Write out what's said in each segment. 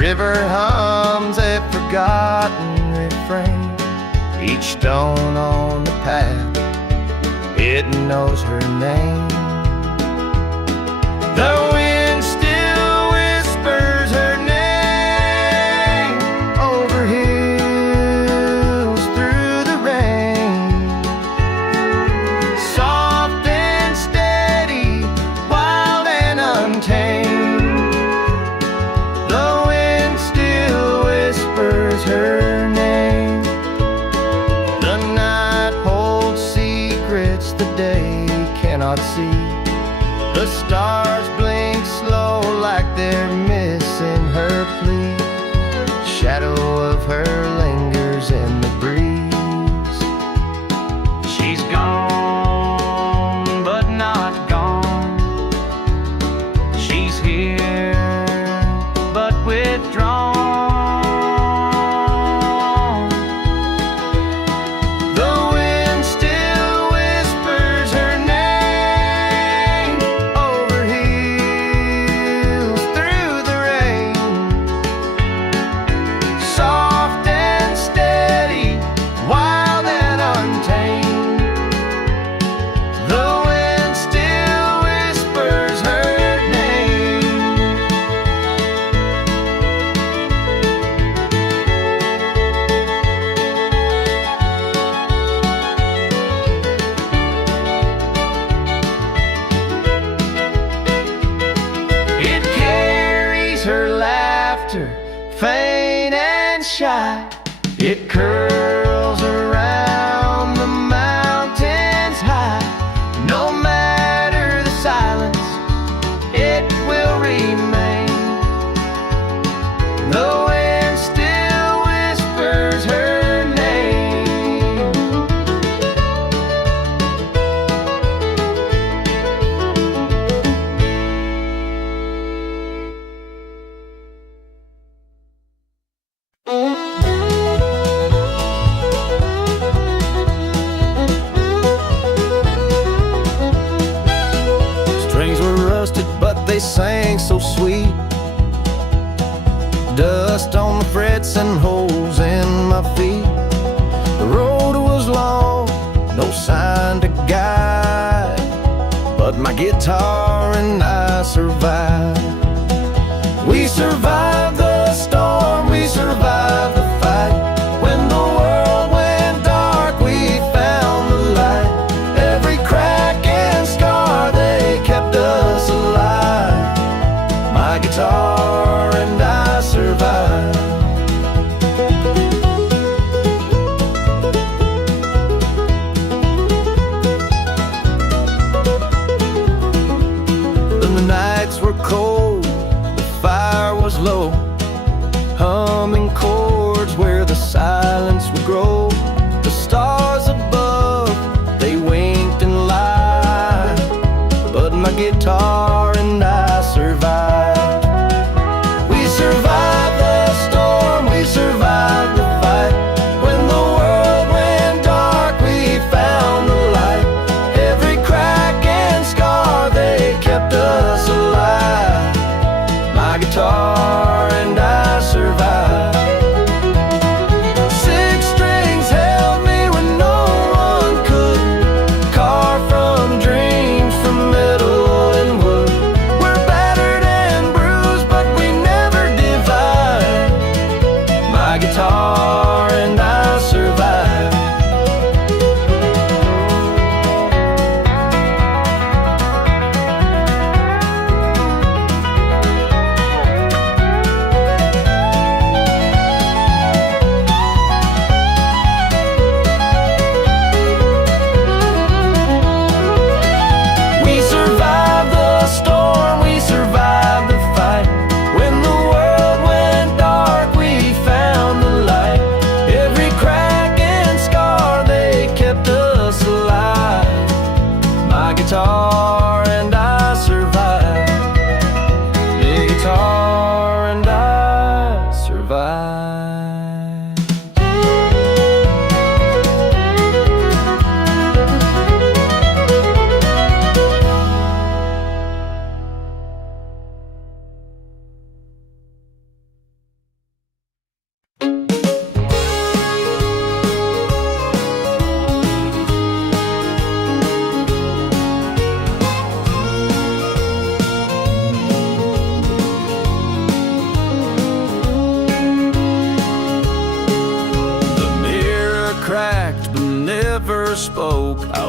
river hums a forgotten refrain. Each stone on the path, it knows her name. The wind still whispers her name over hills through the rain. Soft and steady, wild and untamed. The wind still whispers her name. The night holds secrets the day cannot see. The stars blink slow like they're missing her plea. Shadow of her lingers in the breeze. She's gone, but not gone. She's here, but withdrawn. The wind still whispers her name over hills through the rain. Soft and steady, wild and untamed. The wind still whispers her name. It carries her laughter, faint and shy. It curls around the mountains high. No matter the silence, it will remain. The wind still whispers her name. Strings were rusted, but they sang so sweet. Dust on the frets and holes in my feet. The road was long, no sign to guide, but my guitar and I survived. We survived the storm, we survived the fight. When the world went dark, we found the light. Every crack and scar, they kept us alive. My guitar and I survived. When the nights were cold, the fire was low, humming chords where the silence would grow. The stars above, they winked and lied, but my guitar and I survived. We survived the storm, we survived the fight. When the world went dark, we found the light. Every crack and scar, they kept us alive. My guitar and I survived. Six strings held me when no one could. Carved from dreams from metal and wood.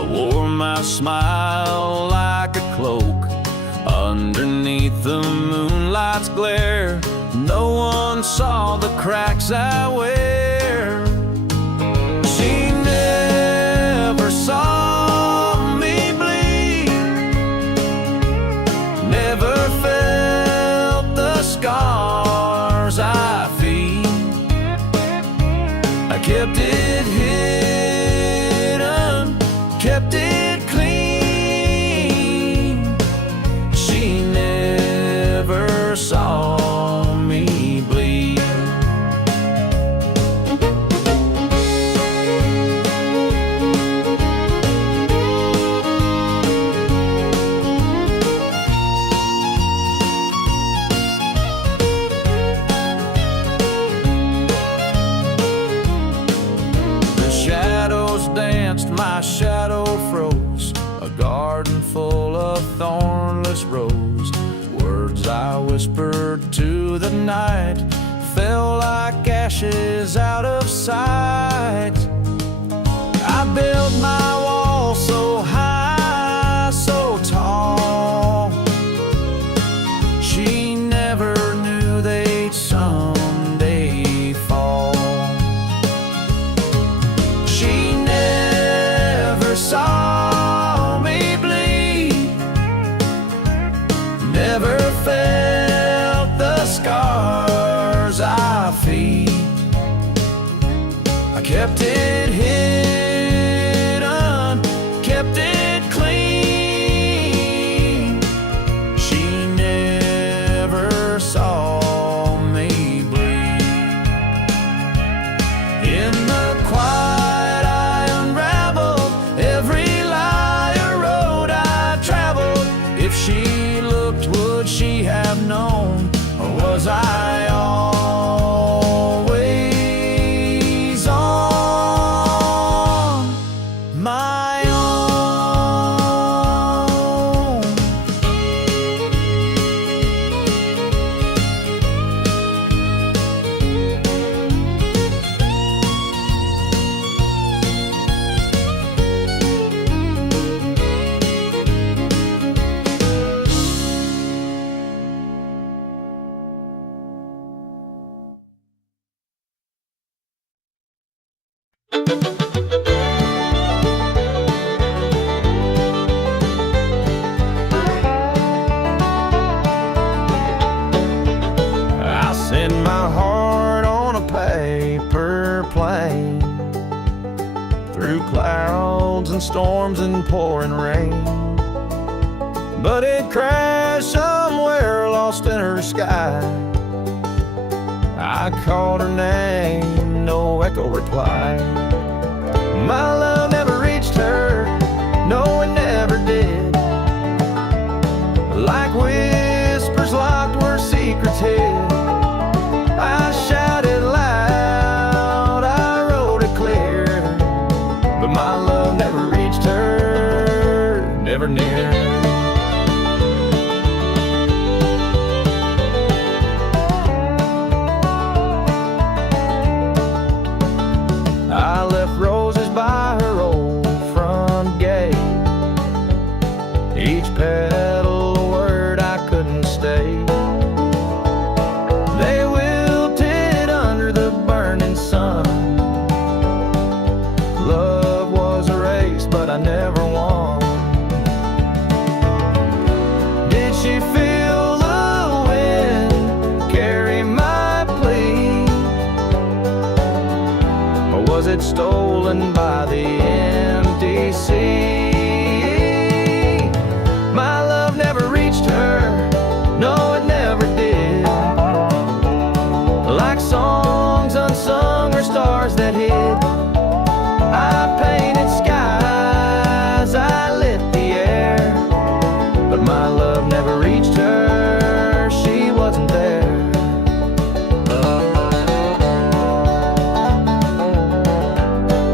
wore my smile like a cloak underneath the moonlight's glare. No one saw the cracks I wear. She never saw me bleed, never felt the scars I feel. I kept it hidden, kept it clean. She never saw me bleed. The shadows danced, my shadow froze. A garden full of thornless rose. Words I whispered to the night fell like ashes out of sight. I built my wall so high, so tall. She never knew they'd someday fall. She never saw me bleed, never felt the scars I feel. I kept it hidden, kept it clean. She never saw me bleed. In the quiet I unraveled every lie or road I traveled. If she looked, would she have known, or was I always on my own? I send my heart on a paper plane through clouds and storms and pouring rain, but it crashed somewhere lost in her sky. I called her name, no echo replied. My love never reached her, no it never did. Like whispers locked where secrets hid, I shouted loud, I wrote it clear, but my love never reached her, never near. I left roses by her old front gate, each petal a word I couldn't state. They wilted under the burning sun. Love was a race, but I never won. Did she feel the wind carry my plea, or was it stolen by the empty sea? My love never reached her, no it never did. Like songs unsung or stars that hid, I painted skies, I lit the air, but my love never reached her, she wasn't there.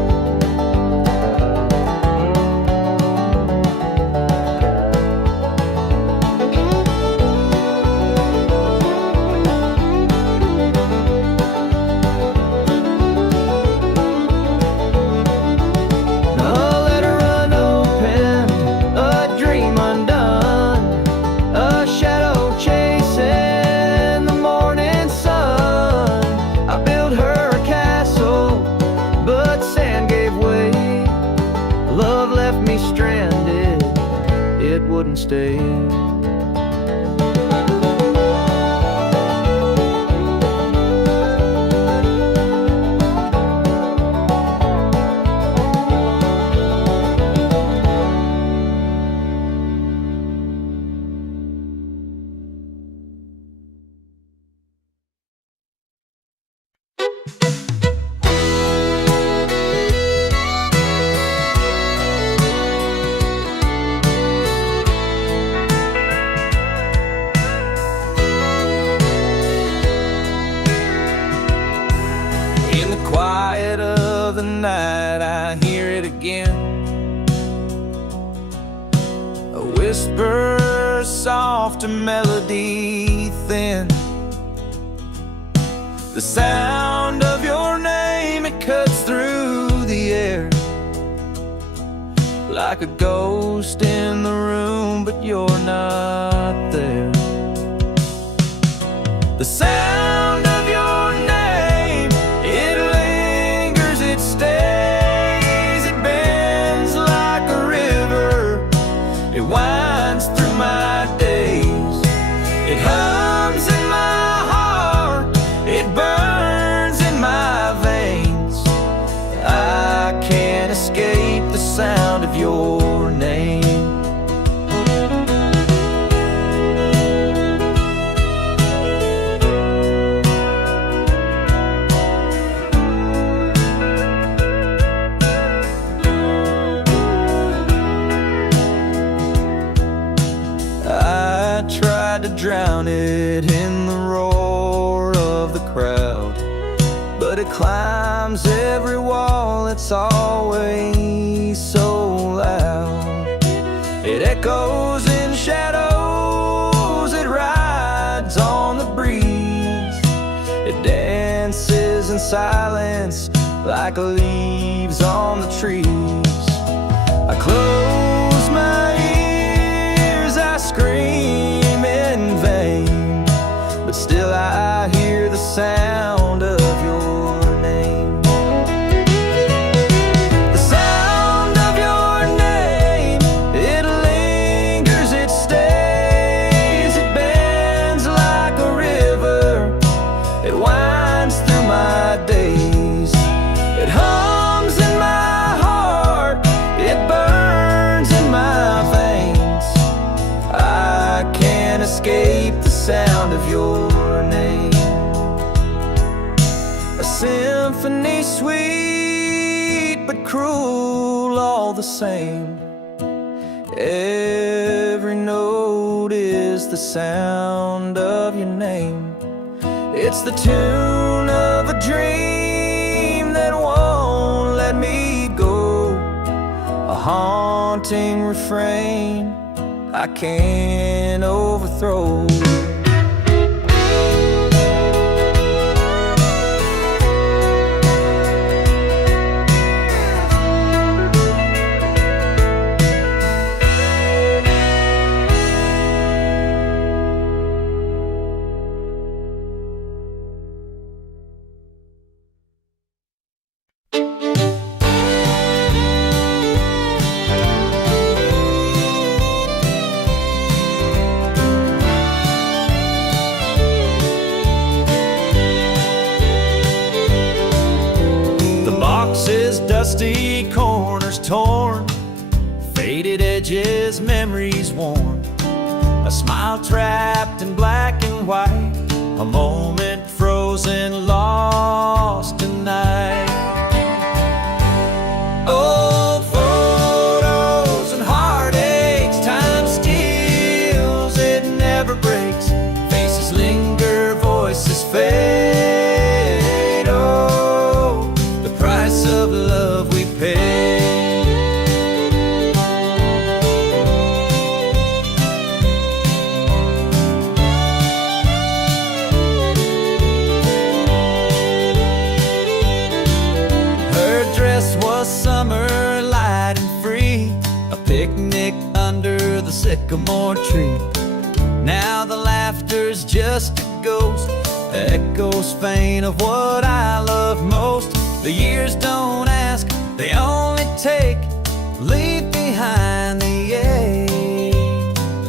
stay. In the quiet of the night, I hear it again. A whisper, soft, a melody thin. The sound of your name, it cuts through the air. Like a ghost in the room, but you're not there. The sound of your name, it lingers, it stays, it bends like a river. It winds through my days. It hums in my heart, it burns in my veins. I can't escape the sound of your name. I tried to drown it in the roar of the crowd, but it climbs every wall, it's always so loud. It echoes in shadows, it rides on the breeze. It dances in silence like leaves on the trees. I close my ears, I scream in vain, but still I hear the sound of your name. The sound of your name, it lingers, it stays, it bends like a river. It winds through my days. It hums in my heart, it burns in my veins. I can't escape the sound of your name. A symphony sweet but cruel all the same. Every note is the sound of your name. It's the tune of a dream that won't let me go. A haunting refrain I can't overthrow. Dusty corners torn, faded edges, memories worn. A smile trapped in black and white, a moment frozen, lost tonight. Old photos and heartaches, time steals, it never breaks. Faces linger, voices fade. Oh, the price of love we pay. Her dress was summer, light and free, a picnic under the sycamore tree. Now the laughter's just a ghost, echoes faint of what I love most. The years don't ask, they only take, leave behind the ache.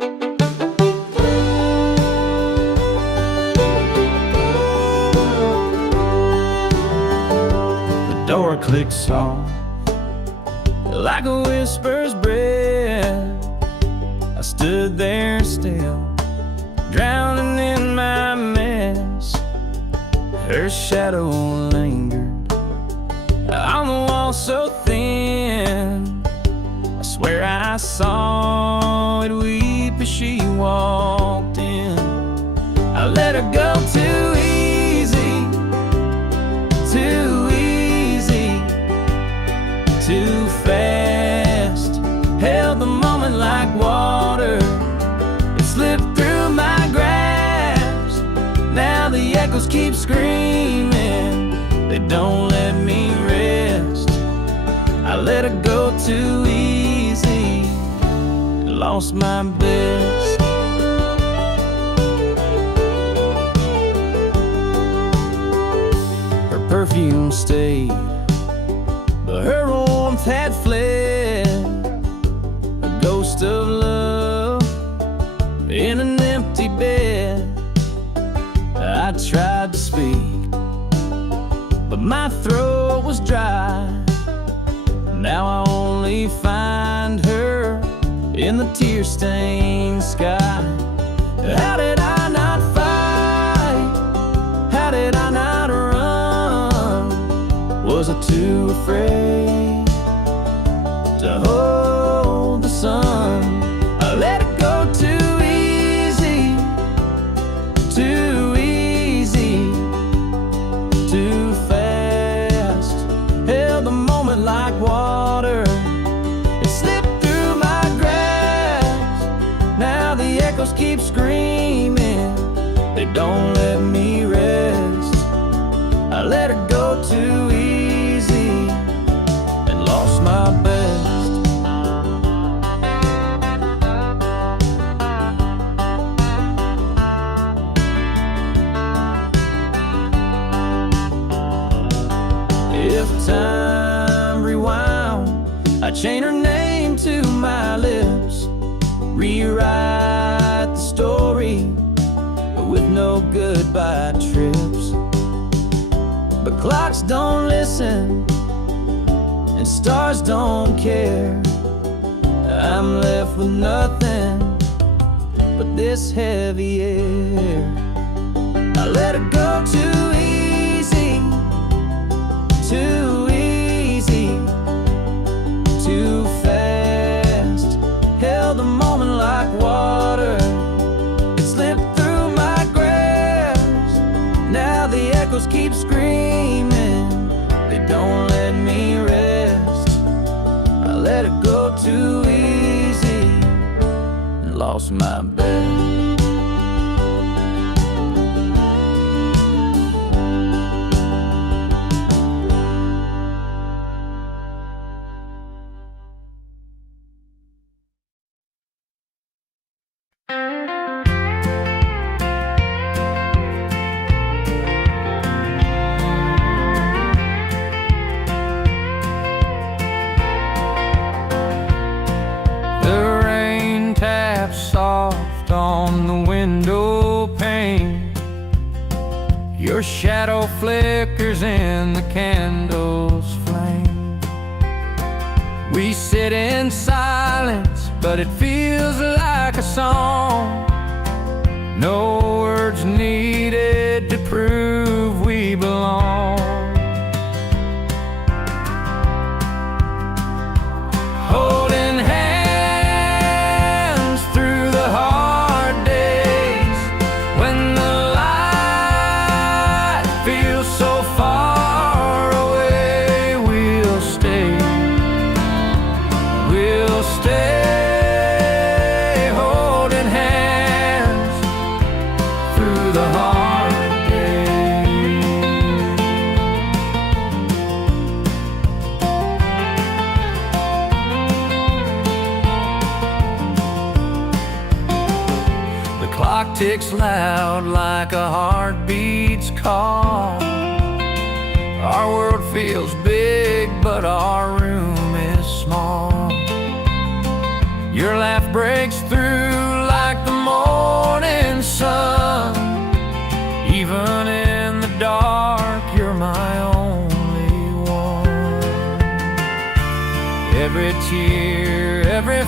The door clicked soft, like a whisper's breath. I stood there still, drowning in my mess. Her shadow lingered on the wall so thin. I swear I saw it weep as she walked in. I let her go too easy, too easy, too fast. Held the moment like water, it slipped through my grasp. Now the echoes keep screaming, they don't let me rest. I let her go too easy, lost my best. Her perfume stayed, but her warmth had fled. A ghost of love in an empty bed. I tried to speak, but my throat was dry. Now I only find her in the tear-stained sky. How did I not fight? How did I not run? Was I too afraid to hold the sun? I let it go too easy, too easy, too fast. Held the moment like water, it slipped through my grasp. Now the echoes keep screaming, they don't let me rest. I let her go too easy and lost my best. If time rewound, I'd chain her name to my lips, rewrite the story with no goodbye trips. But clocks don't listen and stars don't care. I'm left with nothing but this heavy air. I let her go too easy, too easy, too fast. Held the moment like water, it slipped through my grasp. Now the echoes keep screaming, they don't let me rest. I let it go too easy and lost my best. Soft on the window pane, your shadow flickers in the candle's flame. We sit in silence, but it feels like a song. No words needed to prove we belong. Holding hands through the hard days, when the light feels so far away, we'll stay holding hands through the hard days. The clock ticks loud like a heartbeat's call. Our world feels big, but our room is small. Your laugh breaks through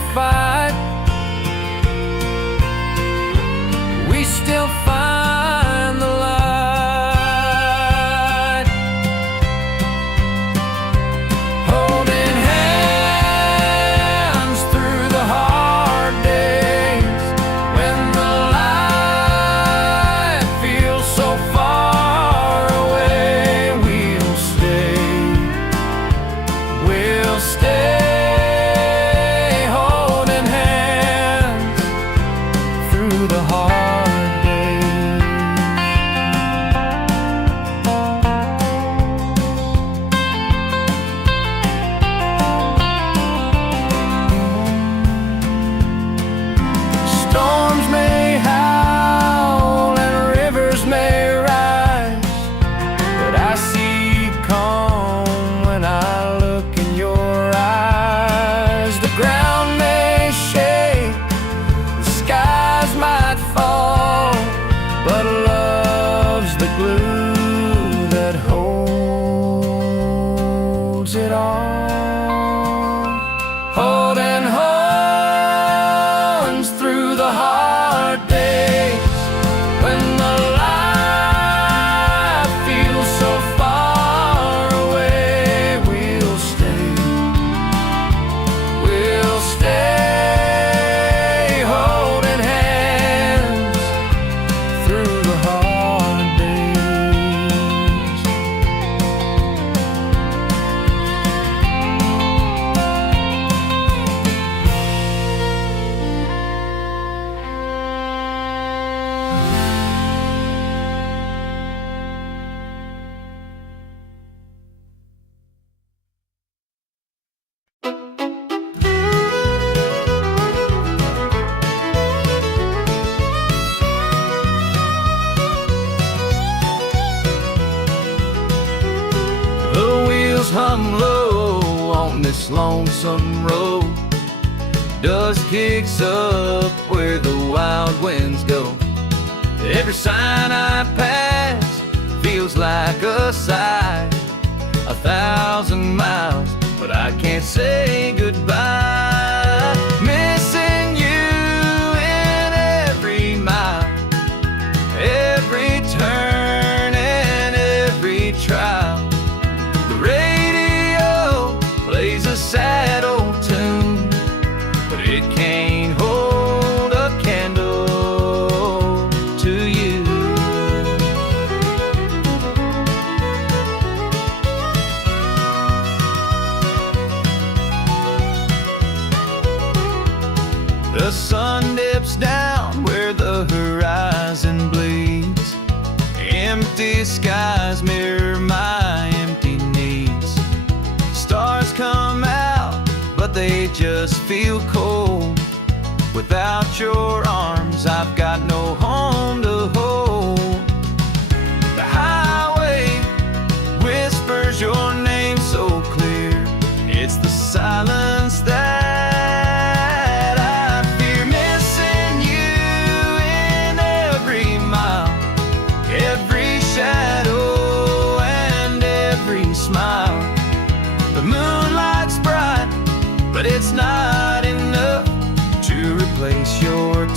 fight, we still find the light. Holding hands through the hard days, when the light feels so far away, we'll stay. We'll stay. It all, holding hands through the hard days, when the light feels so far away, we'll stay. We'll stay, holding hands through the hard days. Hum low on this lonesome road, dust kicks up where the wild winds go. Every sign I pass feels like a sigh, 1,000 miles, but I can't say goodbye. Missing you in every mile, every turn and every trial. A sad old tune, but it can't hold a candle to you. The sun dips down where the horizon bleeds. Empty skies mirror my empty needs. Stars come out, but they just feel cold. Without your arms, I've got no home to hold. The highway whispers your name so clear. It's the silence that I fear. Missing you in every mile, every shadow and every smile. The moonlight's bright, but it's not enough to replace your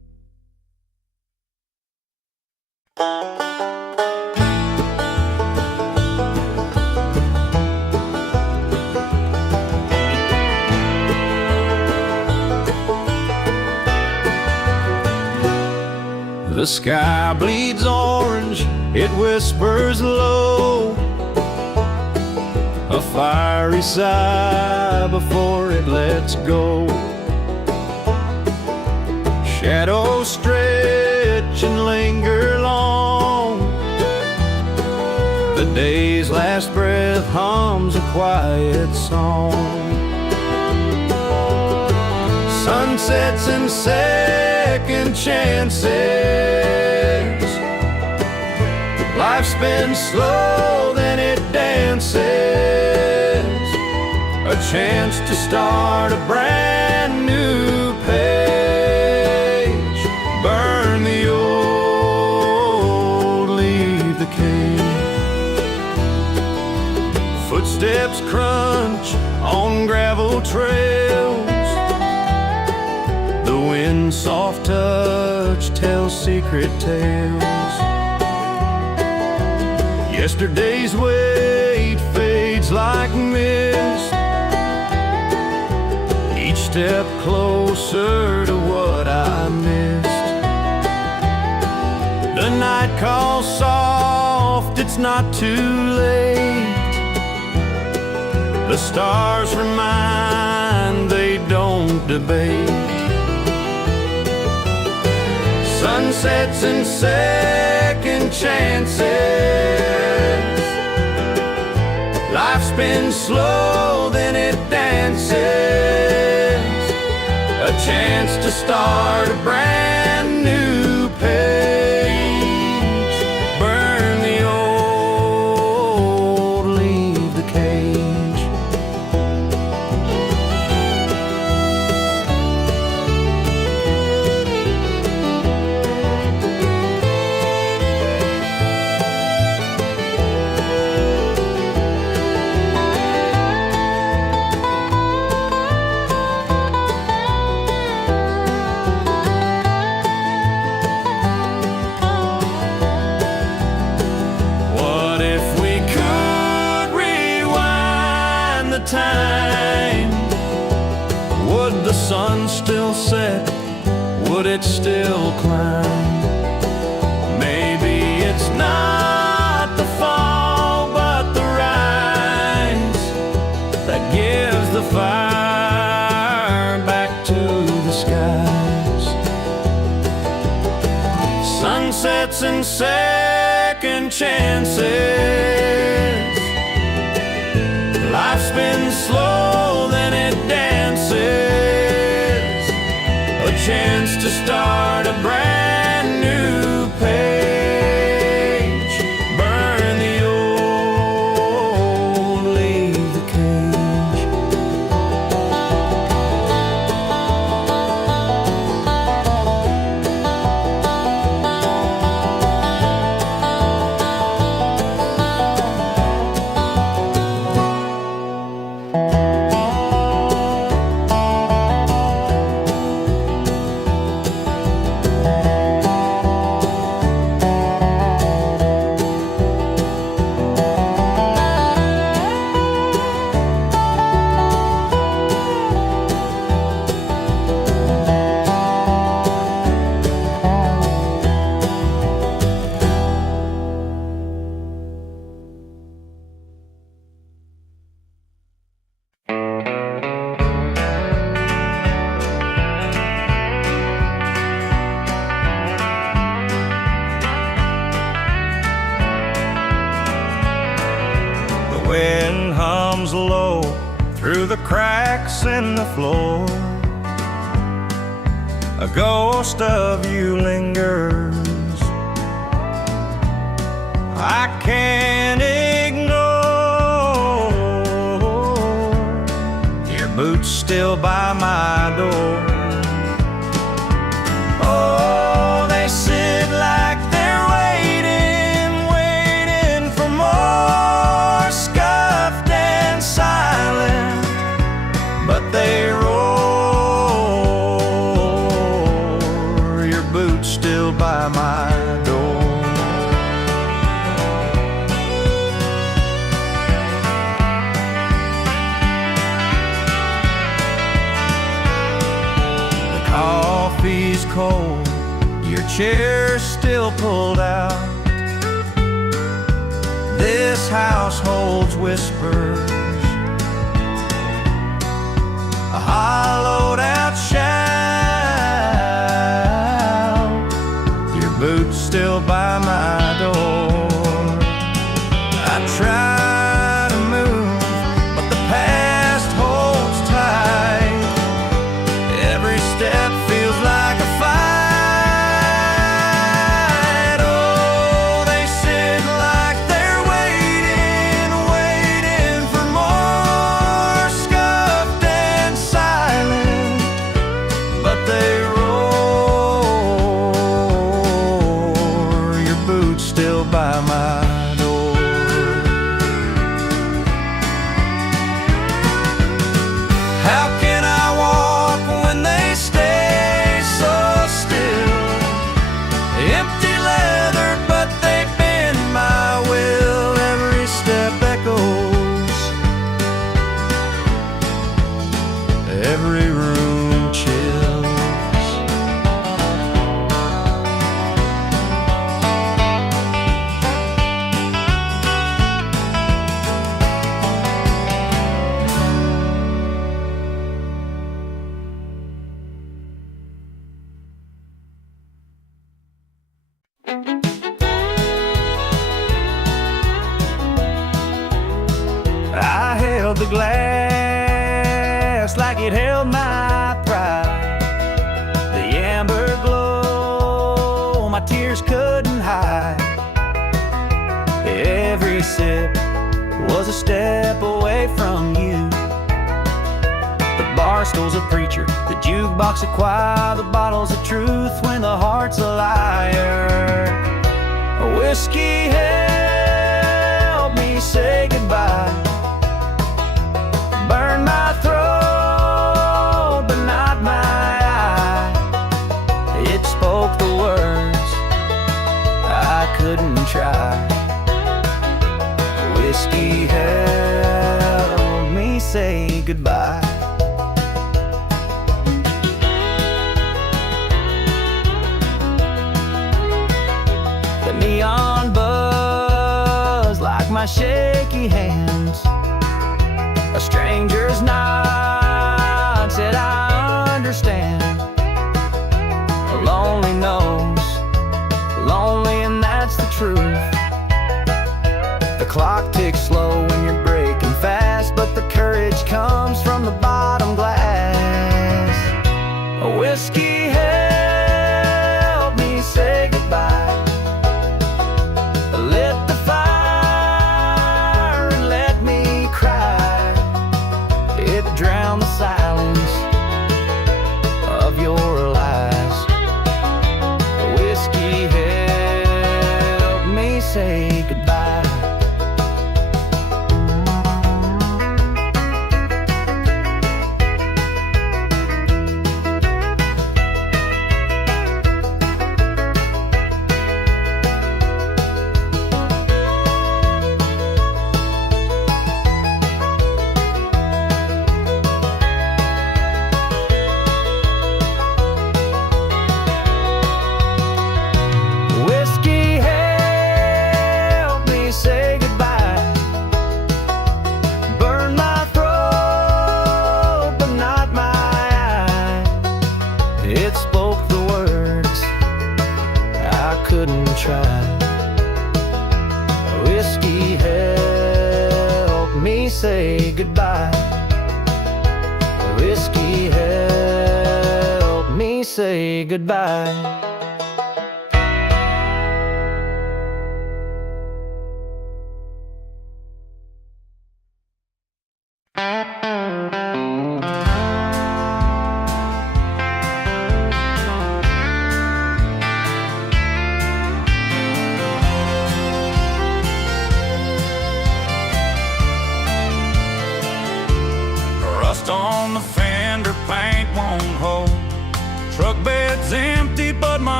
The sky bleeds orange, it whispers low, a fiery sigh before it lets go. Shadows stretch and linger long, the day's last breath hums a quiet song. Sunsets and second chances, life spins slow, then it dances, a chance to start a brand new page. Burn the old, leave the cage. Footsteps crunch on gravel trails, the wind's soft touch tells secret tales. Yesterday's weight fades like mist, each step closer to what I missed. The night calls soft, it's not too late. The stars remind, they don't debate. Sunsets and second chances, life spins slow, then it dances, a chance to start a brand new page. Burn the old, leave the cage. Time, would the sun still set? Would it still climb? Maybe it's not the fall, but the rise that gives the fire back to the skies. Sunsets and second chances, life spins slow, then it dances, a chance to start a brand new page. Burn the old, leave the cage. Wind hums low through the cracks in the floor, a ghost of you lingers. I can't ignore your boots still by my door. Oh, they sit like they're waiting for more, scuffed and silent, but they roar. Your boots still by my door. The coffee's cold, your chair's pulled out. This house holds whispers, a hollowed out shout. Your boots still by my door. I try to move, but the past holds tight. Every step feels like a fight. Oh, they sit like they're waiting, waiting for more, scuffed and silent, but they roar. Your boots still by my door. How can I walk when they stay so still? Empty leather, but they bend my will. Every step echoes, every room chills. I held the glass like it held my pride. The amber glow my tears couldn't hide. Every sip was a step away from you. The bar stool's a preacher, the jukebox a choir, the bottle's a truth when the heart's a liar. A whiskey helped me say goodbye. Burn my throat, but not my eye. It spoke the words I couldn't try. Whiskey helped me say goodbye. The neon buzz like my shaky hands. A stranger's nod said I understand. A lonely knows, lonely and that's the truth. The clock ticks slow when you're breaking fast, but the courage comes from the bottom glass. A whiskey helped me say goodbye. Lit the fire and let me cry. It drowned the silence of your lies. Whiskey helped me say goodbye. It spoke the words I couldn't try. Whiskey helped me say goodbye. Whiskey helped me say goodbye. Rust on the fender, paint won't hold. Truck bed's empty, but my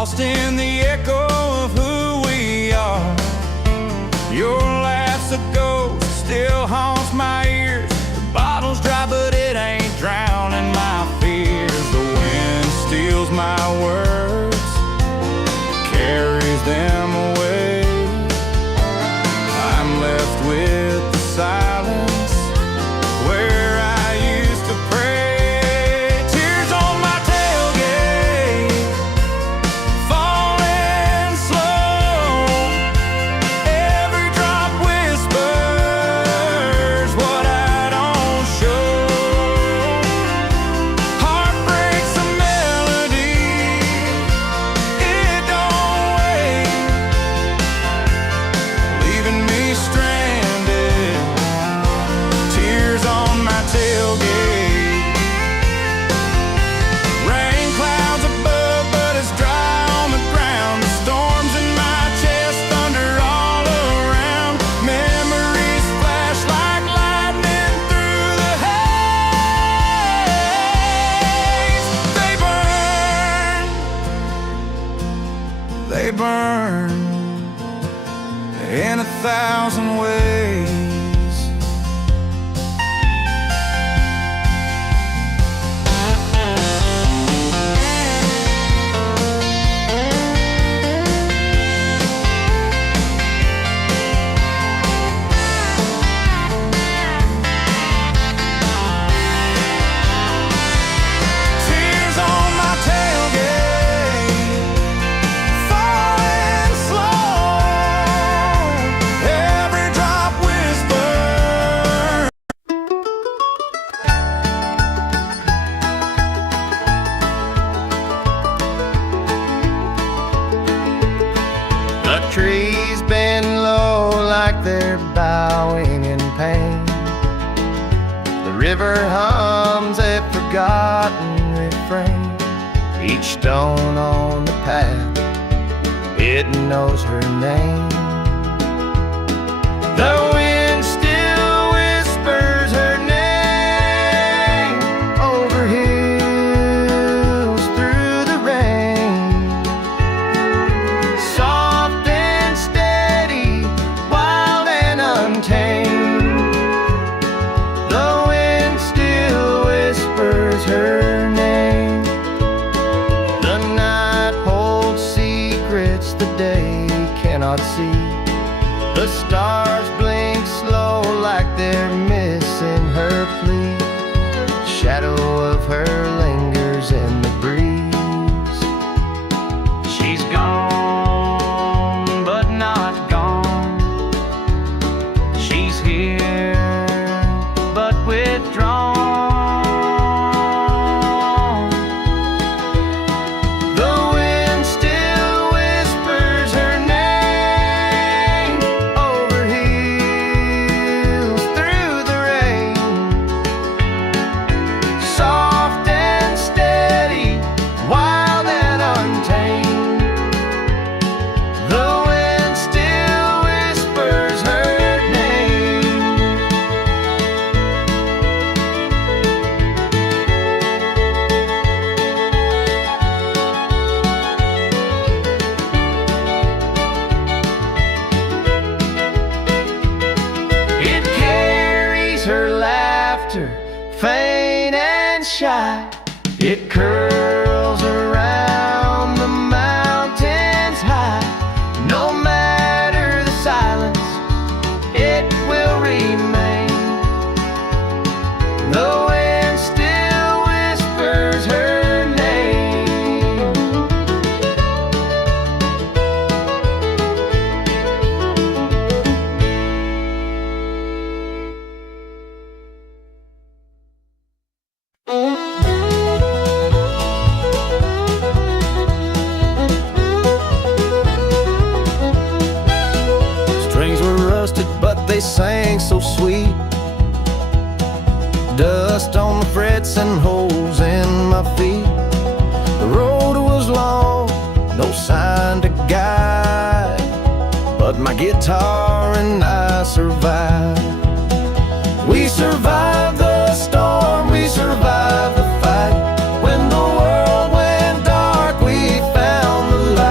lost in the echo of who we are. Your laugh's a ghost, still haunts my ears. The bottle's dry, but it ain't drowning my fears. The wind steals my words, carries them away. I'm left with the silence where I used to pray. Tears on my tailgate, falling slow. Every drop whispers what I don't show. Heartbreak's a melody, it don't wait, leaving me stranded. Tears on my tailgate. Rain clouds above, but it's dry on the ground. The storms in my chest, thunder all around. Memories flash like lightning through the haze. They burn in 1,000 ways. Tears on my tailgate, falling slow. Every drop whispers. The trees bend low like they're bowing in pain. The river hums a forgotten refrain. Each stone on the path, it knows her name. The wind still whispers her name over hills through the rain. Soft and steady, wild and untamed. The wind still whispers her name. The night holds secrets the day cannot see. The stars blink slow like they're missing her plea. Shadow of her lingers in the breeze. She's gone, but not gone. She's here, but withdrawn. The wind still whispers her name over hills through the rain. Soft and steady, wild and untamed. The wind still whispers her name. It carries her laughter, faint and shy. It curls around the mountains high. No matter the silence, it will remain. The wind still whispers her name. Strings were rusted, but they sang so sweet. Dust on the frets and holes in my feet. The road was long, no sign to guide, but my guitar and I survived. We survived the storm, we survived the fight. When the world went dark, we found the light.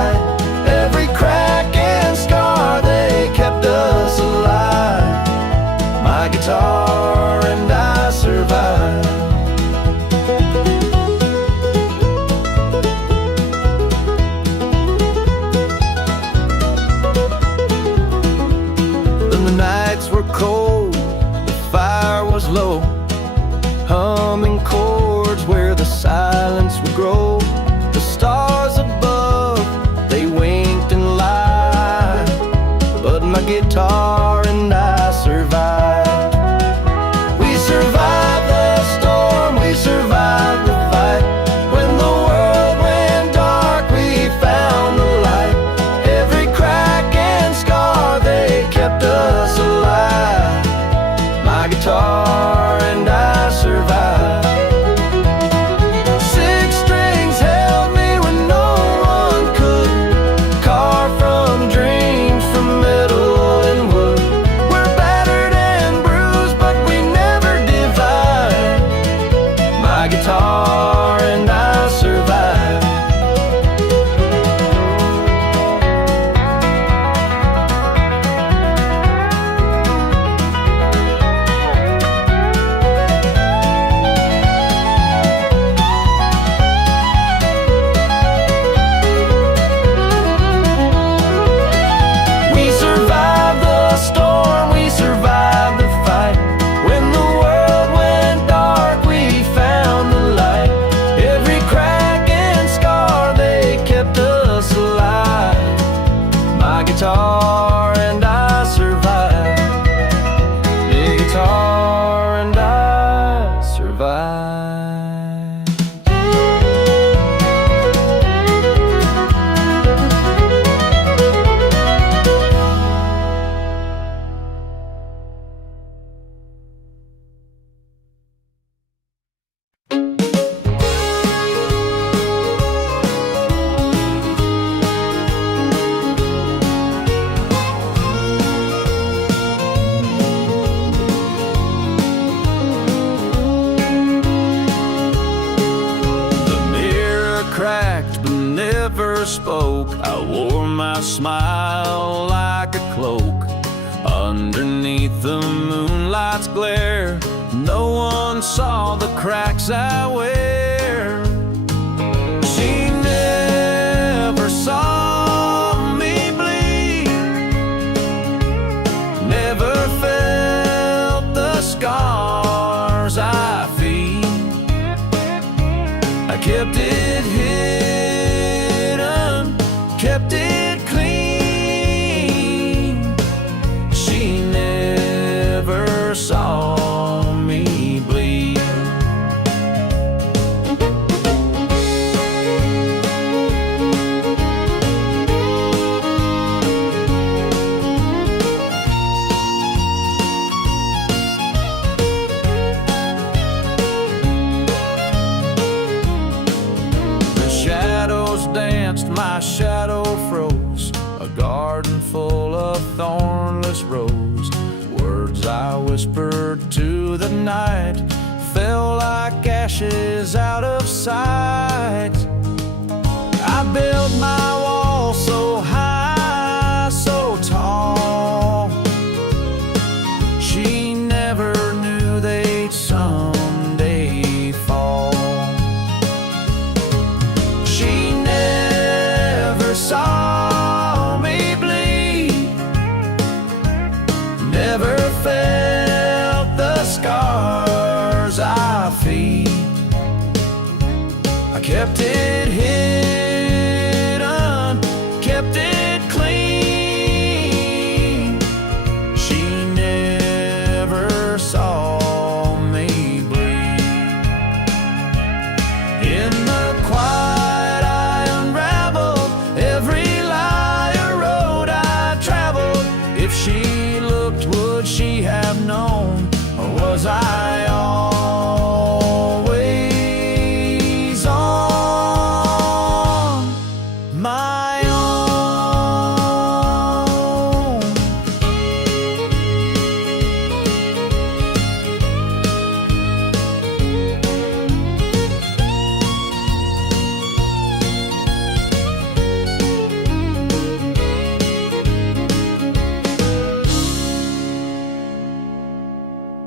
guitar and I survive. Then the nights were cold, the fire was low, humming chords where the silence would grow. The stars above, they winked and lied, but my guitar and I survived. We survived the storm, we survived the fight. When the world went dark, we found the light. Every crack and scar, they kept us alive. My guitar and I survived. Six strings held me when no one could. Carved from dreams, from metal and wood. We're battered and bruised, but we never divide. My guitar and I survive. We survived the storm, we survived the fight. When the world went dark, we found the light. Every crack and scar, they kept us alive. My guitar and I survived. The guitar and I survived. The mirror cracked but never spoke. I wore my smile like a cloak. Underneath the moonlight's glare, no one saw the cracks I wear. She never saw me bleed, never felt the scars I feel. I kept it hidden, kept it clean. She never saw me bleed. The shadows danced, my shadow froze. A garden full of thornless rose. Words I whispered to the night fell like ashes out of sight. I built my wall so high, so tall. She never knew they'd someday fall. She never saw me bleed, never felt the scars I feel. I kept it hidden, kept it clean. She never saw me bleed. In the quiet I unraveled every lie or road I traveled. If she looked, would she have known, or was I always on my own?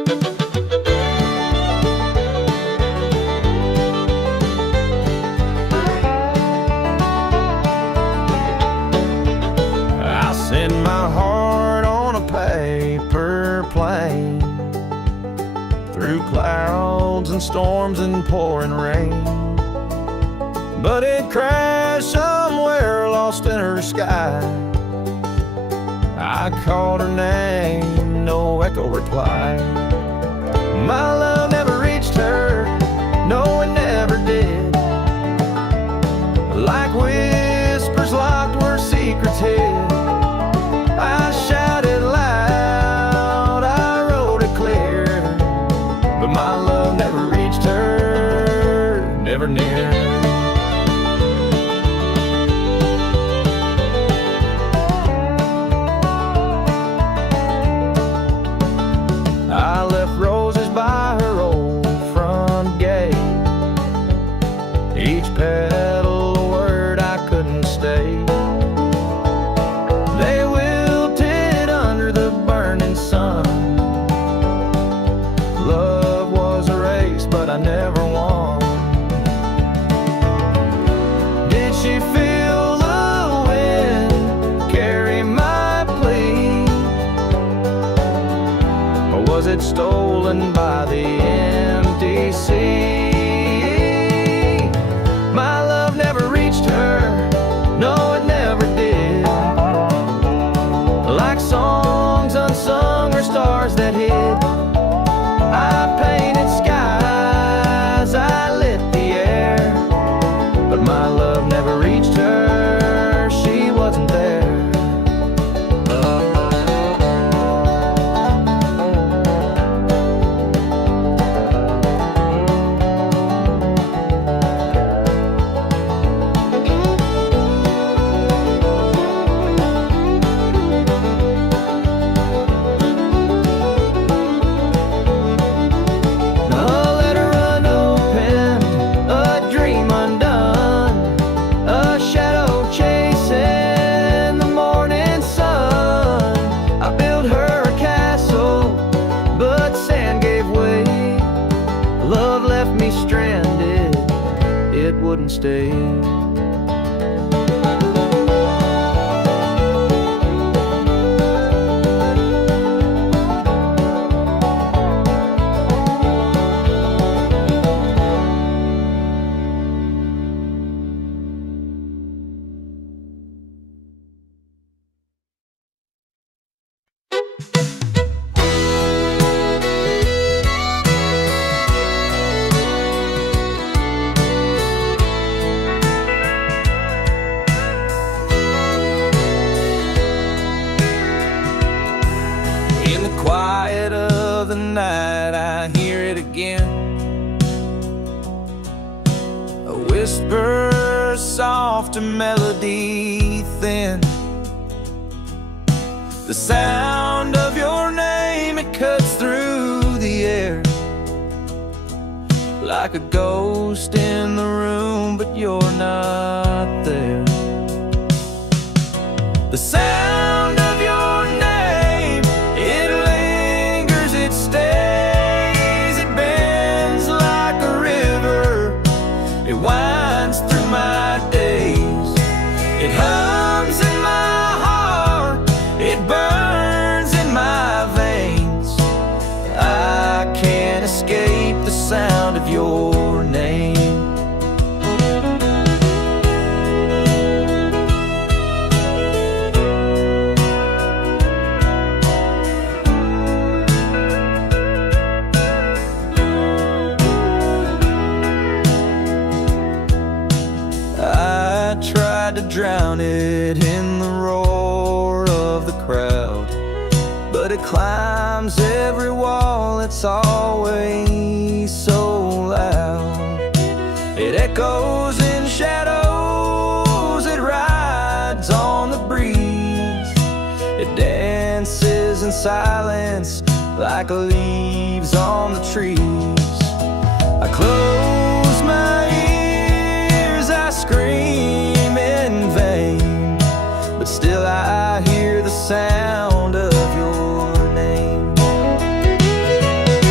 I send my heart on a paper plane through clouds and storms and pouring rain, but it crashed somewhere lost in her sky. I called her name, no echo replied. My love never reached her, no it never did. Like whispers locked where secrets hid, I shouted loud, I wrote it clear, but my love never reached her, never near. I left roses by her old front gate, each petal a word I couldn't stay. They wilted under the burning sun. Love was a race, but I never won. Did she feel the wind carry my plea, or was it stolen by the empty sea? My love never reached her, no it never did. Like songs unsung or stars that hid, I painted skies, I lit the air, but my love never reached her, she wasn't there. Love left me stranded, it wouldn't stay. In the quiet of the night, I hear it again, a whisper, soft, a melody thin. The sound of your name, it cuts through the air, like a ghost in the room, but you're not there. The sound of your name, it lingers, it stays, it bends like a river, it winds through my days, it hums in my heart, it burns in my veins. I can't escape the sound of your name. I tried to drown it in the roar of the crowd, but it climbs every wall, it's always so loud. It echoes in shadows, it rides on the breeze, it dances in silence like leaves on the trees. I close my ears, I scream in vain, but still I hear the sound of your name.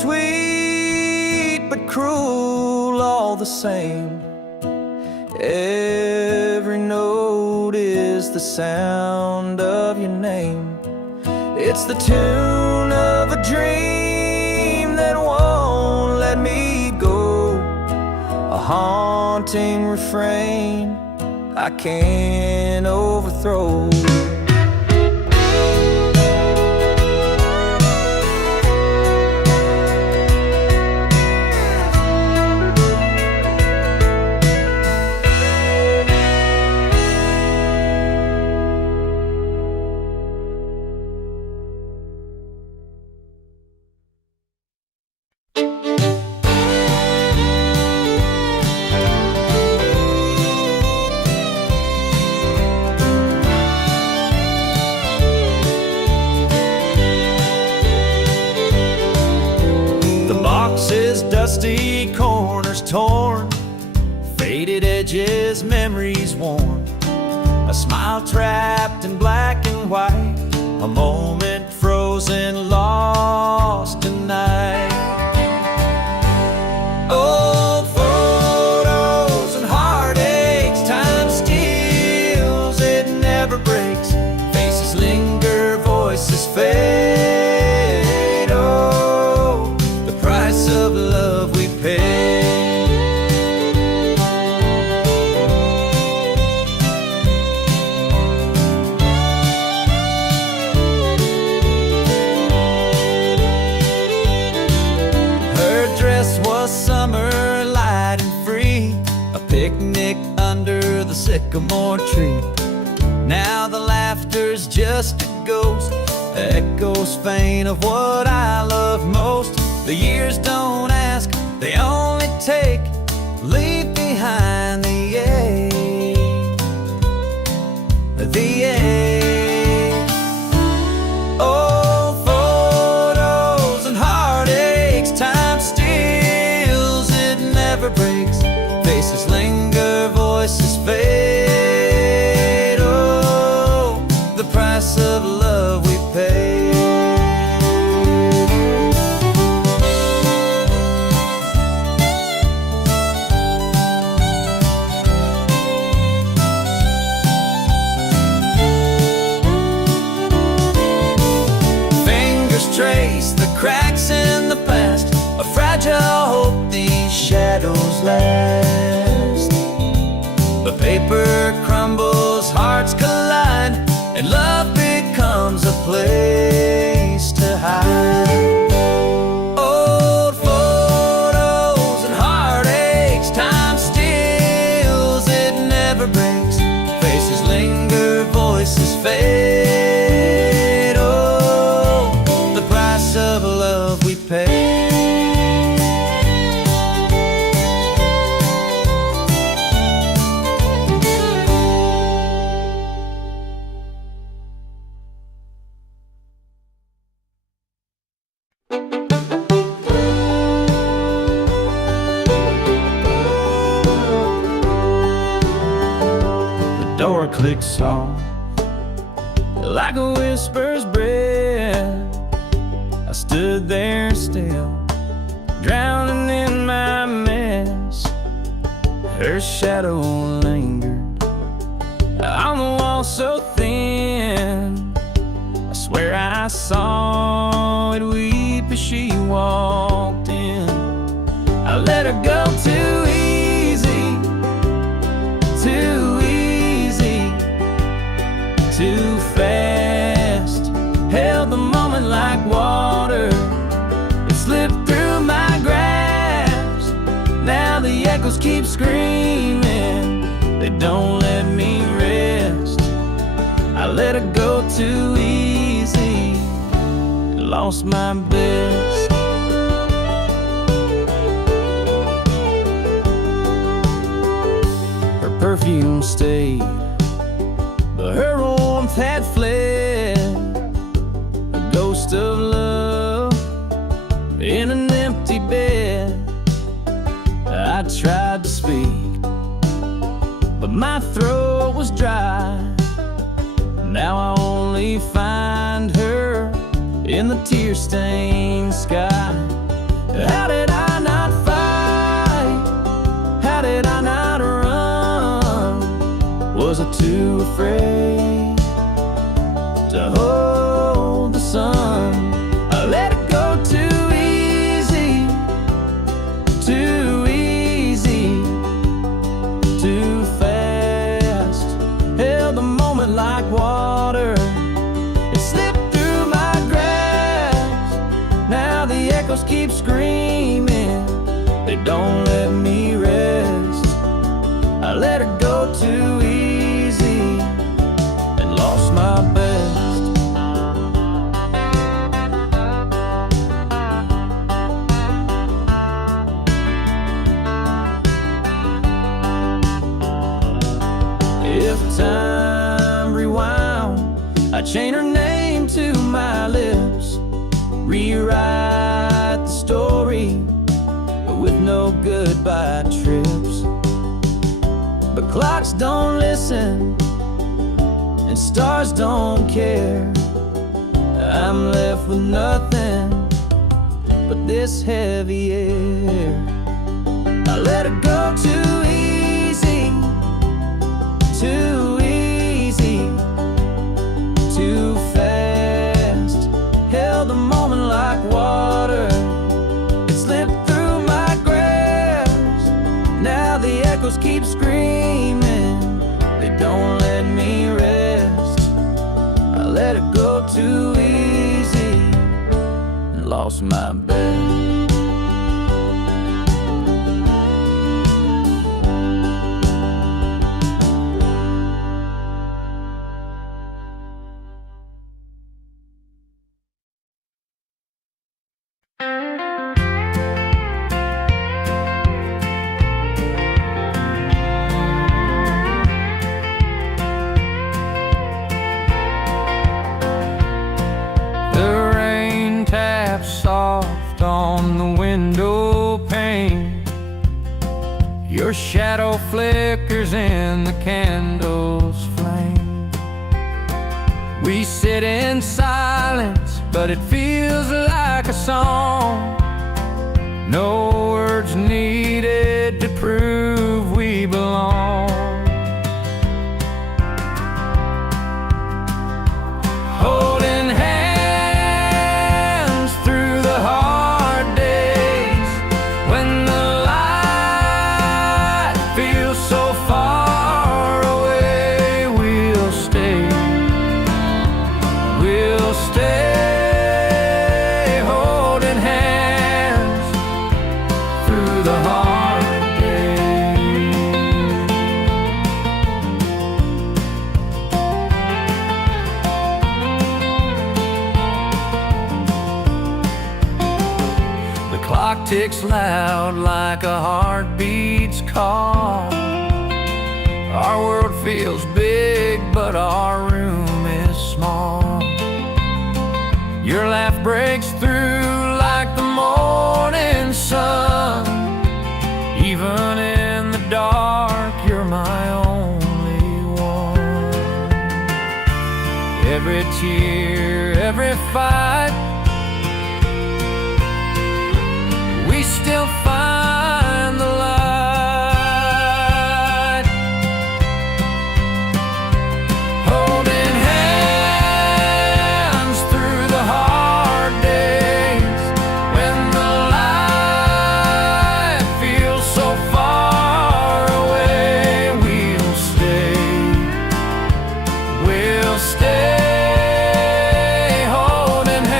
sweet but cruel all the same. Every note is the sound of your name. It's the tune of a dream that won't let me go, a haunting refrain I can't overthrow. Dusty corners torn, faded edges, memories worn, a smile trapped in black and white, a moment frozen, lost tonight. Old photos and heartaches, time steals, it never breaks. Faces linger, voices fade. Oh, the price of love we pay. Her dress was summer, light and free, a picnic under the sycamore tree. Now the laughter's just a ghost, echoes faint of what I love most. The years don't ask, they only take, leave behind the ache, the ache. Old photos and heartaches, time steals, it never breaks. Faces linger, voices fade. Oh, the price of love we pay. Trace the cracks in the past, a fragile hope these shadows last. The paper crumbles, hearts collide, and love becomes a place to hide. Old photos and heartaches, time steals, it never breaks. Faces linger, voices fade. Of love we pay. The door clicks soft, like a whisper's breath. I stood there still, drowning in my mess. Her shadow lingered on the wall so thin. I swear I saw it weep as she walked in. I let her go too easy, too easy, too fast. Held the moment like water, it slipped through my grasp. Now the echoes keep screaming, they don't let me rest. I let her go too easy, lost my best. Her perfume stayed, but her warmth had fled. Ghost of love in an empty bed. I tried to speak, but my throat was dry. Now I only find her in the tear-stained sky. How did I not fight? How did I not run? Was I too afraid to hold the sun? I let it go too easy, too easy, too fast. Held the moment like water, it slipped through my grasp. Now the echoes keep screaming, they don't let me rest. I let it go too easy and lost my best. If time rewound, I'd chain her name to my lips, rewrite the story with no goodbye trips. But clocks don't listen and stars don't care. I'm left with nothing but this heavy air. I let it go too easy, too easy, too fast. Held the moment like water, it slipped through my grasp. Now the echoes keep screaming, they don't let me rest. I let it go too easy and lost my bet. Soft on the window pane, your shadow flickers in the candle's flame. We sit in silence, but it feels like a song. No words needed to prove we belong. Holding hands through the hard days, when the light feels so far away, we'll stay holding hands through the hard days. The clock ticks loud like a heartbeat's call. Our world feels big, but our room is small. Your laugh breaks through like the morning sun. Even in the dark, you're my only one. Every tear, every fight, we still find the light. Holding hands through the hard days, when the light feels so far away, we'll stay holding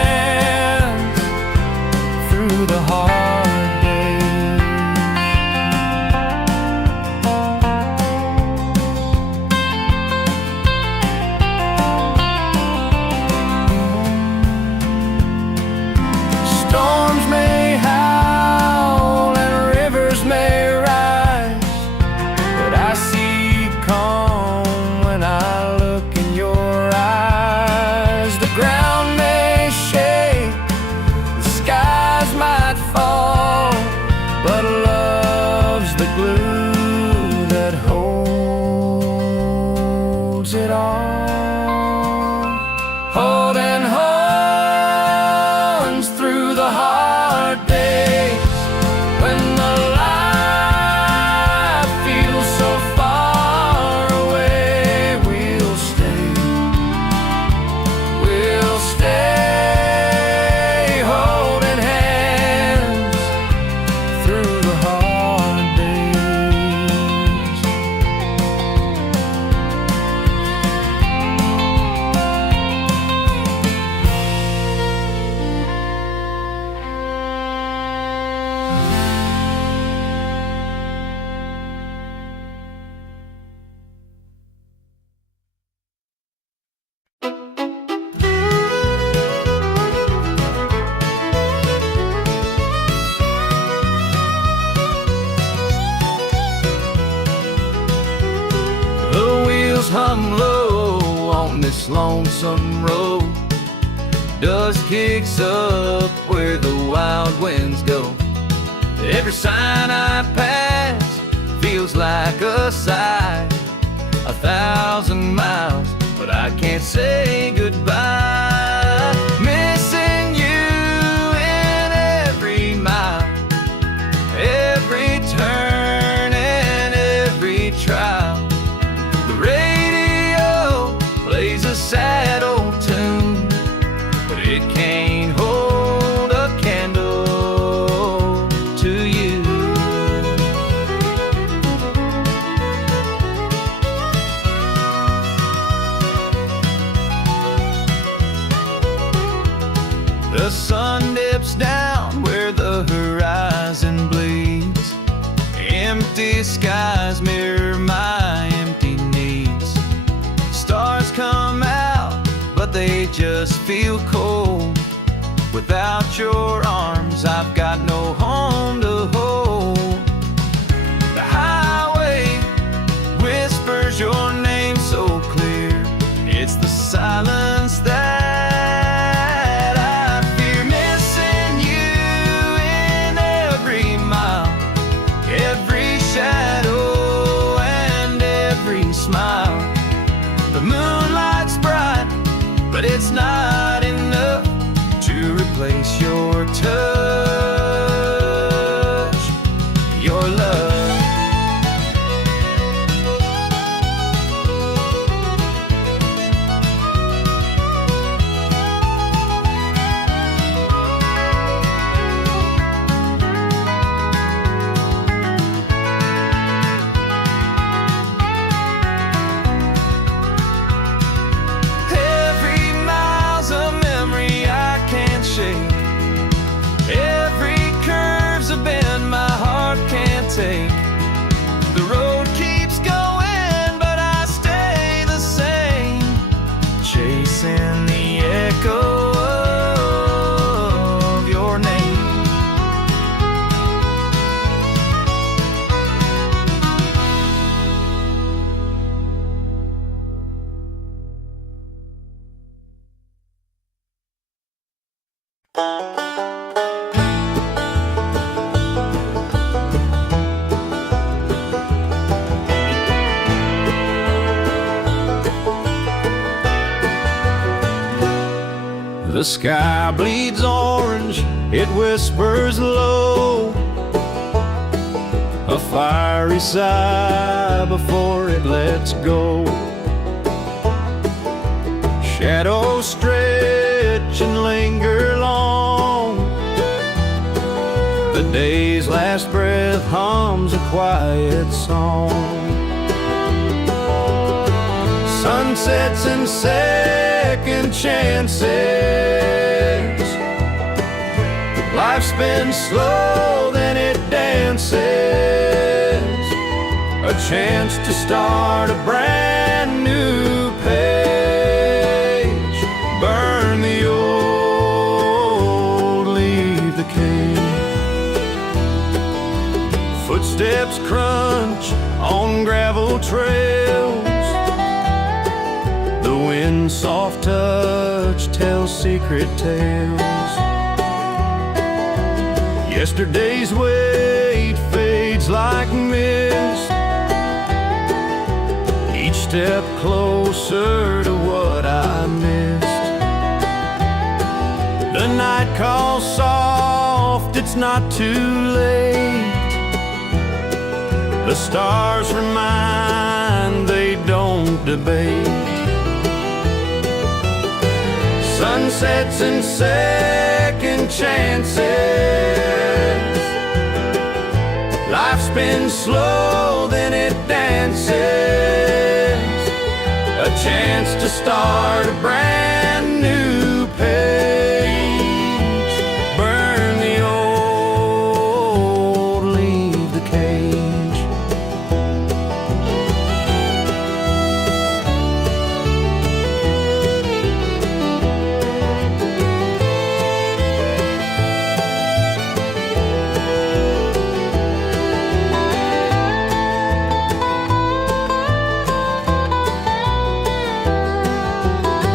this lonesome road. Dust kicks up where the wild winds go. Every sign I pass feels like a sigh. 1,000 miles, but I can't say goodbye. Missing you in every mile, every turn and every trial. The radio plays a sad old tune, but it can't hold a candle to you. The sun dips down where the horizon bleeds. Empty skies mirror my empty needs. Stars come out, but they just feel cold. Without your arms, I've got no home to hold. The highway whispers your name so clear. It's the silence that I fear. Missing you in every mile, every shadow and every smile. The moonlight's bright, but it's not enough to replace your touch, your love. Every mile's a memory I can't shake. Every curve's a bend my heart can't take. The road keeps going, but I stay the same, chasing the echo of your name. The sky bleeds orange, it whispers low, a fiery sigh before it lets go. Shadows stretch and linger long. The day's last breath hums a quiet song. Sunsets and second chances. Life spins slow, then it dances. A chance to start a brand new page. Burn the old, leave the cage. Footsteps crunch on gravel trails. The wind's soft touch tells secret tales. Yesterday's weight fades like mist. Each step closer to what I missed. The night calls soft, it's not too late. The stars remind, they don't debate. Sunsets and second chances. Life spins slow, then it dances. A chance to start a brand new page. Burn the old, leave the cage.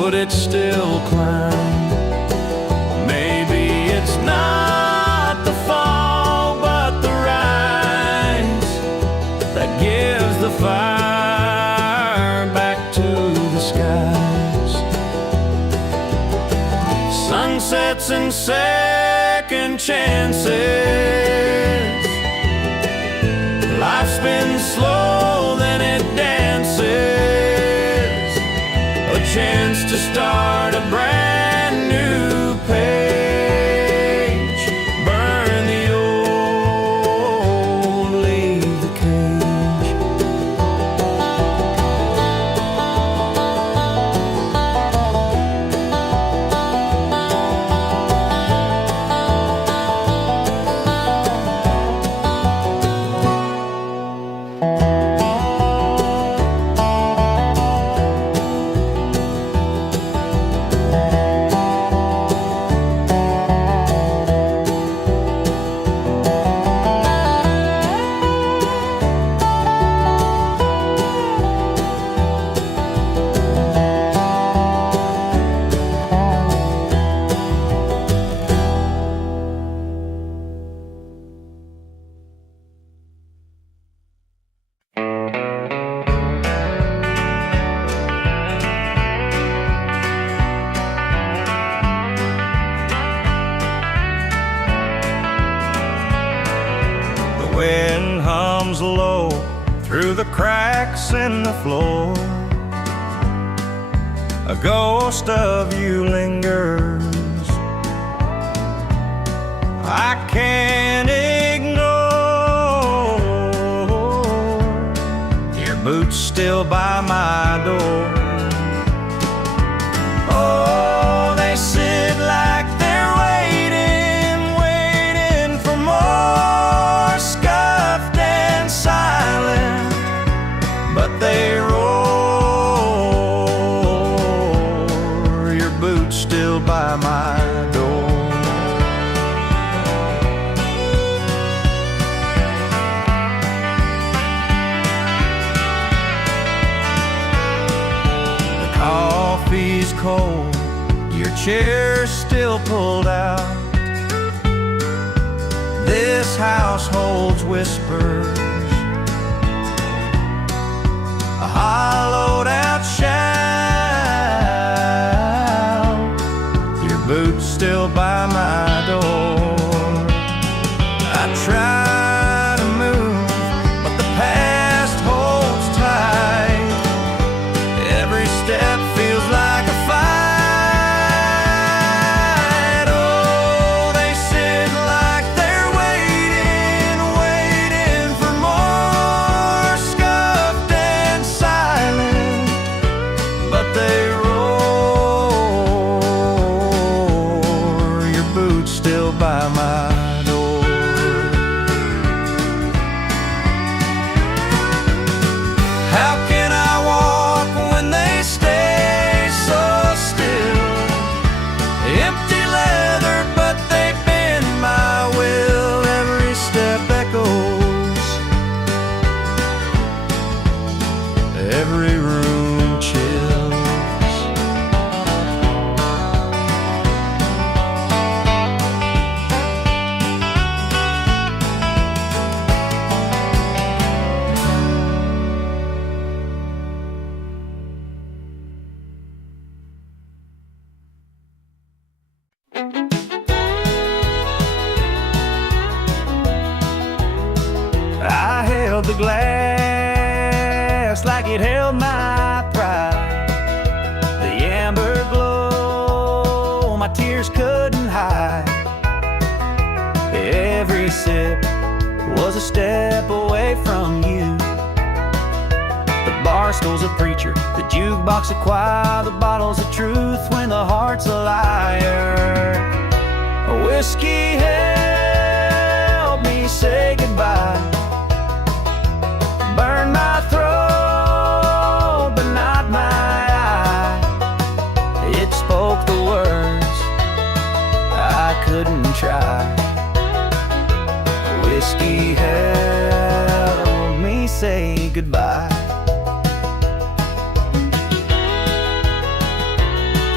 would it still climb? Maybe it's not the fall, but the rise that gives the fire back to the skies. Sunsets and second chances. Life spins slow, then it dances. A chance to start a brand new page. Burn the old, leave the cage. Wind hums low through the cracks in the floor. A ghost of you lingers. I can't ignore your boots still by my door. Oh, they sit like they're waiting, waiting for more. Scuffed and silent, but they roar. Your boots still by my door. The coffee's cold, your chair's still pulled out. This house holds whispers, a hollowed out shout. Your boots still by my door. I try to move, but the past holds tight. Every step feels like a fight. Oh, they sit like they're waiting, waiting for more. Scuffed and silent, but they roar. Your boots still by my door. How can I walk when they stay so still? Empty leather, but they bend my will. Every step echoes, every room chills. I held the glass like it held my pride. The amber glow my tears couldn't hide. Every sip was a step away from you. The bar stool's a preacher, the jukebox a choir, the bottle's a truth when the heart's a liar. A whiskey helped me say goodbye. Burn my throat, but not my eye. It spoke the words I couldn't try. Whiskey helped me say goodbye.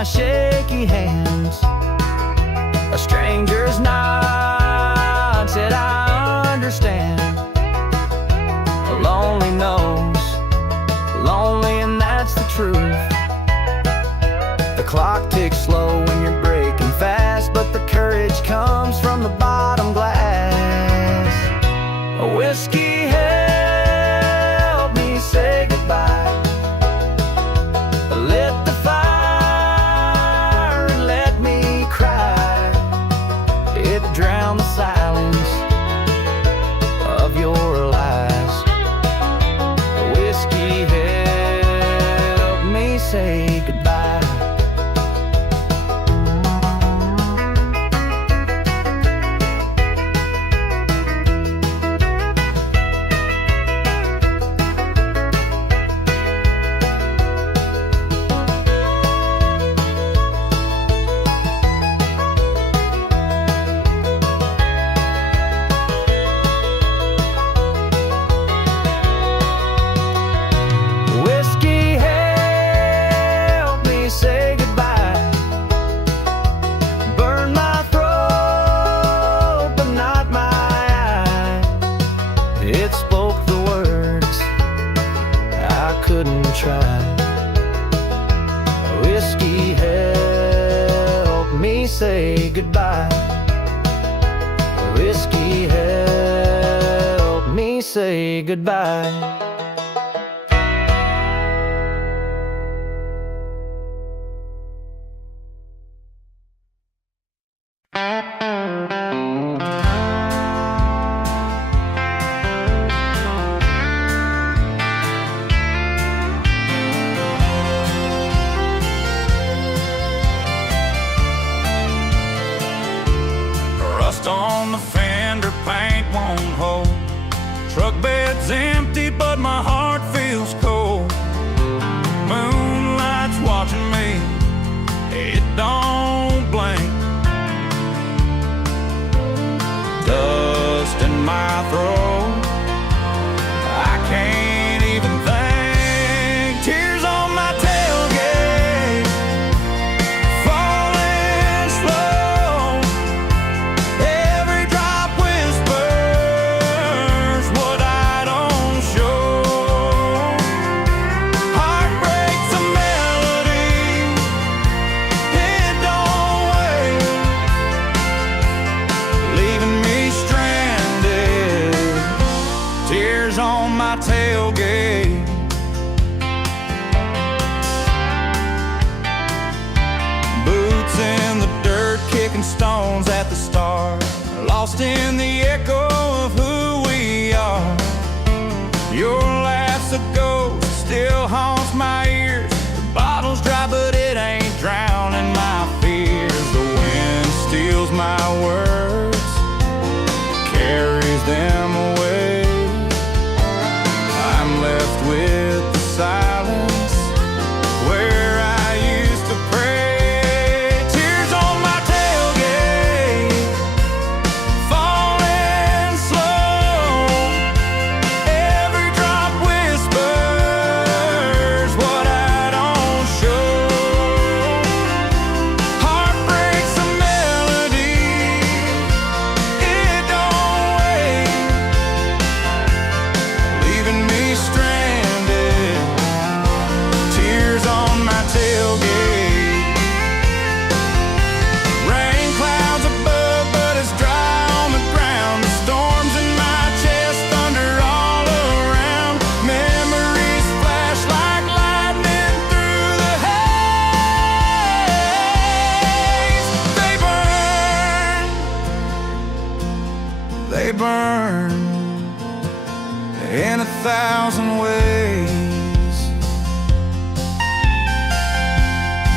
my shaky hands. A stranger's nod said, I understand. Lonely knows, lonely, and that's the truth. The clock ticks slow when you're breaking fast, but the courage comes from the bottom glass. A whiskey helped me say goodbye. Lit the fire and let me cry. It drowned the silence of your lies. A whiskey helped me say goodbye. It spoke the words I couldn't try. Whiskey helped me say goodbye. Whiskey helped me say goodbye. Rust on the fender, paint won't hold. Truck bed's empty, but my heart feels cold. Moonlight's watching me, it don't blink. Dust in my throat, I can't even think. Tears on my tailgate, falling slow. Every drop whispers what I don't show. Heartbreak's a melody, it don't wait, leaving me stranded. Tears on my tailgate. Boots in the dirt, kicking stones at the start, lost in the echo of who we are. Your laugh's a ghost, still haunts my ears. The bottle's dry, but it ain't drowning my fears. The wind steals my words, carries them away. I'm left with the silence where I used to pray. Tears on my tailgate, falling slow. Every drop whispers what I don't show. Heartbreak's a melody, it don't wait, leaving me stranded. Tears on my tailgate. Rain clouds above, but it's dry on the ground. The storms in my chest, thunder all around. Memories flash like lightning through the haze. They burn in 1,000 ways.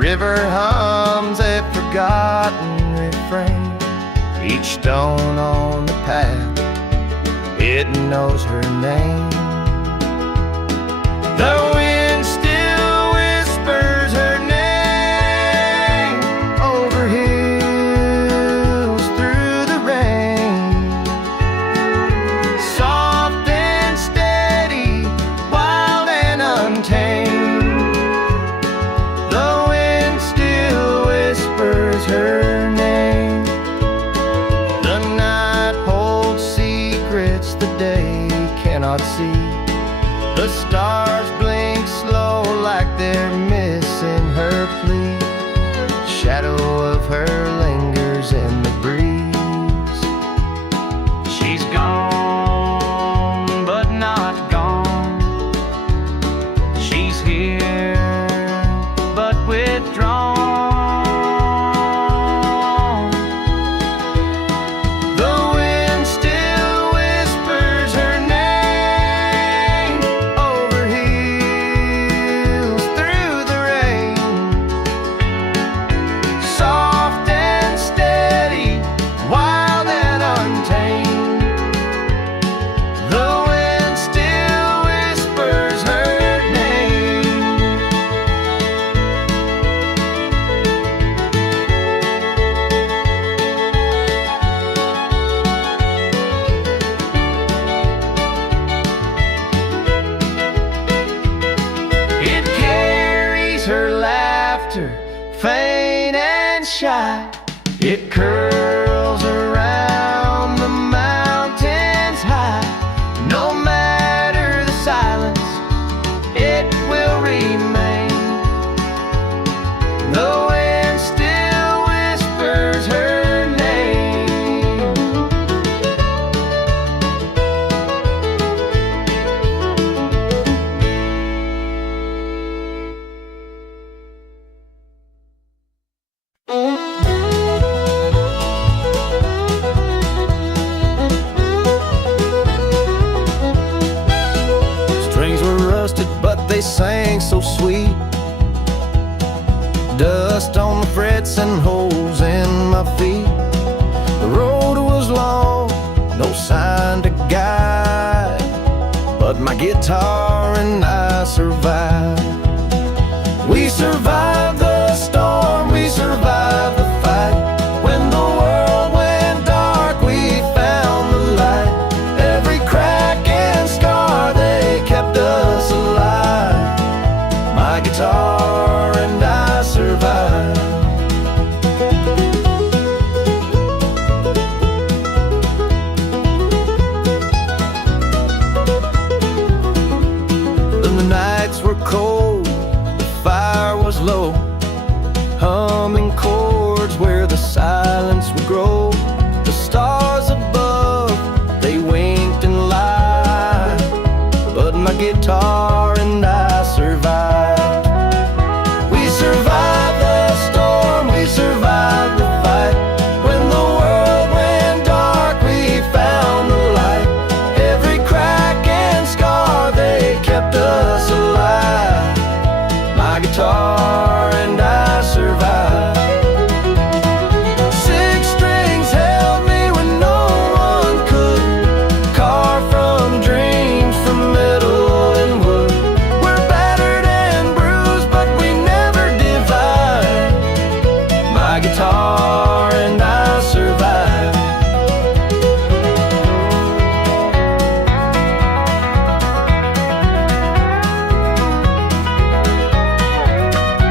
river hums a forgotten refrain. Each stone on the path, it knows her name. The wind still whispers her name over hills through the rain. Soft and steady, wild and untamed. The wind still whispers her name. The night holds secrets the day cannot see. The stars blink slow like they're missing her plea. Shadow of her lingers in the breeze. She's gone, but not gone. She's here, but withdrawn. The wind still whispers her name over hills through the rain. Soft and steady, wild and untamed. The wind still whispers her name. It carries her laughter, faint and shy. It curls around the mountains high. No matter the silence, it will remain. The wind still whispers her name. Strings were rusted, but they sang so sweet. Dust on the frets and holes in my feet. The road was long, no sign to guide, but my guitar and I survived. We survived the storm, we survived the fight. When the world went dark, we found the light. Every crack and scar, they kept us alive. My guitar and I survived. Then the nights were cold, the fire was low, humming chords where the silence would grow. The stars above, they winked and lied, but my guitar and I survived. We survived the storm, we survived the fight. When the world went dark, we found the light. Every crack and scar, they kept us alive. My guitar and I survived. Six strings held me when no one could. Carved from dreams, from metal and wood. We're battered and bruised, but we never divide. My guitar and I survived.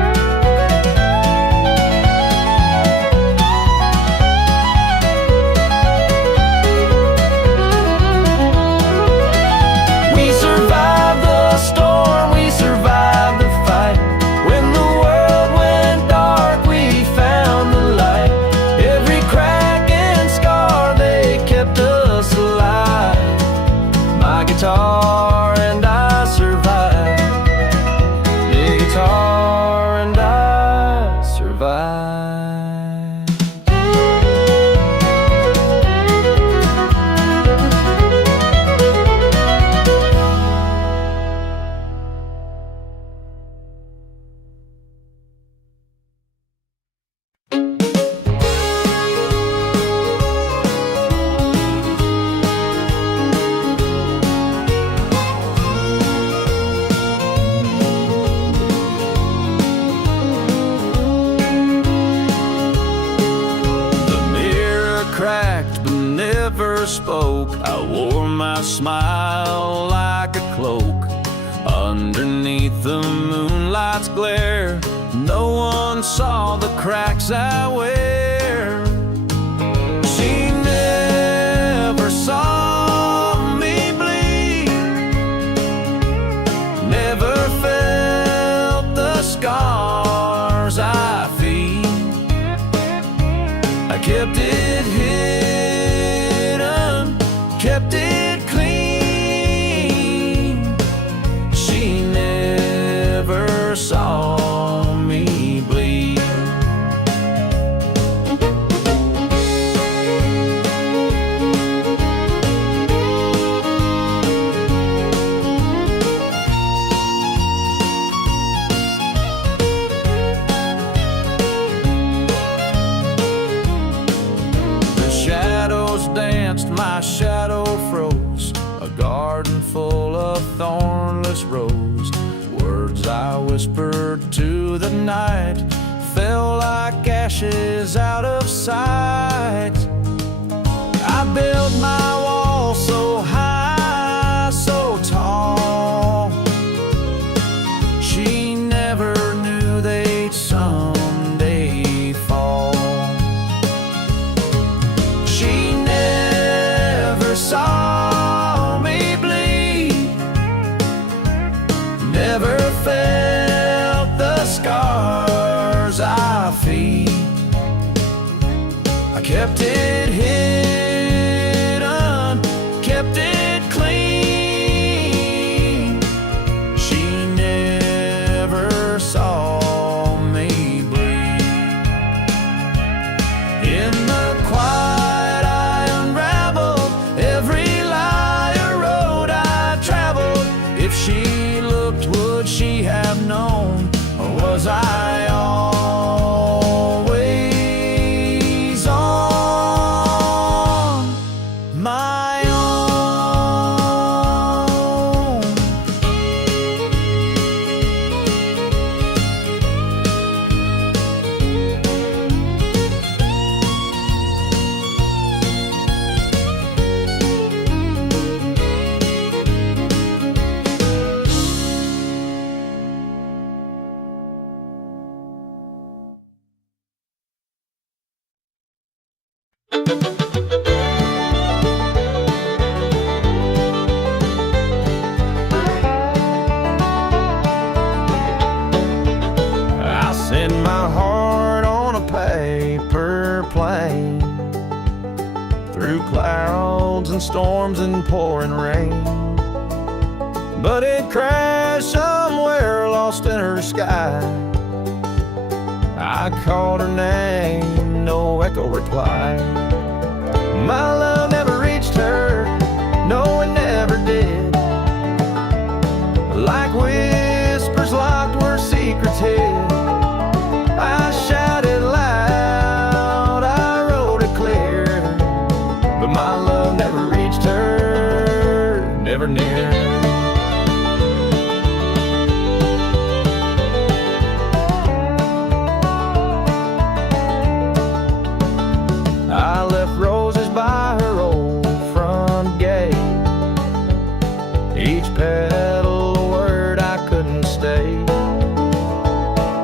spoke. I wore my smile like a cloak underneath the moonlight's glare. No one saw the cracks I wear. She never saw me bleed, never felt the scars I feel. I kept it hidden, kept it clean. She never saw me bleed. Danced, my shadow froze. A garden full of thornless rose. Words I whispered to the night fell like ashes out of sight. I built my wall so high, so tall. She never knew they'd someday fall. She never saw me bleed, never felt the scars I feel. I kept it hidden, kept it clean. She never saw me bleed. In the quiet I unraveled every lie or road I traveled. If she looked, would she have known? Or was I always on my own? I sent my heart on a paper plane through clouds and storms and pouring rain, but it crashed somewhere lost in her sky. I called her name, no echo replied. My love never reached her, no it never did. Like whispers locked where secrets hid, I shouted loud, I wrote it clear, but my love never reached her, never near. I left roses by her old front gate, each petal a word I couldn't stay.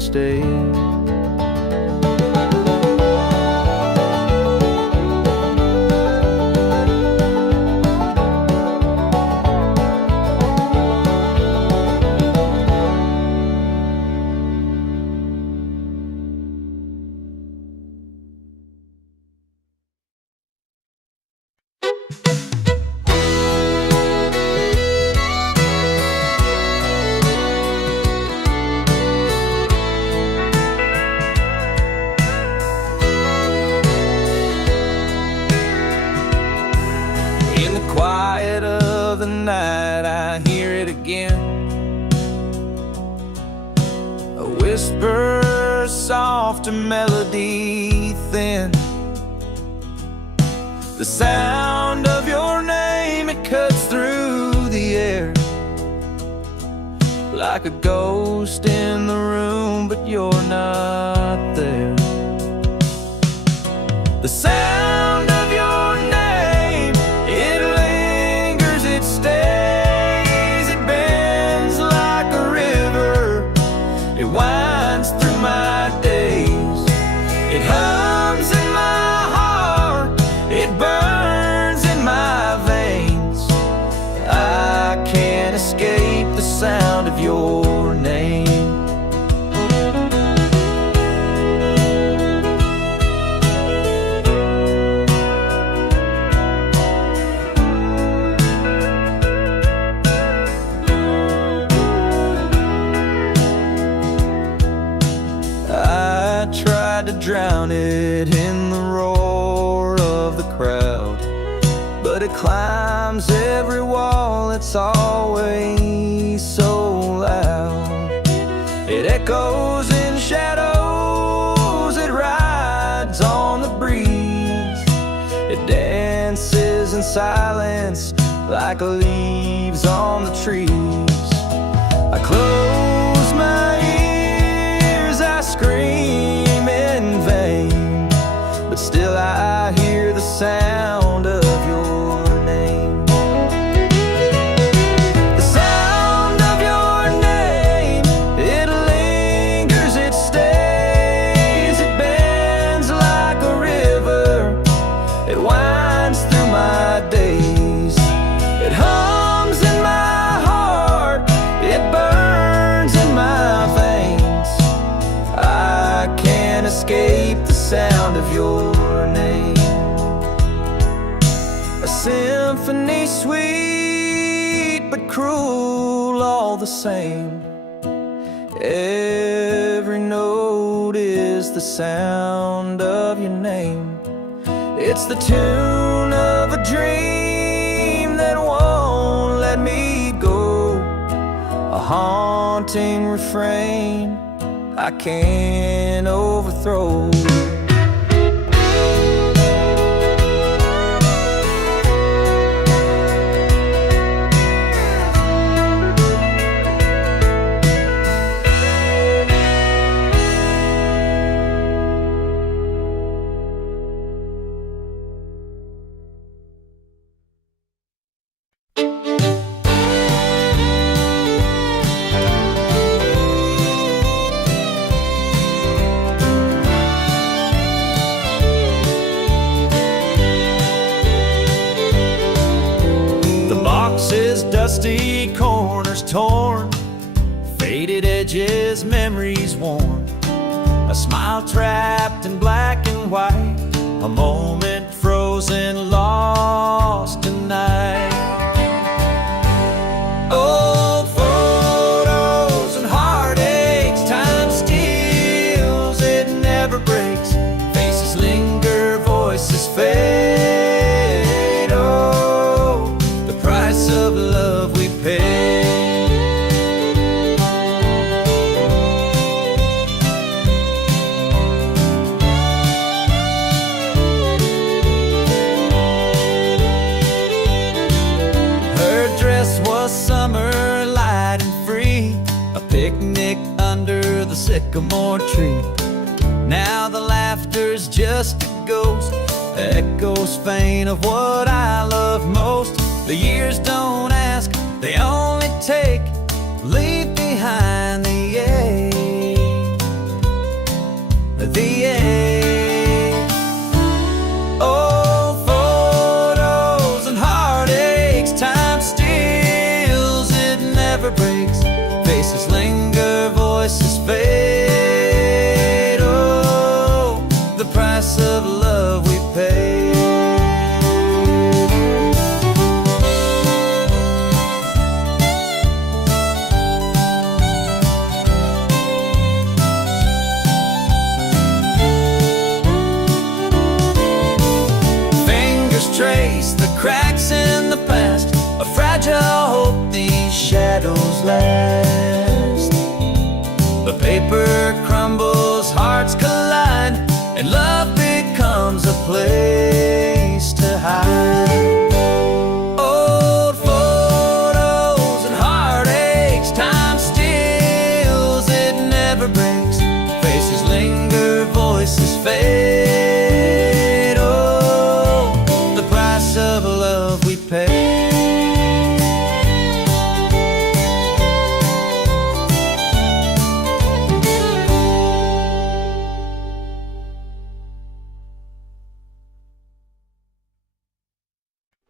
stay. In the quiet of the night, I hear it again. A whisper, soft, a melody thin. The sound of your name, it cuts through the air. Like a ghost in the room, but you're not there. The sound of your name, it lingers, it stays, it bends like a river. It winds through my days. It hums in my heart, it burns in my veins. I can't escape the sound of your name. I tried to drown it in the roar of the crowd, but it climbs every wall, it's always so loud. It echoes in shadows, it rides on the breeze. It dances in silence like leaves on the trees. I close my ears, I scream in vain, but still I hear the sound of your name. The sound of your name, it lingers, it stays, it bends like a river. It winds through my days. It hums in my heart, it burns in my veins. I can't escape the sound of your name. A symphony sweet but cruel all the same. Every note is the sound of your name. It's the tune of a dream that won't let me go. A haunting refrain I can't overthrow. Dusty corners torn, faded edges, memories worn. A smile trapped in black and white, a moment frozen, lost tonight. Old photos and heartaches, time steals, it never breaks. Faces linger, voices fade. Oh, the price of love we pay. Her dress was summer, light and free, a picnic under the sycamore tree. Now the laughter's just a ghost, echoes faint of what I love most. The years don't ask, they only take, leave behind the ache.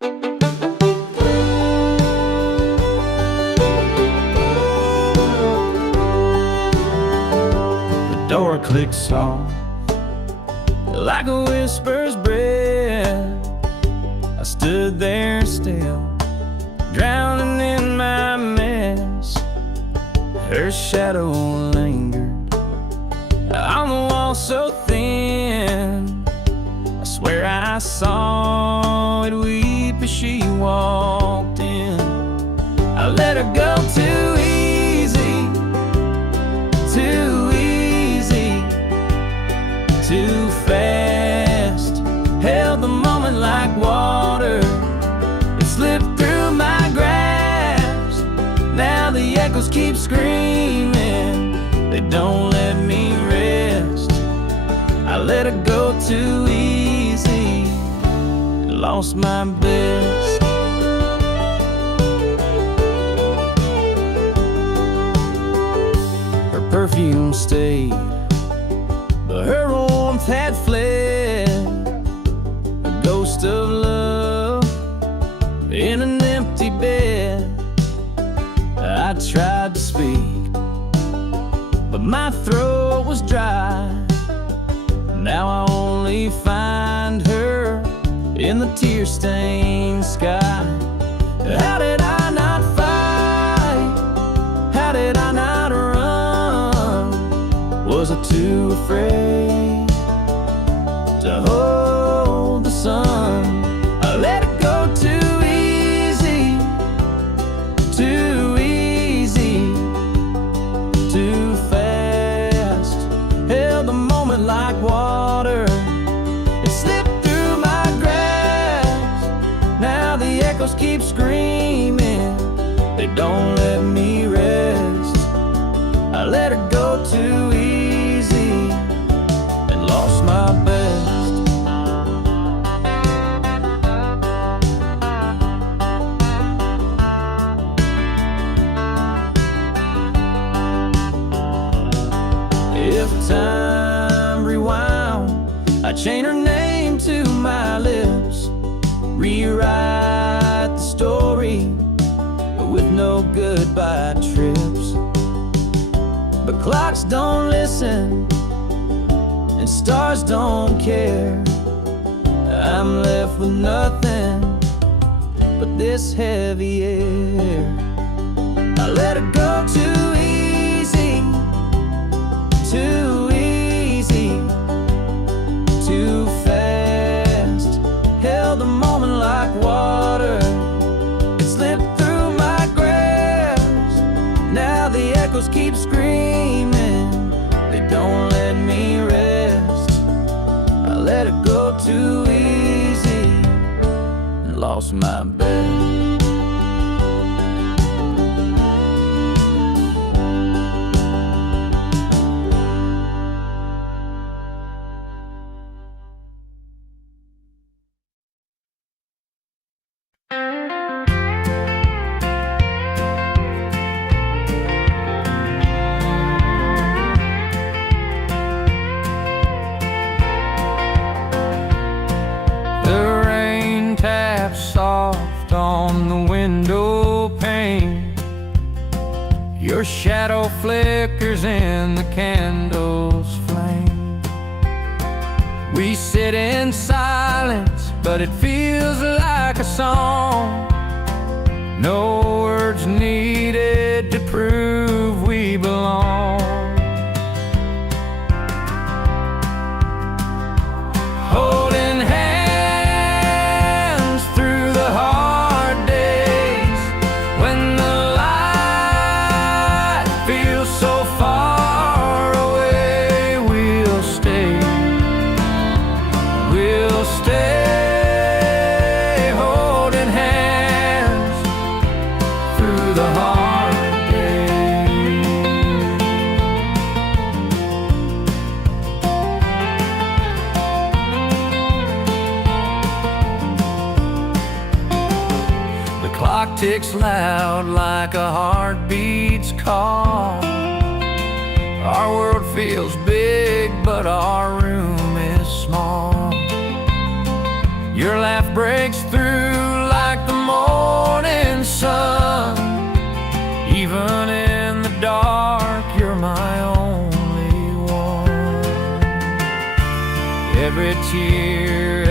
The door clicked soft, like a whisper's breath. I stood there still, drowning in my mess. Her shadow lingered on the wall so thin. I swear I saw it weep as she walked in. I let her go too easy, too easy, too fast. Held the moment like water, it slipped through my grasp. Now the echoes keep screaming, they don't let me rest. I let her go too easy, lost my best. Her perfume stayed, but her warmth had fled. A ghost of love in an empty bed. I tried to speak, but my throat was dry. Now I only find her in the tear-stained sky. How did I not fight? How did I not run? Was I too afraid to hold the sun? I let it go too easy, too easy, too fast. Held the moment like water, it slipped through my grasp. Now the echoes keep screaming, they don't let me rest. I let her go too easy and lost my best. If time rewound, I'd chain her name to my lips, rewrite the story with no goodbye trips. But clocks don't listen and stars don't care. I'm left with nothing but this heavy air. I let her go too easy, too easy, too fast. Held the moment like water, it slipped through my grasp. Now the echoes keep screaming, they don't let me rest. I let it go too easy and lost my best. Soft on the window pane, your shadow flickers in the candle's flame. We sit in silence, but it feels like a song. No words needed to prove we belong. Holding hands through the hard days, when the light feels so far away, we'll stay holding hands through the hard days. The clock ticks loud like a heartbeat's call. Our world feels big, but our room is small. Your laugh breaks through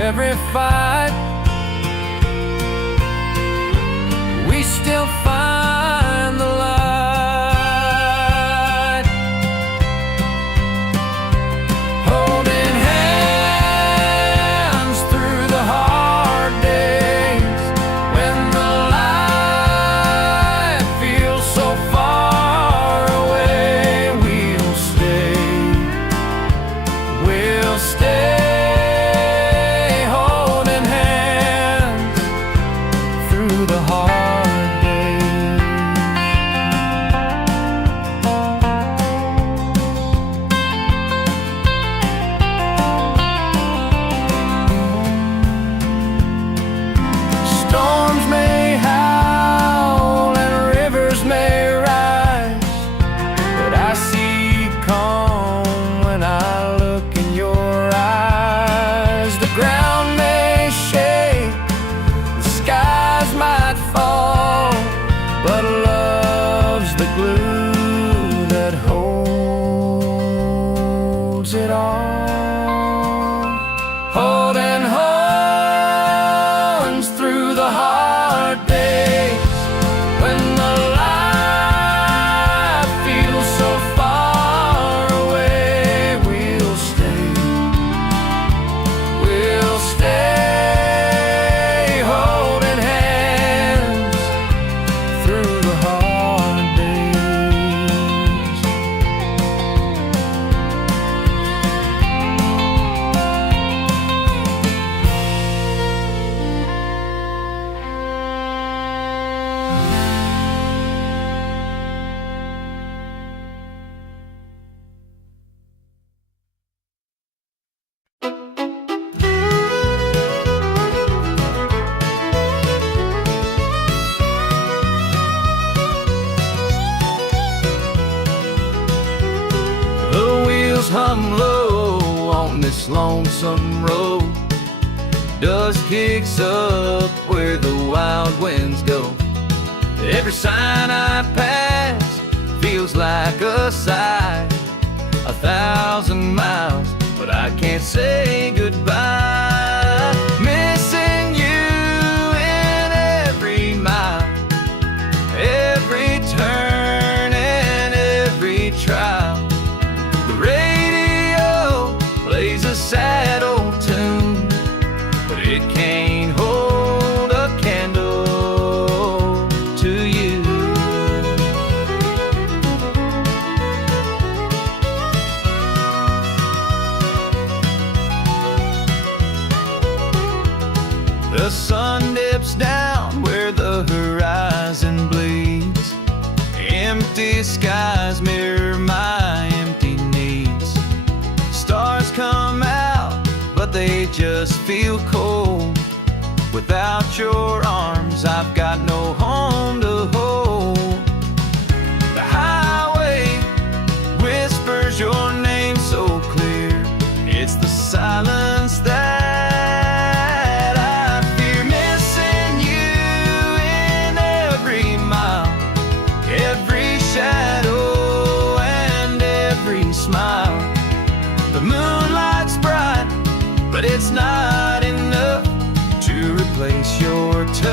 every fight, we still find the light. Holding hands through the hard days, when the light feels so far away, we'll stay holding hands through the hard days. Storms may howl and rivers may rise, but I see calm when I look in your eyes. The ground may shake, the skies might fall, but love's the glue that holds it all. Holding hands through the hard days, when the light feels so far away, we'll stay holding hands through the hard days. The wheels hum low on this lonesome road. Dust kicks up where the wild winds go. Every sign I pass feels like a sigh. 1,000 miles, but I can't say goodbye. Missing you in every mile, every turn and every trial. The radio plays a sad old tune, but it can't hold a candle to you. The sun dips down where the horizon bleeds. Empty skies mirror my empty needs. Stars come out, but they just feel cold. Without your arms, I've got no home to hold. The highway whispers your name so clear. It's the silence that I fear. Missing you in every mile, every shadow and every smile. The moonlight's bright, but it's not enough to replace your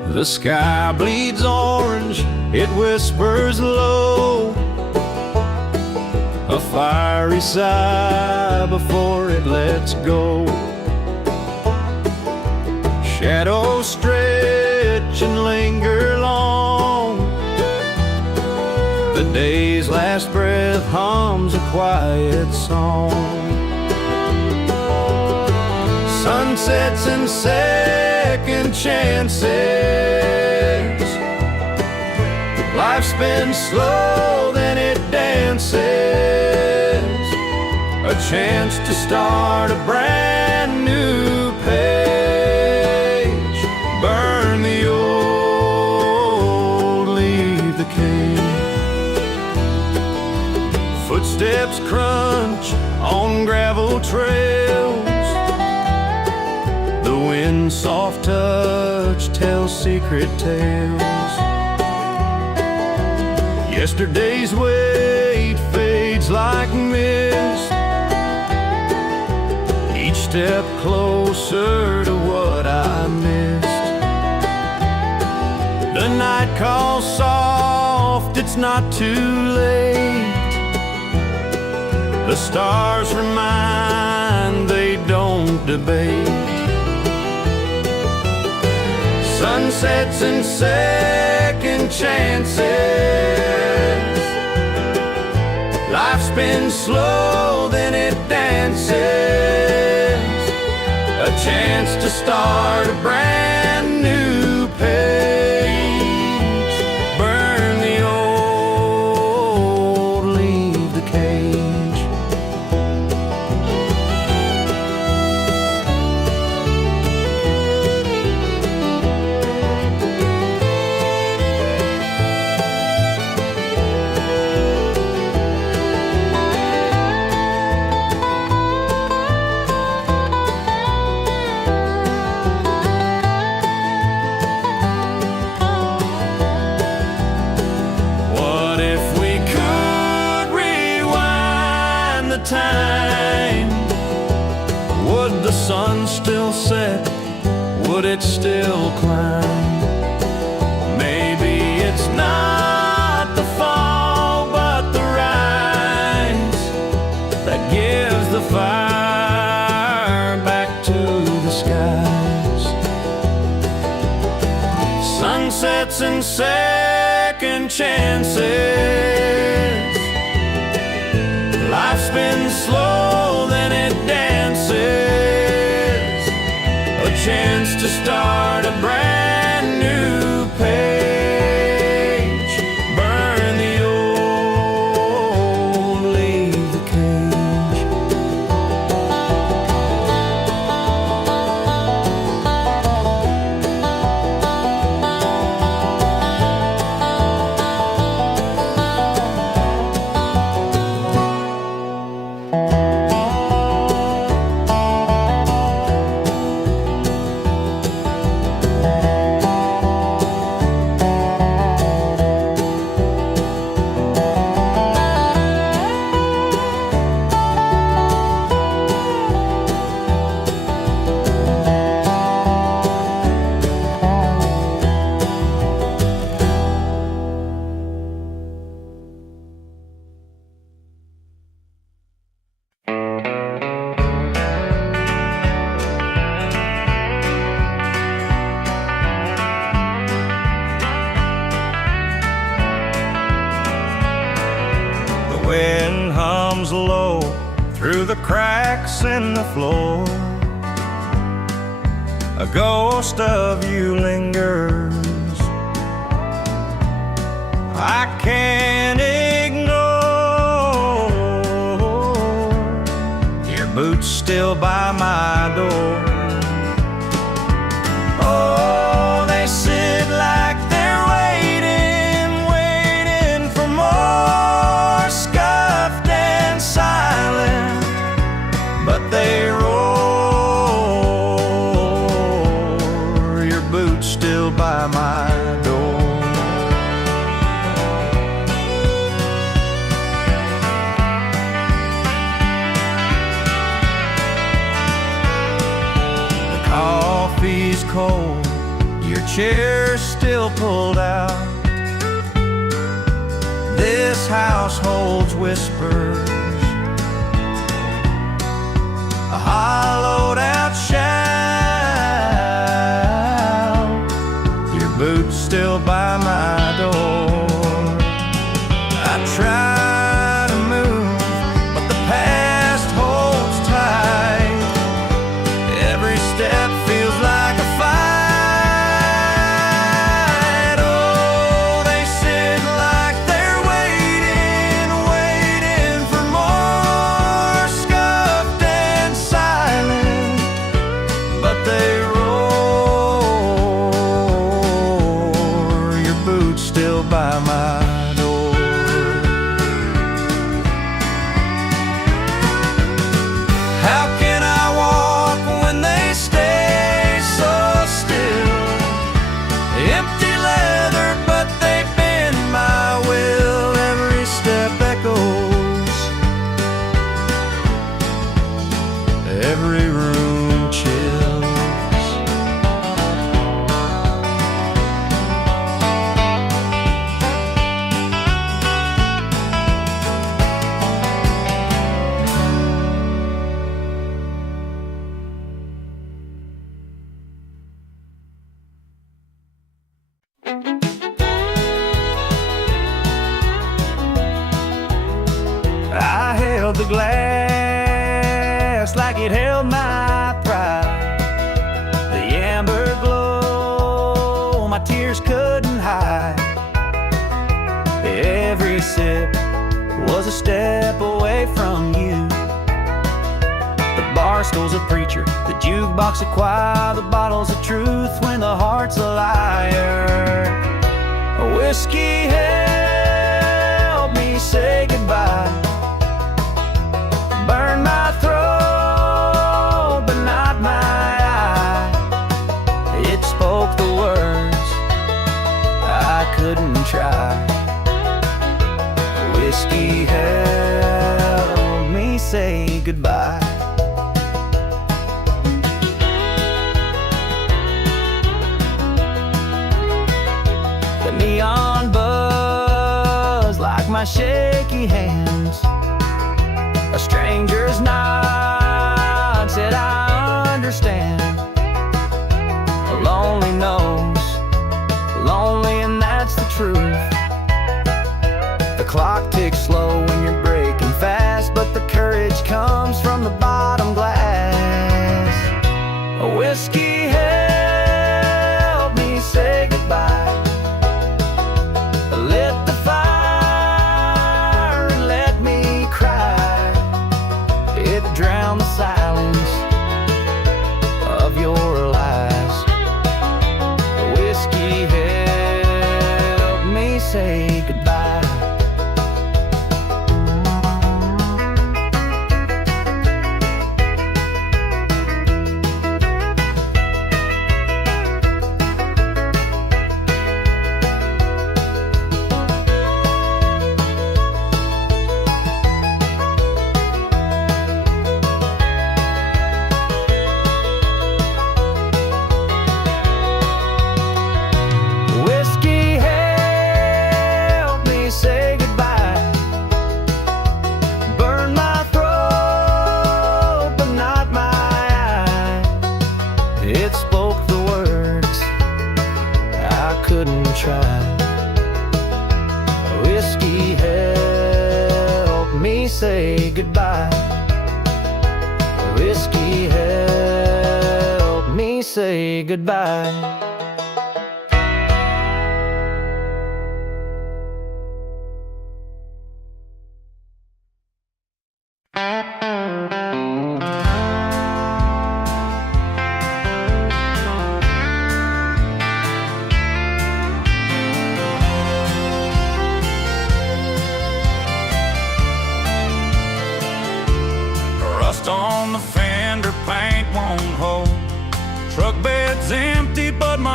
The sky bleeds orange, it whispers low, a fiery sigh before it lets go. Shadows stretch and linger long, the day's last breath hums a quiet song. Sunsets and second chances, life spins slow, then it dances. A chance to start a brand new page. Burn the old, leave the cage. Footsteps crunch on gravel trails, the wind's soft touch tells secret tales. Yesterday's weight fades like mist, each step closer to what I missed. The night calls soft, it's not too late. The stars remind, they don't debate. Sunsets and second chances, life spins slow, then it dances. A chance to start a brand new page. Burn the old, leave the cage. Time, would the sun still set? Would it still climb? Maybe it's not the fall, but the rise that gives the fire back to the skies. Sunsets and second chances, life spins slow, then it dances. A chance to start a brand new page. Burn the old, leave the cage. Wind hums low through the cracks in the floor. A ghost of you lingers, I can't ignore. Your boots still by my door. Oh, they sit like they're waiting for more, scuffed and silent, but they roar. Your boots still by my door. The coffee's cold, your chair's still pulled out. This house holds whispers, a hollowed out shout. Your boots still by my door. I try to move, but the past holds tight. Every step feels like a fight. Oh, they sit like they're waiting, waiting for more, scuffed and silent, but they roar. Your boots still by my door. How can I walk when they stay so still? Empty leather, but they bend my will. Every step echoes, every room chills. I held the glass like it held my pride. The amber glow my tears couldn't hide. Every sip was a step away from you. The bar stool's a preacher, the jukebox a choir, the bottle's a truth when the heart's a liar. A whiskey helped me say goodbye. Burn my throat, but not my eye. It spoke the words I couldn't try. Whiskey helped me say goodbye. The neon buzz like my shaky hands. A stranger's nod said I understand. Lonely knows, lonely, and that's the truth. The clock ticks slow when you're breaking fast, but the courage comes from the bottom glass. A whiskey helped me say goodbye. Lit the fire and let me cry. It drowned the silence of your lies. The whiskey helped me say goodbye. It spoke the words I couldn't try. Whiskey helped me say goodbye. Whiskey helped me say goodbye. Rust on the fender, paint won't hold. Truck bed's empty, but my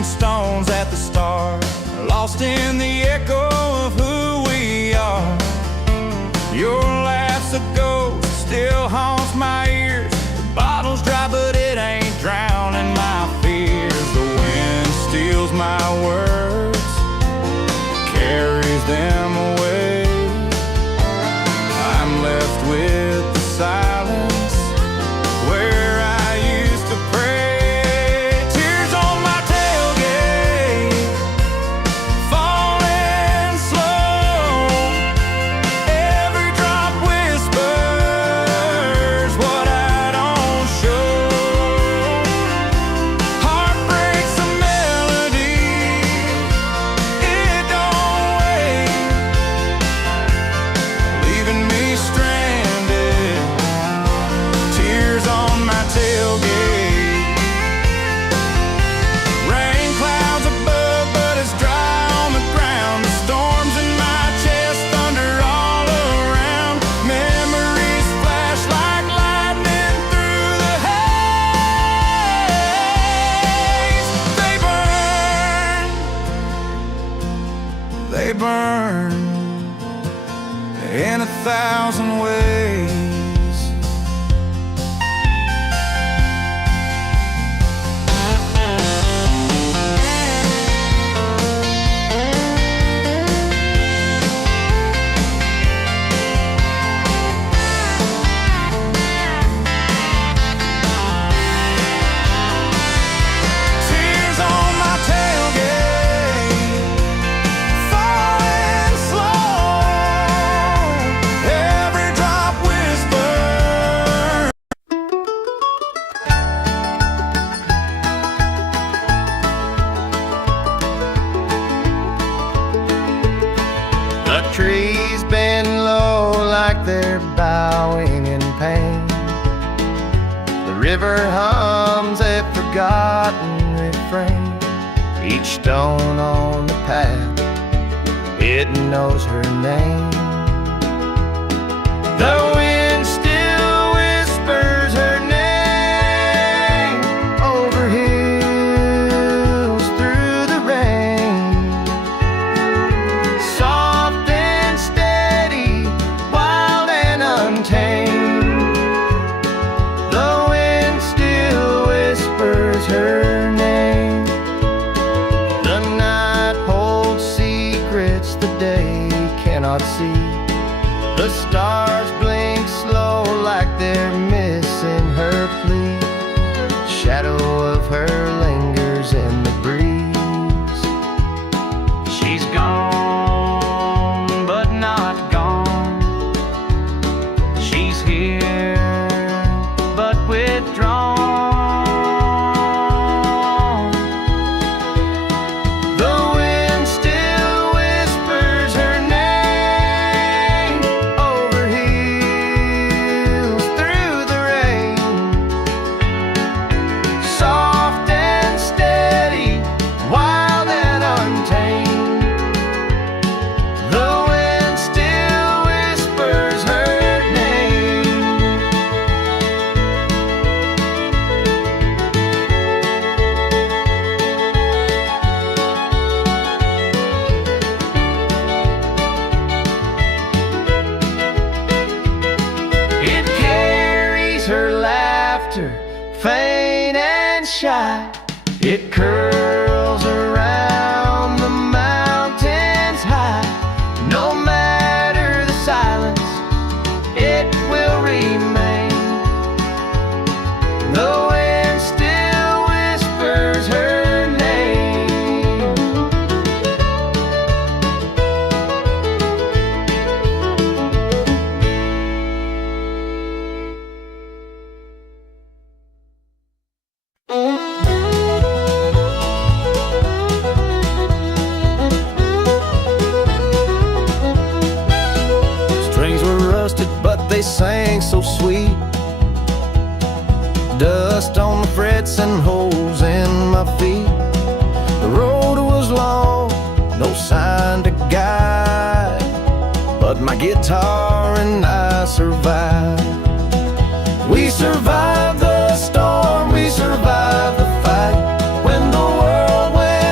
kicking stones at the start, lost in the echo of who we are. Your laugh's a ghost, still haunts my ears. The bottle's dry, but it ain't drowning my fears. The wind steals my words, carries them away. I'm left with the silence where I used to pray. Tears on my tailgate, falling slow. Every drop whispers what I don't show. Heartbreak's a melody, it don't wait, leaving me stranded. Tears on my tailgate. Rain clouds above, but it's dry on the ground. The storms in my chest, thunder all around. Memories flash like lightning through the haze. They burn in 1,000 ways. Tears on my tailgate, falling slow. Every drop whispers. The trees bend low like they're bowing in pain. The river hums a forgotten refrain. Each stone on the path, it knows her name. The wind still whispers her name over hills through the rain. Soft and steady, wild and untamed. The wind still whispers her name. The night holds secrets the day cannot see. The stars blink slow like they're missing her plea. Shadow of her lingers in the breeze. She's gone, but not gone. She's here, but withdrawn. The wind still whispers her name over hills through the rain. Soft and steady, wild and untamed. The wind still whispers her name. It carries her laughter, faint and shy. It curls around the mountains high. No matter the silence, it will remain. The wind still whispers her name. Strings were rusted, but they sang so sweet. Dust on the frets and holes in my feet. The road was long, no sign to guide, but my guitar and I survived. We survived the storm, we survived the fight. When the world went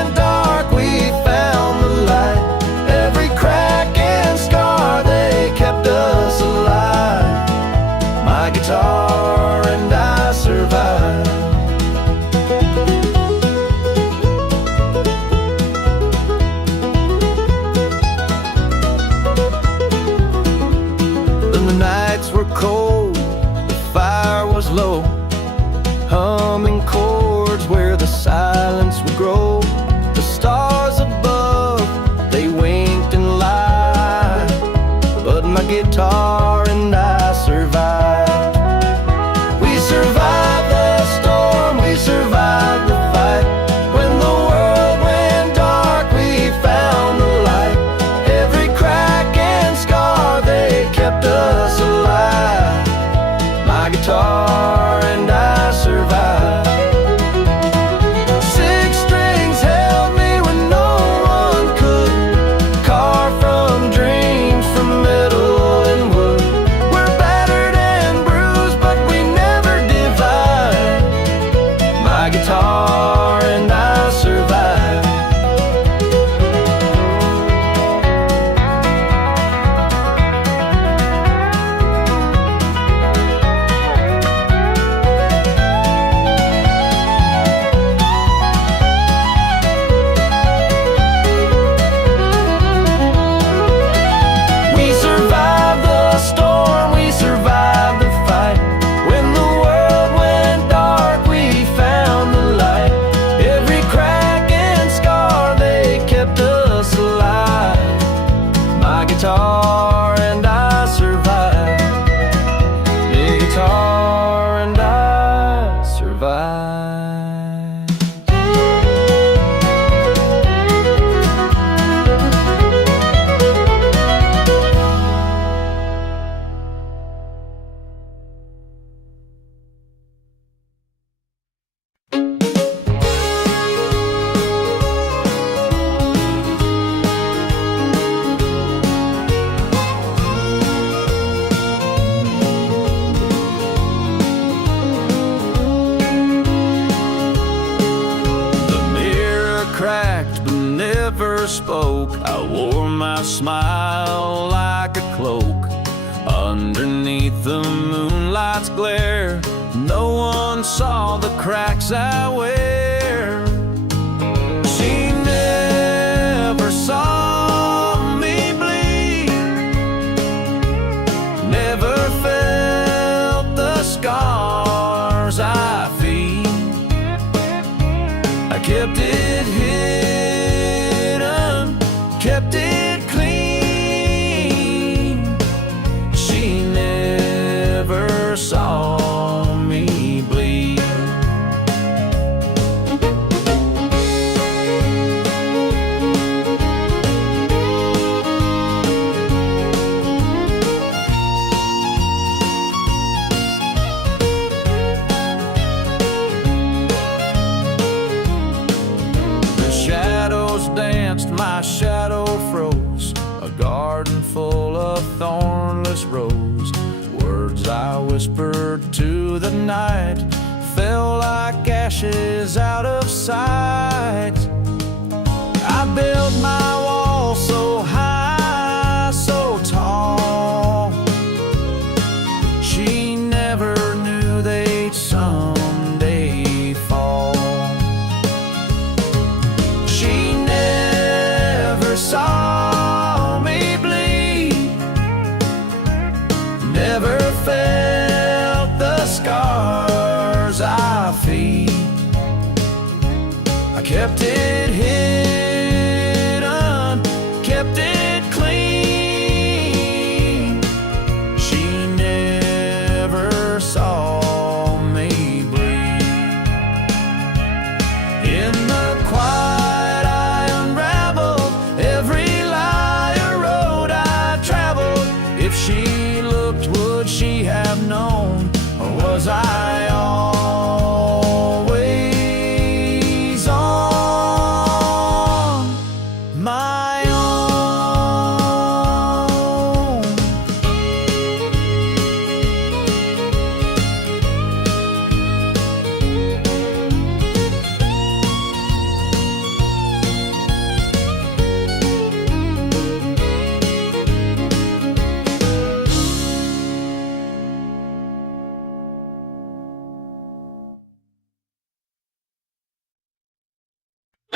my guitar and I survive. When the nights were cold, the fire was low, humming chords where the silence would grow. The stars above, they winked and lied, but my guitar and I survived. We survived the storm, we survived the fight. When the world went dark, we found the light. Every crack and scar, they kept us alive. My guitar and I survived. Six strings held me when no one could. Carved from dreams, from metal and wood. We're battered and bruised, but we never divide. My guitar and I survive. We survived the storm, we survived the fight. When the world went dark, we found the light. Every crack and scar, they kept us alive. My guitar and I survived. The guitar and I survived. The mirror cracked but never spoke. I wore my smile like a cloak. Underneath the moonlight's glare, no one saw the cracks I wear. She never saw me bleed, never felt the scars I feel. I kept it hidden, kept it clean. She never saw me bleed. The shadows danced, my shadow froze. A garden full of thornless rose. Words I whispered to the night fell like ashes out of sight. I built my wall so high, so tall. She never knew they'd someday fall. She never saw me bleed, never felt the scars I feel. I kept it hidden, kept it clean. She never saw me bleed. In the quiet I unraveled every lie or road I traveled. If she looked, would she have known, or was I always on my own?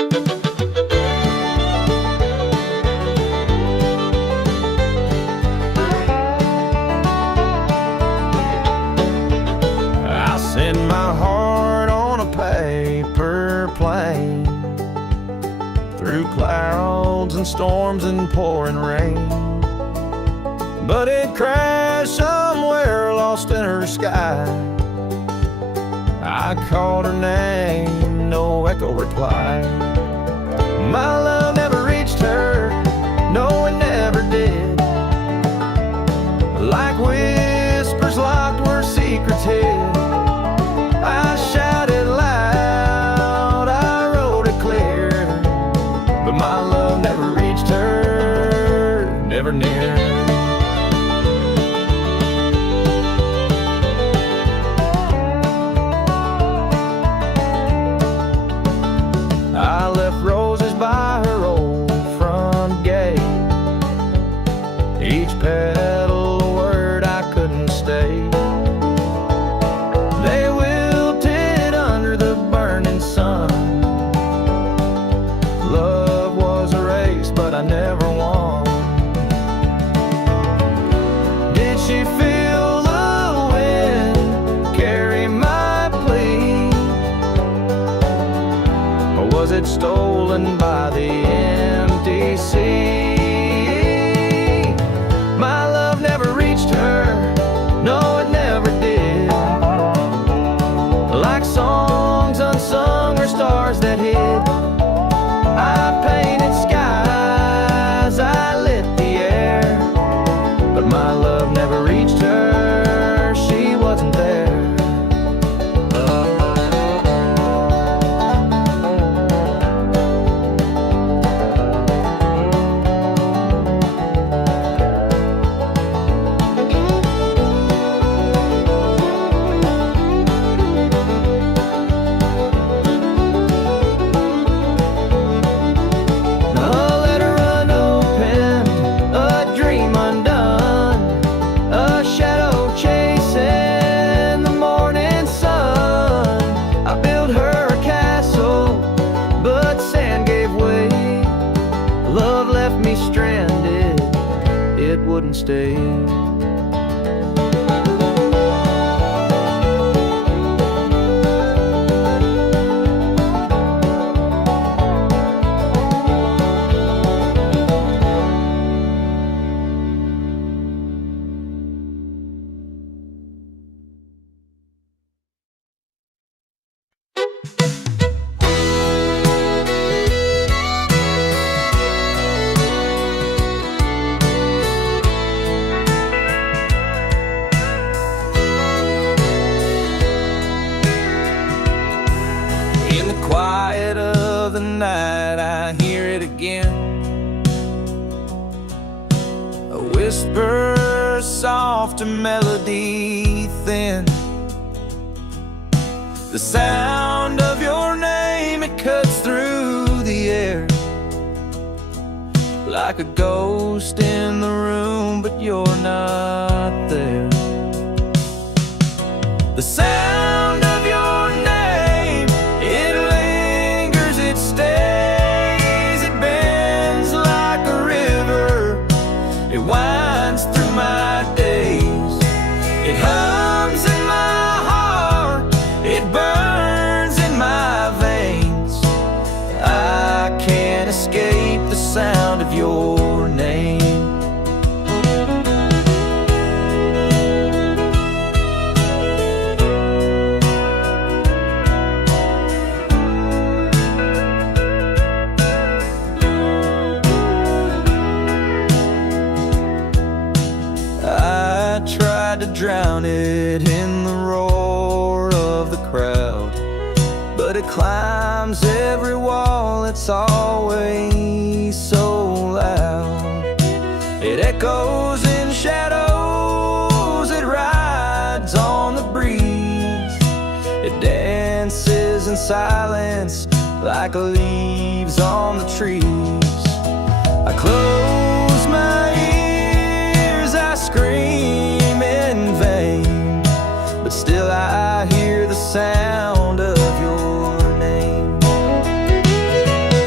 I send my heart on a paper plane through clouds and storms and pouring rain, but it crashed somewhere lost in her sky. I called her name, no echo replied. My love never reached her, no, it never did. Like whispers locked where secrets hid, I shouted loud, I wrote it clear, but my love never reached her, never near. I left roses by her old front gate, each petal a word I couldn't state. They wilted under the burning sun. Love was a race, but I never won. Did she feel the wind carry my plea, or was it stolen by the empty sea? My love never reached her, no, it never did. Like songs unsung or stars that hid, I painted skies, I lit the air, but my love never reached her, she wasn't there. Love left me stranded, it wouldn't stay. In the quiet of the night, I hear it again, a whisper, soft, a melody thin. The sound of your name, it cuts through the air, like a ghost in the room, but you're not there. The sound of your name, it lingers, it stays, it bends like a river, it winds through my days, it hums in my heart, it burns in my veins. I can't escape the sound of your name. I tried to drown it in the roar of the crowd, but it climbs every wall, it's always so loud. It echoes in shadows, it rides on the breeze, it dances in silence like leaves on the trees. I close my ears, I scream in vain, but still I hear the sound of your name.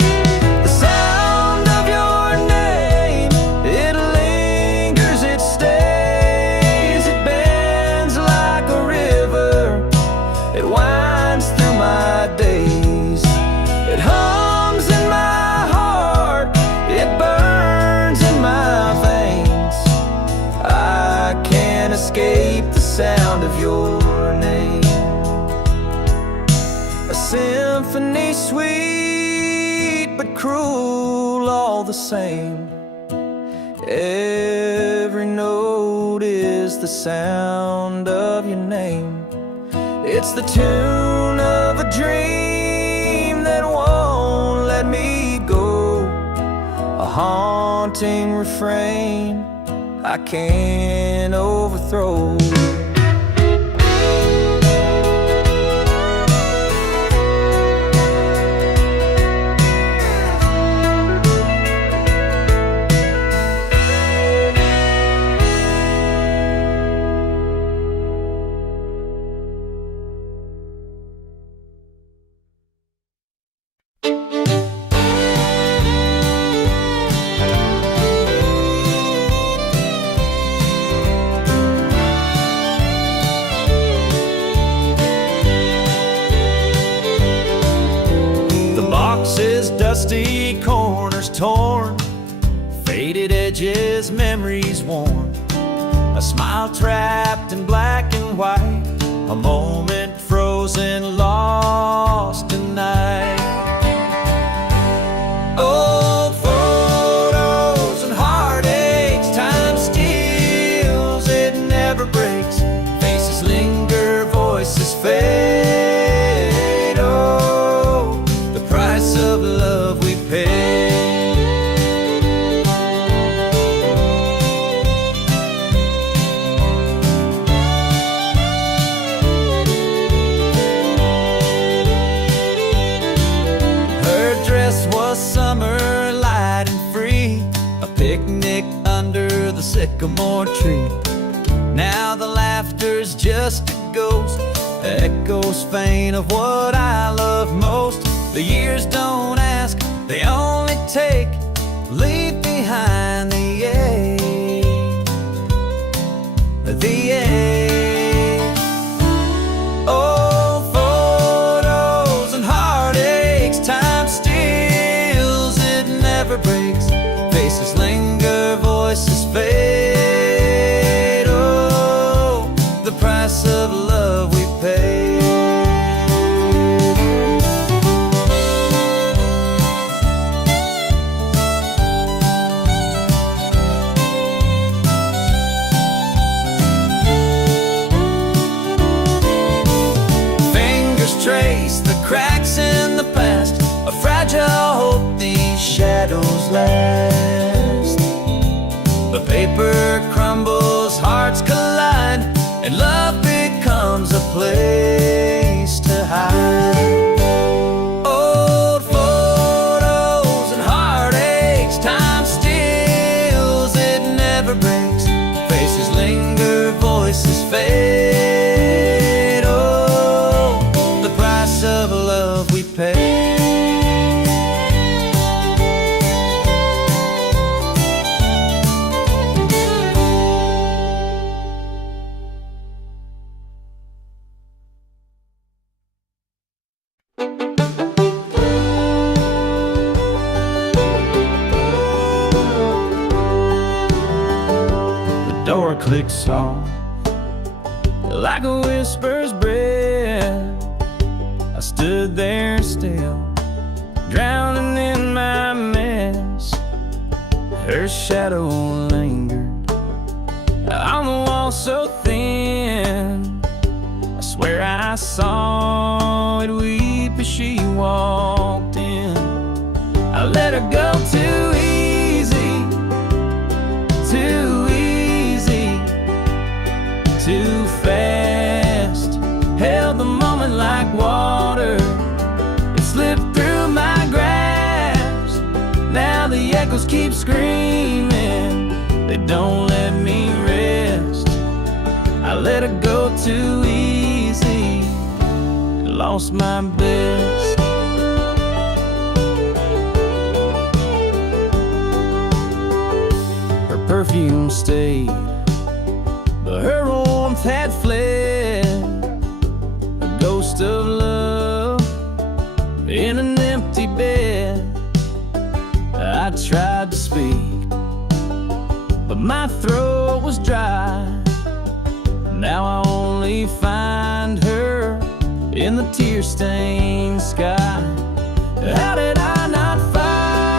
cruel all the same. Every note is the sound of your name. It's the tune of a dream that won't let me go, a haunting refrain I can't overthrow. Dusty corners torn, faded edges, memories worn, a smile trapped in black and white, a moment frozen, lost in night. Old photos and heartaches, time steals, it never breaks. Faces linger, voices fade. Oh, the price of love we pay. Her dress was summer, light and free, a picnic under the sycamore tree. Now the laughter's just a ghost, echoes faint of what I love most. The years don't ask, they only take, leave behind the ache, the ache. Old photos and heartaches, time steals, it never breaks. Faces linger, voices fade. Oh, the price of love we pay. Trace the cracks in the past, a fragile hope these shadows last. The paper crumbles, hearts collide, and love becomes a place to hide. Old photos and heartaches, time steals, it never breaks. Faces linger, voices fade. Of love we pay. The door clicks off like a whisper's breath. I stood there still, drowning in my mess. Her shadow lingered on the wall so thin. I swear I saw it weep as she walked in. I let her go too easy, too easy, too fast. Held the moment like water, it slipped through my grasp. Now the echoes keep screaming, they don't let me rest. I let her go too easy, lost my best. Her perfume stayed, but her warmth had fled. Ghost of love in an empty bed. I tried to speak, but my throat was dry. Now I only find her in the tear-stained sky. How did I not find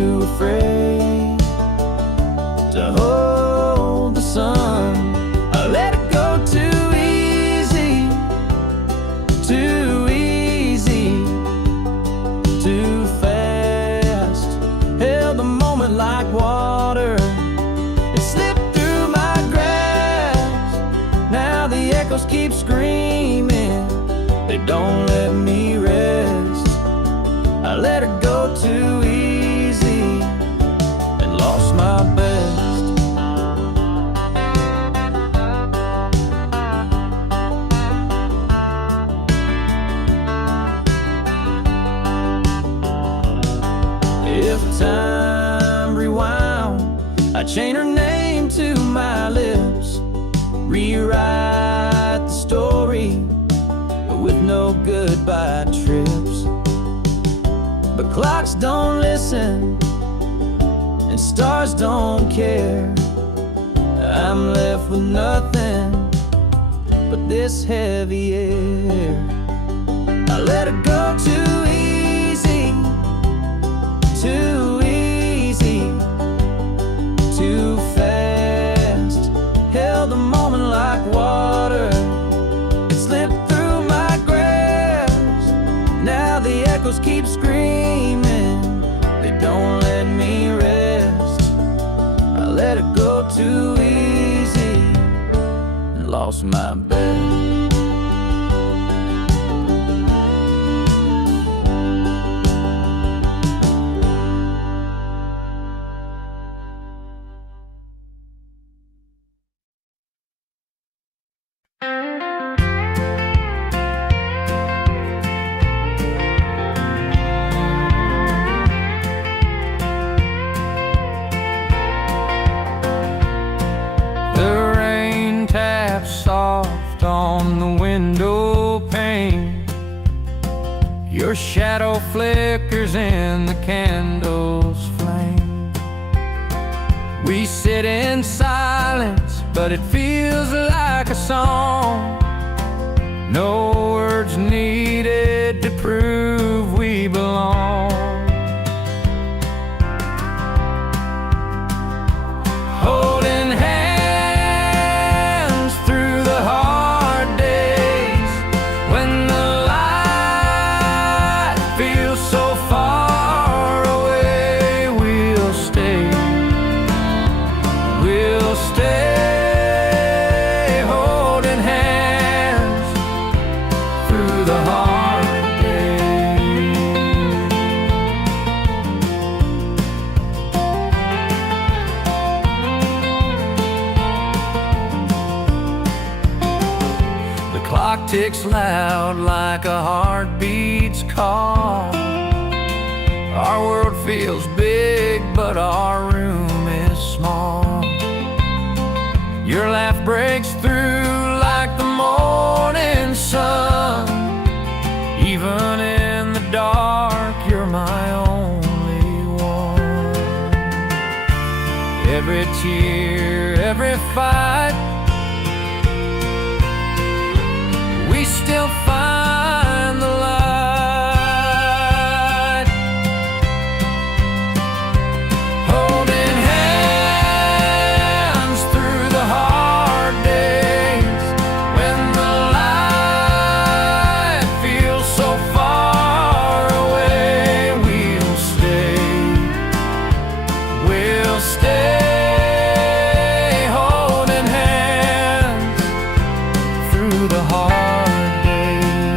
too afraid to hold the sun. I let it go too easy, too easy, too fast. Held the moment like water, it slipped through my grasp. Now the echoes keep screaming, they don't let me rest. I let her go too easy and lost my best. If time rewound, I'd chain her name to my lips, rewrite the story with no goodbye trips. But clocks don't listen and stars don't care. I'm left with nothing but this heavy air. I let it go too easy, too easy, too fast. Held the moment like water, it slipped through my grasp. Now the echoes keep screaming, they don't let me rest. I let it go too easy and lost my bet. Soft on the window pane, your shadow flickers in the candle's flame. We sit in silence, but it feels like a song. No words needed to prove we belong. Holding hands ticks loud like a heartbeat's call. Our world feels big, but our room is small. Your laugh breaks through like the morning sun. Even in the dark, you're my only one. Every tear, every fight, we still find the light. Holding hands through the hard days, when the light feels so far away. We'll stay holding hands through the hard days.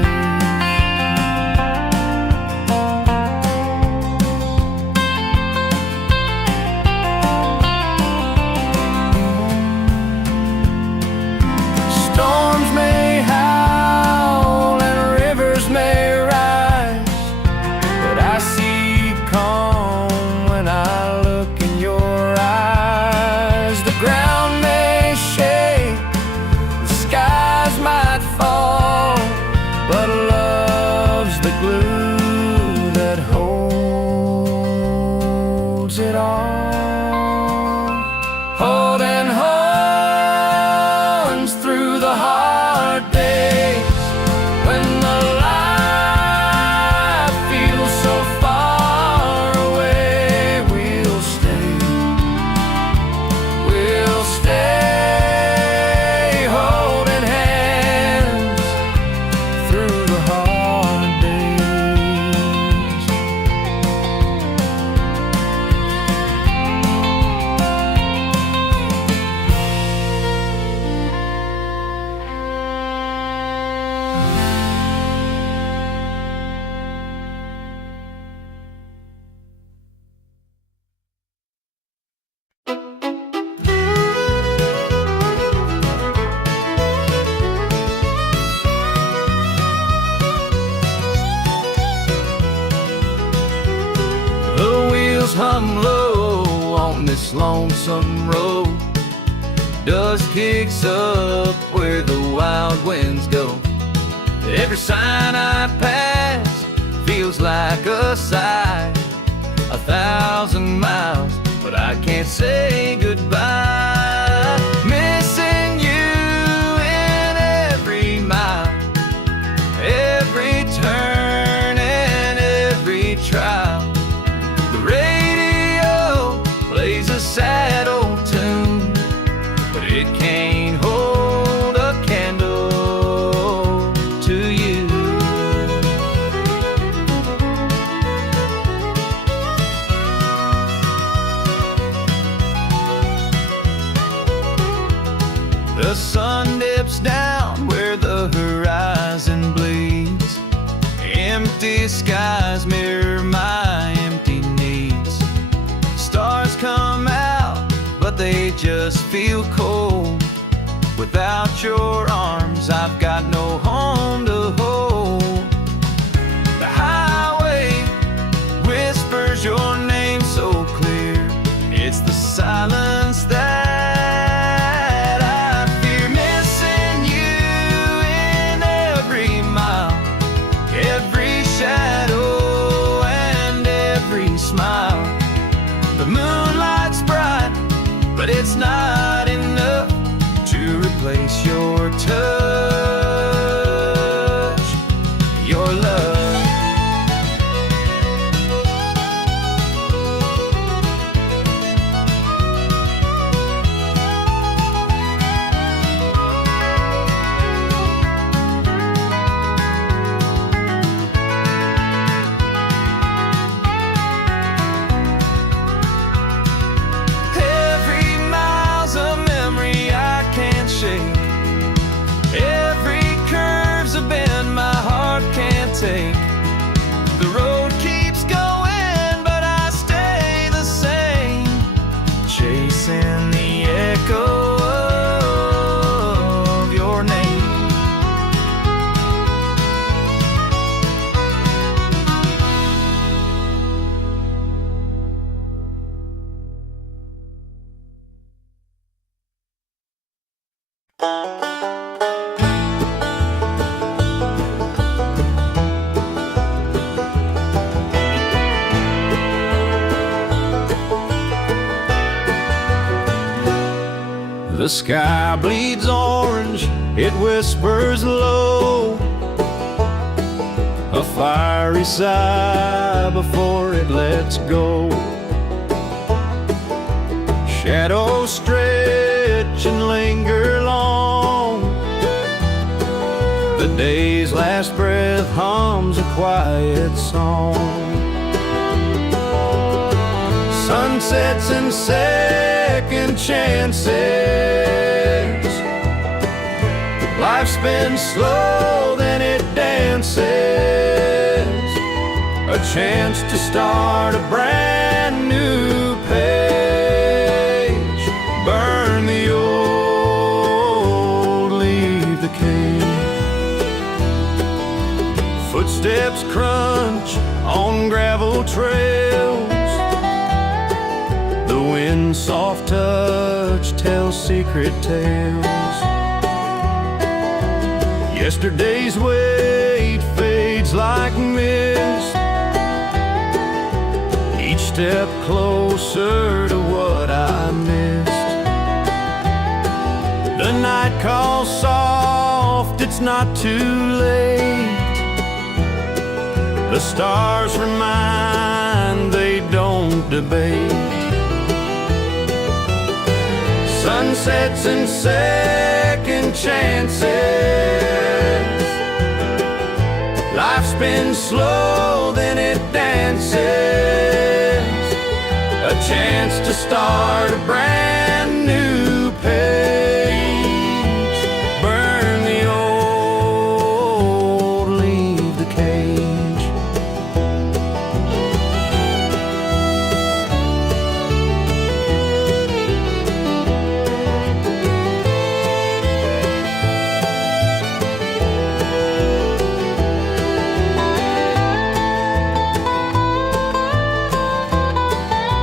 stars hum low on this lonesome road. Dust kicks up where the wild winds go. Every sign I pass feels like a sigh. 1,000 miles, but I can't say goodbye. Missing you in every mile, every turn and every trial. The radio plays a sad old tune, but it can't hold a candle to you. The sun dips down where the horizon bleeds. Empty skies mirror my empty needs. Stars come out, but they just feel cold. Without your arms, I've got no home to hold. The highway whispers your name so clear. It's the silence that I fear. Missing you in every mile, every shadow and every smile. The moonlight's bright, but it's not enough to replace your touch, your love. Every mile's a memory I can't shake. Every curve's a bend my heart can't take. The road keeps going, but I stay the same, chasing the echo of your name. The sky bleeds orange, it whispers low, a fiery sigh before it lets go. Shadows stretch and linger long. The day's last breath hums a quiet song. Sunsets and second chances. Life spins slow, then it dances. A chance to start a brand new page. Burn the old, leave the cage. Footsteps crunch on gravel trails. The wind's soft touch tells secret tales. Yesterday's weight fades like mist. Each step closer to what I missed. The night calls soft, it's not too late. The stars remind, they don't debate. Sunsets and second chances. Life spins slow, then it dances. A chance to start a brand new page. Burn the old, leave the cage.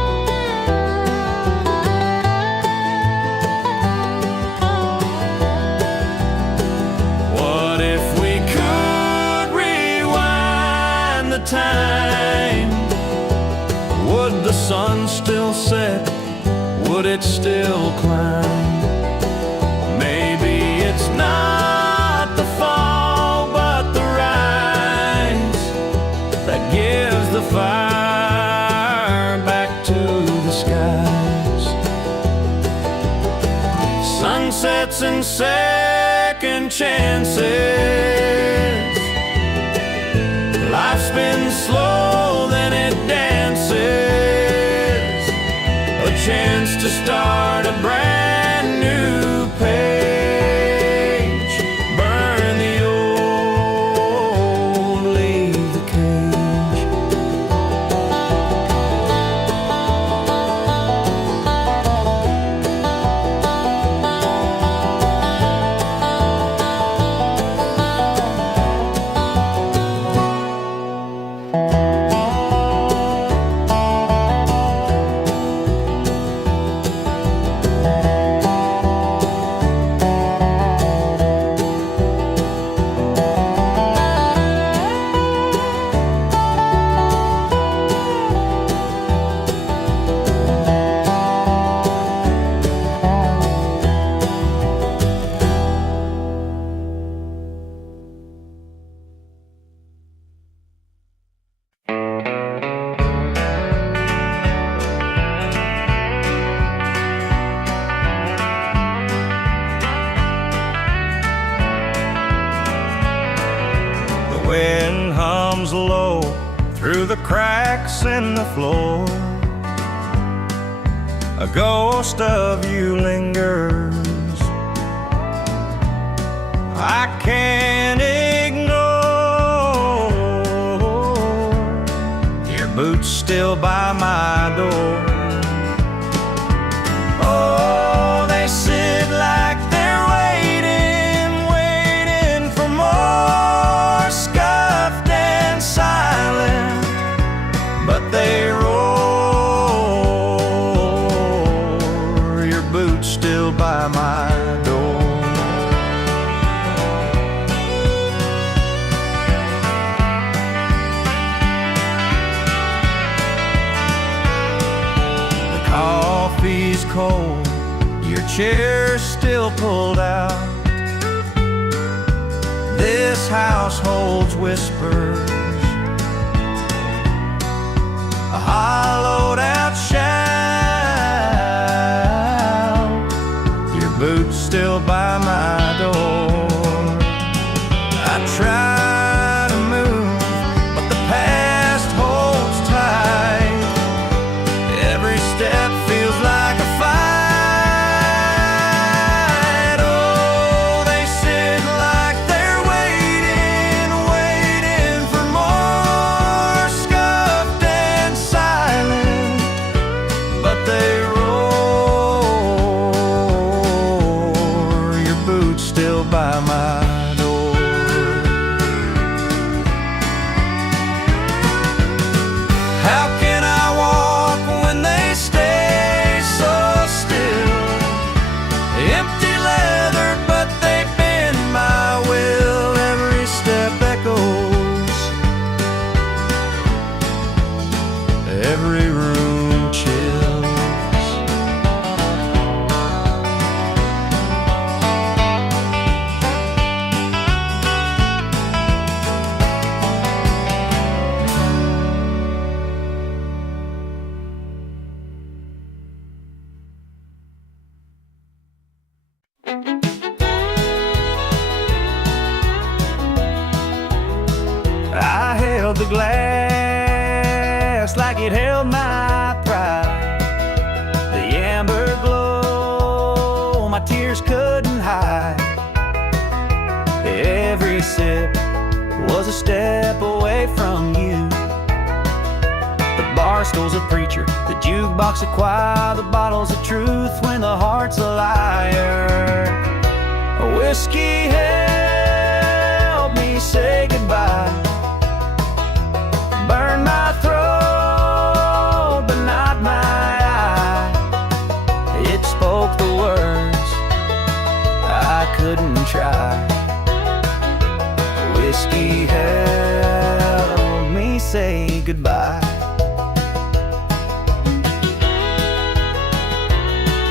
would it still climb? Maybe it's not the fall, but the rise that gives the fire back to the skies. Sunsets and second chances. Life's been slow, then it dances. A chance to start a brand new page. Burn the old, leave the cage. Wind hums low through the cracks in the floor. A ghost of you lingers. I can't ignore your boots still by my door. Oh, they sit like they're waiting for more, scuffed and silent, but they roar. Your boots still by my door. The coffee's cold, your chair's still pulled out. This house holds whispers, a hollowed out shout. Your boots still by my door. I try to move, but the past holds tight. Every step feels like a fight. Oh, they sit like they're waiting for more, scuffed and silent, but they roar. Your boots still by my door. How can I walk when they stay so still? Empty leather, but they bend my will. Every step echoes, every room chills. I held the glass like it held my pride. The amber glow my tears couldn't hide. Every sip was a step away from you. The bar stool's a preacher, the jukebox a choir, the bottle's a truth when the heart's a liar. A whiskey helped me say goodbye. Burn my throat, but not my eye. It spoke the words I couldn't try. Whiskey helped me say goodbye.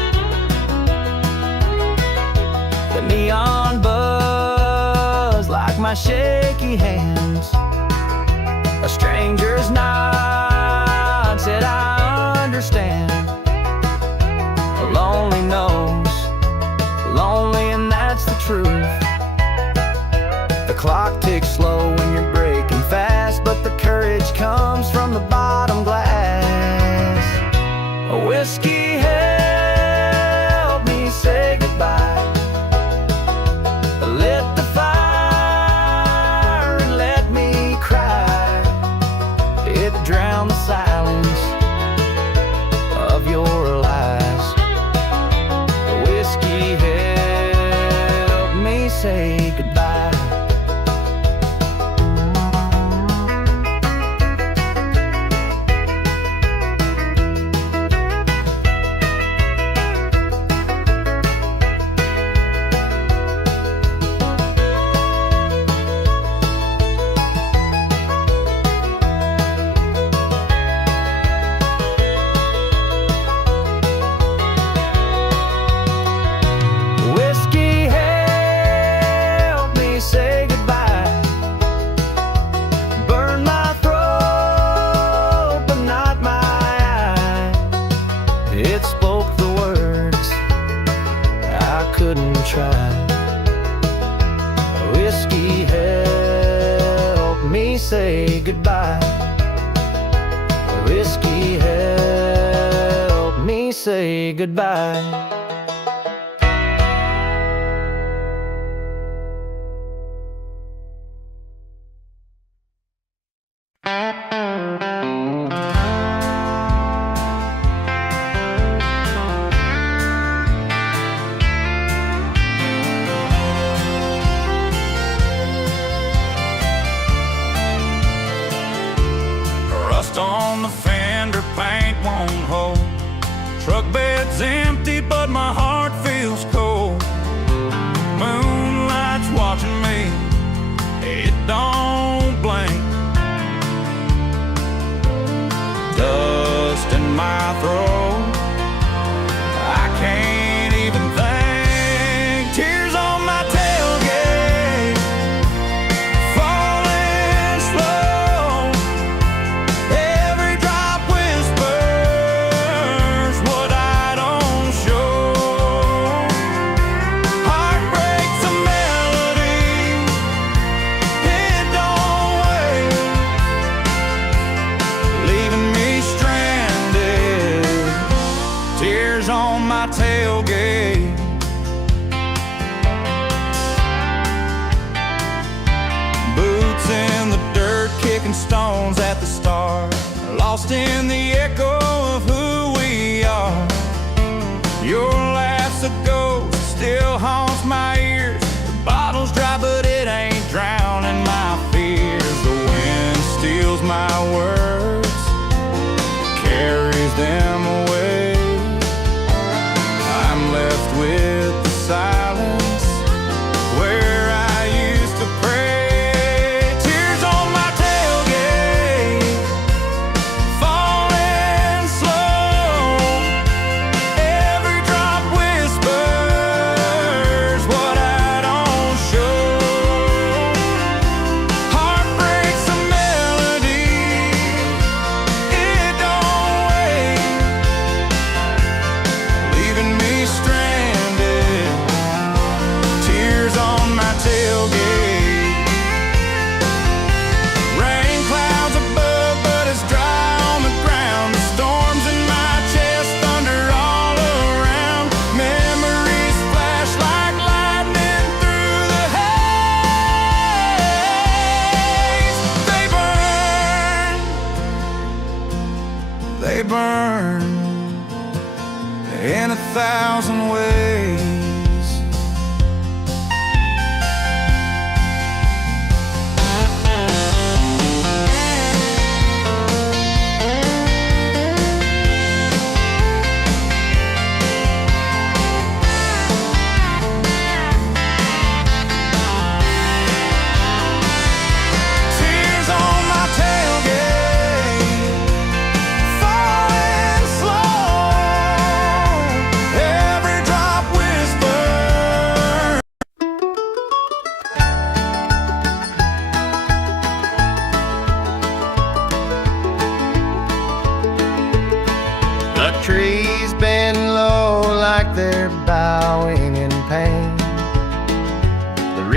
my shaky hands. A stranger's nod said, I understand. Lonely knows, lonely, and that's the truth. The clock ticks slow when you're breaking fast, but the courage comes from the bottom glass. A whiskey helped me say goodbye. Lit the fire and let me cry. It drowned the silence of your lies. The whiskey helped me say goodbye. It spoke the words I couldn't try. Whiskey helped me say goodbye. Whiskey helped me say goodbye. Rust on the fender, paint won't hold. Truck bed's empty, but my heart feels cold. Moonlight's watching me, it don't blink. Dust in my throat, I can't even think. Tears on my tailgate, falling slow. Every drop whispers what I don't show. Heartbreak's a melody, it don't wait, leaving me stranded. Tears on my tailgate. Boots in the dirt, kicking stones at the start, lost in the echo of who we are. Your laugh's a ghost, still haunts my ears. The bottle's dry, but it ain't drowning my fears. The wind steals my words, carries them away. I'm left with the silence where I used to pray. Tears on my tailgate, falling slow. Every drop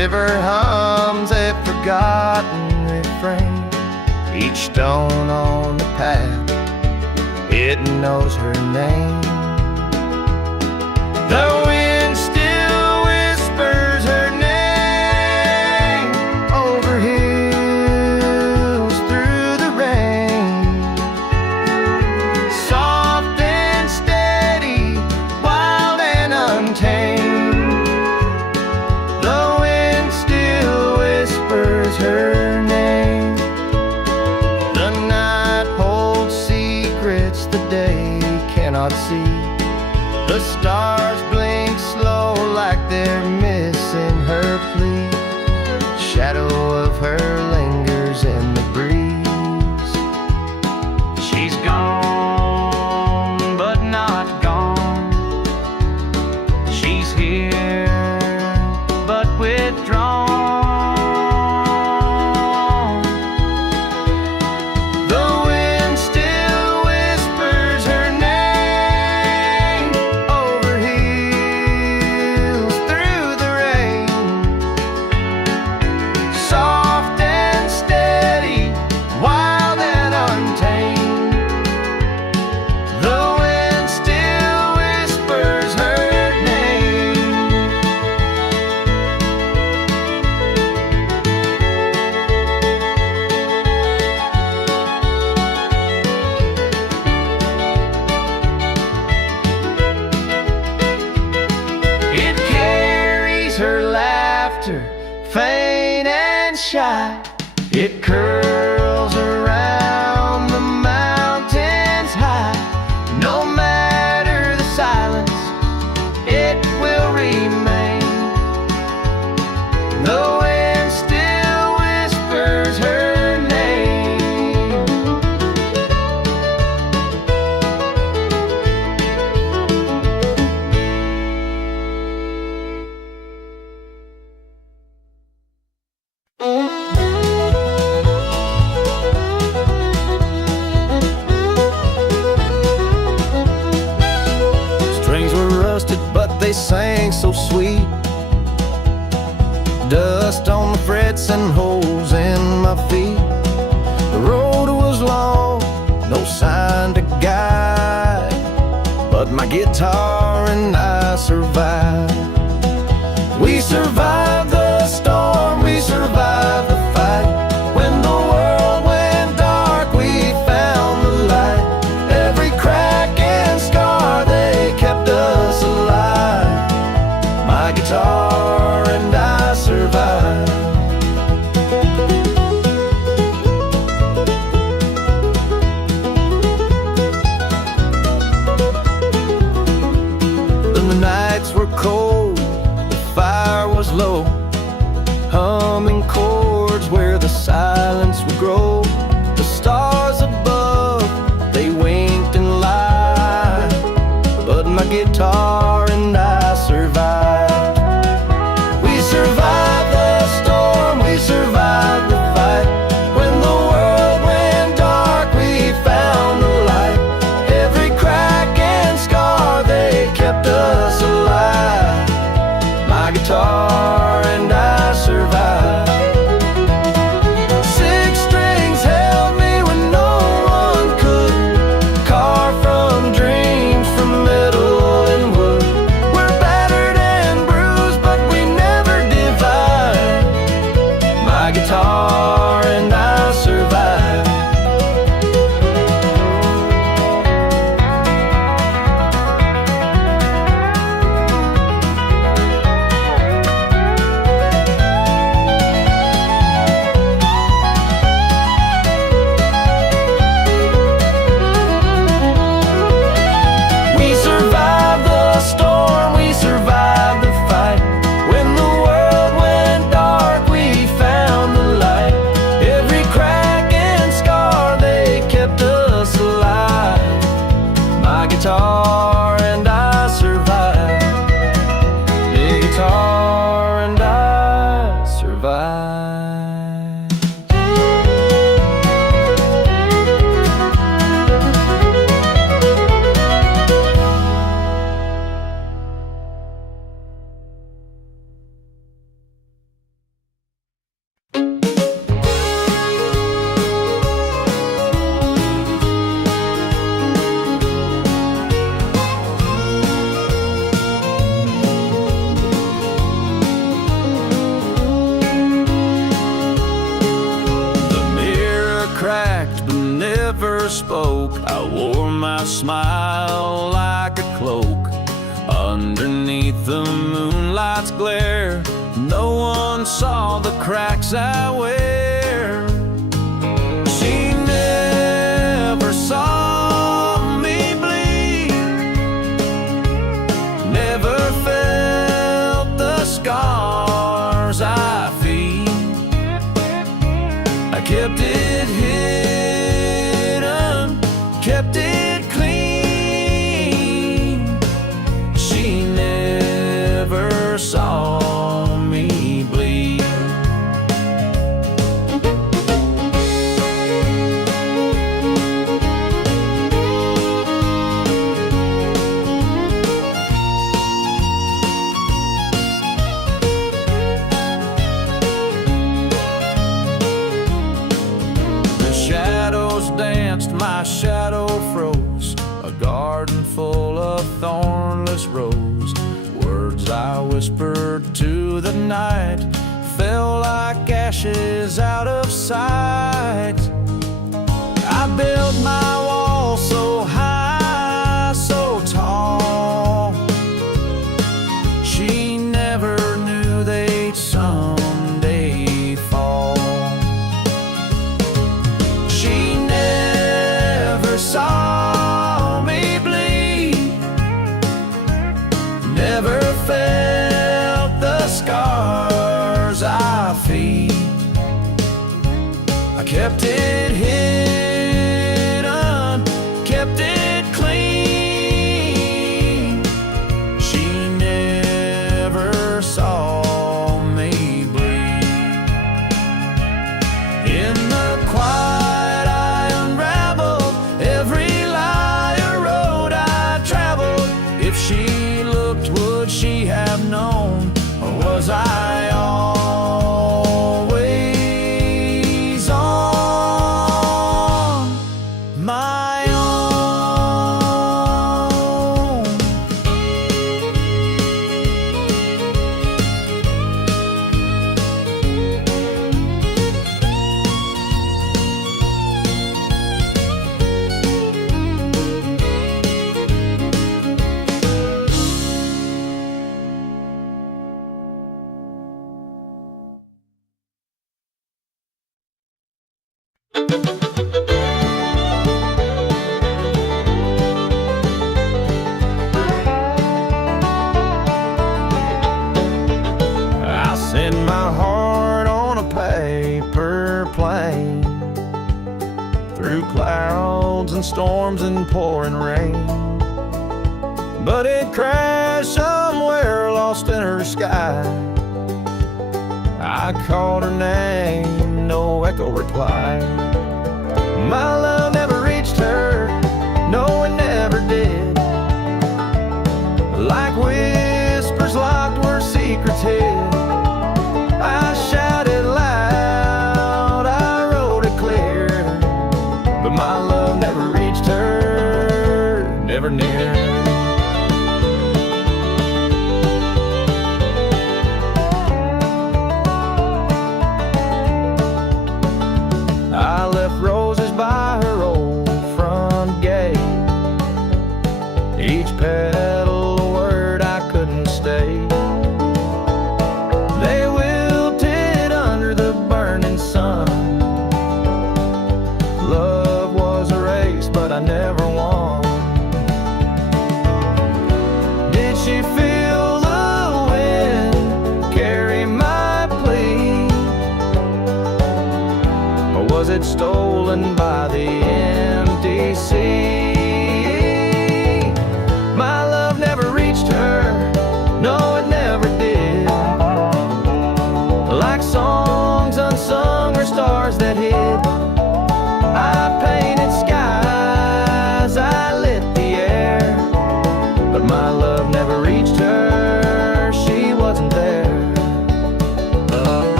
river hums a forgotten refrain. Each stone on the path, it knows her name. The wind still whispers her name over hills through the rain. Soft and steady, wild and untamed. The wind still whispers her name. The night holds secrets the day cannot see. The stars blink slow like they're missing her plea. Shadow of her lingers in the breeze. She's gone, but not gone. She's here, but withdrawn. The wind still whispers her name over hills through the rain. Soft and steady, wild and untamed. The wind still whispers her name. It carries her laughter, faint and shy. It curls around the mountains high. No matter the silence, it will remain. The wind still whispers her name. Strings were rusted, but they sang so sweet. Dust on the frets and holes in my feet. The road was long, no sign to guide, but my guitar and I survived. We survived the storm, we survived the fight. When the world went dark, we found the light. Every crack and scar, they kept us alive. My guitar and I survived. The nights were cold, the fire was low, humming chords where the silence would grow. The stars above, they winked and lied, but my guitar and I survived. We survived the storm, we survived the fight. When the world went dark, we found the light. Every crack and scar, they kept us alive. My guitar and I survived. Six strings held me when no one could. Carved from dreams, from metal and wood. We're battered and bruised, but we never divide. My guitar and I survived. my smile like a cloak underneath the moonlight's glare. No one saw the cracks I wear. She never saw me bleed, never felt the scars I feel. I kept it hidden, kept it clean. She never saw me bleed. The shadows danced, my shadow froze. A garden full of thornless rose. Words I whispered to the night fell like ashes out of sight. I built my wall so high, so tall. She never knew they'd someday fall. She never saw me bleed, never felt the scars I feel. I kept it hidden, kept it clean. She never saw me bleed. In the quiet I unraveled every lie or road I traveled. If she looked, would she have known, or was I always on my own? I sent my heart on a paper plane through clouds and storms and pouring rain, but it crashed somewhere lost in her sky. I called her name, no echo replied. My love never reached her, no, it never did. Like whispers locked where secrets hid, I shouted loud, I wrote it clear, but my love never reached her, never near. I left roses by her old front gate, each petal a word I couldn't stay.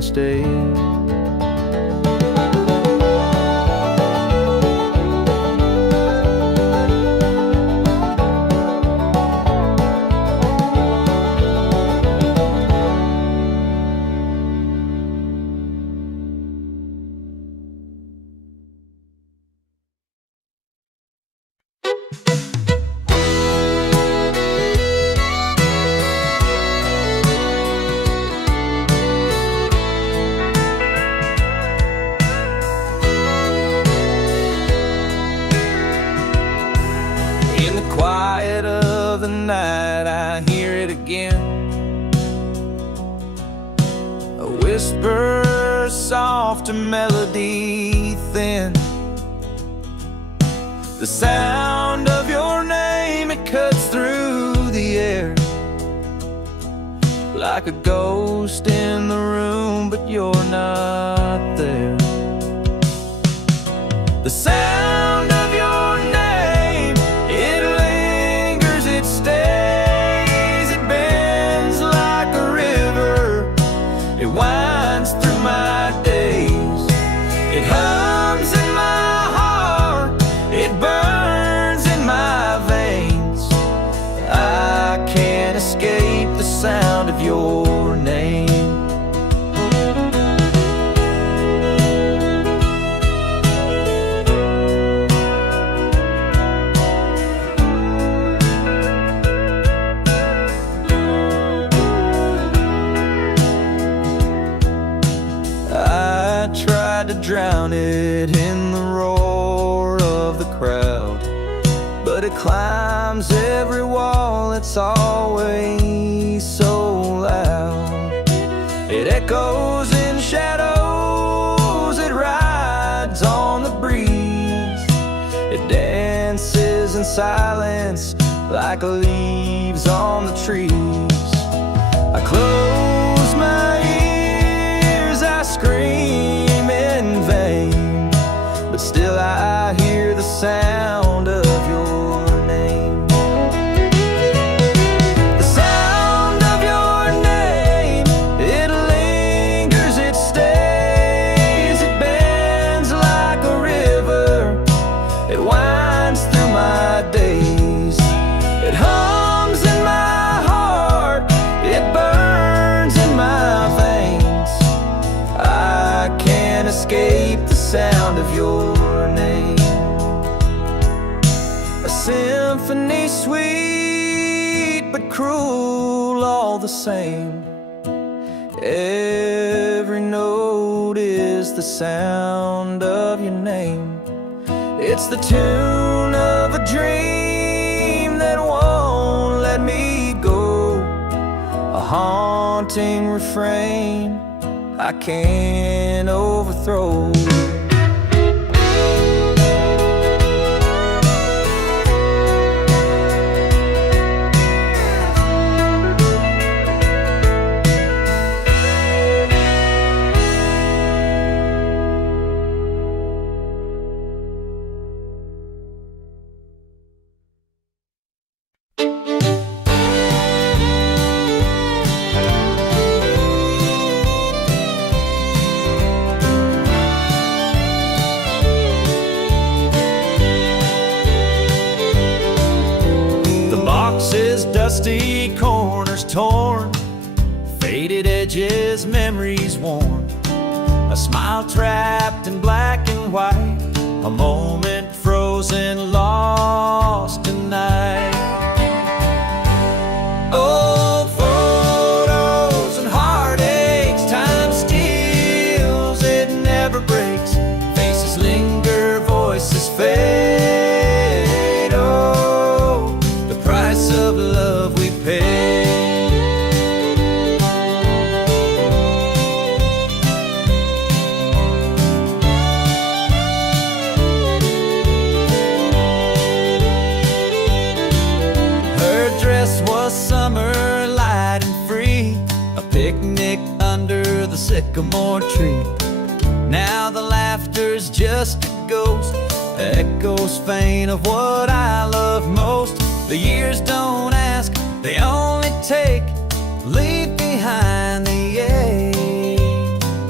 can stay. In the quiet of the night, I hear it again. A whisper, soft, a melody thin. The sound of your name, it cuts through the air. Like a ghost in the room, but you're not there. The sound of your name, it lingers, it stays, it bends like a river. It winds through my days. It hums in my heart, it burns in my veins. I can't escape the sound of your name. I tried to drown it in the roar of the crowd, but it climbs every wall, it's always so loud. It echoes in shadows, it rides on the breeze. It dances in silence like leaves on the trees. I close my ears, I scream in vain, but still I hear the sound of your name. The sound of your name, it lingers, it stays, it bends like a river. It winds through my days. It hums in my heart, it burns in my veins. I can't escape the sound of your name. A symphony sweet but cruel all the same. Every note is the sound of your name. It's the tune of a dream that won't let me go. A haunting refrain I can't overthrow. Dusty corners torn, faded edges, memories worn. A smile trapped in black and white, a moment frozen, lost tonight. Old photos and heartaches, time steals, it never breaks. Faces linger, voices fade. Oh, the price of love we pay. Her dress was summer, light and free, a picnic under the sycamore tree. Now the laughter's just a ghost, echoes faint of what I love most. The years don't ask, they only take, leave behind the ache.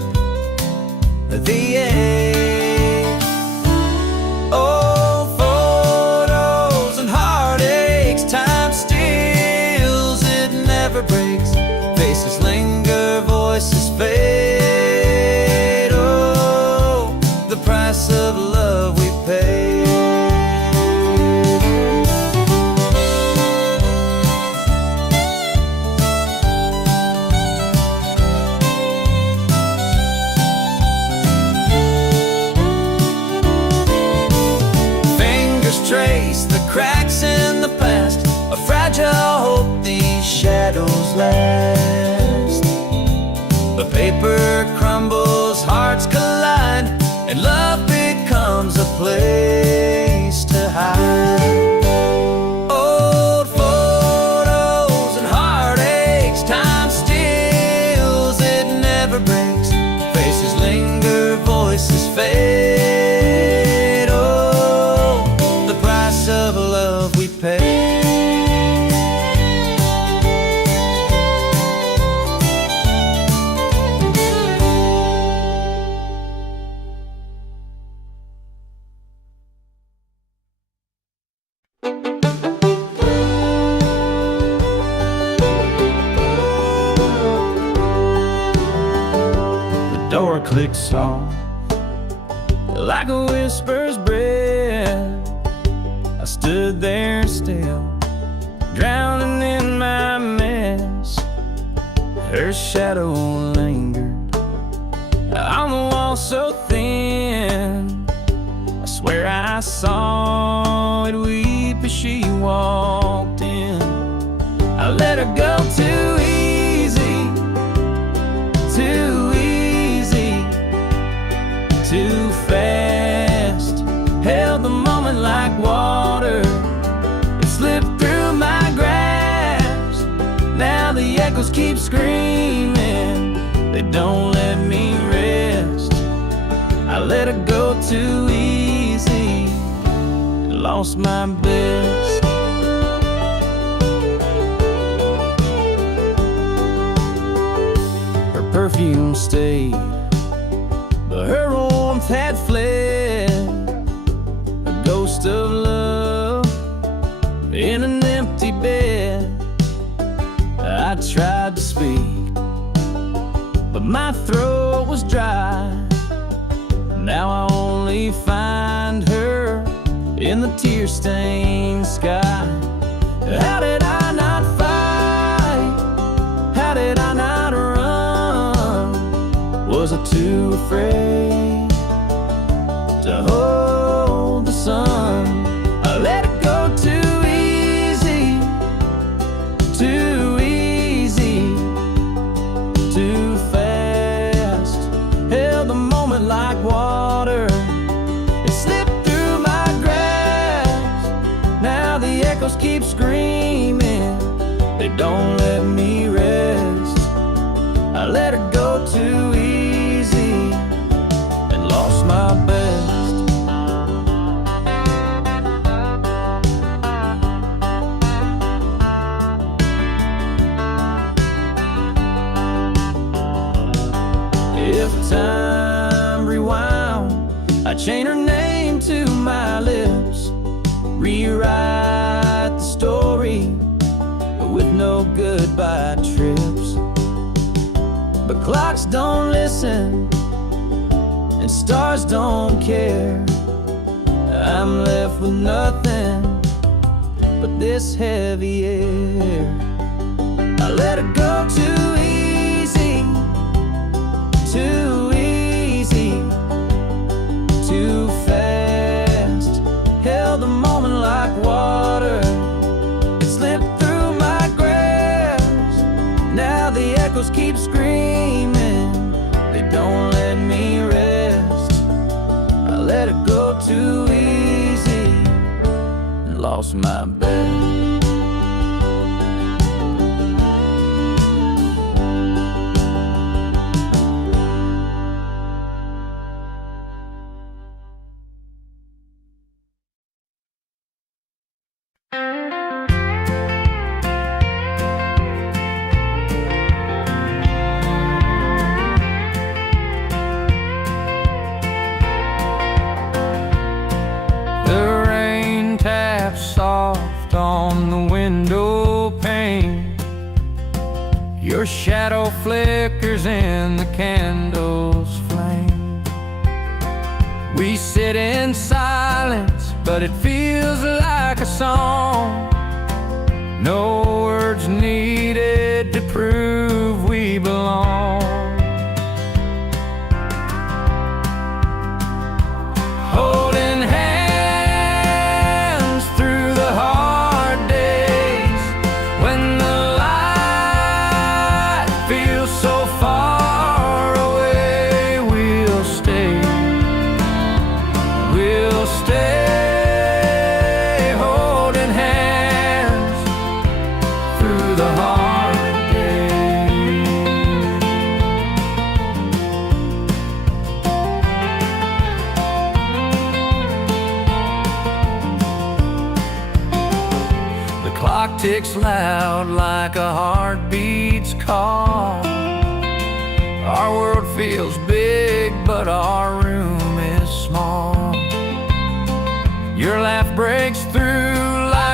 The door clicks soft, like a whisper's breath. I stood there still, drowning in my mess. Her shadow lingered on the wall so thin. I swear I saw it weep as she walked in. I let her go too easy, too easy, too fast. Held the moment like water, it slipped through my grasp. Now the echoes keep screaming, they don't let me rest. I let her go too easy, lost my best. Her perfume stayed, but her warmth had fled. A ghost of love in an empty bed. I tried to speak, but my throat was dry. Now I only find her in the tear-stained sky. How did I not fight? How did I not run? Was I too afraid to hold the sun? I let it go too easy, too easy, too fast. Held the moment like water, it slipped through my grasp. Now the echoes keep screaming, they don't let me rest. I let her go too easy and lost my best. If time rewound, I'd chain her name to my lips, rewrite the story with no goodbye trips. But clocks don't listen and stars don't care. I'm left with nothing but this heavy air. I let her go too easy, too easy, too fast. Held the moment like water, it slipped through my grasp. Now the echoes keep screaming, they don't let me rest. I let it go too easy and lost my best. Soft on the window pane, your shadow flickers in the candle's flame. We sit in silence, but it feels like a song. No words needed to prove we belong. Holding hands through the hard days, when the light feels so far away, we'll stay holding hands through the hard days. The clock ticks loud like a heartbeat's call. Our world feels big, but our room is small. Your laugh breaks through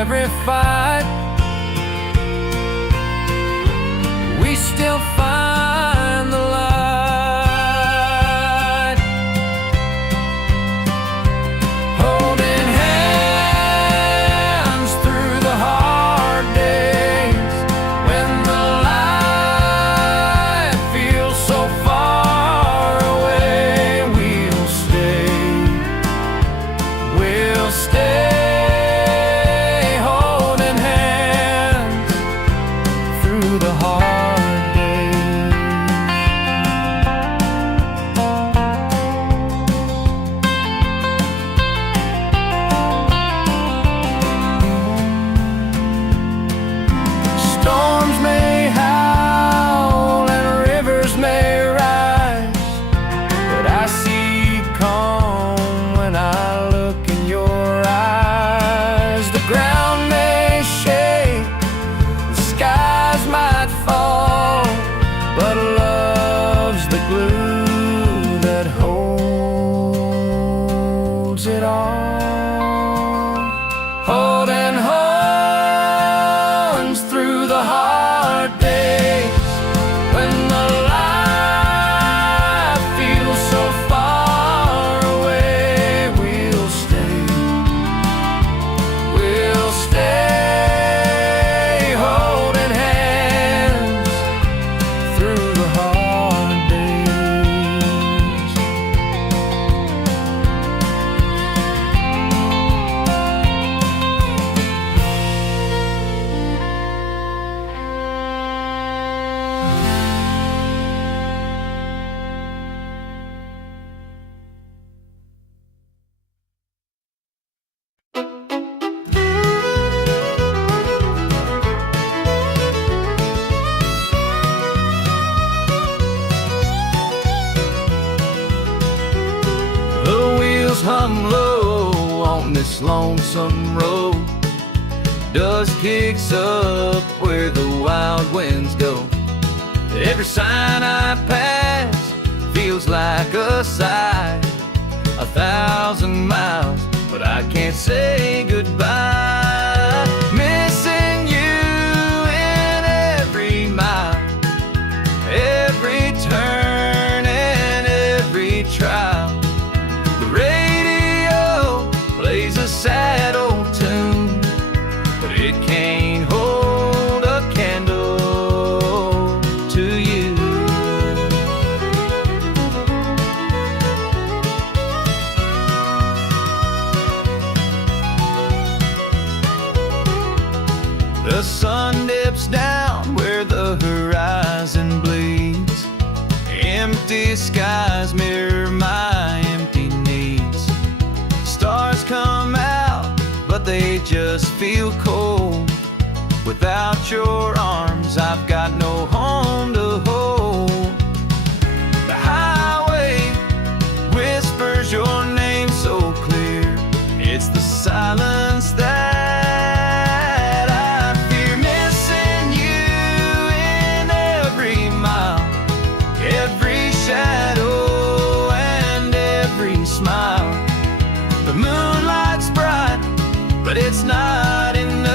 every fight, we still find the light. Holding hands through the hard days, when the light feels so far away, we'll stay holding hands through the hard days. Storms may howl and rivers may rise, but I see calm when I look in your eyes. The ground may shake, the skies might fall, but love's the glue that holds it all. Holding hands through the hard days, when the light feels so far away, we'll stay holding hands through the hard days. The wheels hum low on this lonesome road. Dust kicks up where the wild winds go. Every sign I pass feels like a sigh. 1,000 miles, but I can't say goodbye. Missing you in every mile, every turn and every trial. The radio plays a sad old tune, but it can't hold a candle to you. The sun dips down where the horizon bleeds. Empty skies mirror my empty needs. Stars come out, but they just feel cold. Without your arms, I've got no home to hold. The highway whispers your name so clear. It's the silence that I fear. Missing you in every mile, every shadow and every smile. The moonlight's bright, but it's not enough.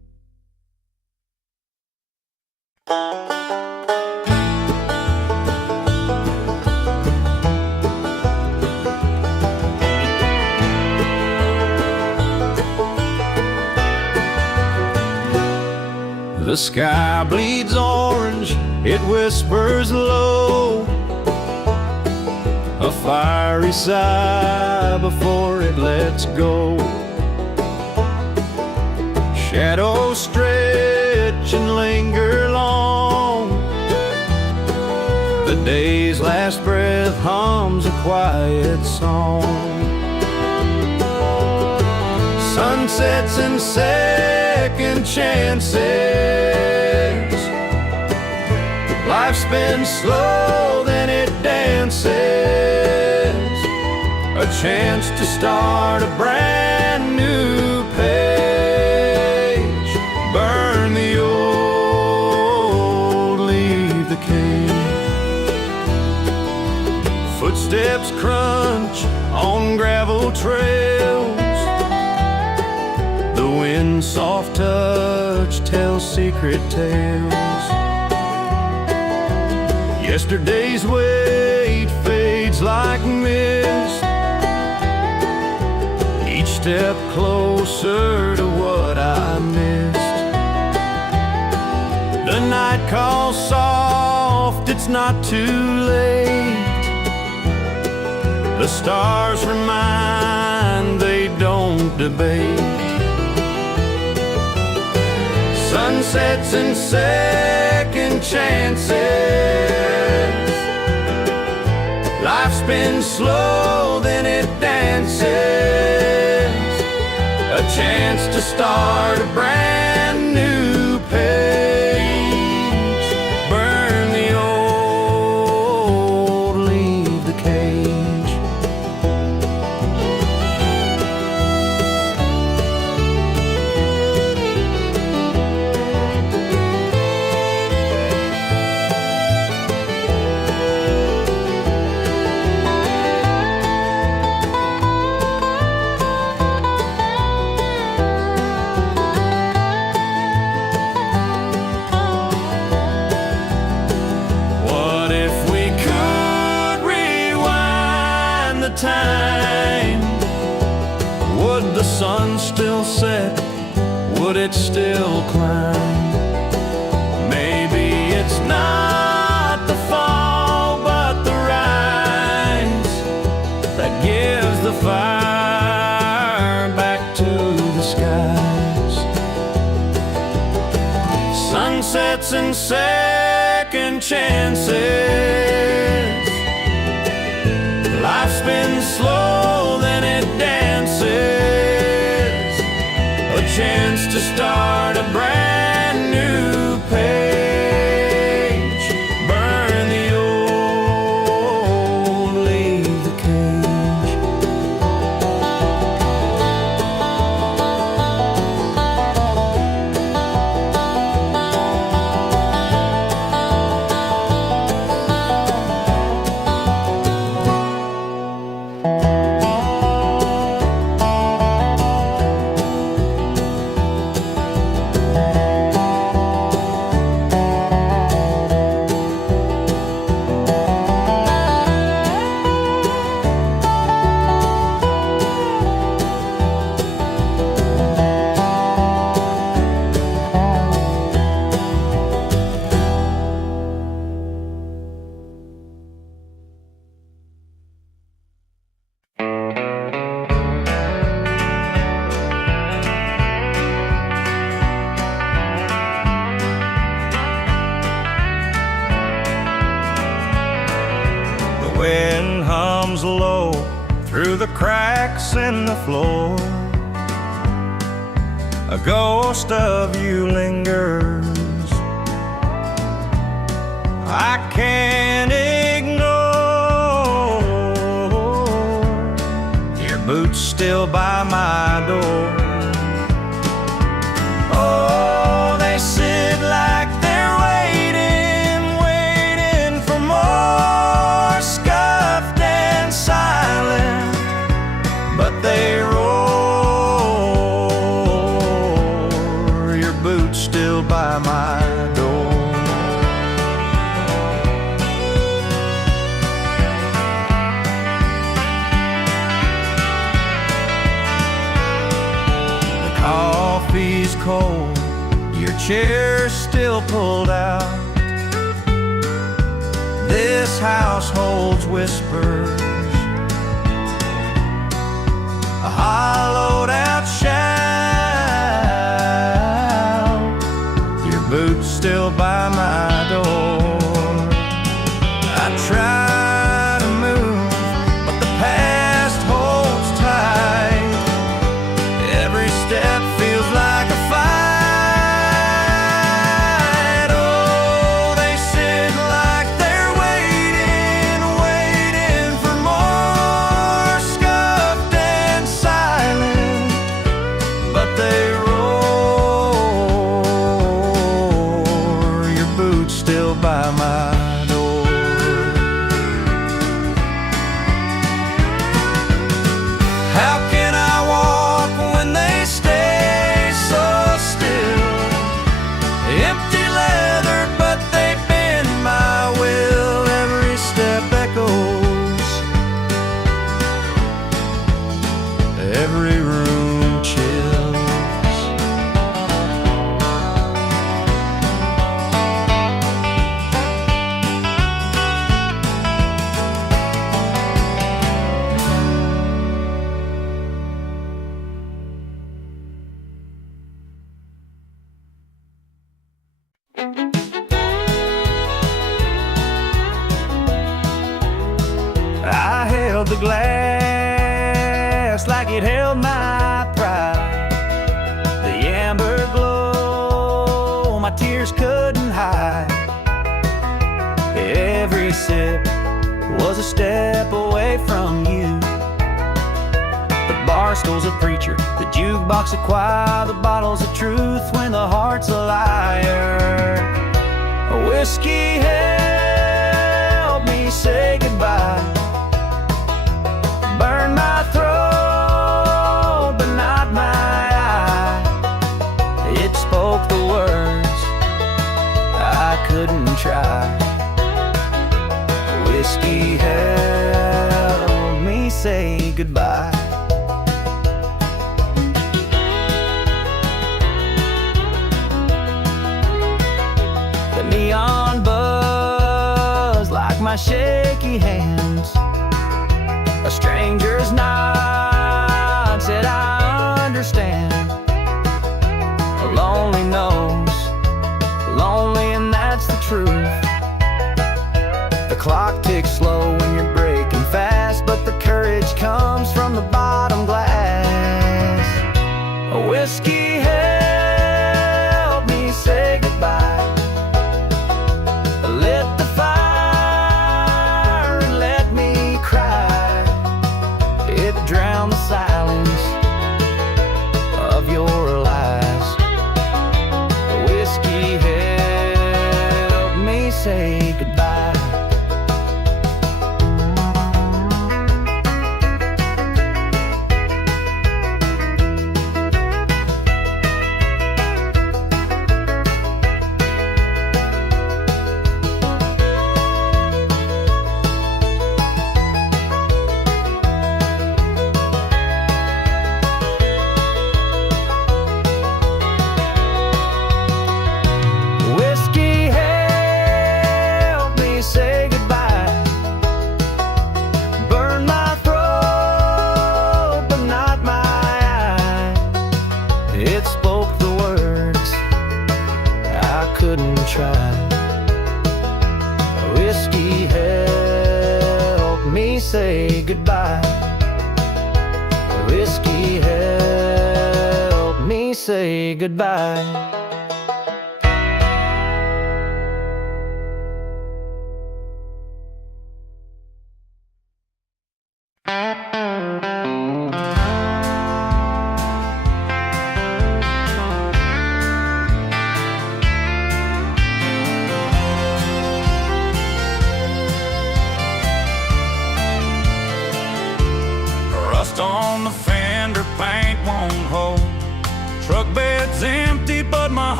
The sky bleeds orange, it whispers low, a fiery sigh before it lets go. Shadows stretch and linger long, the day's last breath hums a quiet song. Sunsets and second chances, life spins slow, then it dances. A chance to start a brand new page. Burn the old, leave the cage. Footsteps crunch on gravel trails, the wind's soft touch tells secret tales. Yesterday's weight fades like mist, each step closer to what I missed. The night calls soft, it's not too late. The stars remind, they don't debate. Sunsets and second chances, life spins slow, then it dances. A chance to start a brand new page. Burn the old, leave the cage. Time, would the sun still set? Would it still climb? Maybe it's not the fall, but the rise that gives the fire back to the skies. Sunsets and second chances, life spins slow, then it dances. A chance to start a brand new page. Burn the old, leave the cage. Wind hums low through the cracks in the floor. A ghost of you lingers, I can't ignore. Your boots still by my door. Oh, they sit like they're waiting for more, scuffed and silent, but they roar. Your boots still by my door. The coffee's cold, you're chair's still pulled out. This house holds whispers, a hollowed out shout. Your boots still by my door. I try to move, but the past holds tight. Every step feels like a fight. Oh, they sit like they're waiting, waiting for more, scuffed and silent, but they roar. Your boots still by my door. How can I walk when they stay so still? Empty leather, but they bend my will. Every step echoes, every room chills. I held the glass like it held my pride. The amber glow my tears couldn't hide. Every sip was a step away from you. The bar stool's a preacher, the jukebox a choir, the bottle's of truth when the heart's a liar. A whiskey helped me say goodbye. Burn my throat, but not my eye. It spoke the words I couldn't try. Whiskey helped me say goodbye. The neon buzz like my shaky hands. A stranger's nod said I understand. Lonely knows, lonely, and that's the truth. The clock ticks slow when you're breaking fast, but the courage comes from the bottom glass. A whiskey helped me say goodbye. Lit the fire and let me cry. It drowned the silence of your lies. Whiskey helped me say goodbye. It spoke the words I couldn't try. Whiskey helped me say goodbye. Whiskey helped me say goodbye. Rust on the fender, paint won't hold. Truck bed's empty, but my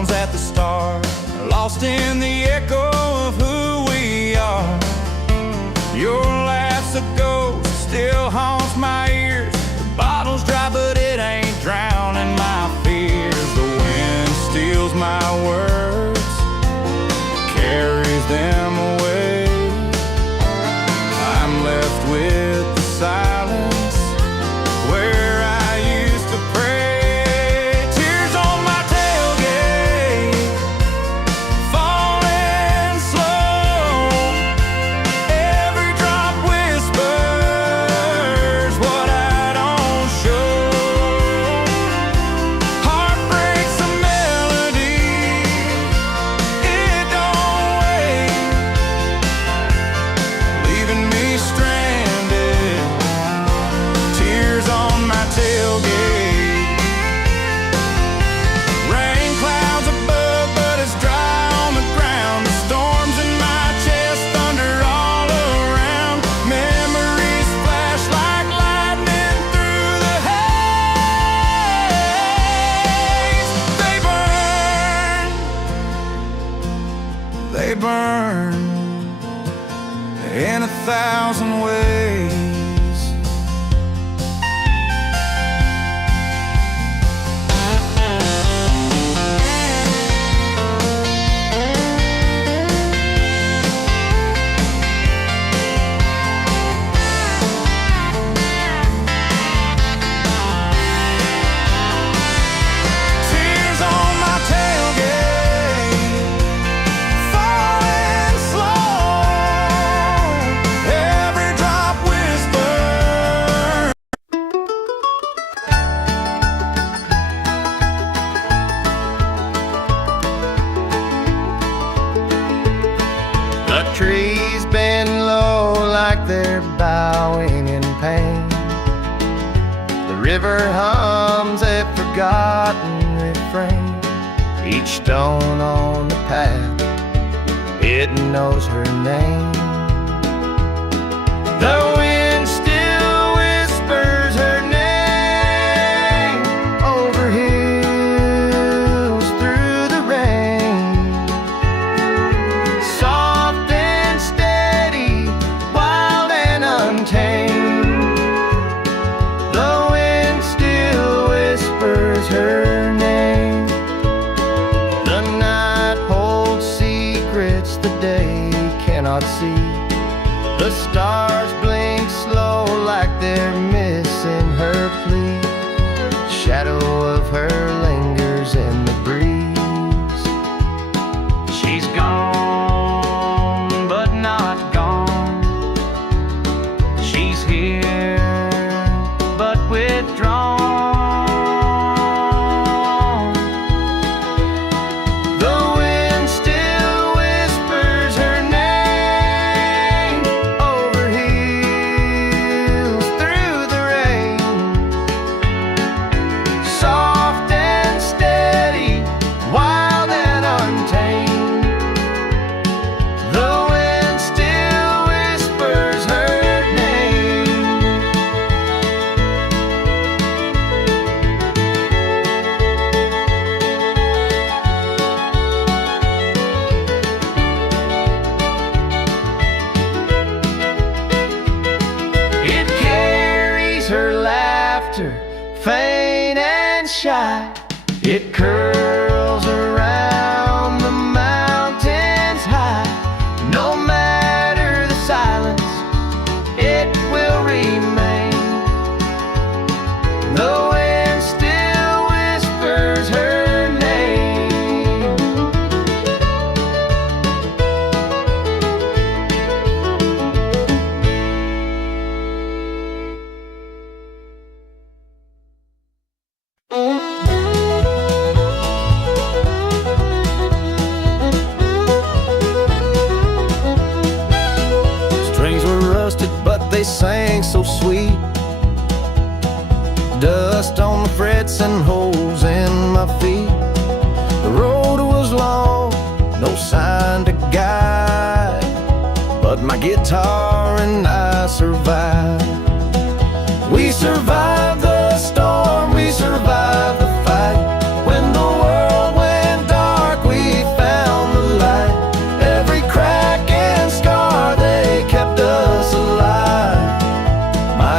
stones at the start, lost in the echo of who we are. Your laugh's a ghost, still haunts my ears. The bottle's dry, but it ain't drowning my fears. The wind steals my words, carries them away. I'm left with the silence where I used to pray. Tears on my tailgate, falling slow. Every drop whispers what I don't show. Heartbreak's a melody, it don't wait, leaving me stranded. Tears on my tailgate. Rain clouds above, but it's dry on the ground. The storms in my chest, thunder all around. Memories flash like lightning through the haze. They burn in 1,000 ways. Tears on my tailgate, falling slow. Every drop whispers. The trees bend low like they're bowing in pain. The river hums a forgotten refrain. Each stone on the path, it knows her name. The wind still whispers her name over hills through the rain. Soft and steady, wild and untamed. The wind still whispers her name. The night holds secrets the day cannot see. The stars blink slow like they're missing her plea. Shadow of her lingers in the breeze. She's gone, but not gone. She's here, but withdrawn. The wind still whispers her name over hills through the rain. Soft and steady, wild and untamed. The wind still whispers her name. It carries her laughter, faint and shy. It curls around the mountains high. No matter the silence, it will remain. The wind still whispers her name. Strings were rusted, but they sang so sweet. Dust on the frets and holes in my feet. The road was long, no sign to guide, but my guitar and I survived. We survived the storm, we survived the fight. When the world went dark,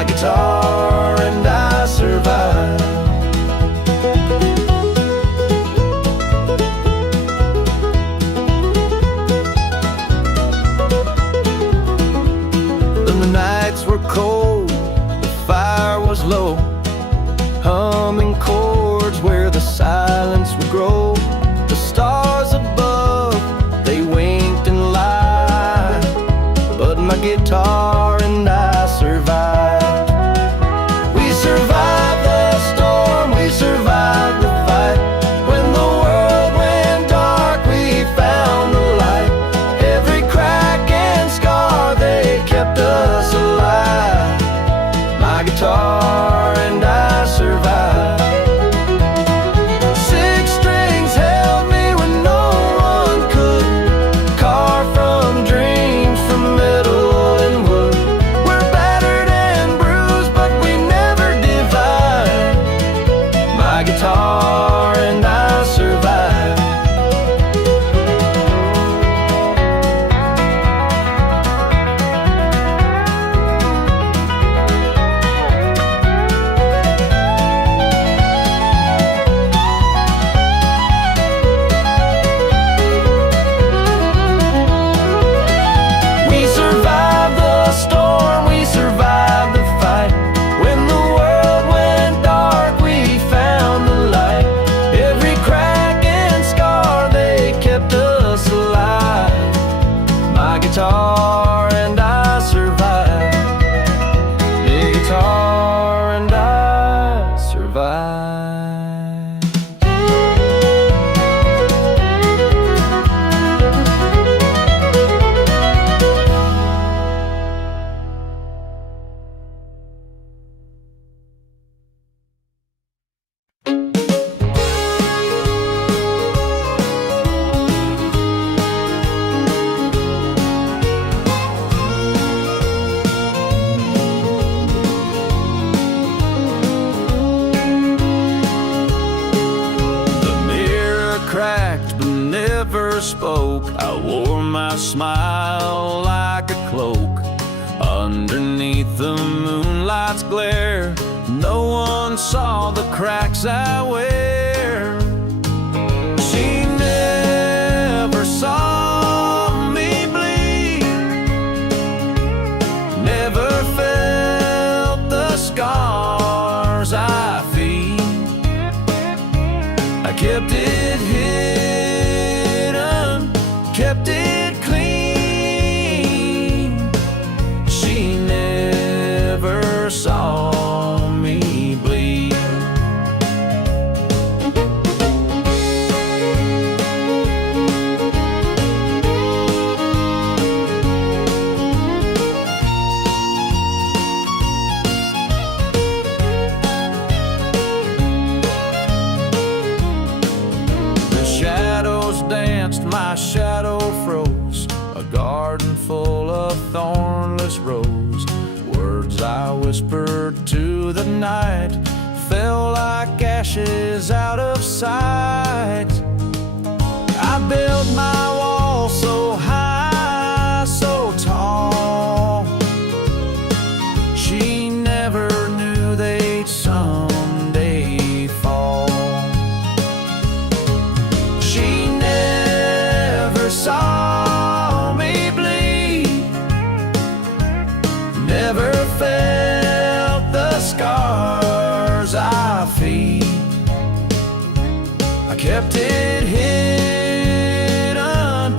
my guitar and I survive. The nights were cold, the fire was low, humming chords where the silence would grow. The stars above, they winked and lied, but my guitar and I survived. We survived the storm, we survived the fight. When the world went dark, we found the light. Every crack and scar, they kept us alive. My guitar and I survived. Six strings held me when no one could. Carved from dreams, from metal and wood. We're battered and bruised, but we never divide. My guitar and I survived. We survived the storm, we survived the fight. When the world went dark, we found the light. Every crack and scar, they kept us alive. My guitar and I survived. The guitar and I survived. The mirror cracked but never spoke. I wore my smile like a cloak. Underneath the moonlight's glare, no one saw the cracks I wear. She never saw me bleed, never felt the scars I feel. I kept it hidden, kept it clean. She never saw me bleed. The shadows danced, my shadow froze. A garden full of thornless rose. Words I whispered to the night fell like ashes out of sight. I built my wall so high, so tall. She never knew they'd someday fall. She never saw me bleed, never felt the scars I feel. I kept it hidden,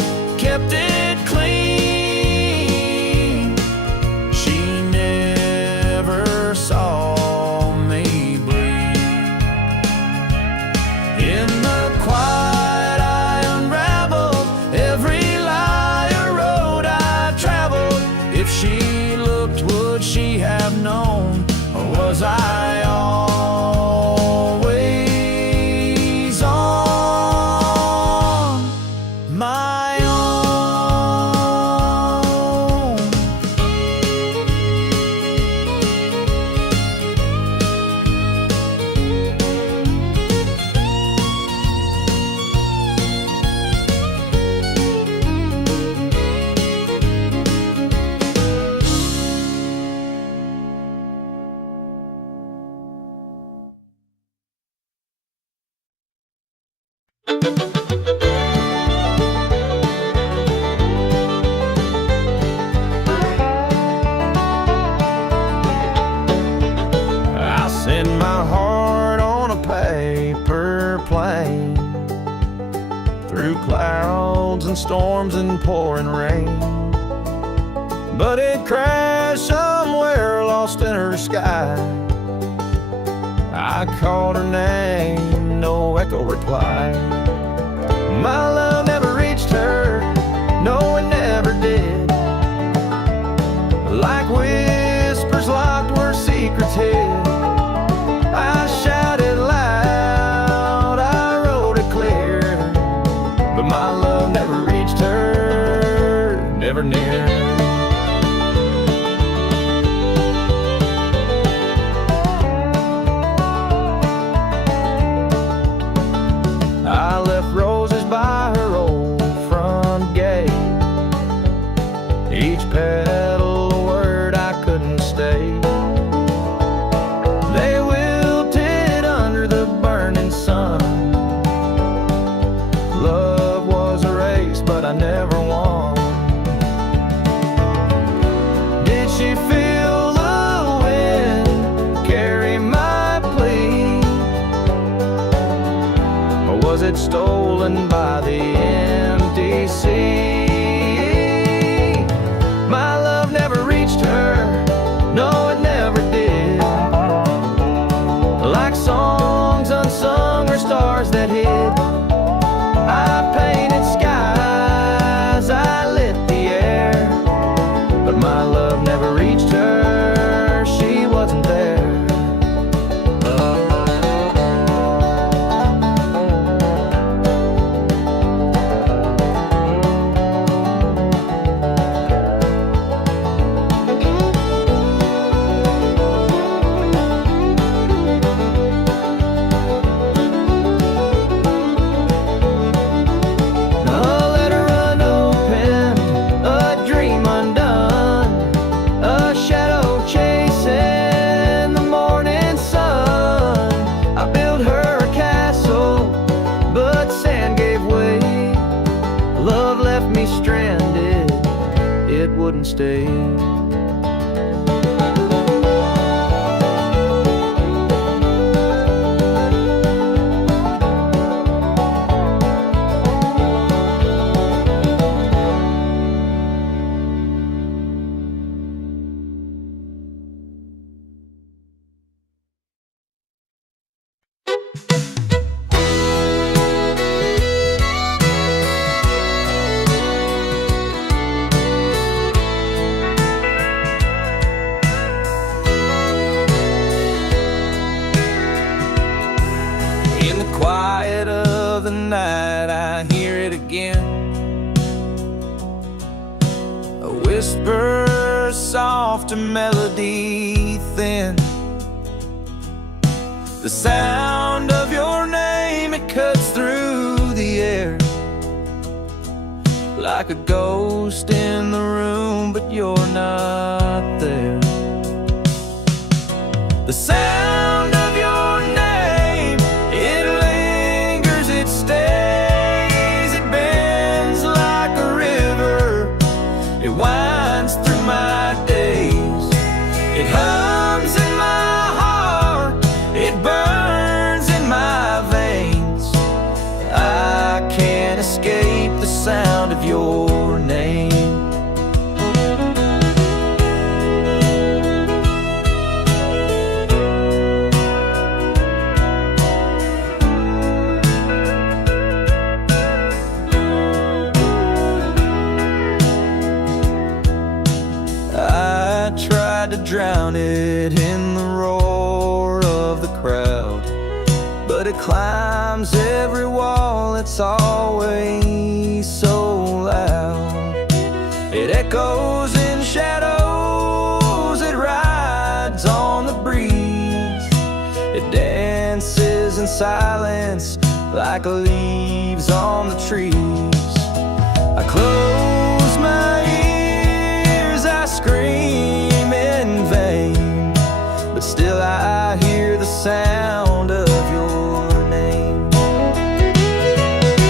I send my heart on a paper plane through clouds and storms and pouring rain, but it crashed somewhere lost in her sky. I called her name, no echo replied. My love never reached her, no it never did. Like whispers locked where secrets hid, I shouted loud, I wrote it clear, but my love never reached her, never near. I left roses by her old front gate, each petal a word I couldn't state. They wilted under the burning sun. Love was a race, but I never won. Did she feel the wind carry my plea, or was it stolen by the empty sea? My love never reached her, no it never did. Like songs unsung or stars that hid, I painted skies, I lit the air, but my love never reached her, she wasn't there. Stranded, it wouldn't stay. Quiet of the night, I hear it again. A whisper, soft, a melody thin. The sound of your name, it cuts through the air. Like a ghost in the room, but you're not there. The sound of your name, it lingers, it stays, it bends like a river, it winds through my days. It hums in my heart, it burns in my veins. I can't escape the sound of your name. To drown it in the roar of the crowd, but it climbs every wall, it's always so loud. It echoes in shadows, it rides on the breeze, it dances in silence like leaves on the trees. I close my ears, I scream in vain, but still I hear the sound of your name.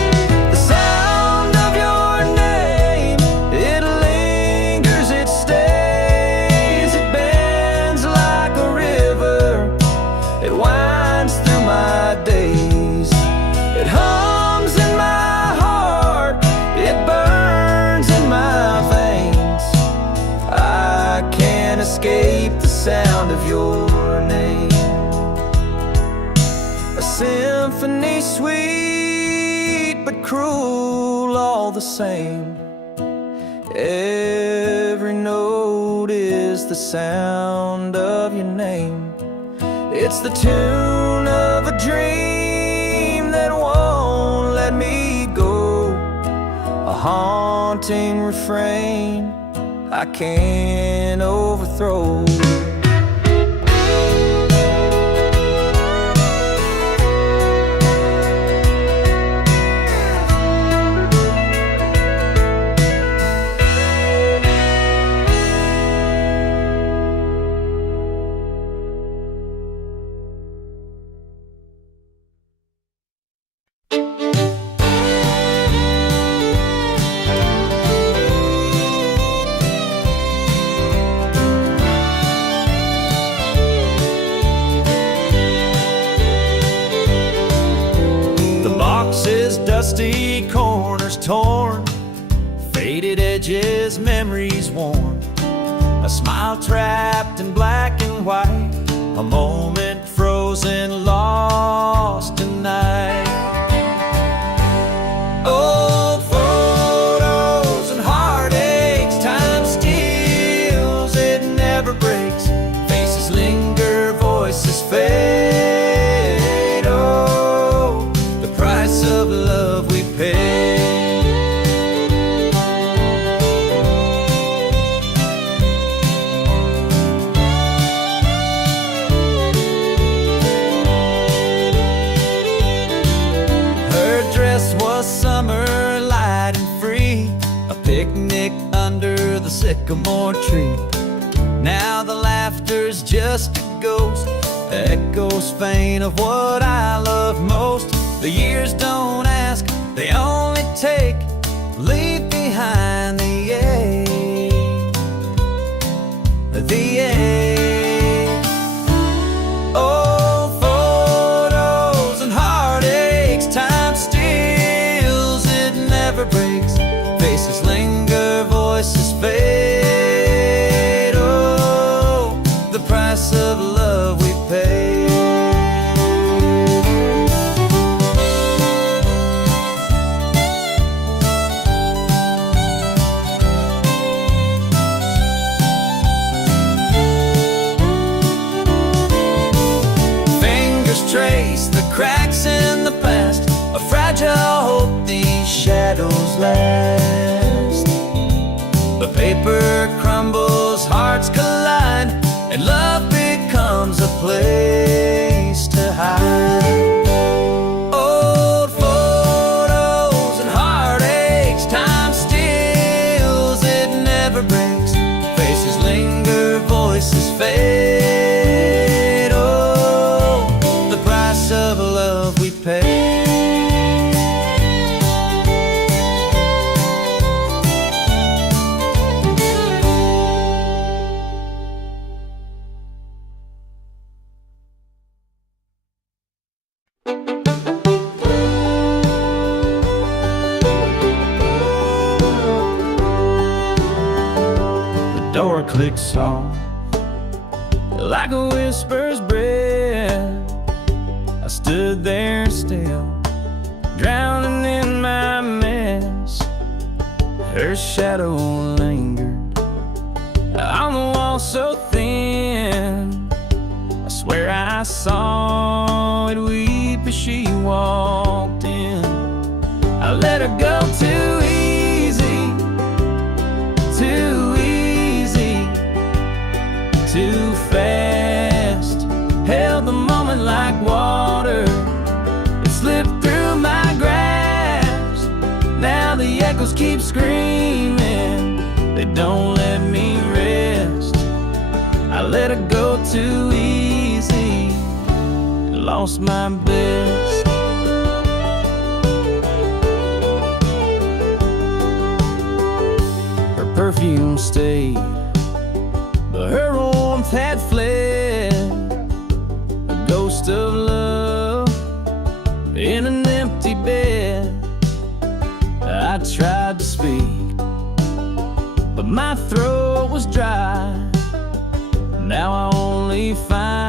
your name. A symphony sweet but cruel all the same. Every note is the sound of your name. It's the tune of a dream that won't let me go, a haunting refrain I can't overthrow. Dusty corners torn, faded edges, memories worn, a smile trapped in black and white, a moment frozen, lost tonight. Old photos and heartaches, time steals, it never breaks. Faces linger, voices fade. Oh, the price of love we pay. Her dress was summer, light and free, a picnic under the sycamore tree. Now the laughter's just a ghost, echoes faint of what I love most. The years don't ask, they only take, leave behind the ache, the ache. Old photos and heartaches, time steals, it never breaks. Faces linger, voices fade. Oh, the price of love we pay. Trace the cracks in the past, a fragile hope these shadows last. The paper crumbles, hearts collide, and love becomes a place to hide. Old photos and heartaches, time steals, it never breaks. Faces linger, voices fade. Of love we pay. The door clicks soft, like a whisper's breath. I stood there still, drowning in my mess. Her shadow lingered on the wall so thin. I swear I saw it weep as she walked in. I let her go too easy, too easy, too fast. Held the moment like water, it slipped through my grasp. Now the echoes keep screaming, they don't let me rest. I let her go too easy, lost my best. Her perfume stayed, but her warmth had fled. Ghost of love in an empty bed. I tried to speak, but my throat was dry. Now I only find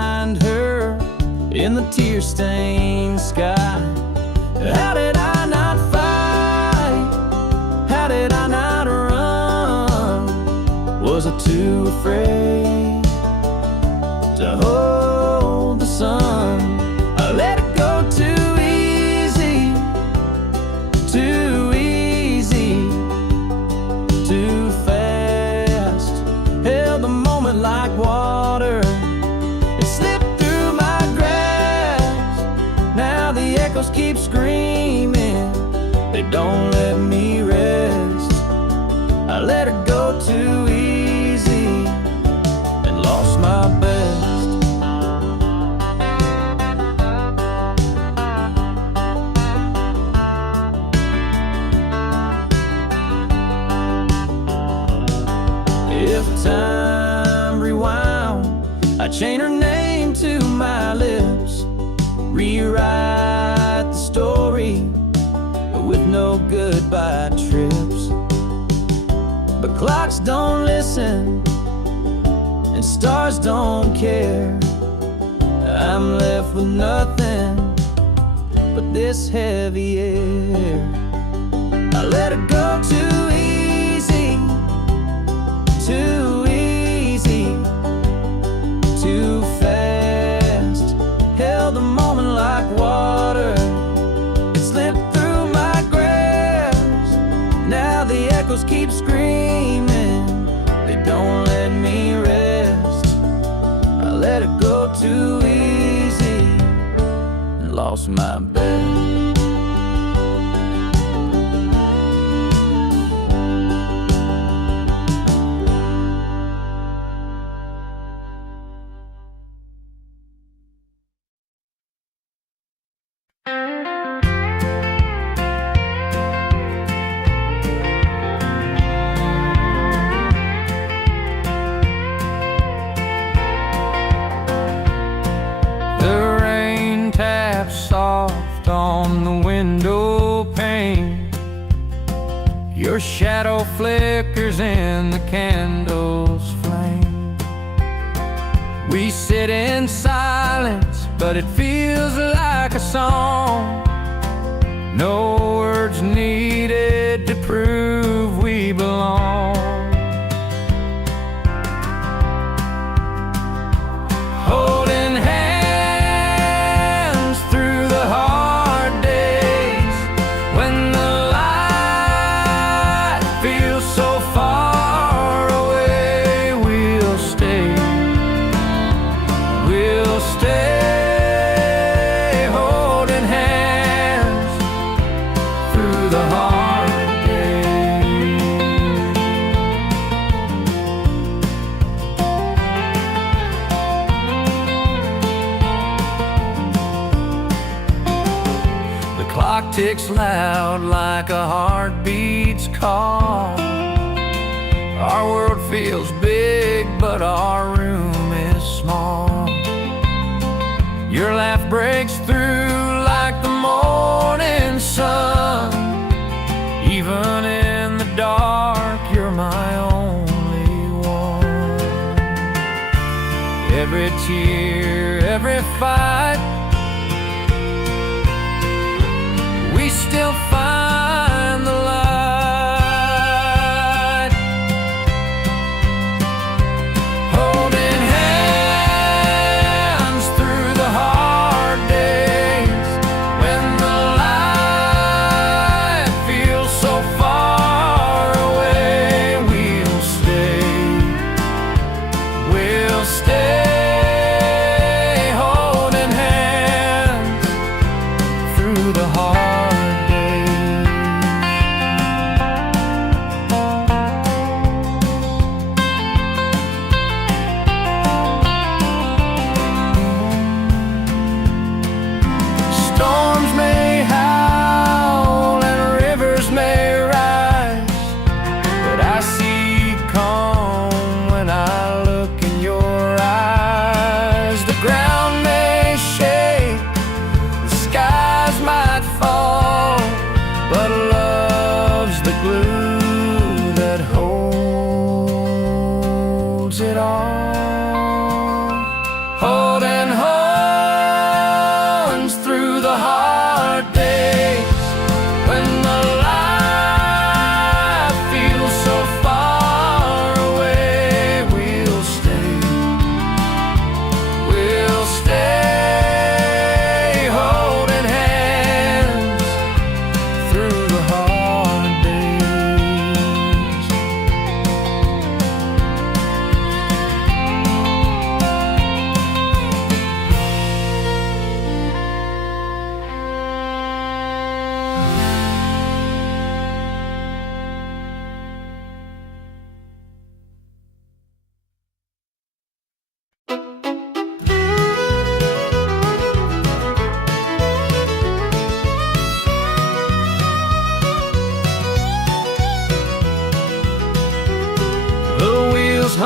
in the tear-stained sky. How did I not fight? How did I not run? Was I too afraid to hold the sun? I let it go too easy, too easy, too fast. Held the moment like water, it slipped through my grasp. Now the echoes keep screaming, they don't let me rest. I let it go too easy and lost my best. If time rewound, I'd chain her name to my lips, rewrite the story with no goodbye trips. But clocks don't listen and stars don't care. I'm left with nothing but this heavy air. I let it go too easy, too easy, too fast. Held the moment like water, it slipped through my grasp. Now the echoes keep screaming, they don't let me rest. I let it go too easy and lost my bet. Soft on the window pane, your shadow flickers in the candle's flame. We sit in silence, but it feels like a song. No words needed to prove we belong. Holding hands through the hard days, when the light feels so far away, we'll stay holding hands through the hard days. The clock ticks loud like a heartbeat's call. Our world feels big, but our room is small. Your laugh breaks through like the morning sun. Even in the dark, you're my only one. Every tear, every fight, we still find the light. Holding hands through the hard days, when the light feels so far away, we'll stay holding hands through the hard days.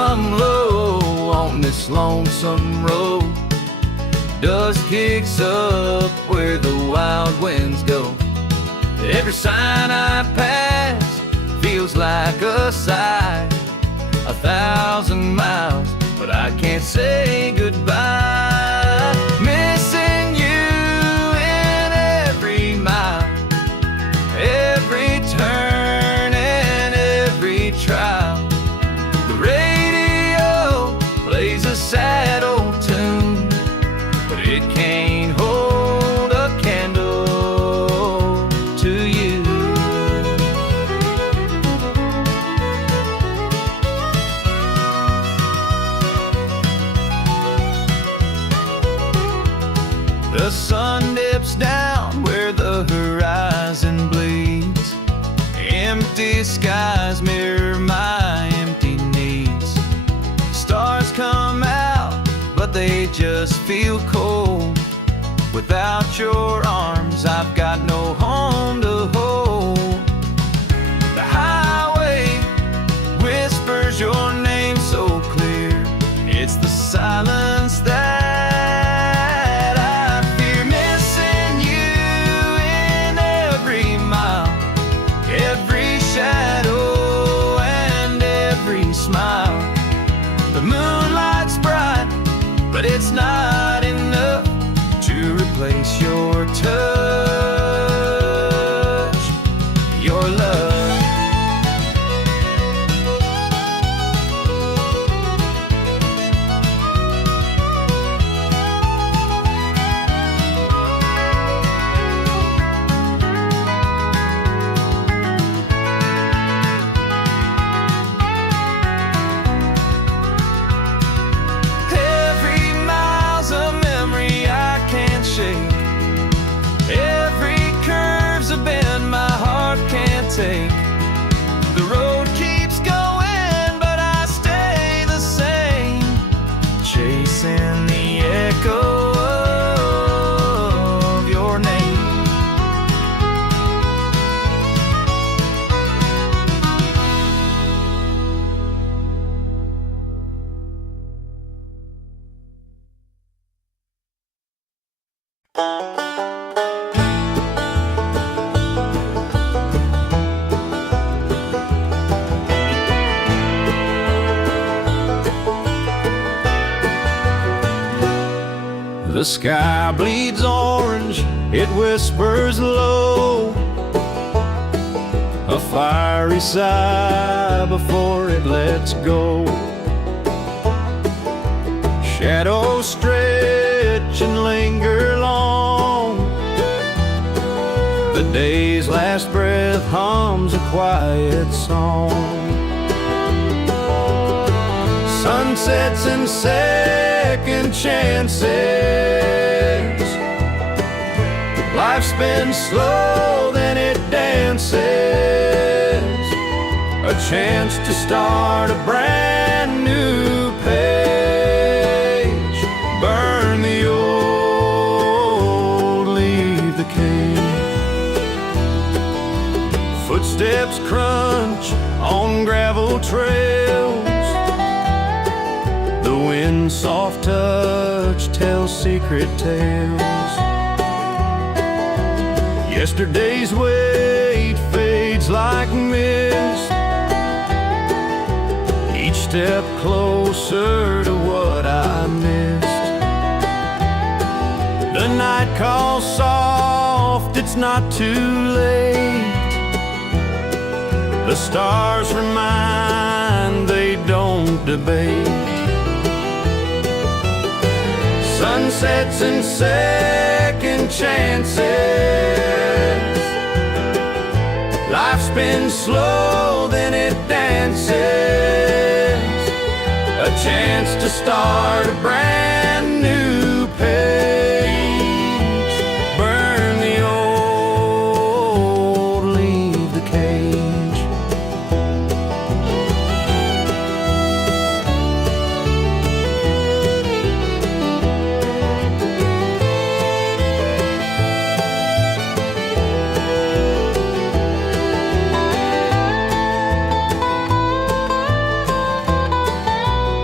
come low on this lonesome road. Dust kicks up where the wild winds go. Every sign I pass feels like a sigh. 1,000 miles, but I can't say goodbye. Missing you in every mile, every turn and every trial. The radio plays a sad old tune, but it can't hold a candle to you. The sun dips down where the horizon bleeds. Empty skies mirror my empty needs. Stars come out, but they just feel cold. Without your arms, I've got no home to hold. The highway whispers your name so clear. It's the silence that I fear. Missing you in every mile, every shadow and every smile. The moonlight's bright, but it's not enough to replace your touch, your love. Every mile's a memory I can't shake. Every curve's a bend my heart can't take. The road keeps going, but I stay the same, chasing the echo of your name. The sky bleeds orange, it whispers low, a fiery sigh before it lets go. Shadows stretch and linger long. The day's last breath hums a quiet song. Sunsets and second chances. Life spins slow, then it dances. A chance to start a brand new page. Burn the old, leave the cage. Footsteps crunch on gravel trails. The wind's soft touch tells secret tales. Yesterday's weight fades like mist. Each step closer to what I missed. The night calls soft, it's not too late. The stars remind, they don't debate. Sunsets and second chances. Life spins slow, then it dances. A chance to start a brand new page. Burn the old, leave the cage.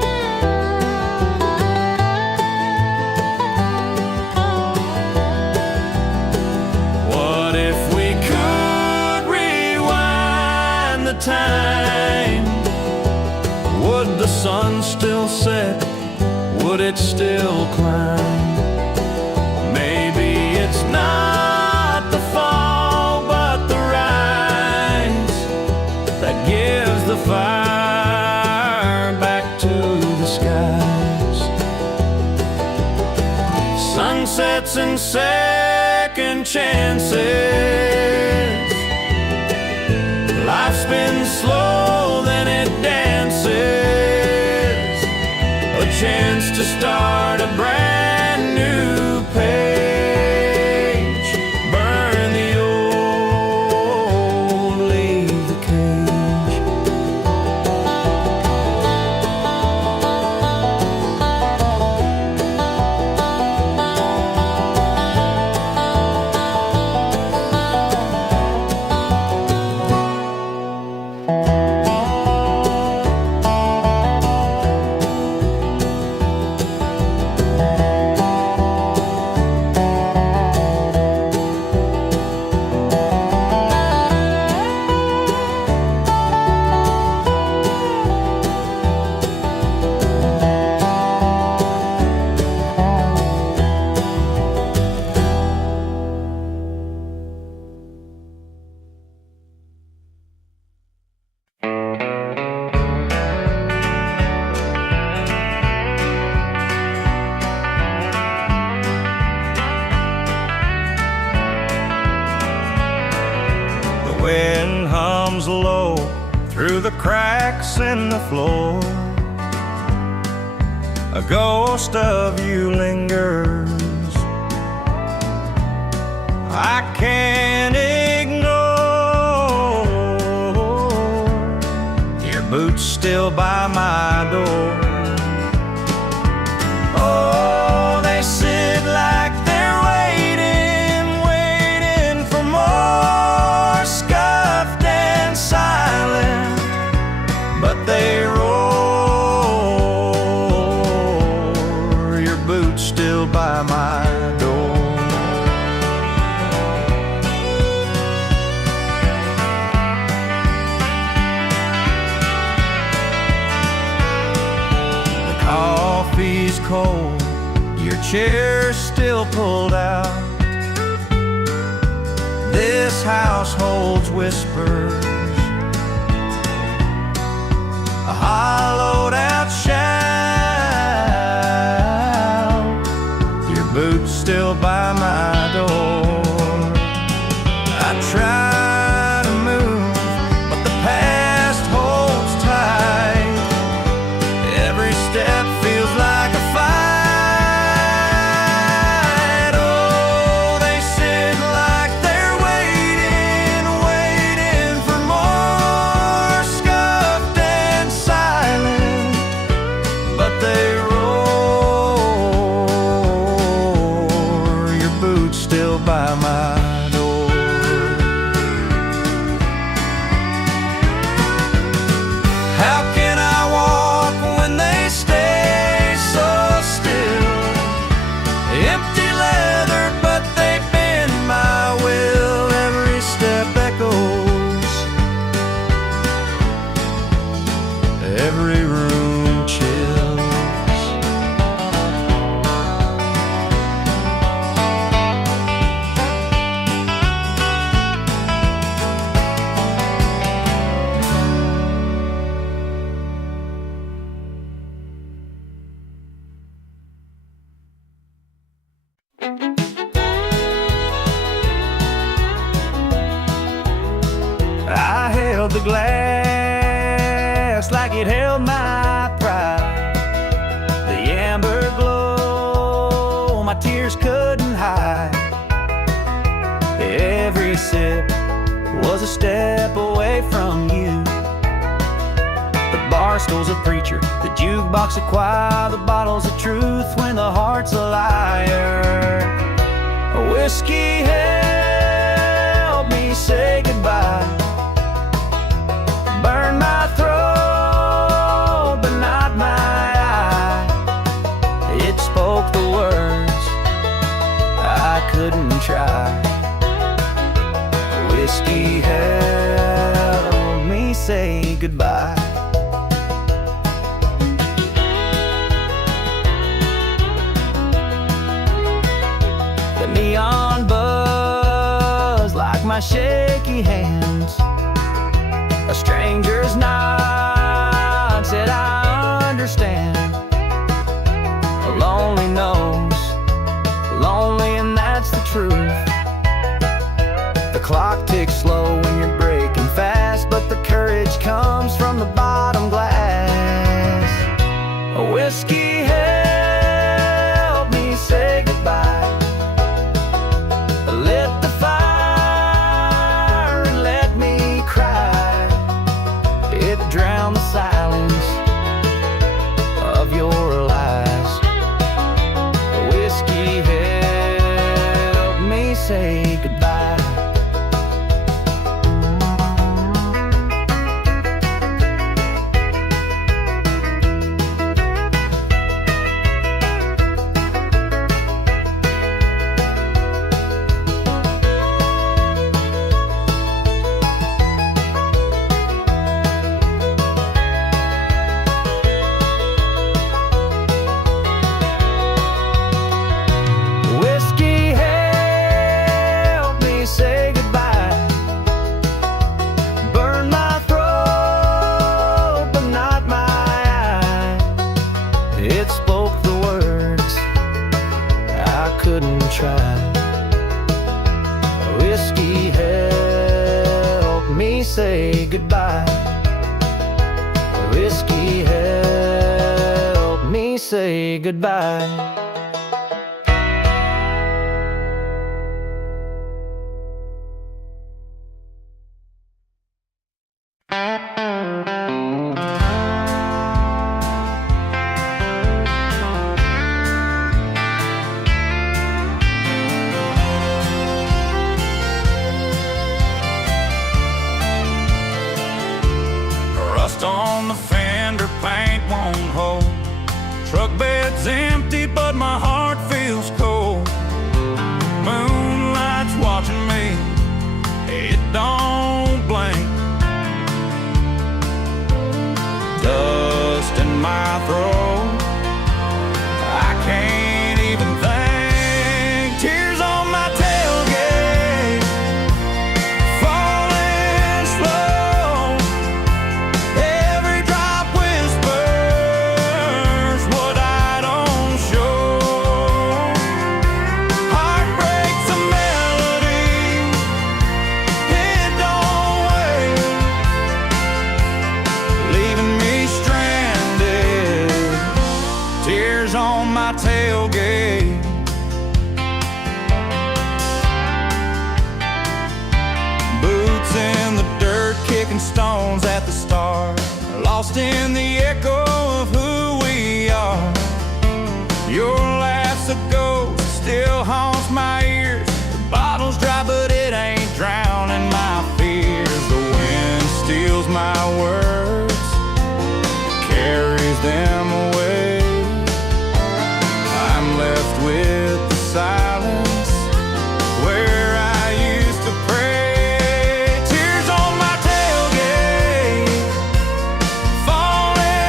would it still climb? Maybe it's not the fall, but the rise that gives the fire back to the skies. Sunsets and second chances. Life spins slow, then it dances. A chance to start a brand new page. Burn the old, leave the cage. Wind hums low through the cracks in the floor. A ghost of you lingers. I can't ignore your boots still by my door. Oh, they sit like they're waiting for more, scuffed and silent, but they roar. Your boots still by my door. The coffee's cold, your chair's still pulled out. This house holds whispers, a hollowed out shout. Your boots still by my door. I try to move, but the past holds tight. Every step feels like a fight. Oh, they sit like they're waiting for more, scuffed and silent, but they roar. Your boots still by my door. How can I walk when they stay so still? Empty leathered, but they bend my will. Every step echoes, every room chills. I held the glass like it held my pride. The amber glow my tears couldn't hide. Every sip was a step away from you. The bar stool's a preacher, the jukebox a choir, the bottle's of truth when the heart's a liar. A whiskey helped me say goodbye. Burn my throat, but not my eye. It spoke the words I couldn't try. Whiskey helped me say goodbye. my shaky hands. A stranger's nod said, I understand. Lonely knows, lonely, and that's the truth. The clock ticks slow when you're breaking fast, but the courage comes from the bottom glass. A whiskey helped me say goodbye. Lit the fire and let me cry. It drowned the silence of your lies. A whiskey helped me say goodbye. It spoke the words I couldn't try. Whiskey helped me say goodbye. Whiskey helped me say goodbye. On the fender, paint won't hold. Truck bed's empty, but my heart feels cold. Moonlight's watching me, it don't blink. Dust in my throat, I can't even think. Tears on my tailgate, falling slow. Every drop whispers what I don't show. Heartbreak's a melody, it don't wait, leaving me stranded. Tears on my tailgate. Boots in the dirt, kicking stones at the start, lost in the echo of who we are. Your laugh's a ghost, still haunts my ears. The bottle's dry, but it ain't drowning my fears. The wind steals my words, carries them away. I'm left with the silence where I used to pray. Tears on my tailgate, falling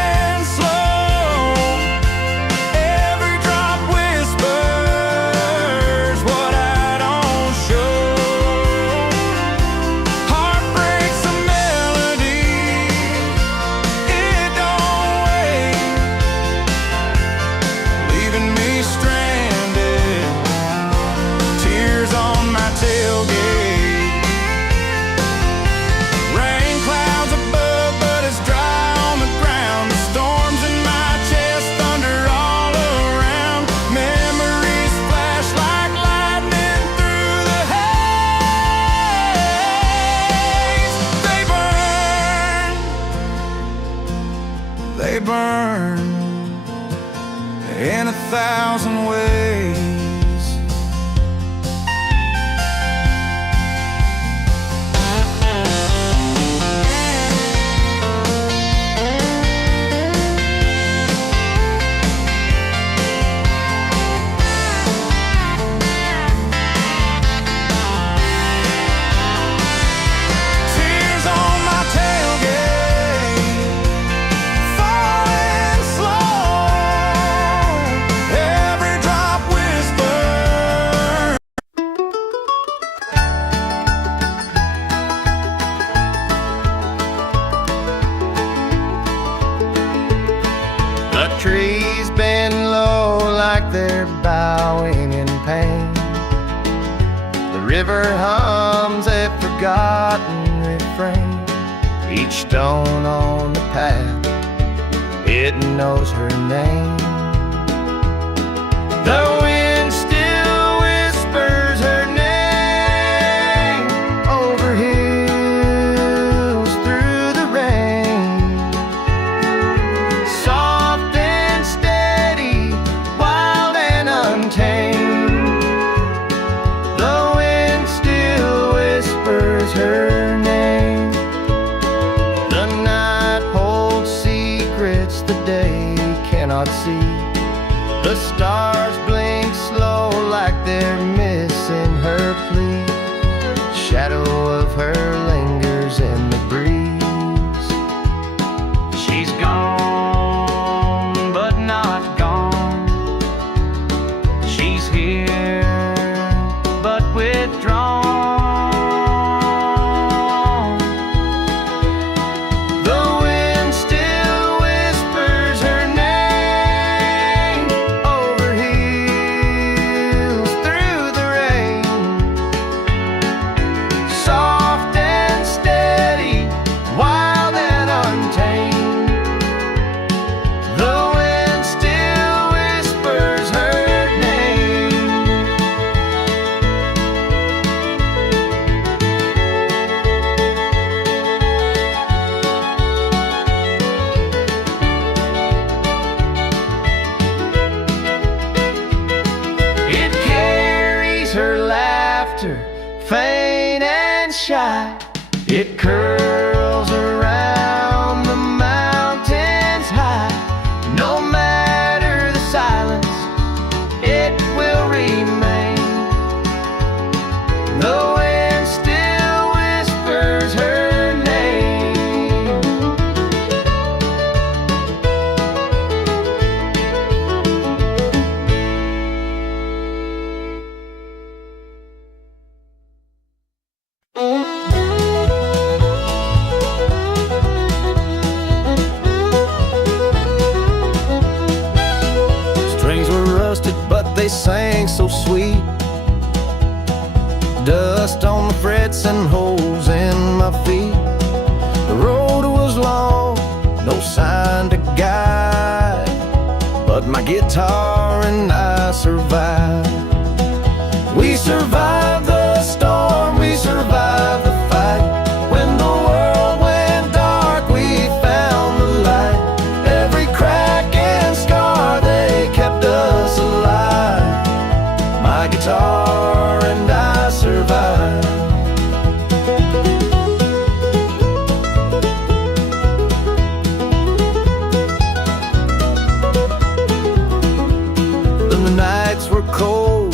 river hums a forgotten refrain. Each stone on the path, it knows her name. The wind still whispers her name over hills through the rain. Soft and steady, wild and untamed. The wind still whispers her name. The night holds secrets the day cannot see. The stars blink slow like they're missing her plea. Shadow of her lingers in the breeze. She's gone, but not gone. She's here, but withdrawn. The wind still whispers her name over hills through the rain. Soft and steady, wild and untamed. The wind still whispers her name. It carries her laughter, faint and shy. It curls around the mountains high. No matter the silence, it will remain. The wind still whispers her name. Strings were rusted, but they sang so sweet. Dust on the frets and holes in my feet. The road was long, no sign to guide, but my guitar and I survived. We survived the storm, we survived the fight. When the world went dark, we found the light. Every crack and scar, they kept us alive. My guitar and I survived. The nights were cold,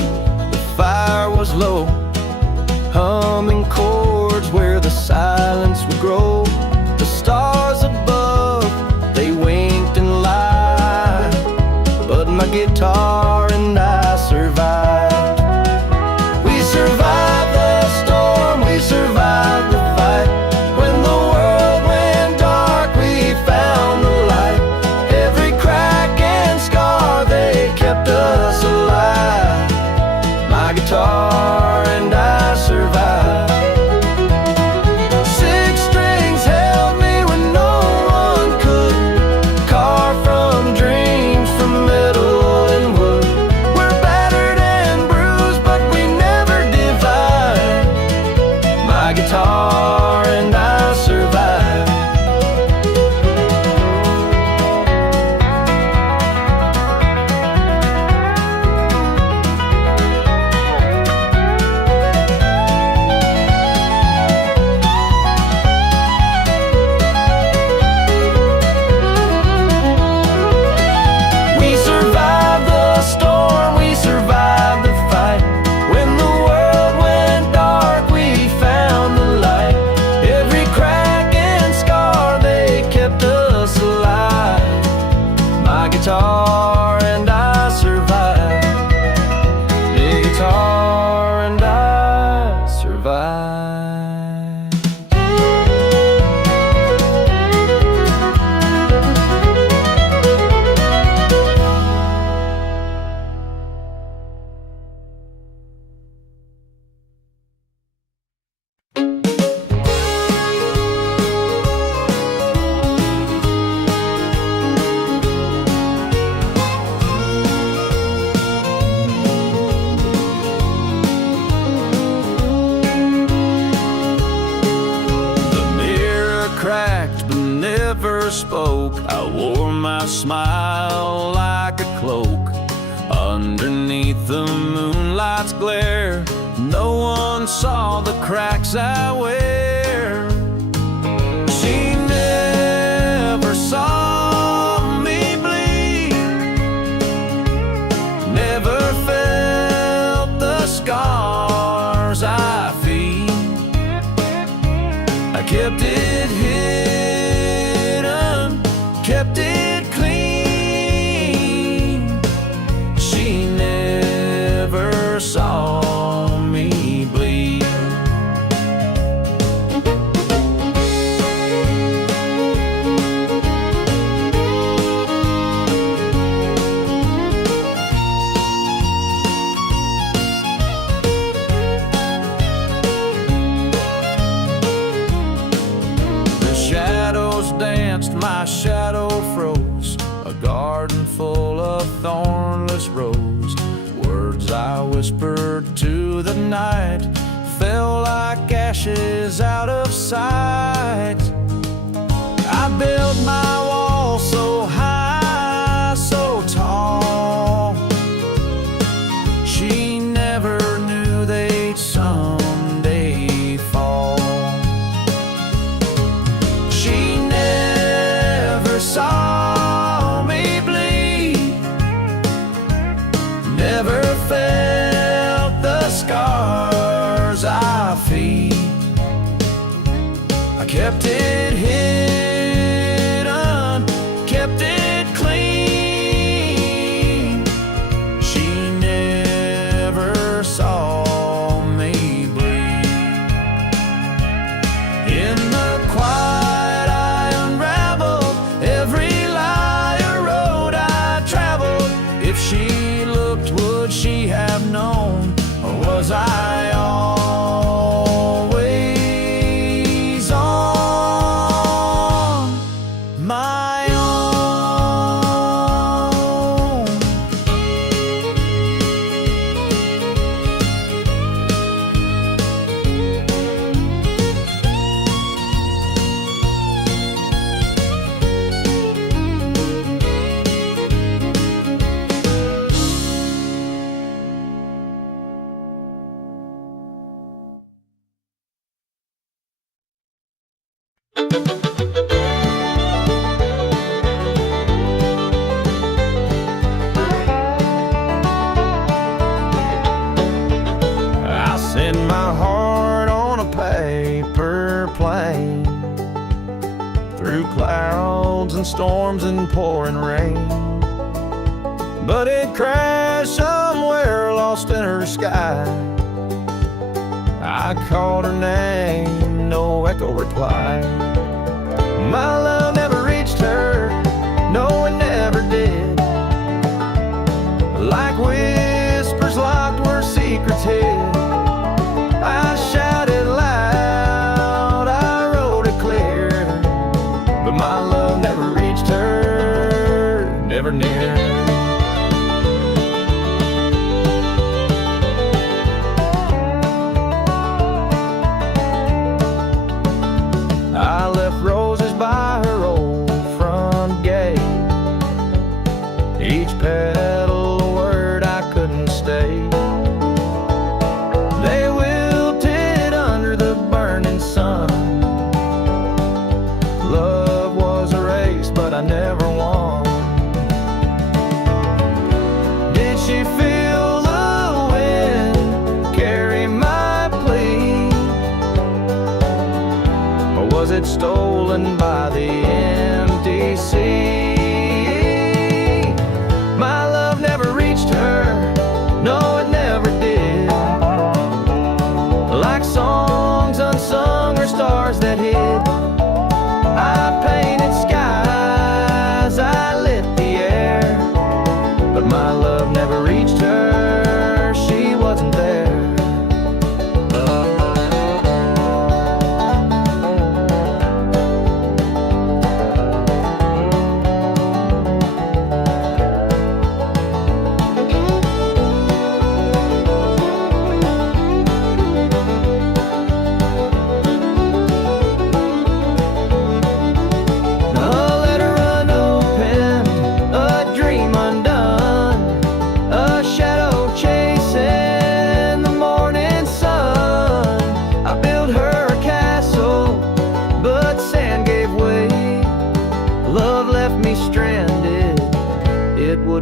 spoke. I wore my smile like a cloak underneath the moonlight's glare. No one saw the cracks I wear. She never saw me bleed, never felt the scars I feel. I kept it hidden, kept it clean. She never saw me bleed. The shadows danced, my shadow froze. A garden full of thornless rose. Words I whispered to the night fell like ashes out of sight. I built my wall so high, so tall. She never knew they'd someday fall. She never saw me bleed, never felt the scars I feel. I kept it hidden, kept it clean. She never saw me bleed. In the quiet I unraveled every lie or road I traveled. If she looked, would she have known, or was I always on my own? I send my heart on a paper plane through clouds and storms and pouring rain, but it crashed somewhere lost in her sky. I called her name, no echo replied. My love never reached her, no it never did. Like whispers locked where secrets hid, I shouted loud, I wrote it clear, but my love never reached her, never near. I left roses by her old front gate, each petal a word I couldn't stay.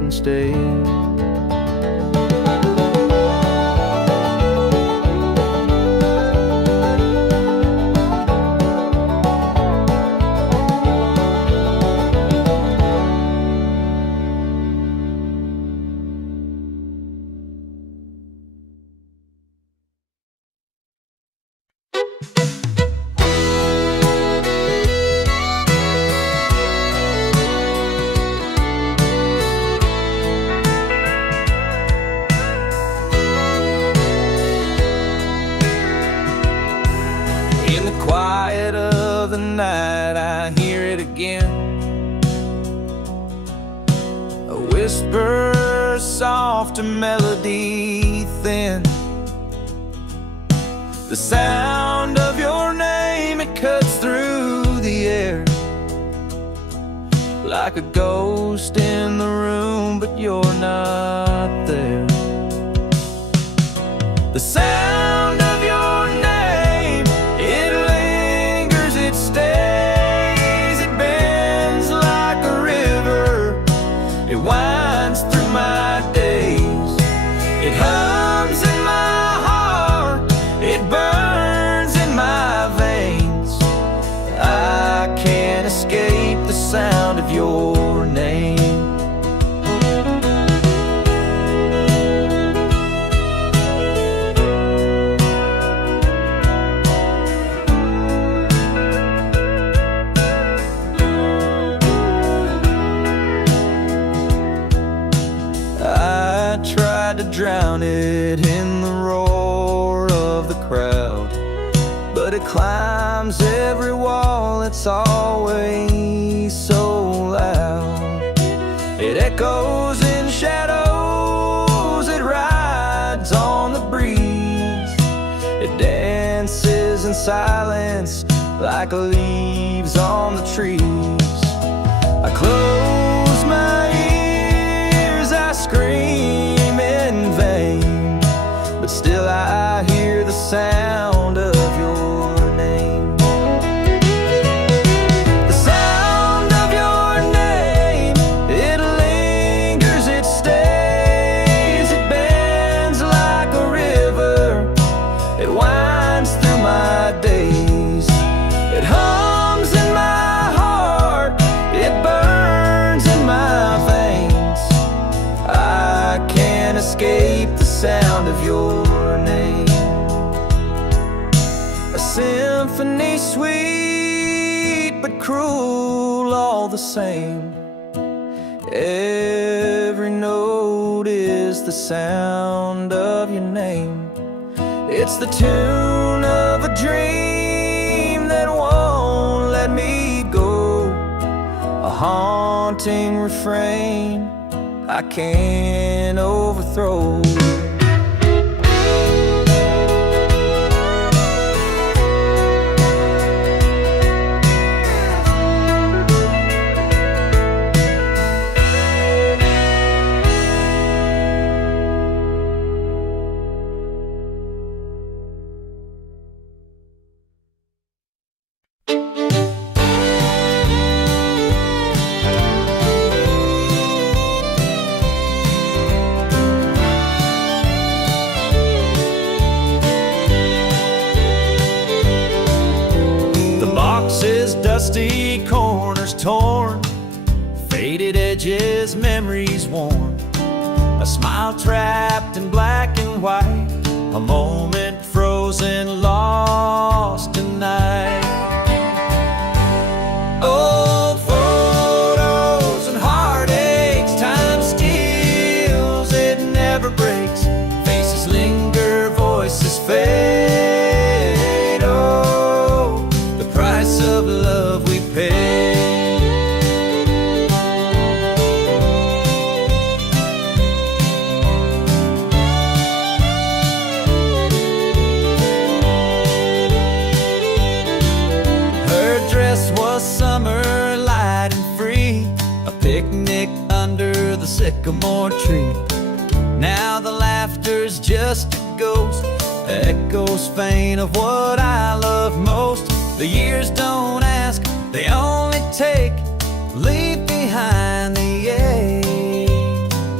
can stay. In the quiet of the night, I hear it again. A whisper, soft, a melody thin. The sound of your name, it cuts through the air. Like a ghost in the room, but you're not there. The sound of your name, it lingers, it stays, it bends like a river. It winds through my days. It hums in my heart, it burns in my veins. I can't escape the sound of your name. I tried to drown it in the roar of the crowd, but it climbs every wall, it's always so loud. It echoes in shadows, it rides on the breeze. It dances in silence like leaves on the trees. I close my ears, I scream in vain, but still I hear the sound of your name. The sound of your name, it lingers, it stays, it bends like a river. It winds through my days. It hums in my heart, it burns in my veins. I can't escape the sound of your name. A symphony sweet but cruel all the same. Every note is the sound of your name. It's the tune of a dream that won't let me go. A haunting refrain I can't overthrow. Dusty corners torn, faded edges, memories worn. A smile trapped in black and white, a moment frozen, lost tonight. Old photos and heartaches, time steals, it never breaks. Faces linger, voices fade. Oh, the price of love we pay. Her dress was summer, light and free, a picnic under the sycamore tree. Now the laughter's just a ghost, echoes faint of what I love most. The years don't ask, they only take, leave behind the ache.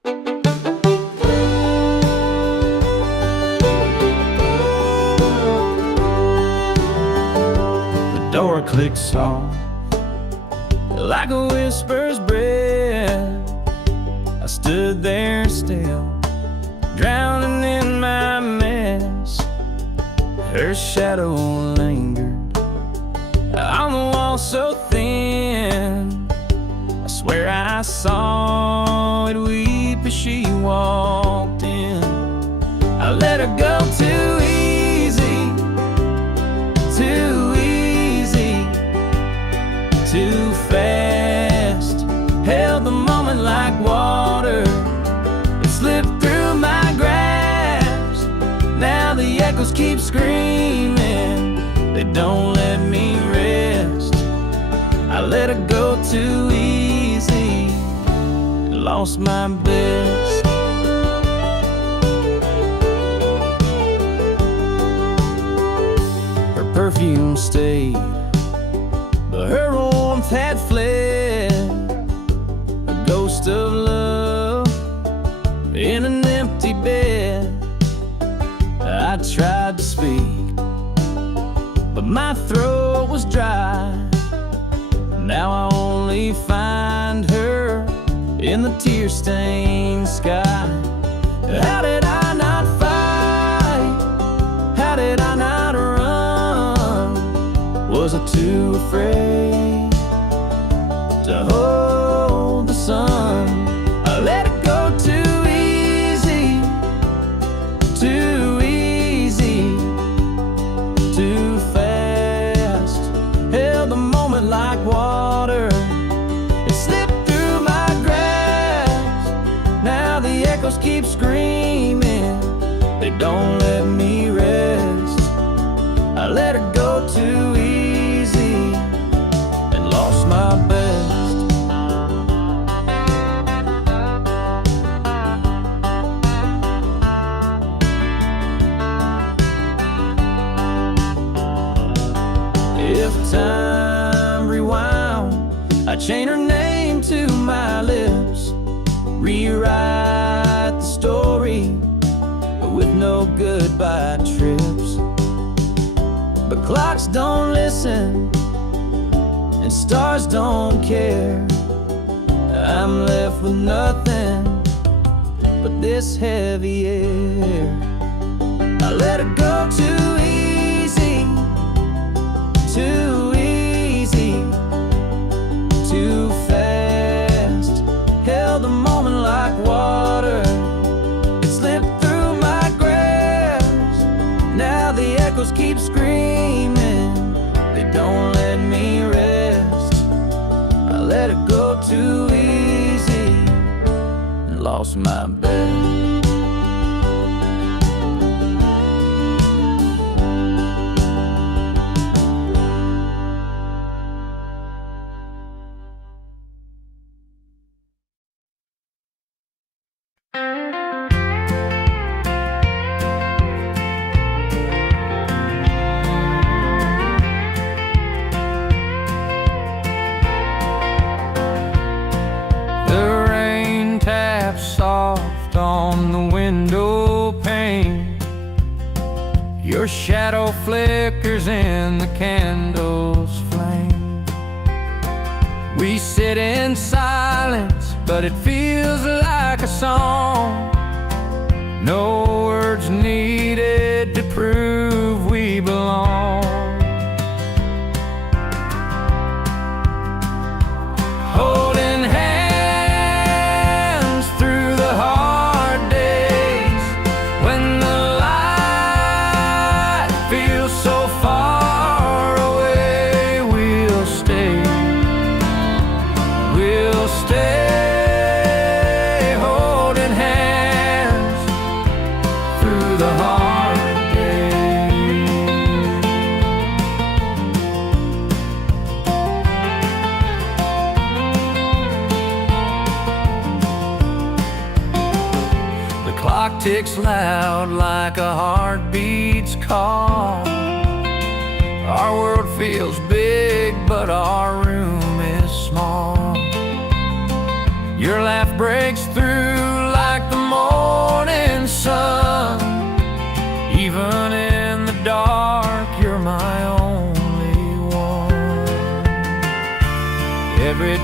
The door clicked soft, like a whisper's breath. I stood there still, drowning in my mess. Her shadow lingered on the wall so thin. I swear I saw it weep as she walked in. I let her go too easy, too easy, too fast. Held the moment like water, it slipped through my grasp. Now the echoes keep screaming, they don't let me rest. I let her go too easy, lost my best. Her perfume stayed, but her warmth had fled. A ghost of love in an empty bed. I tried to speak, but my throat was dry. Now I only find her in the tear-stained sky. How did I not fight? How did I not run? Was I too afraid to hold the sun? I let it go too easy, too easy, too fast. Held the moment like water, it slipped through my grasp. Now the echoes keep screaming, they don't let me rest. I let her go too easy and lost my best. If time rewound, I'd chain her name to my lips, rewrite the story with no goodbye trips. But clocks don't listen and stars don't care. I'm left with nothing but this heavy air. I let her go too easy, too easy, too fast. Held the moment like water, it slipped through my grasp. Now the echoes keep screaming, they don't let me rest. I let it go too easy and lost my best. Soft on the window pane, your shadow flickers in the candle's flame. We sit in silence, but it feels like a song. No words needed to prove we belong. Holding hands through the hard days, when the light feels so far away, we'll stay holding hands through the hard days. The clock ticks loud like a heartbeat's call. Our world feels big, but our room is small. Your laugh breaks through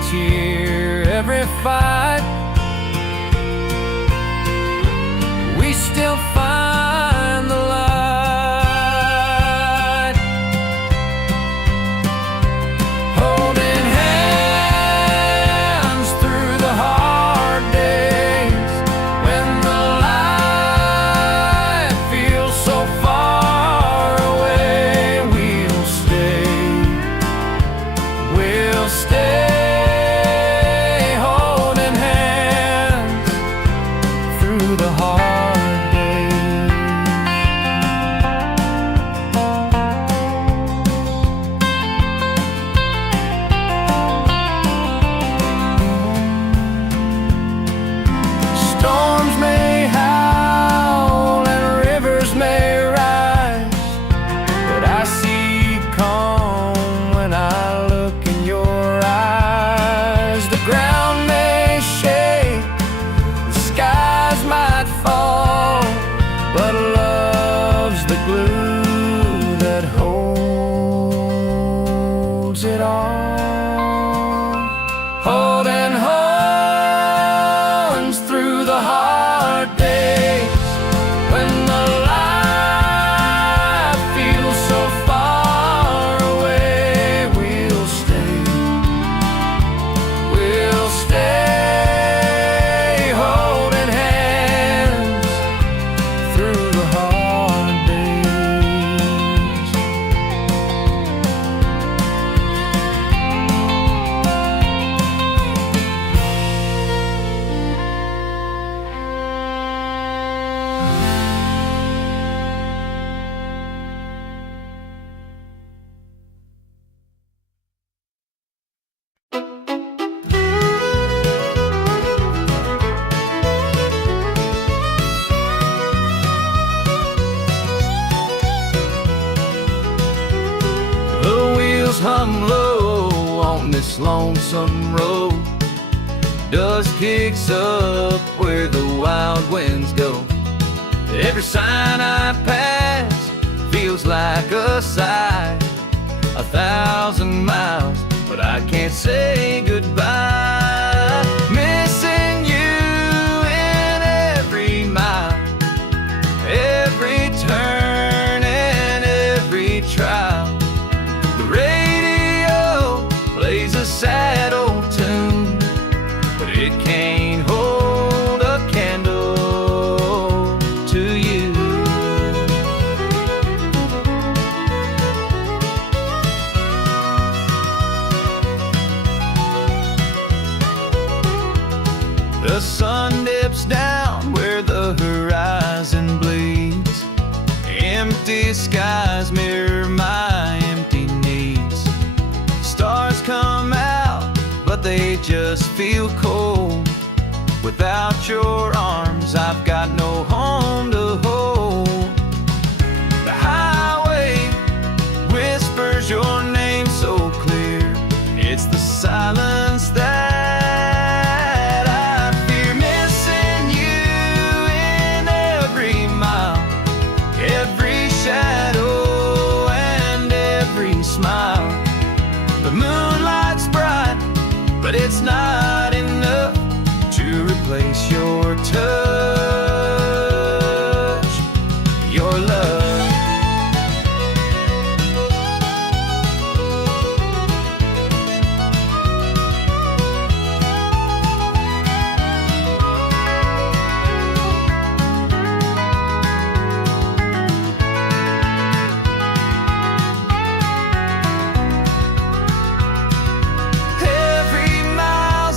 tear, every fight, we still find the light. Holding hands through the hard days, when the light feels so far away, we'll stay holding hands through the hard days. Storms may howl and rivers may rise, but I see calm when I look in your eyes. The ground may shake, the skies might fall, but love's the glue that holds it all. Holding hands through the hard days, when the light feels so far away, we'll stay holding hands through the hard days. The wheels hum low on this lonesome road. Dust kicks up where the wild winds go. Every sign I pass feels like a sigh. 1,000 miles, but I can't say goodbye. Missing you in every mile, every turn and every trial. The radio plays a sad old tune, but it can't hold a candle to you. The sun dips down where the horizon bleeds. Empty skies mirror my empty needs. Stars come out, but they just feel cold. Without your arms, I've got no home to hold. The highway whispers your name so clear. It's the silence that I fear. Missing you in every mile, every shadow and every smile. The moonlight's bright, but it's not enough to replace your touch, your love. Every mile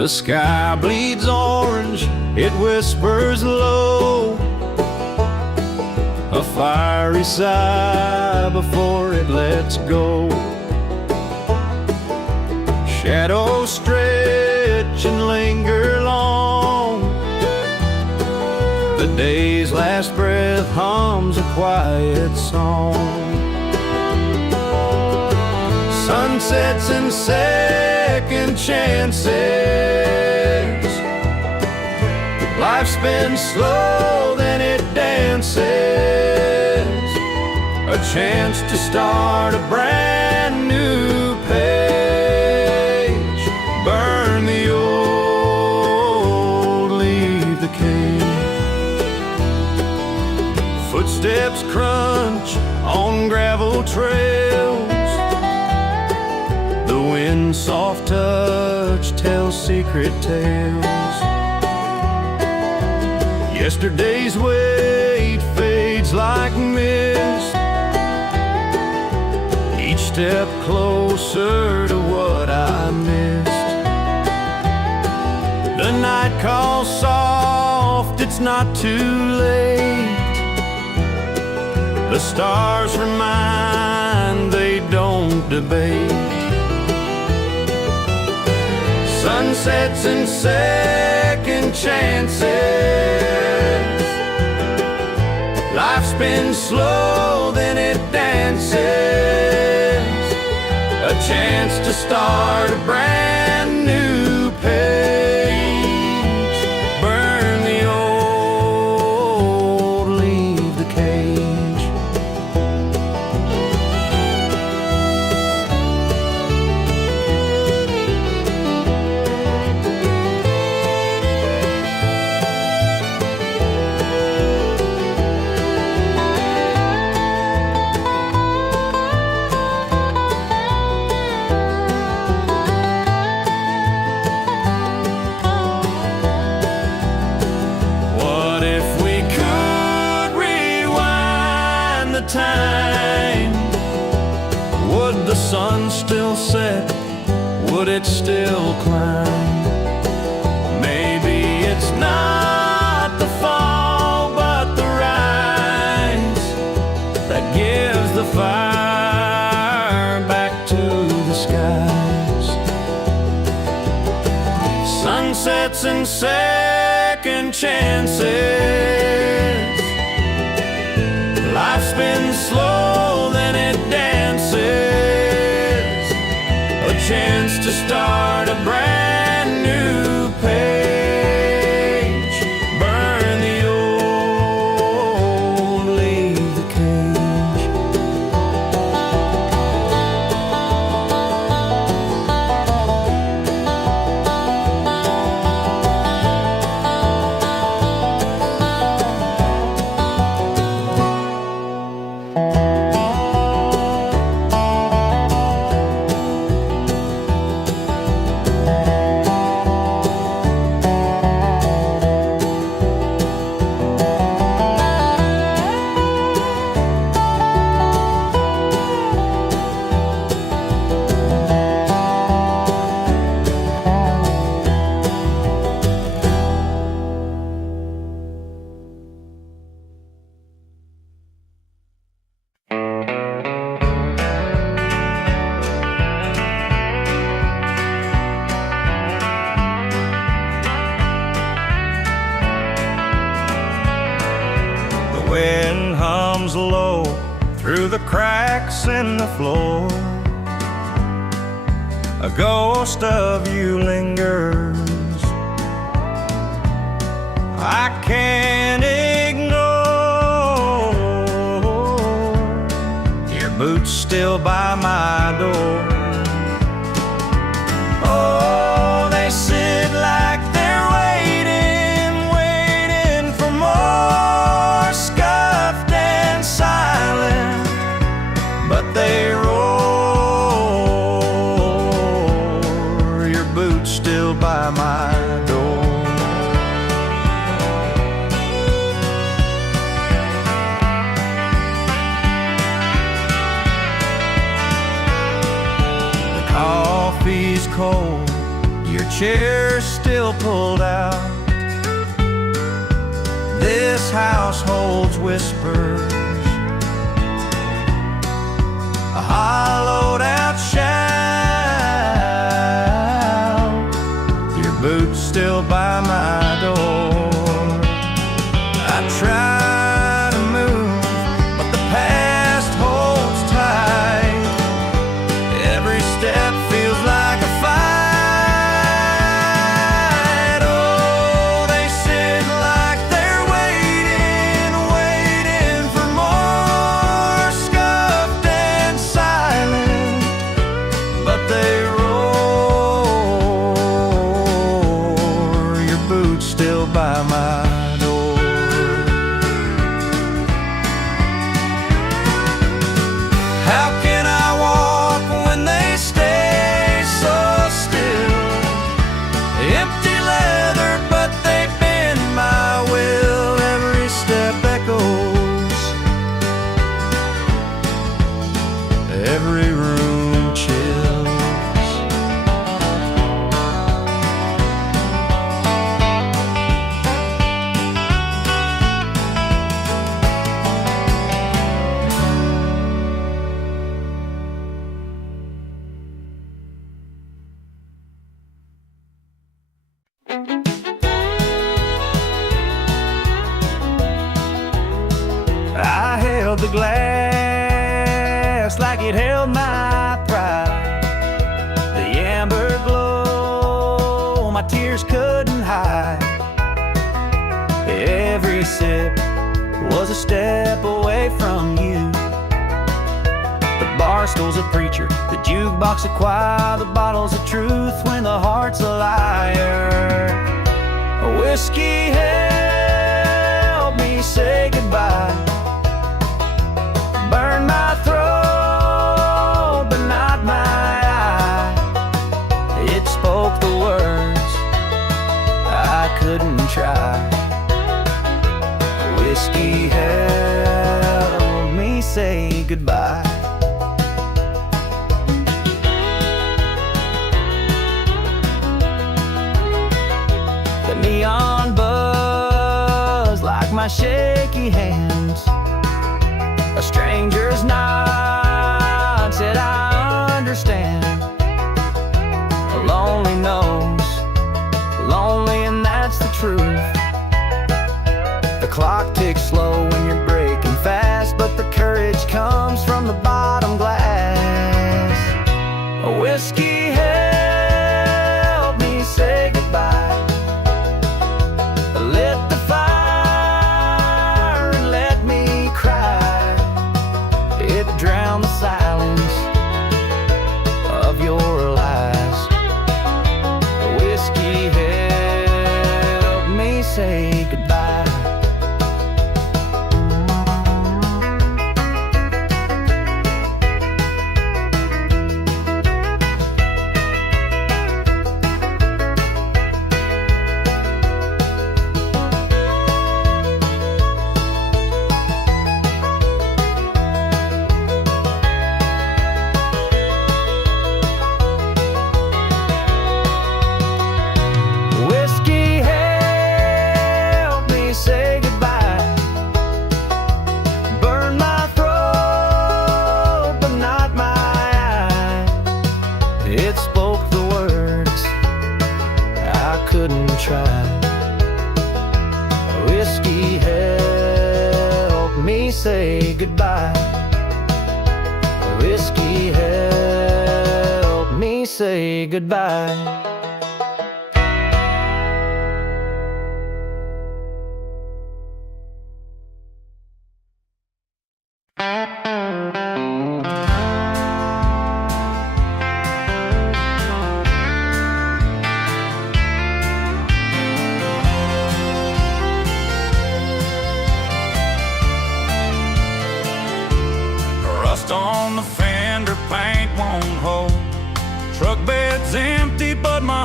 The sky bleeds orange, it whispers low, a fiery sigh before it lets go. Shadows stretch and linger long, the day's last breath hums a quiet song. Sunsets and second chances, life spins slow, then it dances. A chance to start a brand new page. Burn the old, leave the cage. Footsteps crunch on gravel trails, the wind's soft touch tells secret tales. Yesterday's weight fades like mist, each step closer to what I missed. The night calls soft, it's not too late. The stars remind, they don't debate. Sunsets and second chances, life spins slow, then it dances. A chance to start a brand new page. Burn the old, leave the cage. Time, would the sun still set? Would it still climb? Maybe it's not the fall, but the rise that gives the fire back to the skies. Sunsets and second chances, life spins slow, then it dances. A chance to start a brand new page. Burn the old, leave the cage. Wind hums low through the cracks in the floor. A ghost of you lingers, I can't ignore. Your boots still by my door. Oh, they sit like they're waiting for more, scuffed and silent, but they roar. Your boots still by my door. The coffee's cold, your chair's still pulled out. This house holds whispers, a hollowed out shout. Your boots still by my door. I try to move, but the past holds tight. Every step feels like a fight. Oh, they sit like they're waiting, waiting for more, scuffed and silent, but they roar. Your boots still by my door. How can I walk when they stay so still? Empty leather, but they bend my will. Every step echoes, every room chills. I held the glass like it held my pride. The amber glow my tears couldn't hide. Every sip was a step away from you. The bar stool's a preacher, the jukebox a choir, the bottle's of truth when the heart's a liar. A whiskey helped me say goodbye. Burn my throat, but not my eye. It spoke the words I couldn't try. Whiskey helped me say goodbye. The neon buzz like my shaky hands. A stranger's nod said I understand. Lonely knows, lonely, and that's the truth. The clock ticks slow when you're breaking fast, but the courage comes from the bottom glass. A whiskey helped me say goodbye. Lit the fire and let me cry. It drowned the silence of your lies. Whiskey helped me say goodbye. It spoke the words I couldn't try. Whiskey helped me say goodbye. Whiskey helped me say goodbye. On the fender, paint won't hold. Truck bed's empty, but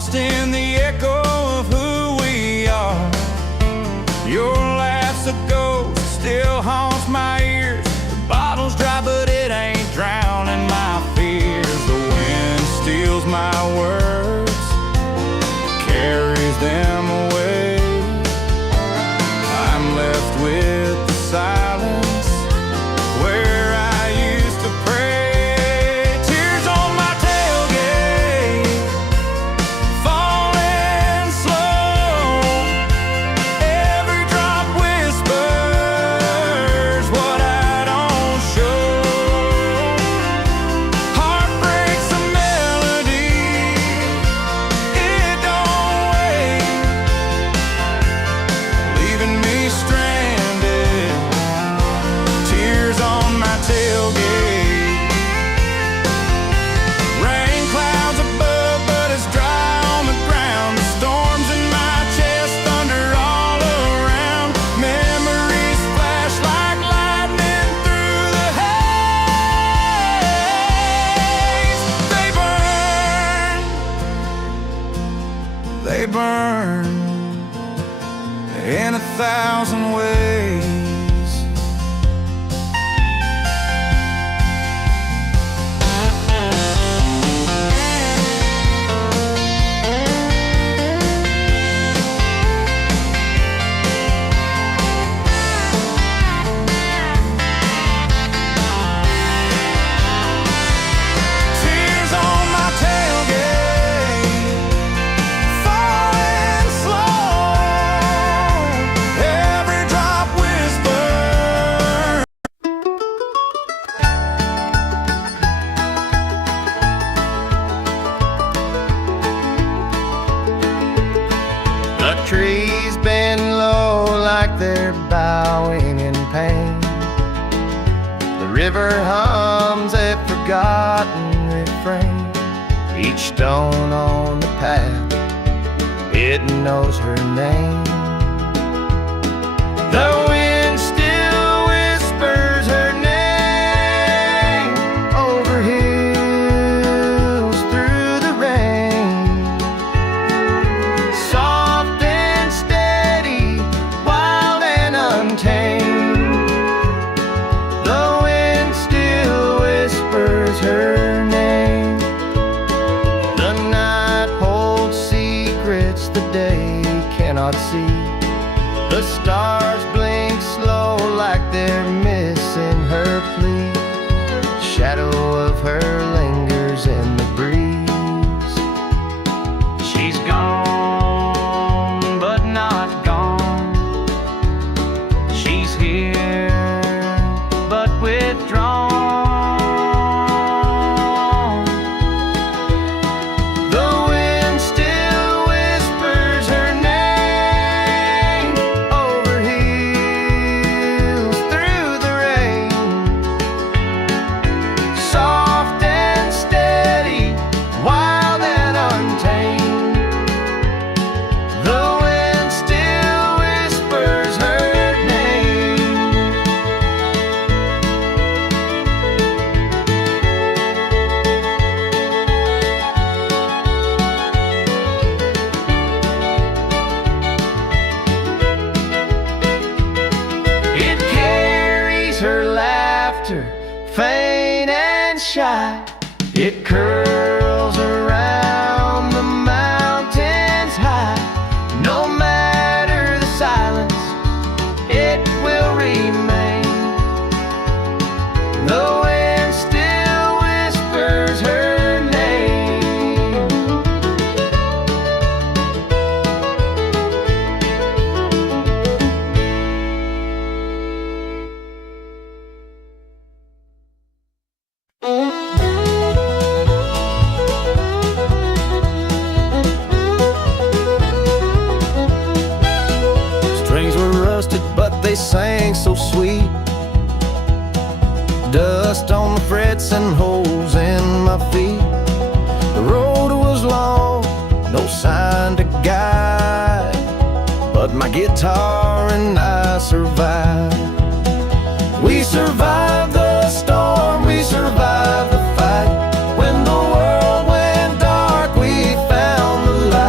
lost in the echo of who we are. Your laugh's a ghost, still haunts my ears. The bottle's dry, but it ain't drowning my fears. The wind steals my words, carries them away. I'm left with the silence where I used to pray. Tears on my tailgate, falling slow. Every drop whispers what I don't show. Heartbreak's a melody, it don't wait, leaving me stranded. Tears on my tailgate. Rain clouds above, but it's dry on the ground. The storms in my chest, thunder all around. Memories flash like lightning through the haze. They burn in 1,000 ways. Tears on my tailgate, falling slow. Every drop whispers. The trees bend low like they're bowing in pain. The river hums a forgotten refrain. Each stone on the path, it knows her name. The wind still whispers her name over hills through the rain. Soft and steady, wild and untamed. The wind still whispers her name. The night holds secrets the day cannot see. The stars blink slow like they're missing her plea. Shadow of her lingers in the breeze. She's gone, but not gone. She's here, but withdrawn. The wind still whispers her name over hills through the rain. Soft and steady, wild and untamed. The wind still whispers her name. It carries her laughter, faint and shy. It curls around the mountains high. No matter the silence, it will remain. The wind still whispers her name. Strings were rusted, but they sang so sweet. Dust on the frets and holes in my feet. The road was long, no sign to guide, but my guitar and I survived. We survived the storm, we survived the fight. When the world went dark, we found the light.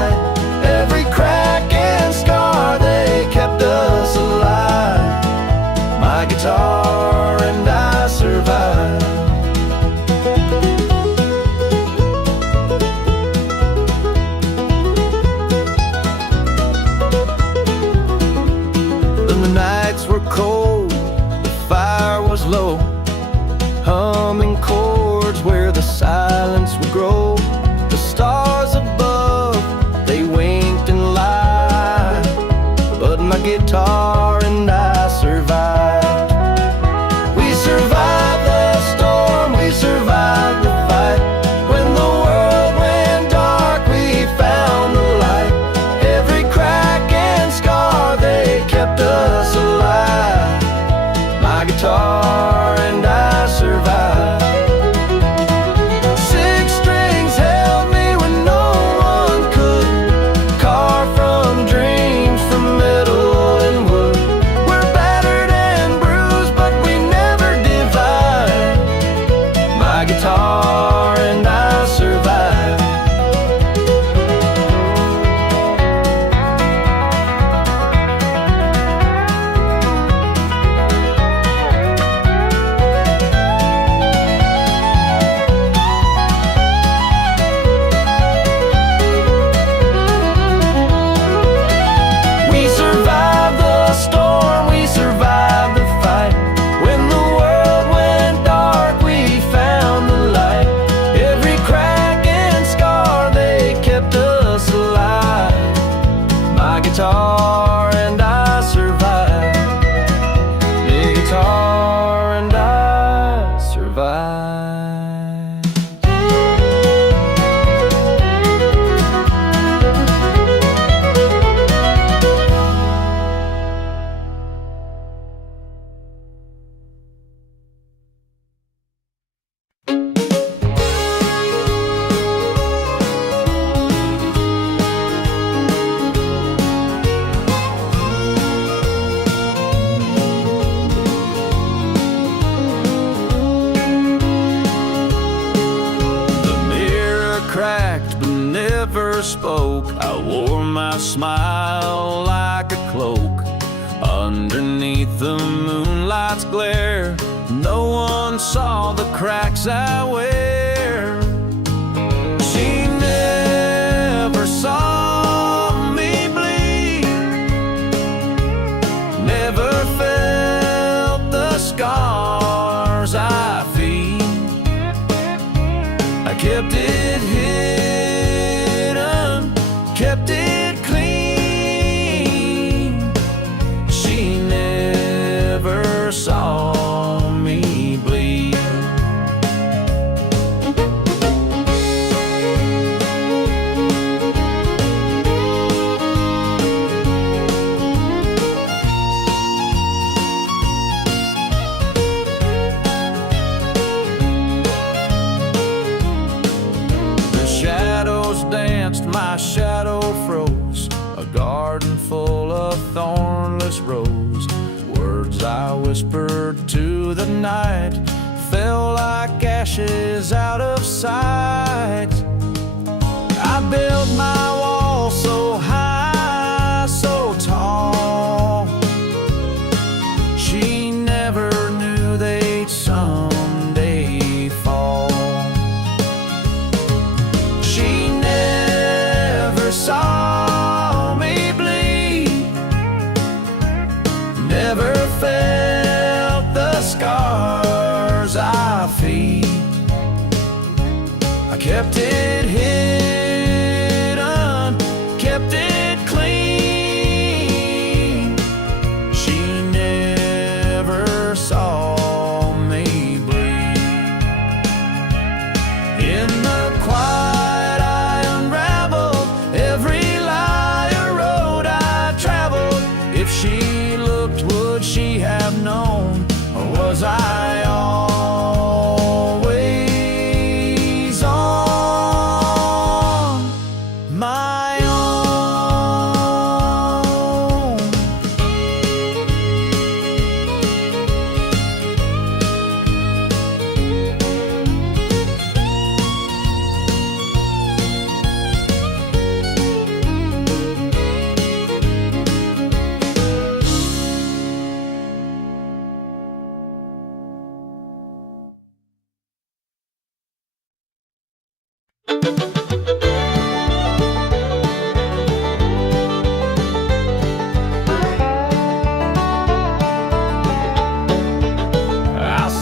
low, humming chords where the silence would grow. The stars above, they winked and lied, but my guitar and I survived. We survived the storm, we survived the fight. When the world went dark, we found the light. Every crack and scar, they kept us alive. My guitar and I survived. Six strings held me when no one could. Carved from dreams, from metal and wood. We're battered and bruised, but we never divide. My guitar and I survived. We survived the storm, we survived the fight. When the world went dark, we found the light. Every crack and scar, they kept us alive. My guitar and I survived. The guitar and I survived. The mirror cracked but never spoke. I wore my smile like a cloak. Underneath the moonlight's glare, no one saw the cracks I wear. She never saw me bleed, never felt the scars I feel. I kept it hidden, kept it clean. She never saw me bleed. The shadows danced, my shadow froze. A garden full of thornless rose. Words I whispered to the night fell like ashes out of sight. I built my wall so high, so tall. She never knew they'd someday fall. She never saw me bleed, never felt the scars I feel. I kept it hidden, kept it clean. She never saw me bleed. In the quiet I unraveled every lie or road I traveled. If she looked, would she have known? Or was I always on my own?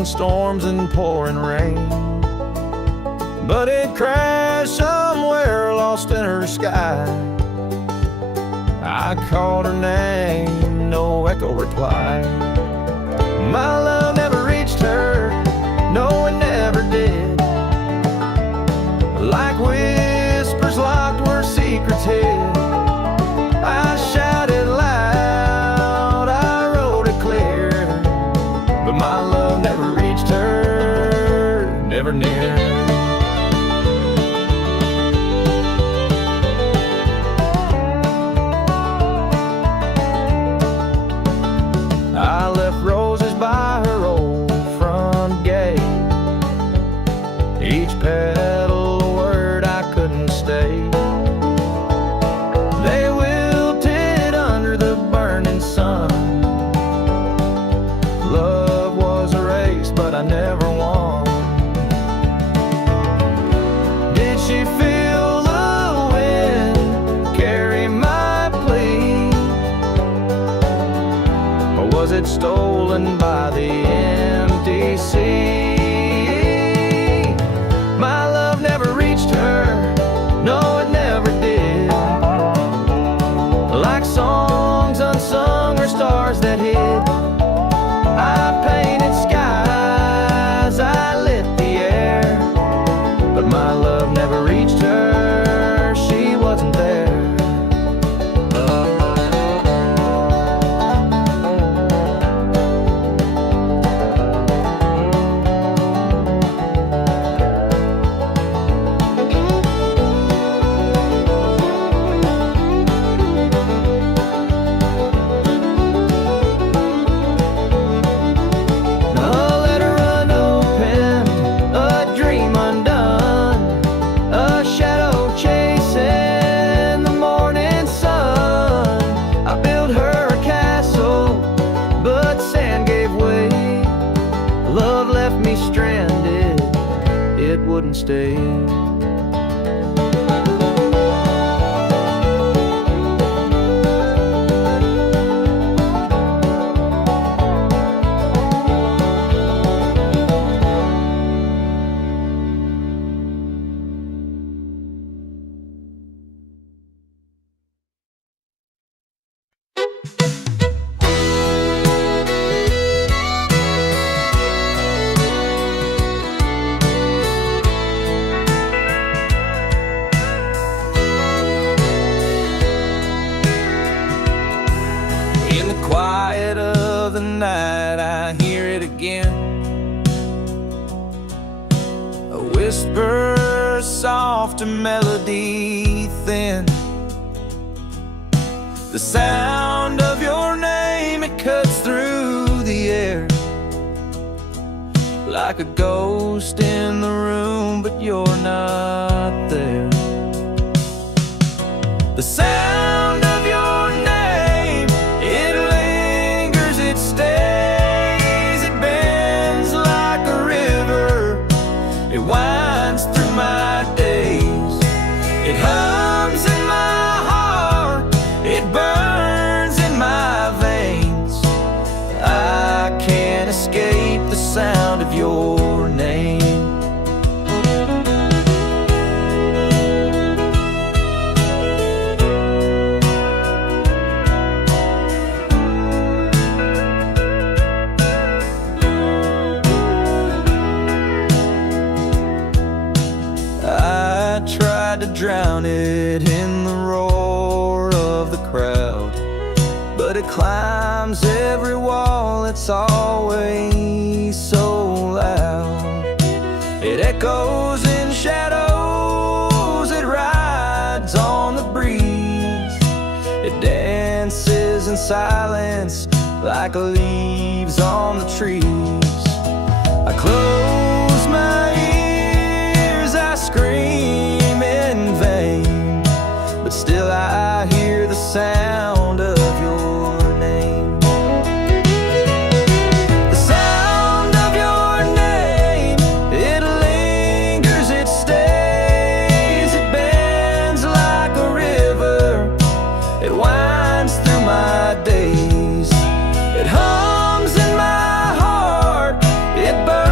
and storms and pouring rain. But it crashed somewhere lost in her sky. I called her name, no echo reply. My love never reached her, no it never did. Like whispers locked where secrets hid, I shouted loud, I wrote it clear. But my love never reached her, never near. I left roses by her old front gate, each petal a word I couldn't stay. They wilted under the burning sun. Love was a race, but I never won. Did she feel the wind carry my plea? Or was it stolen by the empty sea? My love never reached her, no it never did. Like songs unsung or stars that hid, I painted skies, I lit the air. But my love never reached her, she wasn't there. Love left me stranded, it wouldn't stay. Quiet of the night, I hear it again. A whisper, soft, a melody thin. The sound of your name, it cuts through the air. Like a ghost in the room, but you're not there. The sound of your name, it lingers, it stays, it bends like a river, it winds through my days. It hums in my heart, it burns in my veins. I can't escape the sound of your name. To drown it in the roar of the crowd, but it climbs every wall, it's always so loud. It echoes in shadows, it rides on the breeze, it dances in silence like leaves on the trees. I close my ears, I scream in vain, but still I hear the sound of your name. The sound of your name, it lingers, it stays, it bends like a river, it winds through my days. It hums in my heart, it burns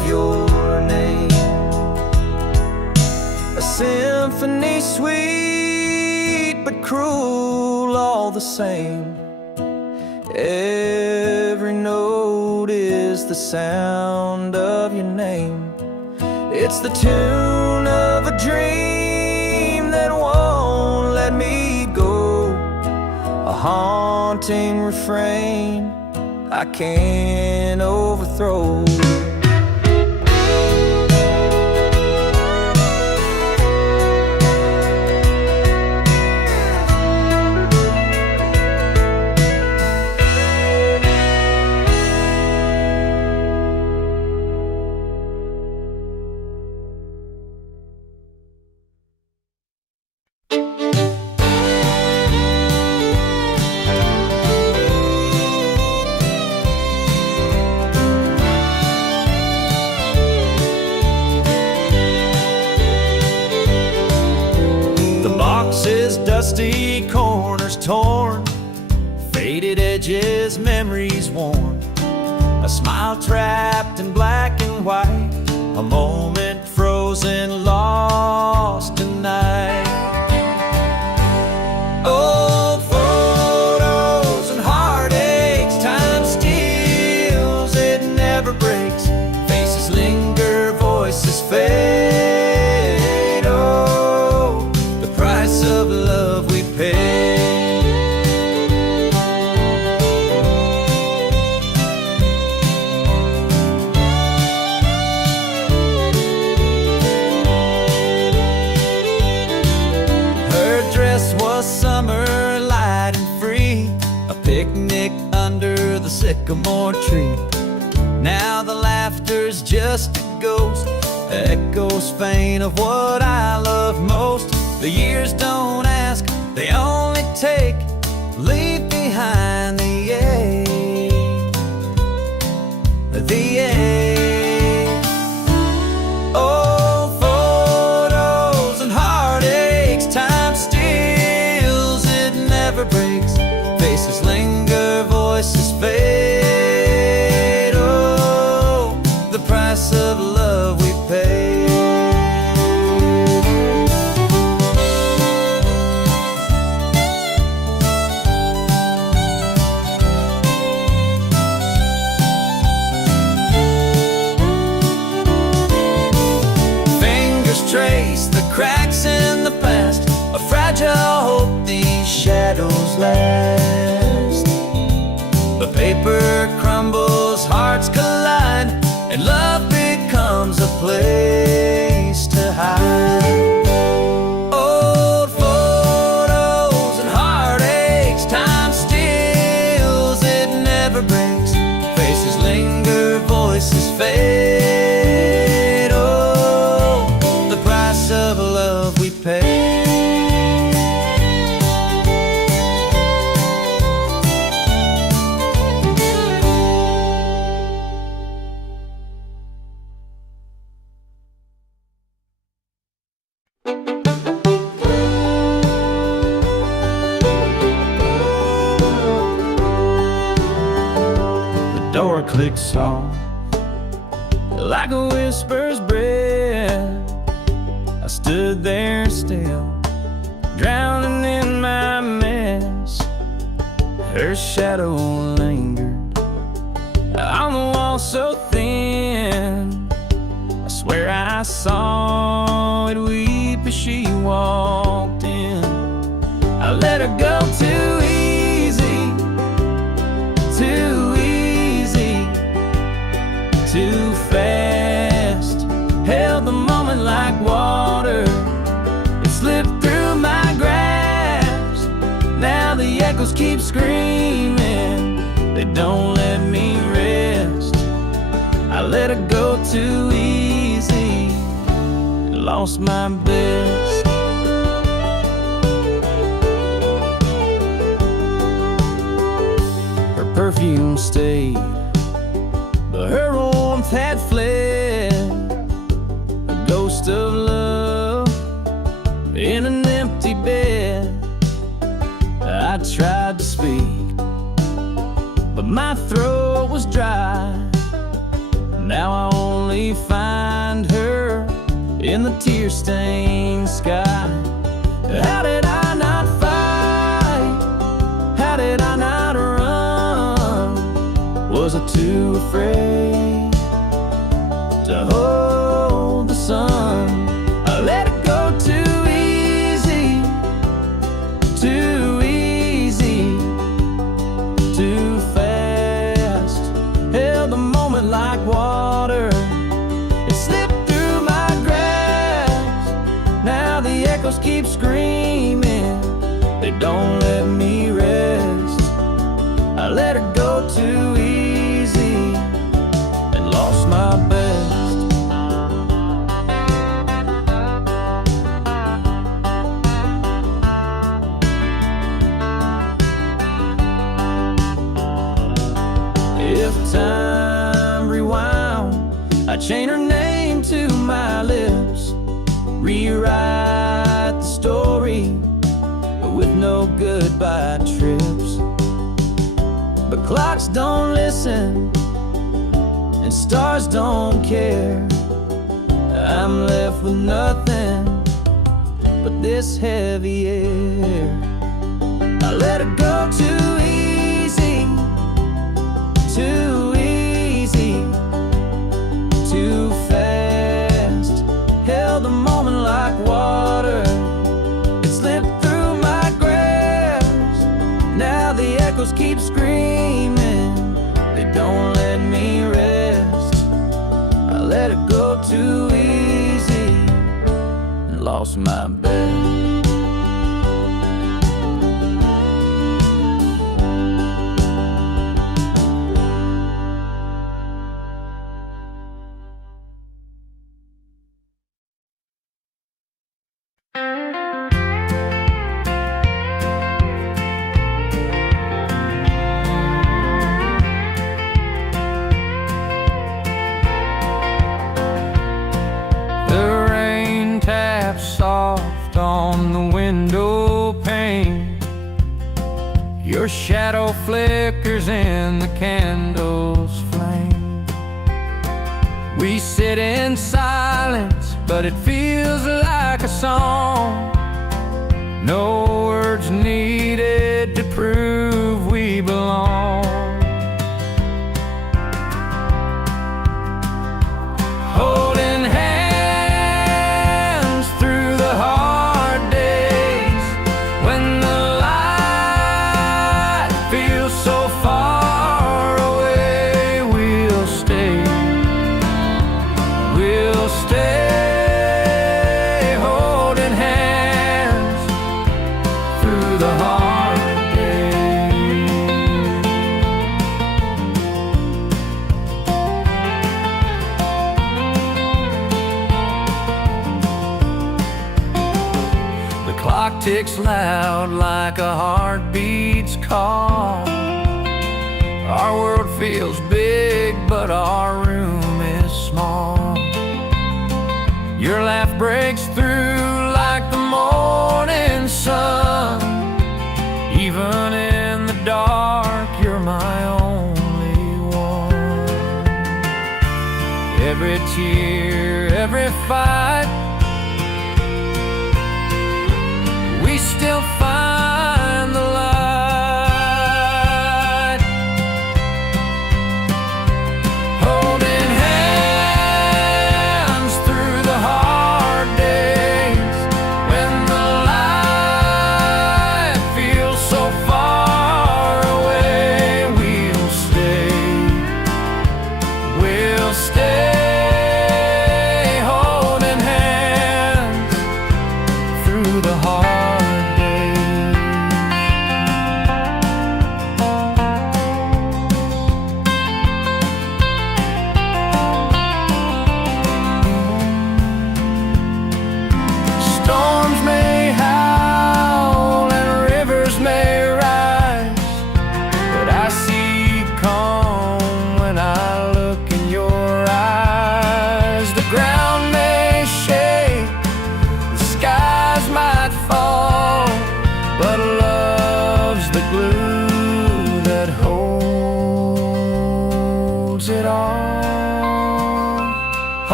of your name. A symphony sweet but cruel all the same. Every note is the sound of your name. It's the tune of a dream that won't let me go. A haunting refrain I can't overthrow. Dusty corners torn, faded edges, memories worn. A smile trapped in black and white, a moment frozen, lost tonight. Old photos and heartaches, time steals, it never breaks. Faces linger, voices fade. Oh, the price of love we pay. Her dress was summer, light and free, a picnic under the sycamore tree. Now the laughter's just a ghost, echoes faint of what I love most. The years don't ask, they only take, leave behind the ache, the ache. Old photos and heartaches, time steals, it never breaks. Faces linger, voices fade. Oh, the price of love we pay. Trace the cracks in the past, a fragile hope these shadows last. The paper crumbles, hearts collide, and love becomes a place to hide. Old photos and heartaches, time steals, it never breaks. Faces linger, voices fade. Of love we pay. The door clicks off like a whisper's breath. I stood there still, drowning in my mess. Her shadow lingered on the wall so thin. I swear I saw it weep as she walked in. I let her go too easy, too easy, too fast. Held the moment like water, it slipped through my grasp. Now the echoes keep screaming, they don't let me rest. I let her go too easy, lost my best. Her perfume stayed, but her warmth had fled. A ghost of love in an empty bed. I tried to speak, but my throat was dry. Now I only only find her in the tear-stained sky. How did I not fight? How did I not run? Was I too afraid to hold the sun? I let it go too easy, too easy, too fast. Held the moment like water, it slipped through my grasp. Now the echoes keep screaming, they don't let me rest. I let it go too easy and lost my best. If time rewound, I'd chain her name to my lips, rewrite the story with no goodbye trips. But clocks don't listen and stars don't care. I'm left with nothing but this heavy air. I let it go too easy, too easy, too fast. Held the moment like water, it slipped through my grasp. Now the echoes keep screaming, they don't let me rest. I let it go too easy and lost my bet. Soft on the window pane, your shadow flickers in the candle's flame. We sit in silence, but it feels like a song. No words needed to prove we belong. Holding hands through the hard days, when the light feels so far away, we'll stay holding hands through the hard days. The clock ticks loud like a heartbeat's call. Our world feels big, but our room is small. Your laugh breaks through like the morning sun. Even in the dark, you're my only one. Every tear, every fight, we still find the light. Holding hands through the hard days, when the light feels so far away, we'll stay holding hands through the hard days.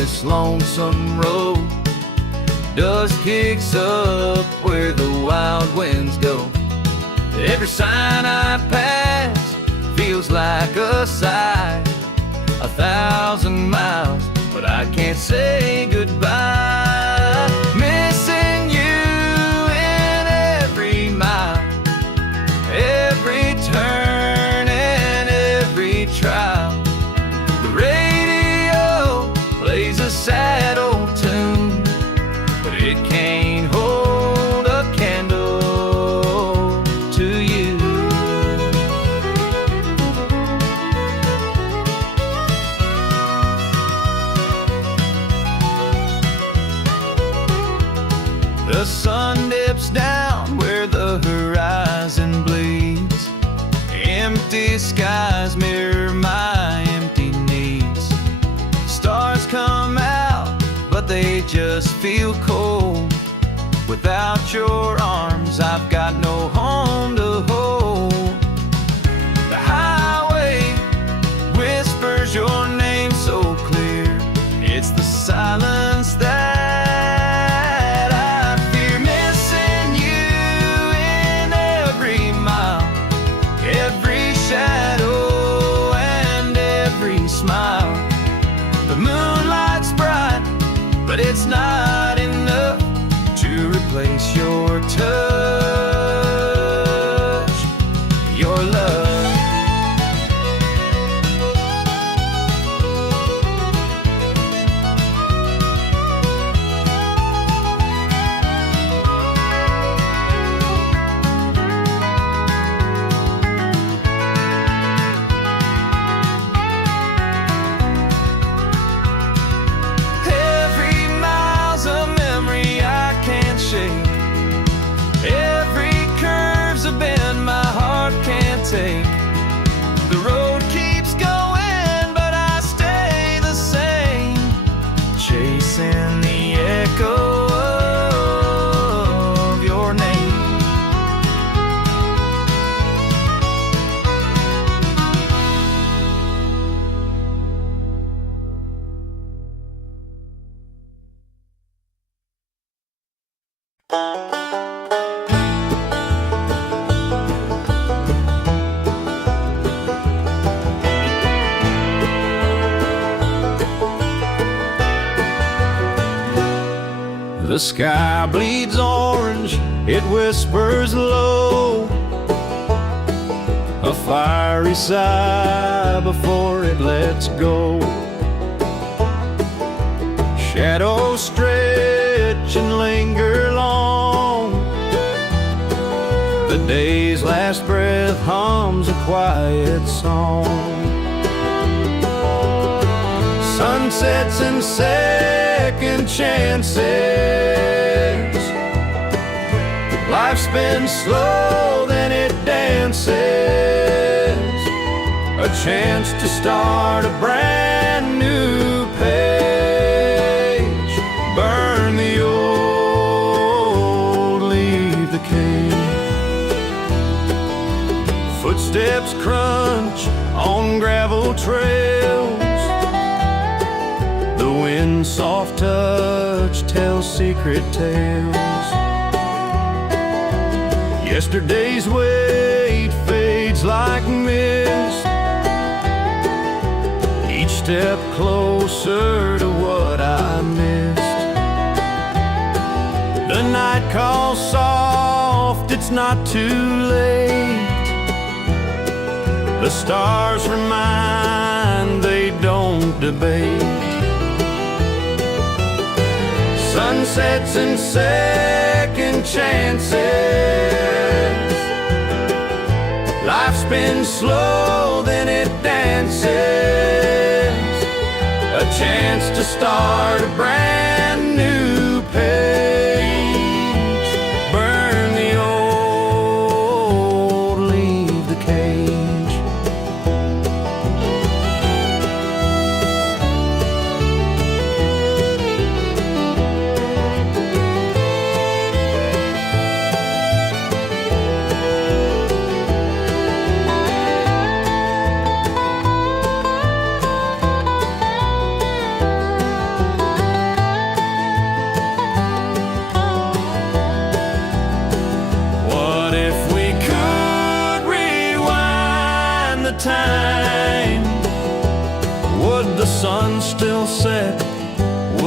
this lonesome road. Dust kicks up where the wild winds go. Every sign I pass feels like a sigh. 1,000 miles, but I can't say goodbye. Missing you in every mile, every turn and every trial. The radio plays a sad old tune, but it can't hold a candle to you. The sun dips down where the horizon bleeds. Empty skies mirror my empty needs. Stars come out, but they just feel cold. Without your arms, I've got no home to hold. The highway whispers your name so clear. It's the silence that I fear. Missing you in every mile, every shadow and every smile. The moonlight's bright, but it's not enough to replace your touch, your love. Every mile's a memory I can't shake. Every curve's a bend my heart can't take. The road keeps going, but I stay the same, chasing the echo of your name. The sky bleeds orange, it whispers low, a fiery sigh before it lets go. Shadows stretch and linger long. The day's last breath hums a quiet song. Sunsets and second chances. Life spins slow, then it dances. A chance to start a brand new page. Burn the old, leave the cage. Footsteps crunch on gravel trails. The wind's soft touch tells secret tales. Yesterday's weight fades like mist. Each step closer to what I missed. The night calls soft, it's not too late. The stars remind, they don't debate. Sunsets and second chances. Life spins slow, then it dances. A chance to start a brand new page. Burn the old, leave the cage.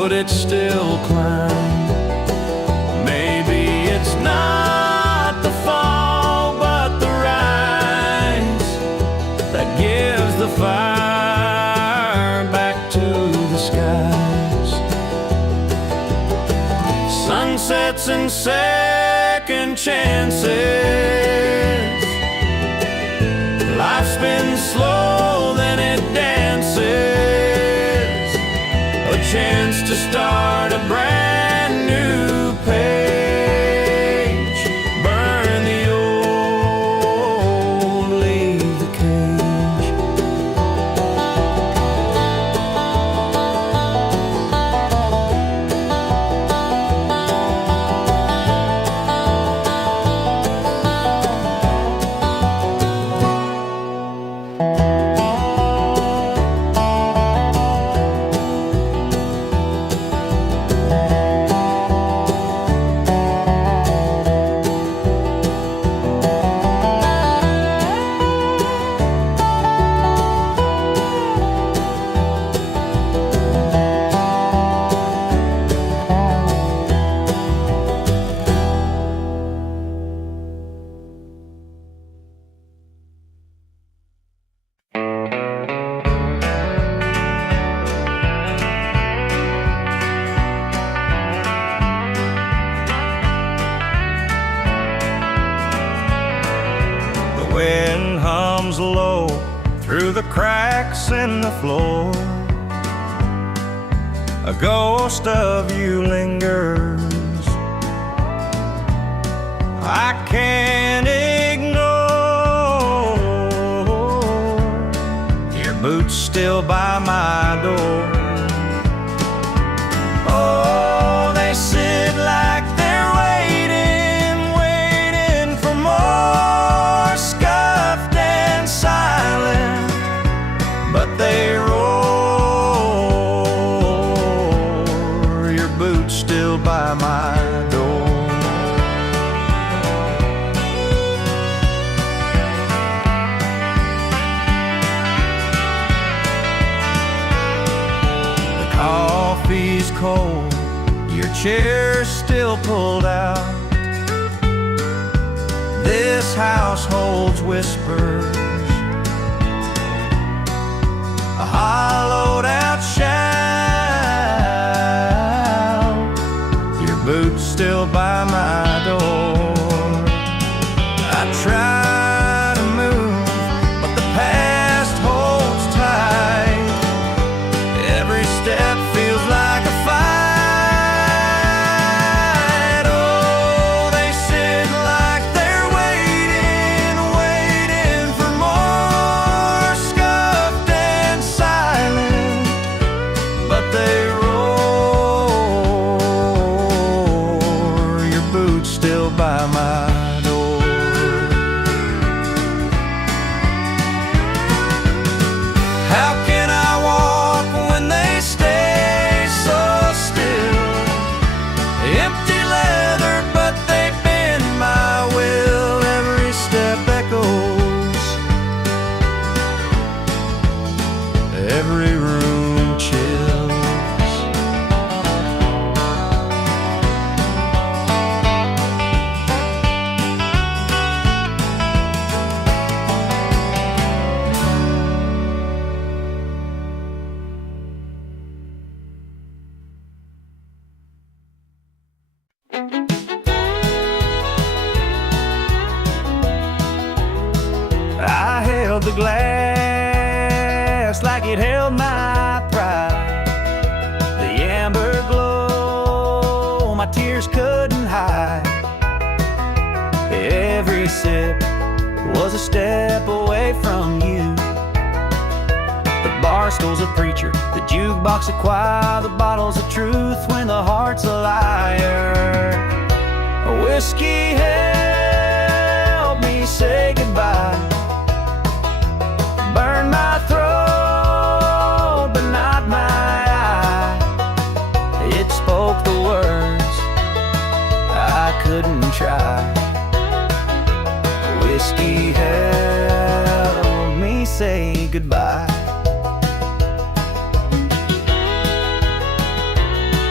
would it still climb? Maybe it's not the fall, but the rise that gives the fire back to the skies. Sunsets and second chances. Life's been slow, then it dances. A chance to start a brand new page. Burn the old, leave the cage. Wind hums low through the cracks in the floor. A ghost of you lingers. I can't ignore your boots still by my door. Oh, they sit like they're waiting for more, scuffed and silent, but they roar. Your boots still by my door. The coffee's cold, your chair's still pulled out. This house holds whispers, a hollowed out shout. Your boots still by my door. I try to move, but the past holds tight. Every step feels like a fight. Oh, they sit like they're waiting for more, scuffed and silent, but they roar. Your boots still by my door. How can I walk when they stay so still? Empty leather, but they bend my will. Every step echoes, every room chills. I held the glass like it held my pride. The amber glow my tears couldn't hide. Every sip was a step away from you. The bar stool's a preacher, the jukebox a choir, the bottle's of truth when the heart's a liar. Whiskey help me say goodbye. Burn my throat, but not my eye. It spoke the words I couldn't try. Whiskey help me say goodbye.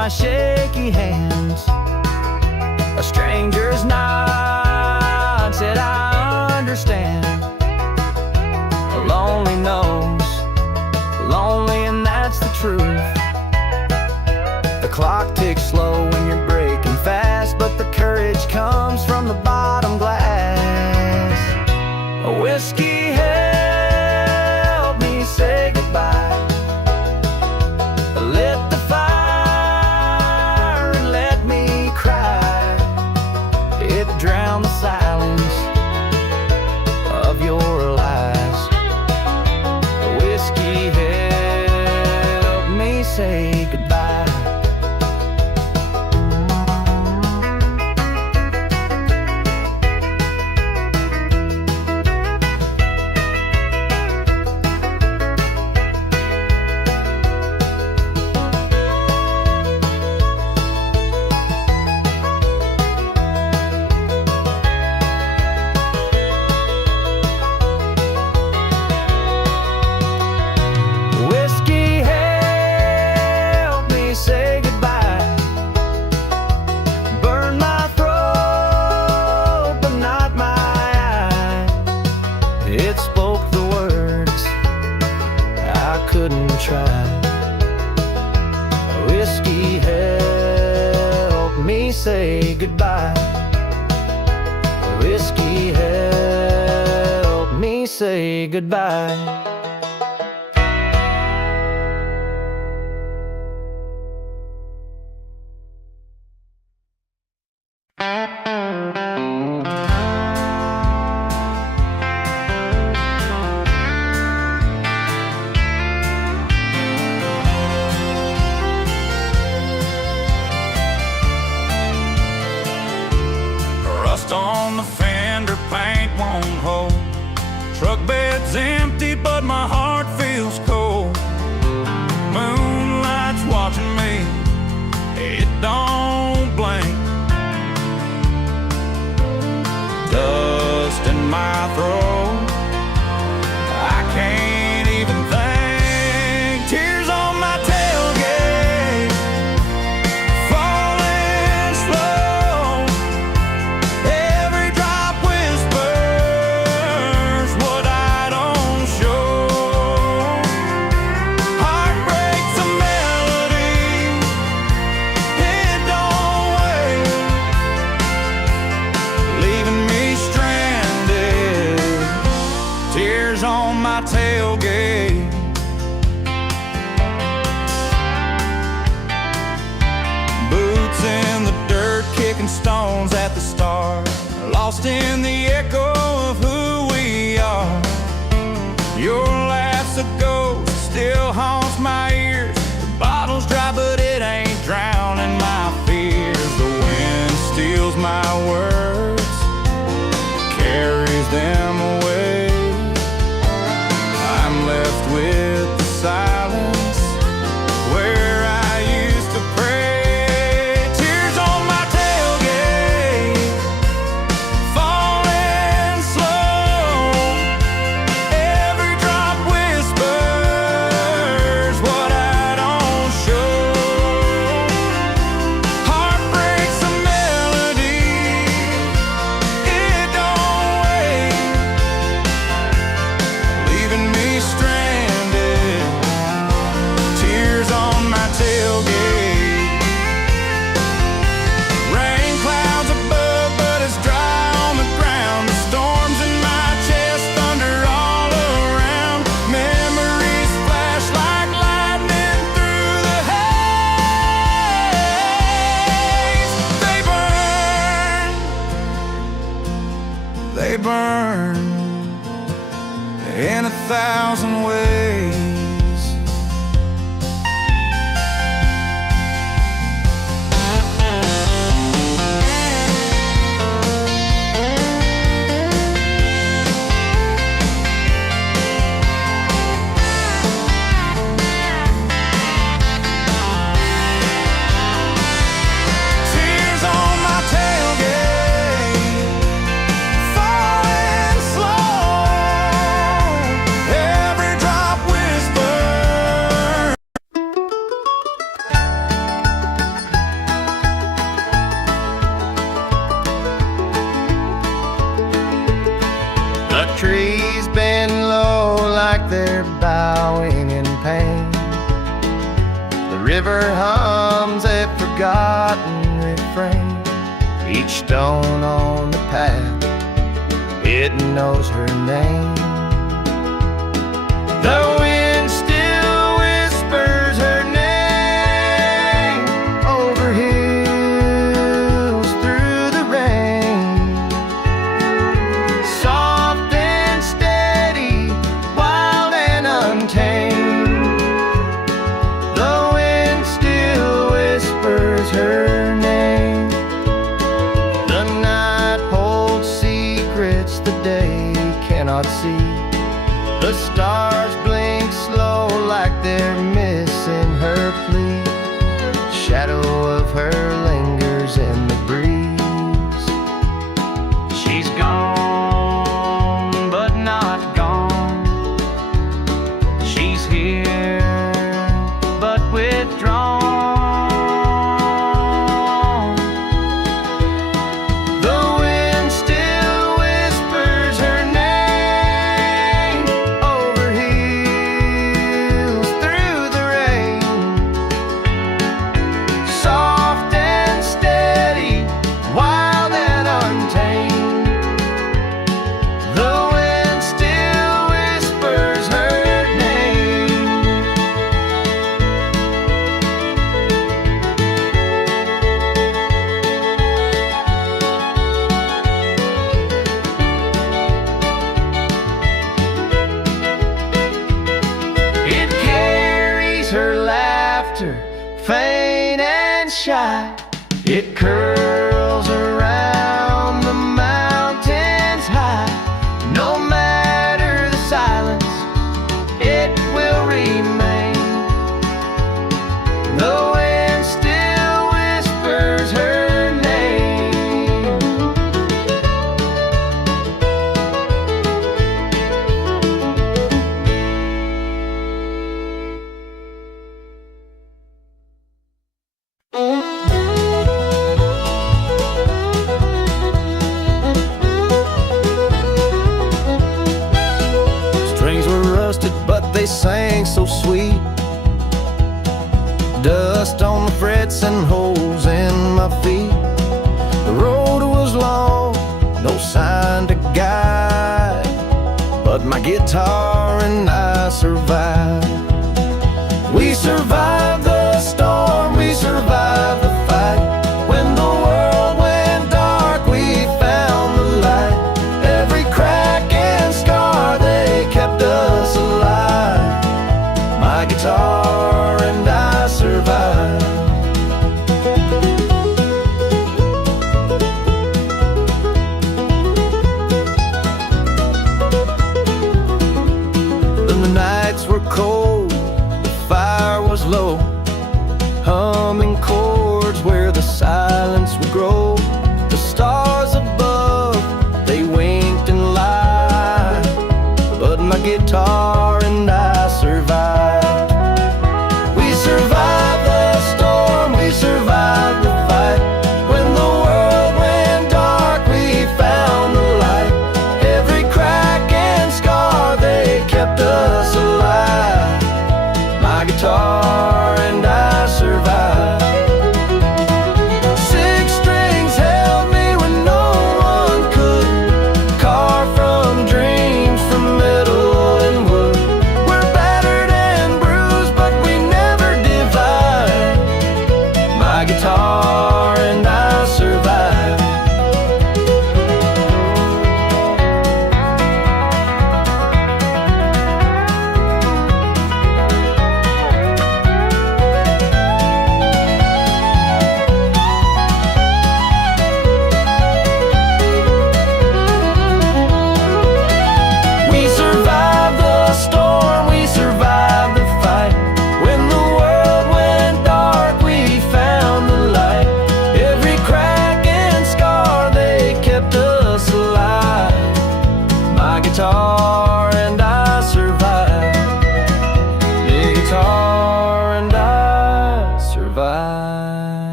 my shaky hands. A stranger's nod said, I understand. Lonely knows lonely, and that's the truth. The clock ticks slow when you're breaking fast, but the courage comes from the bottom glass. A whiskey helped me say goodbye. Lit the fire and let me cry. It drowned the silence of your lies. A whiskey helped me say goodbye. It spoke the words I couldn't try. Whiskey helped me say goodbye. Whiskey helped me say goodbye. Rust on the fender, paint won't hold. Truck bed's empty, but my heart feels cold. Moonlight's watching me, it don't blink. Dust in my throat, I can't even think. Tears on my tailgate, falling slow. Every drop whispers what I don't show. Heartbreak's a melody, it don't wait, leaving me stranded. Tears on my tailgate. Boots in the dirt, kicking stones at the start, lost in the echo of who we are. Your laugh's a ghost, still haunts my ears. The bottle's dry, but it ain't drowning my fears. The wind steals my words, carries them away. I'm left with the silence where I used to pray. Tears on my tailgate, falling slow. Every drop whispers bowing in pain. The river hums a forgotten refrain. Each stone on the path, it knows her name. The wind still whispers her name over hills through the rain. Soft and steady, wild and untamed. The wind still whispers her name. The night holds secrets the day cannot see. The stars blink slow like they're missing her plea. Shadow of her lingers in the breeze. She's gone, but not gone. She's here, but withdrawn. The wind still whispers her name over hills through the rain. Soft and steady, wild and untamed. The wind still whispers her name. It carries her laughter, faint and shy. It curls around the mountains high. No matter the silence, it will remain. The wind still whispers her name. Strings were rusted, but they sang so sweet. Dust on the frets and holes in my feet. The road was long, no sign to guide, but my guitar and I survived. We survived the storm, we survived the fight. When the world went dark, we found the light. Every crack and scar, they kept us alive. My guitar and I survived. Then the nights were cold, the fire was low.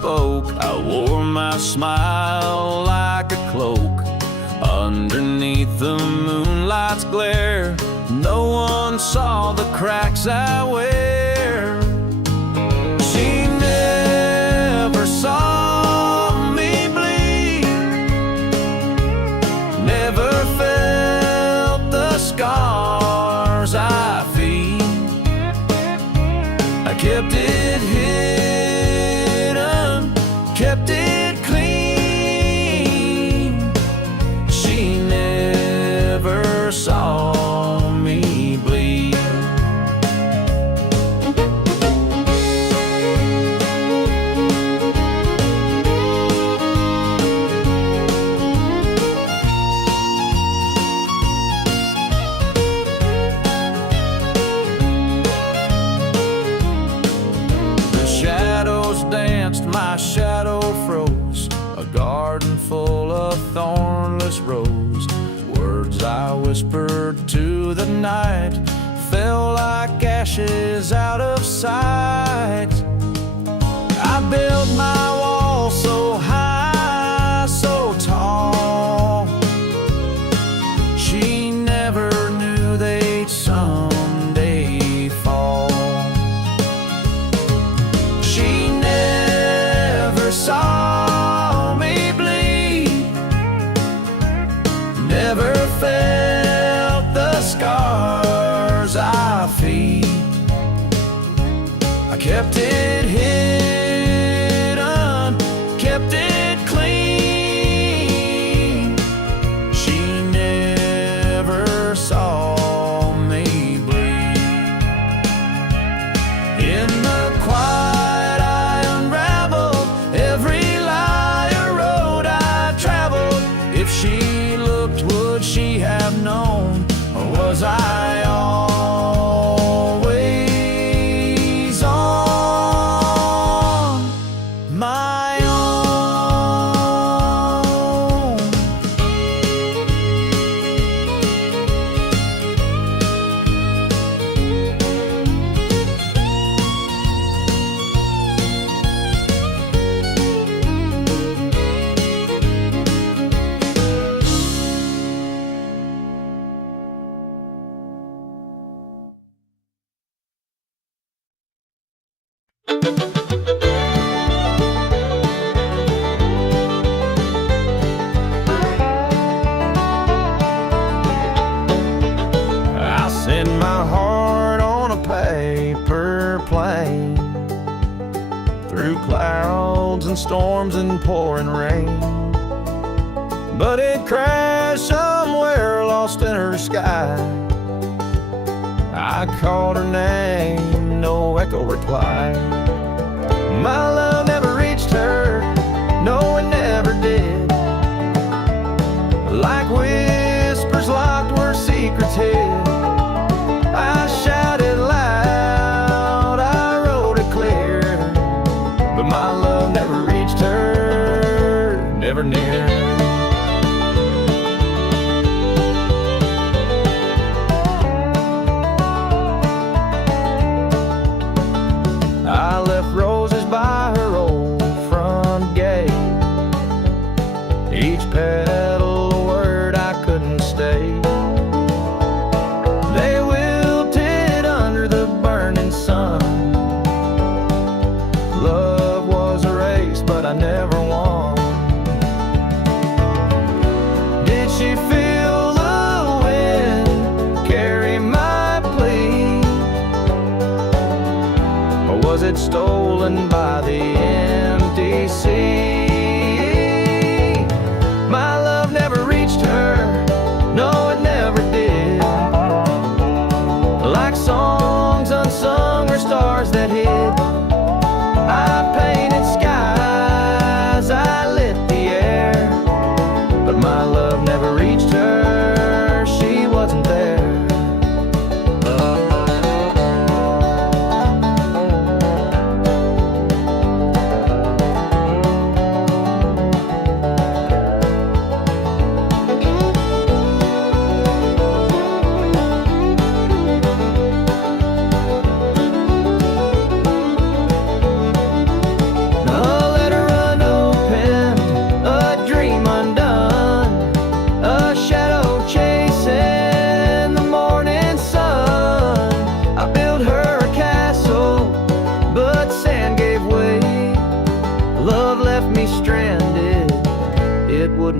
spoke. I wore my smile like a cloak underneath the moonlight's glare. No one saw the cracks I wear. She never saw me bleed, never felt the scars I feel. I kept it hidden, kept it clean. She never saw me bleed. The shadows danced, my shadow froze. A garden full of thornless rose. Words I whispered to the night fell like ashes out of sight. I built my wall so high, so tall. She never knew they'd someday fall. She never saw me bleed, never felt the scars I feel. I kept it hidden, kept it clean. She never saw me bleed. In the quiet I unraveled every lie or road I traveled. If she looked, would she have known, or was I always on my own? I send my heart on a paper plane through clouds and storms and pouring rain, but it crashed somewhere lost in her sky. I called her name, no echo replied. My love never reached her, no it never did. Like whispers locked where secrets hid, I shouted loud, I wrote it clear, but my love never reached her, never near. I left roses by her old front gate, each petal a word I couldn't stay.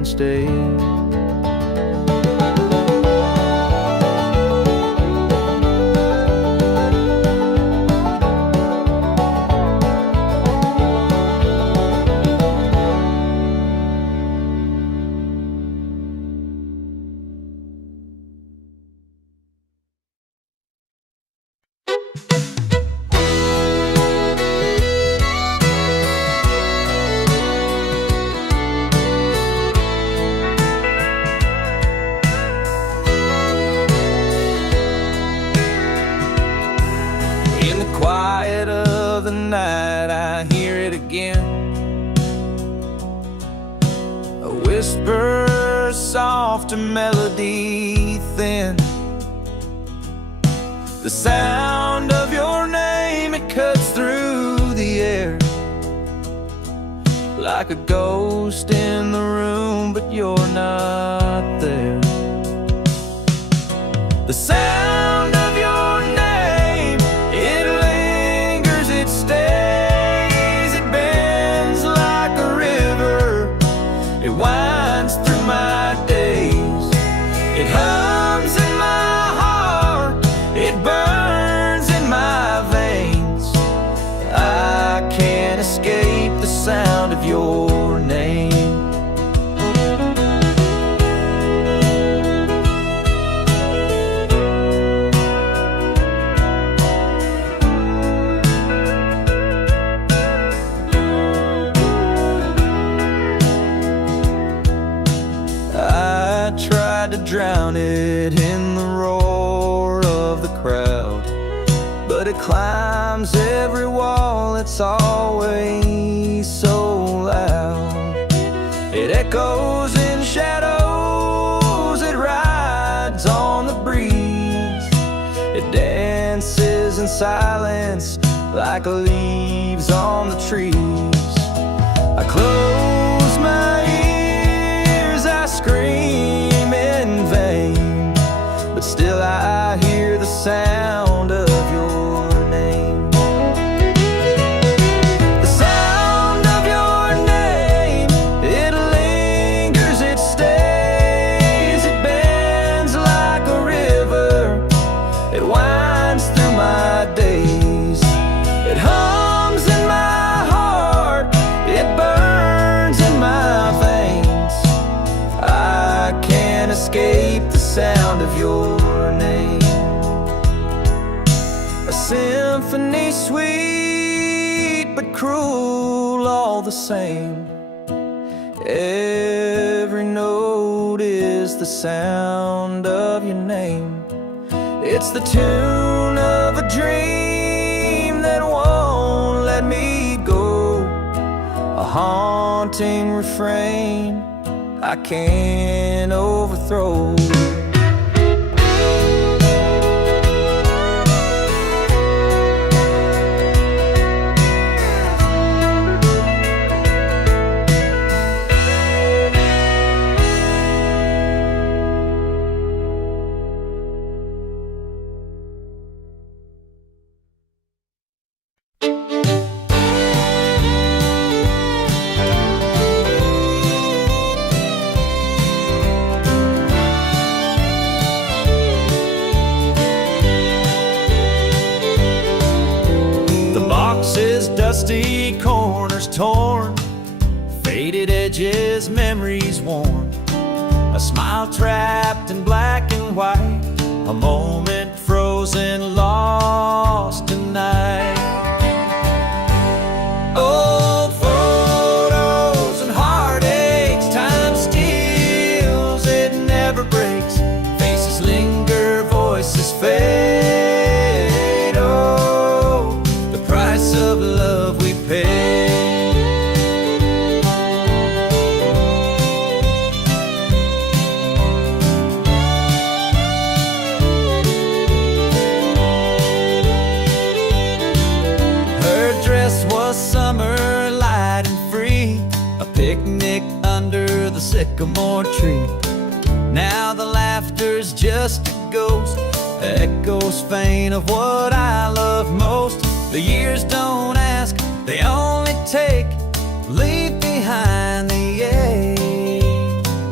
couldn't stay. In the quiet of the night, I hear it again. A whisper, soft, a melody thin. The sound of your name, it cuts through the air. Like a ghost in the room, but you're not there. The sound of your name, it lingers, it stays, it bends like a river, it winds through my days. It hums in my heart, it burns in my veins. I can't escape the sound of your name. I tried to drown it in the roar of the crowd, but it climbs every wall, it's always so loud. It echoes in shadows, it rides on the breeze, it dances in silence like leaves on the trees. I close my ears, I scream in vain, but still I hear the sound of your name. The sound of your name, it lingers, it stays, it bends like a river, it winds through my days. It hums in my heart, it burns in my veins. I can't escape the sound of your name. A symphony sweet but cruel all the same. Every note is the sound of your name. It's the tune of a dream that won't let me go, a haunting refrain I can't overthrow. Boxes dusty, corners torn, faded edges, memories worn. A smile trapped in black and white, a moment frozen, lost tonight. Old photos and heartaches, time steals, it never breaks. Faces linger, voices fade. Oh, the price of love we pay. Her dress was summer, light and free, a picnic under the sycamore tree. Now the laughter's just a ghost, echoes faint of what I love most. The years don't ask, they only take, leave behind the ache.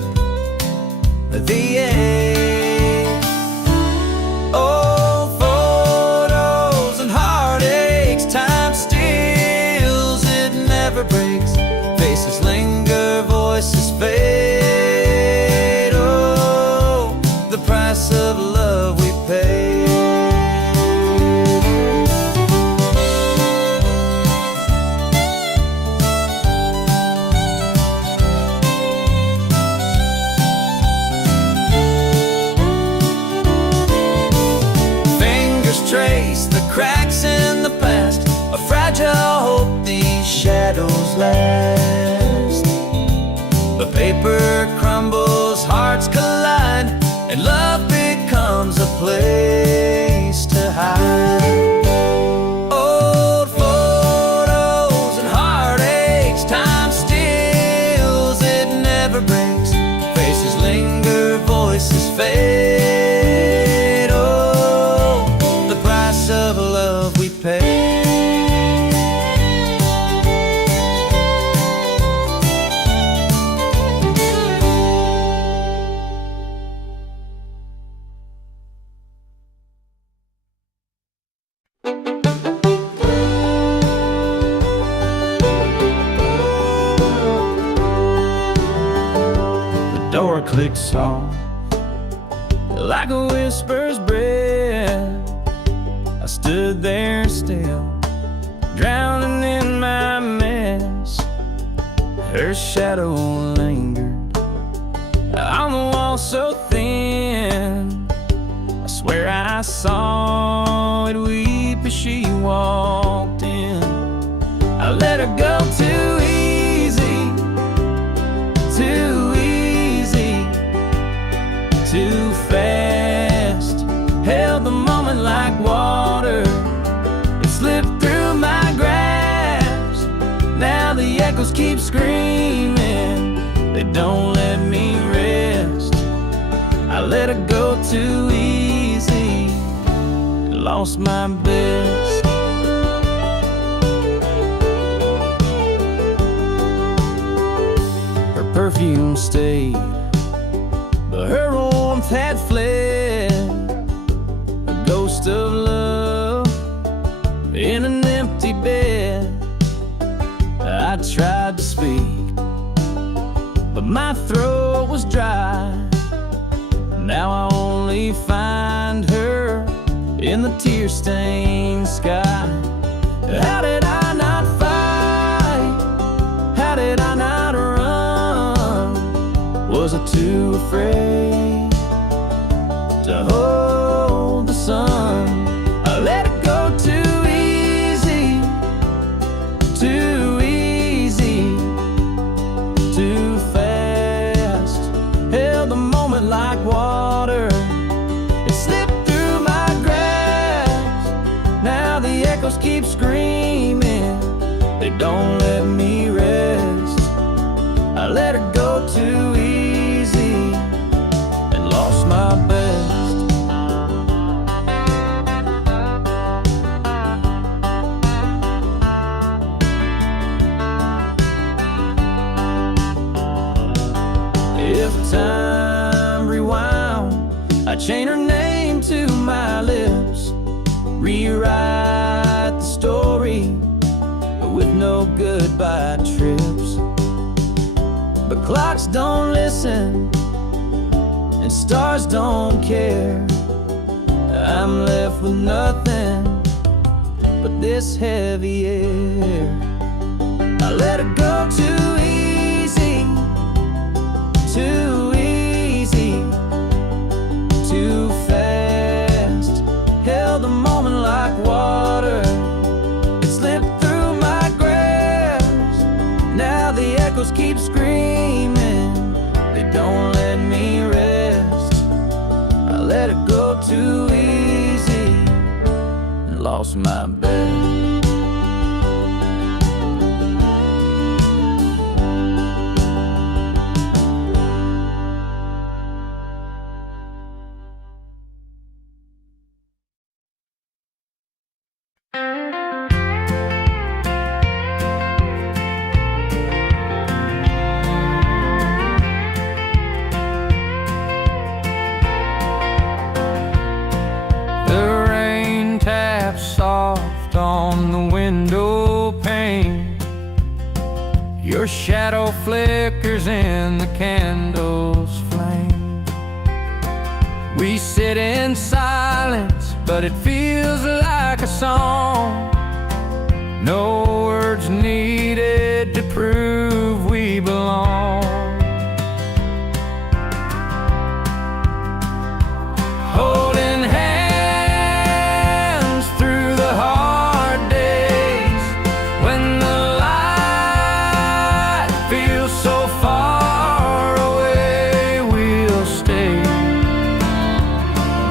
becomes a place to hide. Old photos and heartaches, time steals, it never breaks. Faces linger, voices fade. Oh, the price of love we pay. Door clicked soft, like a whisper's breath. I stood there still, drowning in my mess. Her shadow lingered on the wall so thin. I swear I saw it weep as she walked in. I let her go too easy, too too fast. Held the moment like water, it slipped through my grasp. Now the echoes keep screaming, they don't let me rest. I let her go too easy and lost my best. Her perfume stayed, but her warmth had fled. A ghost of love in an empty bed. I tried to speak, but my throat was dry. Now I only find her in the tear-stained sky. How did I not fight? How did I not run? Was I too afraid to hold the sun? I let it go too easy, too easy, too fast. Held the moment like water, it slipped through my grasp. Now the echoes keep screaming, they don't let me rest. I let her go too easy and lost my best. If time rewound, I'd chain her name to my lips, rewrite the story with no goodbye trips. But clocks don't listen and stars don't care. I'm left with nothing but this heavy air. I let her go too easy, too easy, too fast. Held the moment like water, it slipped through my grasp. Now the echoes keep screaming, they don't let me rest. I let it go too easy and lost my best. Soft on the window pane, your shadow flickers in the candle's flame. We sit in silence, but it feels like a song. No words needed to prove we belong. Holding hands through the hard days, when the light feels so far away, we'll stay.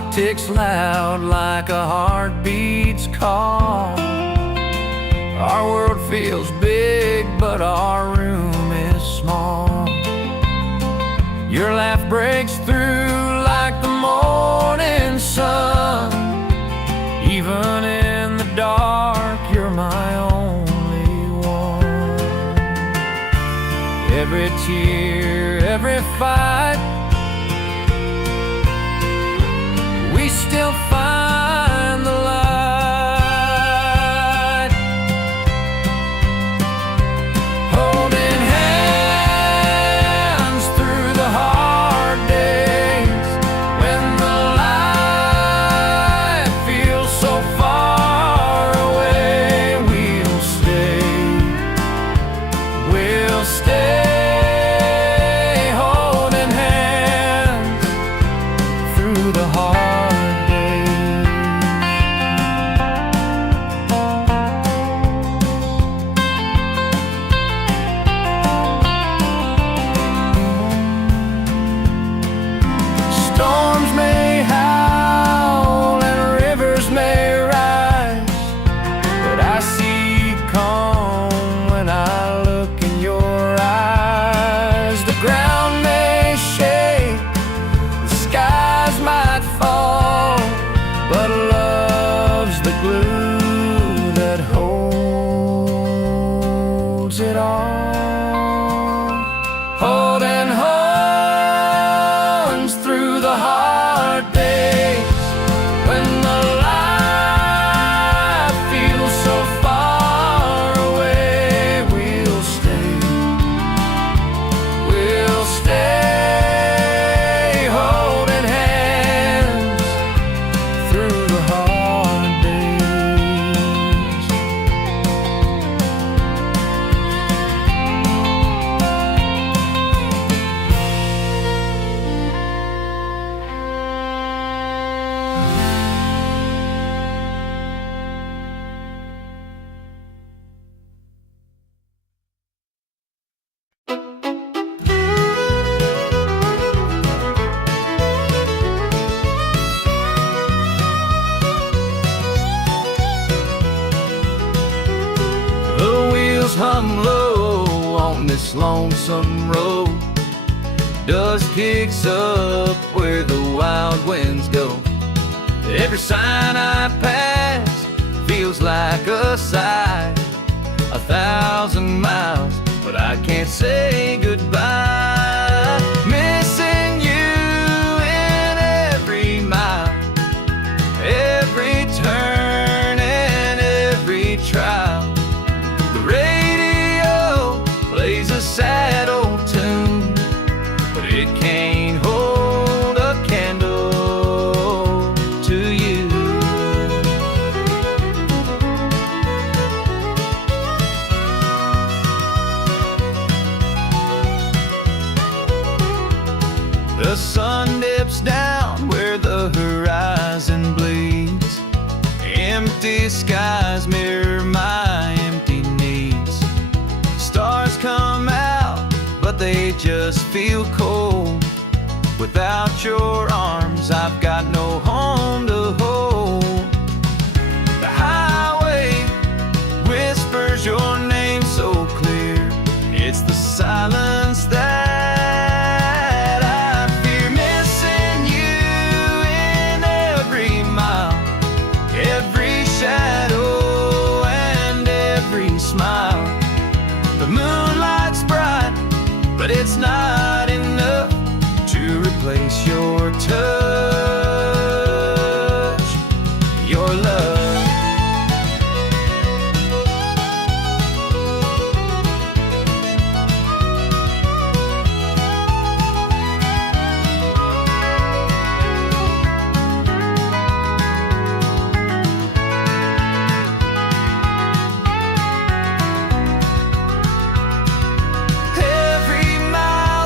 clock ticks loud like a heartbeat's call. Our world feels big, but our room is small. Your laugh breaks through like the morning sun. Even in the dark, you're my only one. Every tear, every fight, we still find the light. Holding hands through the hard days, when the light feels so far away. We'll stay holding hands through the hard days. Storms may howl and rivers may rise, but I see calm when I look in your eyes. The ground may shake, the skies might fall, but love's the glue that holds it all. Holding hands through the hard days, when the light feels so far away. We'll stay holding hands through the hard days. The wheels hum low on this lonesome road. Dust kicks up where the wild winds go. Every sign I pass feels like a sigh. 1,000 miles, but I can't say goodbye. Missing you in every mile, every turn and every trial. The radio plays a sad old tune, but it can't hold a candle to you. The sun dips down where the horizon bleeds. Empty skies mirror my empty needs. Stars come out, but they just feel cold. Without your arms, I've got no home to hold. The highway whispers your name so clear. It's the silence that I fear. Missing you in every mile, every shadow and every smile. The moonlight's bright, but it's not enough to replace your touch, your love. Every mile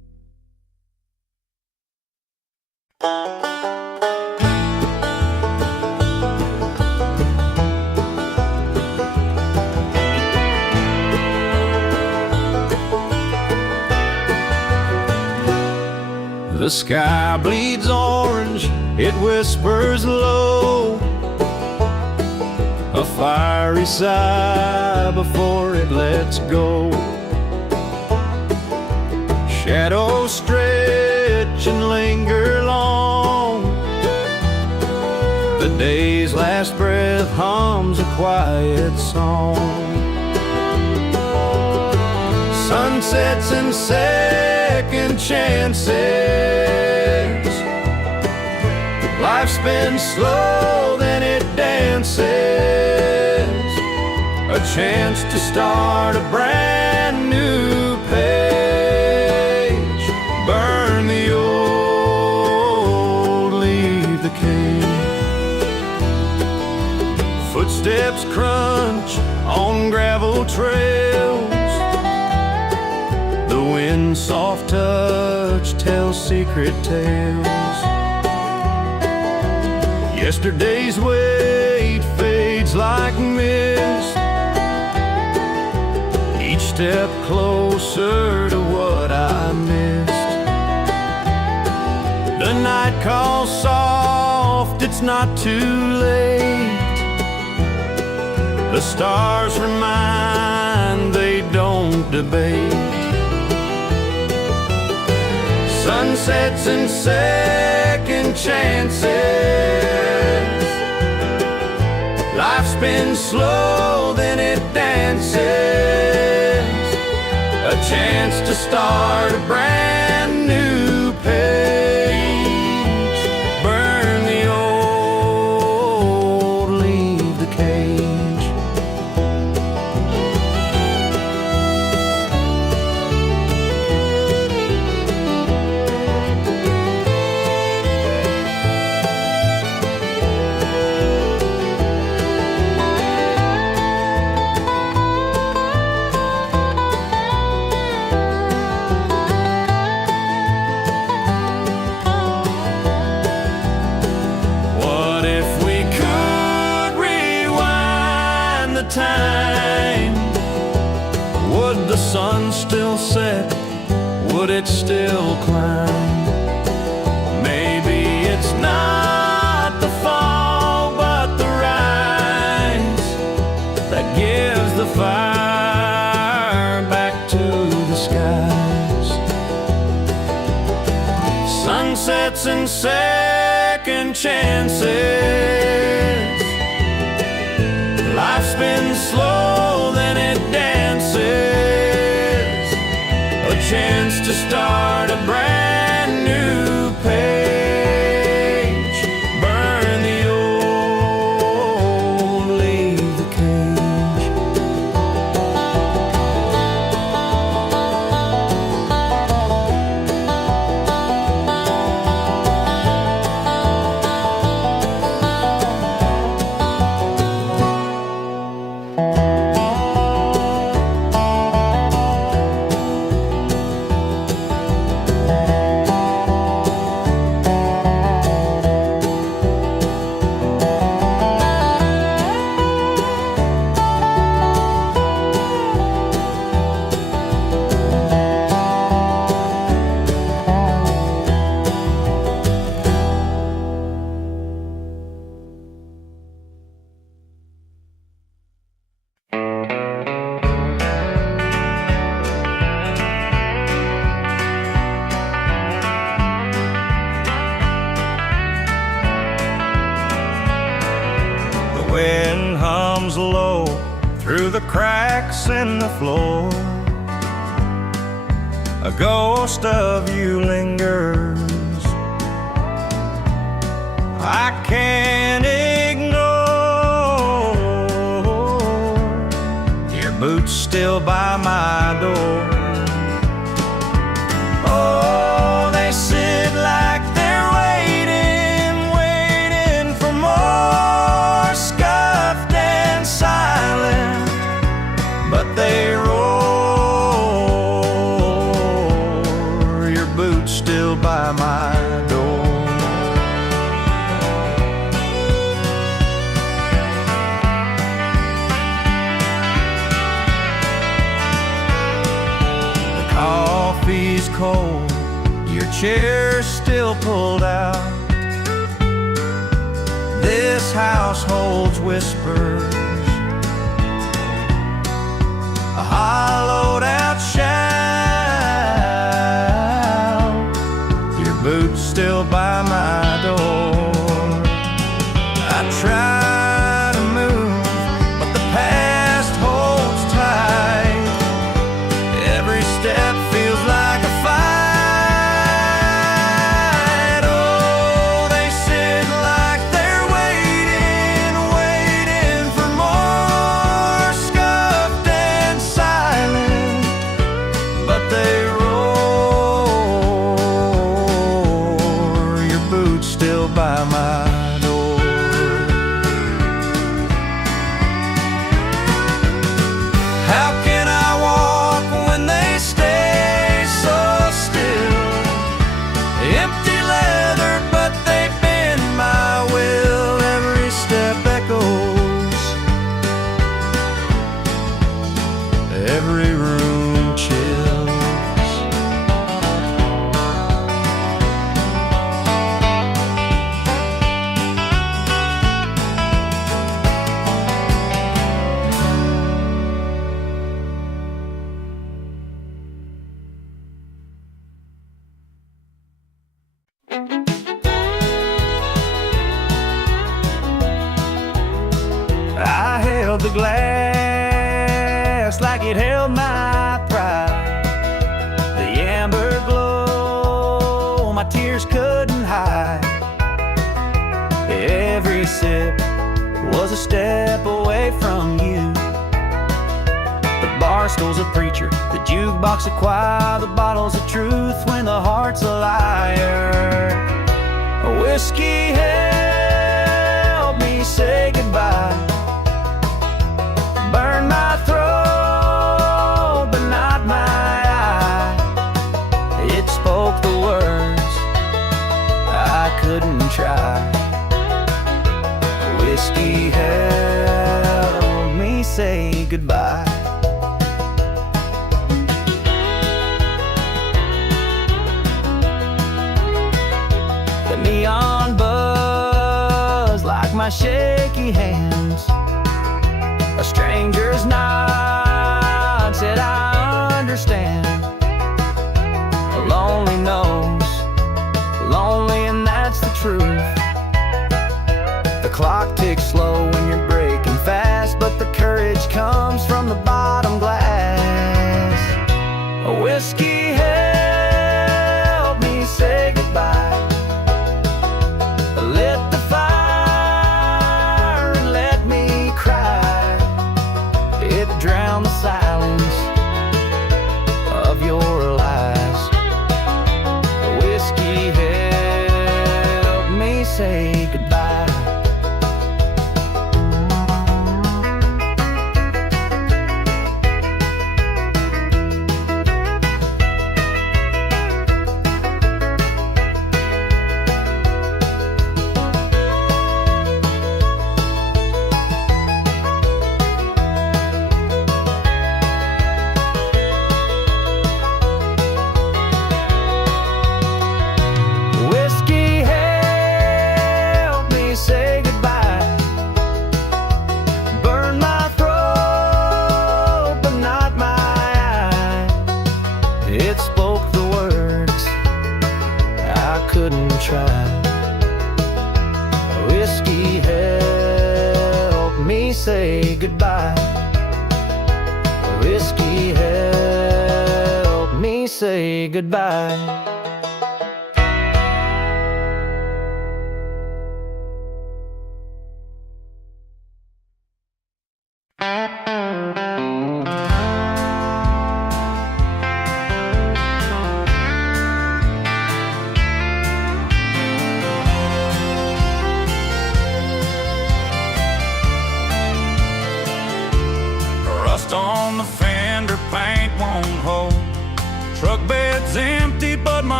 The sky bleeds orange, it whispers low, a fiery sigh before it lets go. Shadows stretch and linger long, the day's last breath hums a quiet song. Sunsets and second chances, life spins slow, then it dances. A chance to start a brand new page. Burn the old, leave the cage. Footsteps crunch on gravel trails, the wind's soft touch tells secret tales. Yesterday's weight fades like mist, each step closer to what I missed. The night calls soft, it's not too late. The stars remind, they don't debate. Sunsets and second chances, life spins slow, then it dances. A chance to start a brand new page. Burn the old, leave the cage. Time, would the sun still set? Would it still climb? Maybe it's not the fall, but the rise that gives the fire back to the skies. Sunsets and second chances, life spins slow, then it dances. A chance to start a brand new page. Burn the old, leave the cage. Wind hums low through the cracks in the floor. A ghost of you lingers, I can't ignore. Your boots still by my door. Oh, they sit like they're waiting for more, scuffed and silent, but they roar. Your boots still by my door. The coffee's cold, your chair's still pulled out. This house holds whispers, a hollowed out shout. Your boots still by my door. I try to move, but the past holds tight. Every step feels like a fight. Oh, they sit like they're waiting, waiting for more, scuffed and silent, but they roar. Your boots still by my door. How can I walk when they stay so still? Empty leather, but they bend my will. Every step echoes, every room chills. I held the glass like it held my pride. The amber glow my tears couldn't hide. Every sip was a step away from you. The bar stool's a preacher, the jukebox a choir, the bottle's of truth when the heart's a liar. Whiskey help me say goodbye. Burn my throat, but not my eye. It spoke the words I couldn't try. Whiskey help me say goodbye. The neon buzz like my shaky hands. A stranger's nod said I understand. Lonely knows, lonely and that's the truth. The clock ticks slow when you're breaking fast, but the courage comes from the bottom glass. A whiskey help me say goodbye. Lit the fire and let me cry. It drowned the silence of your lies. Whiskey help me say goodbye. It spoke the words I couldn't try. Whiskey help me say goodbye. Whiskey help me say goodbye. Rust on the fender, paint won't hold. Truck bed's empty, but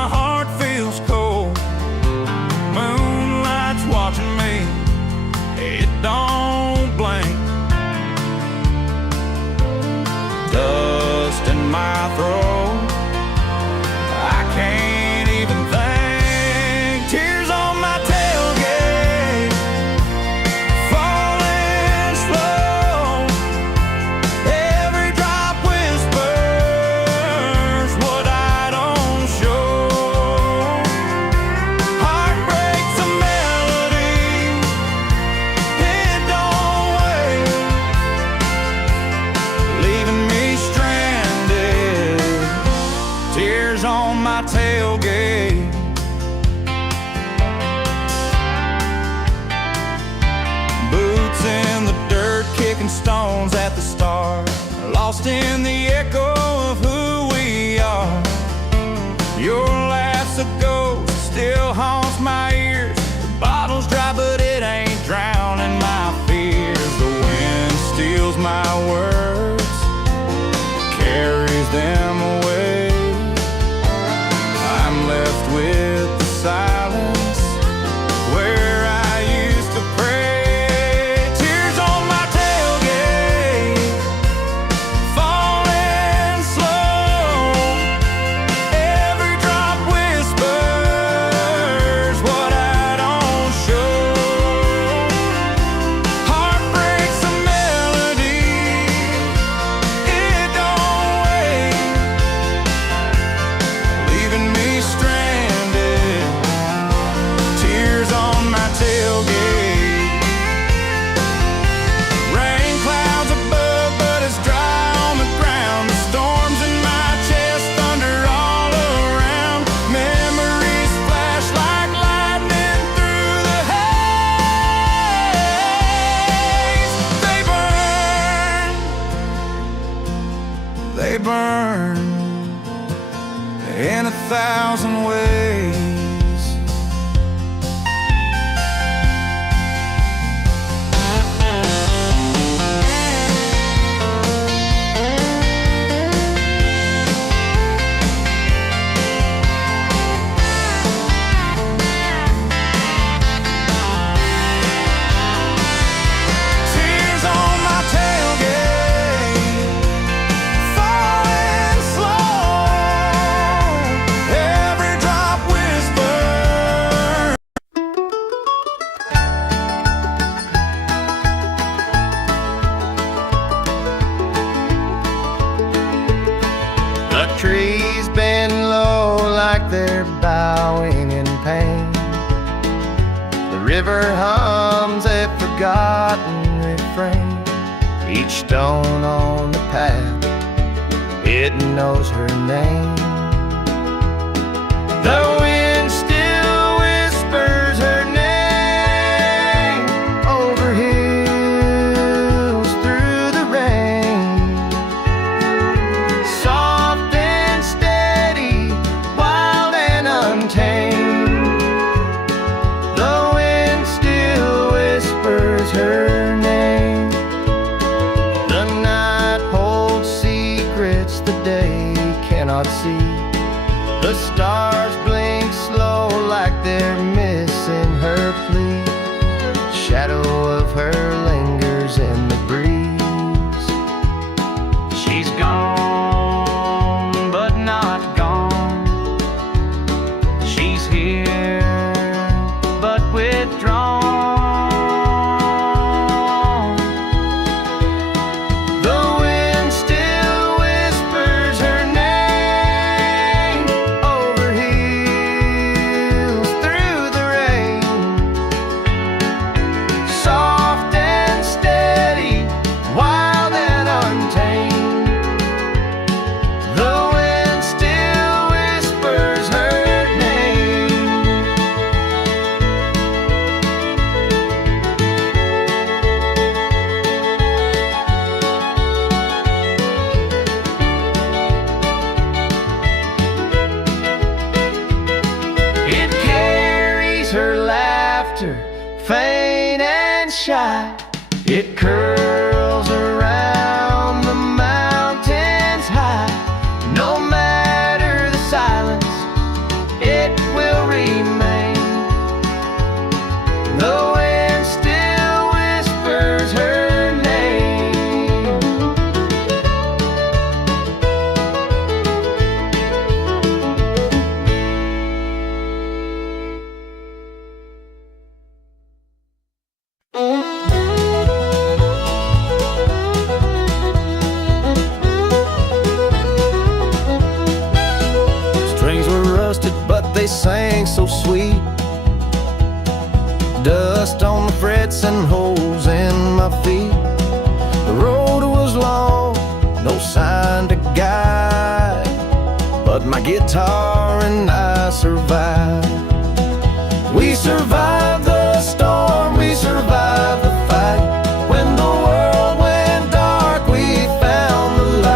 lost in the echo of who we are. Your laugh's a ghost, still haunts my ears. The bottle's dry, but it ain't drowning my fears. The wind steals my words, carries them away. I'm left with the silence where I used to pray. Tears on my tailgate, falling slow. Every drop whispers what I don't show. Heartbreak's a melody, it don't wait, leaving me stranded. Tears on my tailgate. Rain clouds above, but it's dry on the ground. The storms in my chest, thunder all around. Memories flash like lightning through the haze. They burn in 1,000 ways. Tears on my tailgate, falling slow. Every drop whispers. The trees bend low like they're bowing in pain. The river hums a forgotten refrain. Each stone on the path, it knows her name. The wind still whispers her name over hills through the rain. Soft and steady, wild and untamed. The wind still whispers her name. The night holds secrets the day cannot see. The stars blink slow like they're missing her plea. Shadow of her lingers in the breeze. She's gone, but not gone. She's here, but withdrawn. The wind still whispers her name over hills through the rain. Soft and steady, wild and untamed. The wind still whispers her name. It carries her laughter, faint and shy. It curls around the mountains high. No matter the silence, it will remain. The wind still whispers her name. Strings were rusted, but they sang so sweet. Dust on the frets and holes in my feet. The road was long, no sign to guide, but my guitar and I survived. We survived the storm, we survived the fight. When the world went dark, we found the light.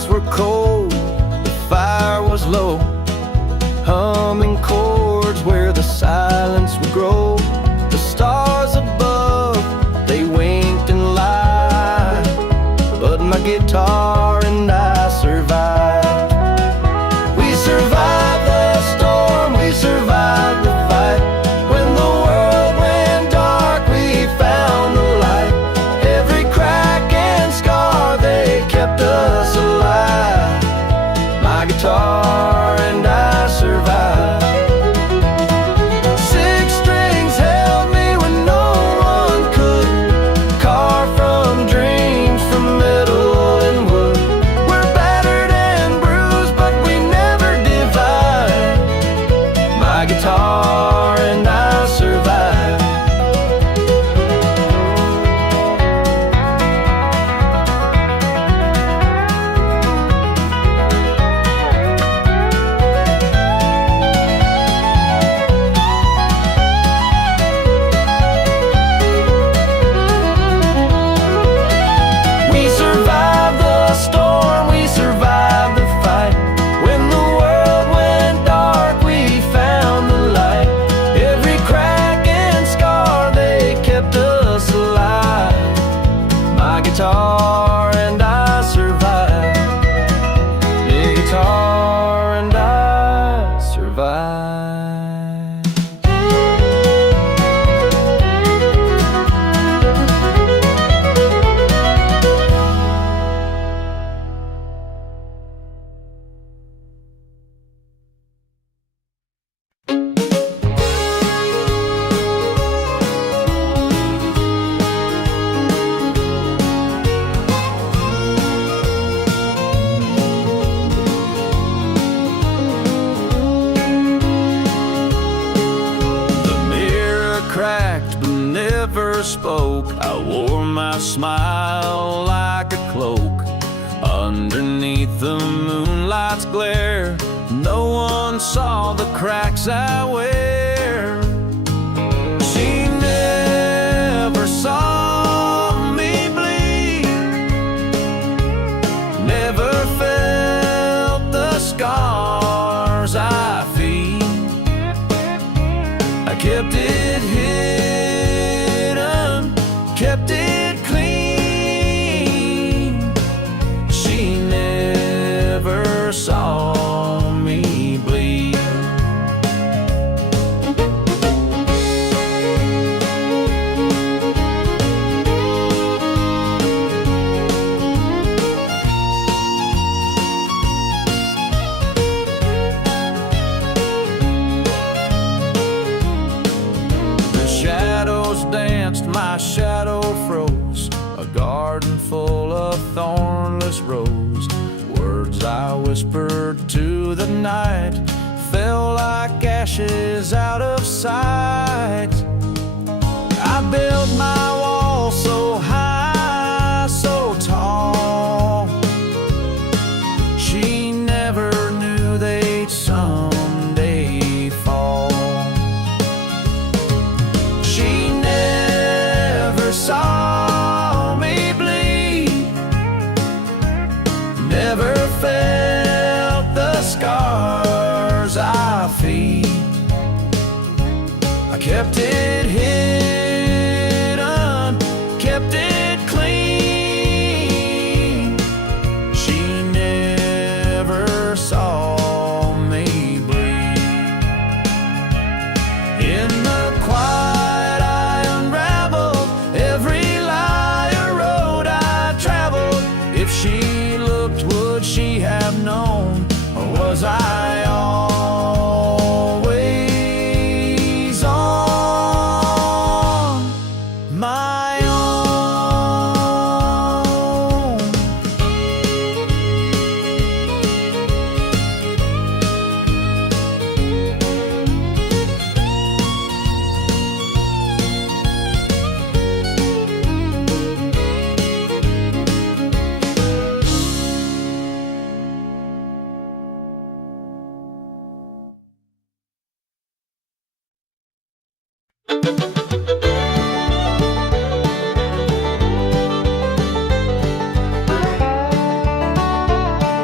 nights were cold, the fire was low, humming chords where the silence would grow. The stars above, they winked and lied, but my guitar and I survived. We survived the storm, we survived the fight. When the world went dark, we found the light. Every crack and scar, they kept us alive. My guitar and I survived. Six strings held me when no one could. Carved from dreams, from metal and wood. We're battered and bruised, but we never divide. My guitar and I survived. We survived the storm, we survived the fight. When the world went dark, we found the light. Every crack and scar, they kept us alive. My guitar and I survived. The guitar and I survived. The mirror cracked but never spoke. I wore my smile like a cloak. Underneath the moonlight's glare, no one saw the cracks I wear. She never saw me bleed, never felt the scars I feel. I kept it hidden, kept it clean. She never saw me bleed. The shadows danced, my shadow froze. A garden full of thornless rose. Words I whispered to the night fell like ashes out of sight. I built my wall so high, so tall. She never knew they'd someday fall. She never saw me bleed, never felt the scars I feel. I kept it hidden, kept it clean. She never saw me bleed. In the quiet I unraveled every lie or road I traveled. If she looked, would she have known, or was I always on my own?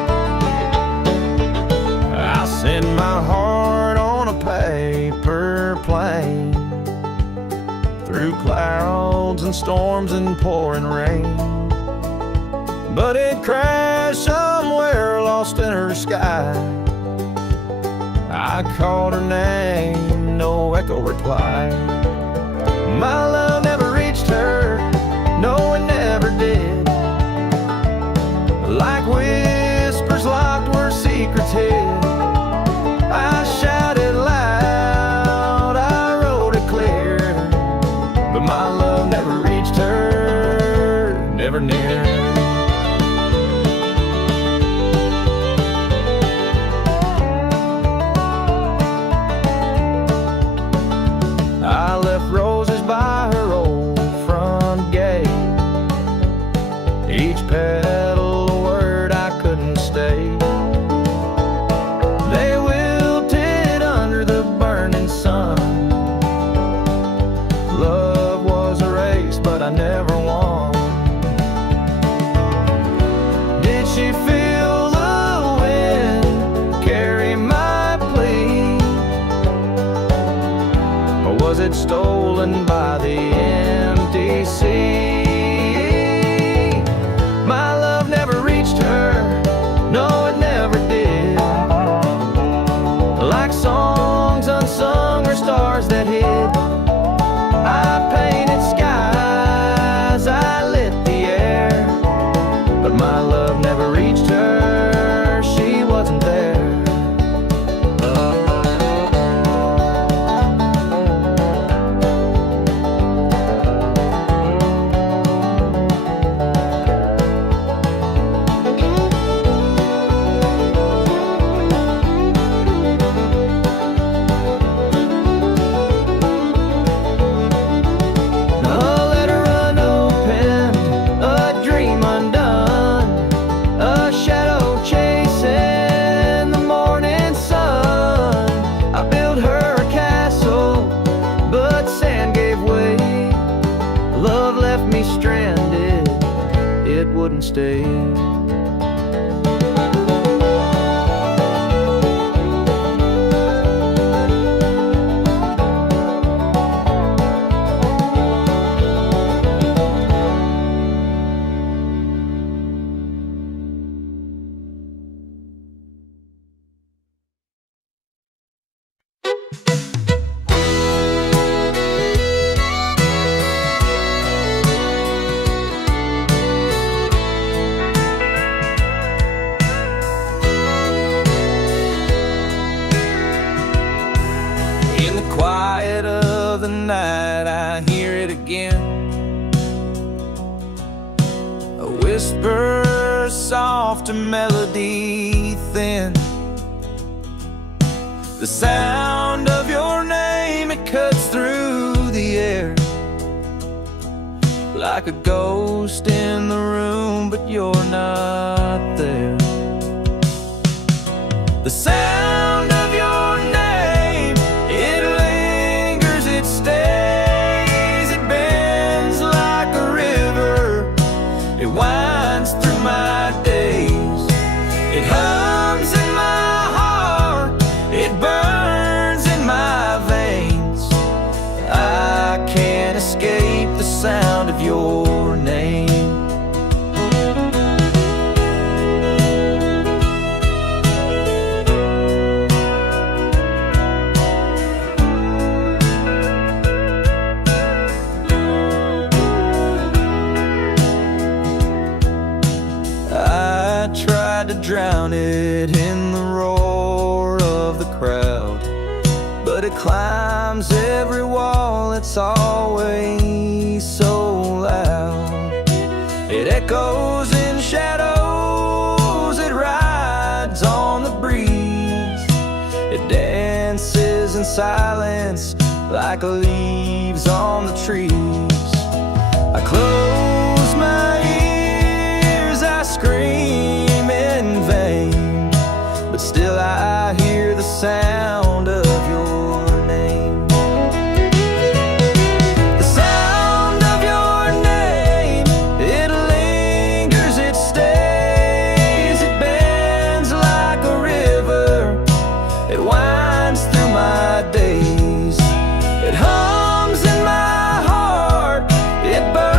and storms and pouring rain. But it crashed somewhere lost in her sky. I called her name, no echo reply. My love never reached her, no it never did. Like whispers locked where secrets hid. I shouted loud, I wrote it clear, but my love never reached her, never near. I left roses by her old front gate, each petal a word I couldn't stay. They wilted under the burning sun. Love was a race, but I never won. Did she feel the wind carry my plea, or was it stolen by the empty sea? My love never reached her, no it never did. Like songs unsung or stars that hid, I painted skies, I lit the air, but my love never reached her, she wasn't there. Love left me stranded, it wouldn't stay. Quiet of the night, I hear it again. A whisper, soft, a melody thin. The sound of your name, it cuts through the air. Like a ghost in the room, but you're not there. The sound of your name, it lingers, it stays, it bends like a river, it winds through my days. It hums in my heart, it burns in my veins. I can't escape the sound of your name. I tried to drown it in the roar of the crowd, but it climbs every wall, it's always so loud. It echoes in shadows, it rides on the breeze, it dances in silence like leaves on the trees. I close my ears, I scream in vain, but still I hear the sound of your name. The sound of your name, it lingers, it stays, it bends like a river, it winds through my days. It hums in my heart, it burns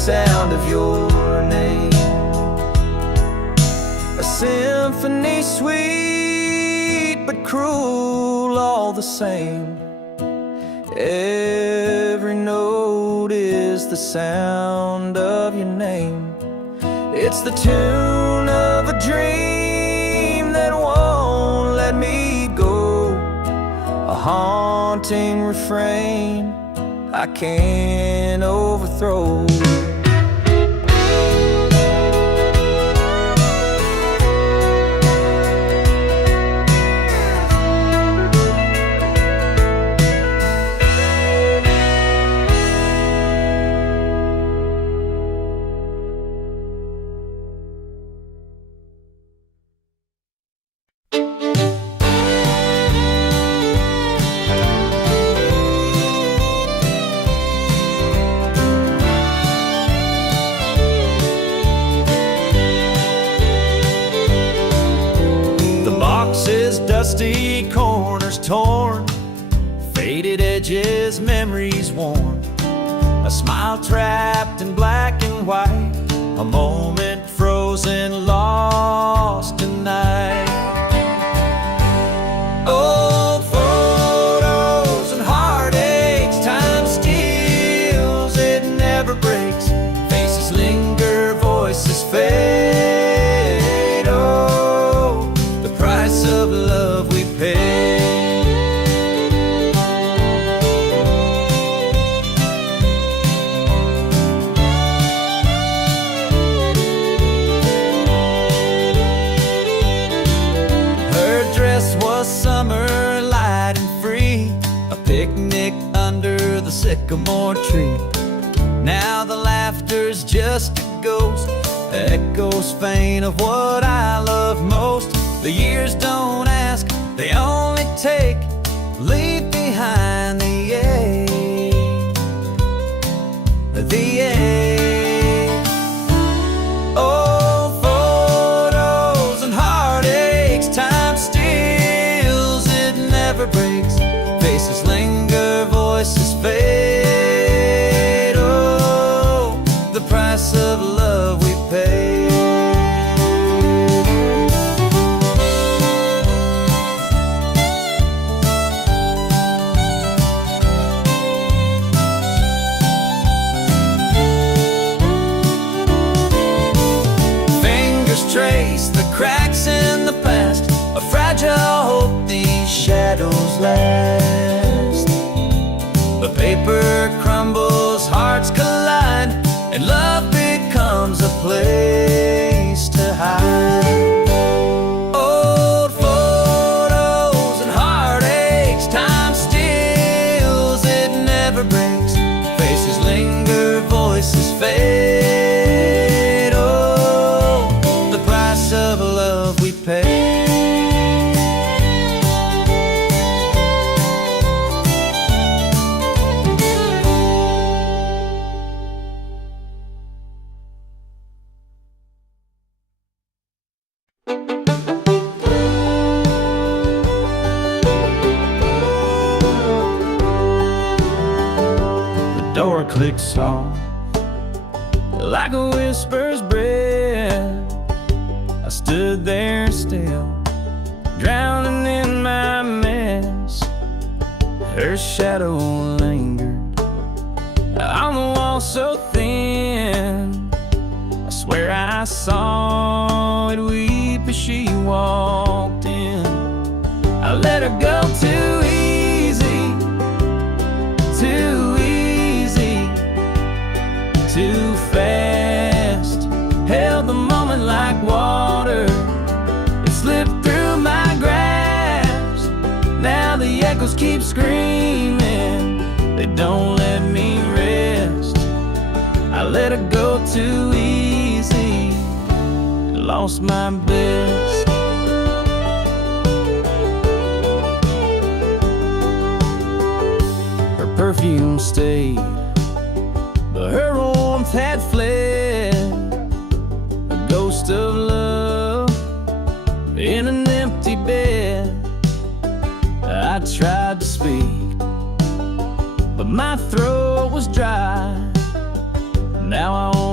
sound of your name. A symphony sweet but cruel all the same. Every note is the sound of your name. It's the tune of a dream that won't let me go, a haunting refrain I can't overthrow. Dusty corners torn, faded edges, memories worn, a smile trapped in black and white, a moment frozen, lost tonight. Old photos and heartaches, time steals, it never breaks. Faces linger, voices fade. Oh, the price of love we pay. Her dress was summer, light and free, a picnic under the sycamore tree. Now the laughter's just a ghost, echoes faint of what I love most. The years don't ask, they only take, leave behind the ache, the ache. Old photos and heartaches, time steals, it never breaks. Faces linger, voices fade. Oh, the price of love we pay. Trace the cracks in the past, a fragile hope these shadows last. The paper crumbles, hearts collide, and love becomes a place to hide. Old photos and heartaches, time steals, it never breaks. Faces linger, voices fade. Of love we pay. The door clicks soft, like a whisper's breath. I stood there still, drowning in my mess. Her shadow lingered on the wall so thin. I swear I saw it weep as she walked in. I let her go too easy, too easy, too fast. Held the moment like water, it slipped through my grasp. Now the echoes keep screaming, they don't let me rest. I let her go too easy, lost my best. Her perfume stayed, but her warmth had fled. A ghost of love in an empty bed. I tried to speak, but my throat was dry. Now I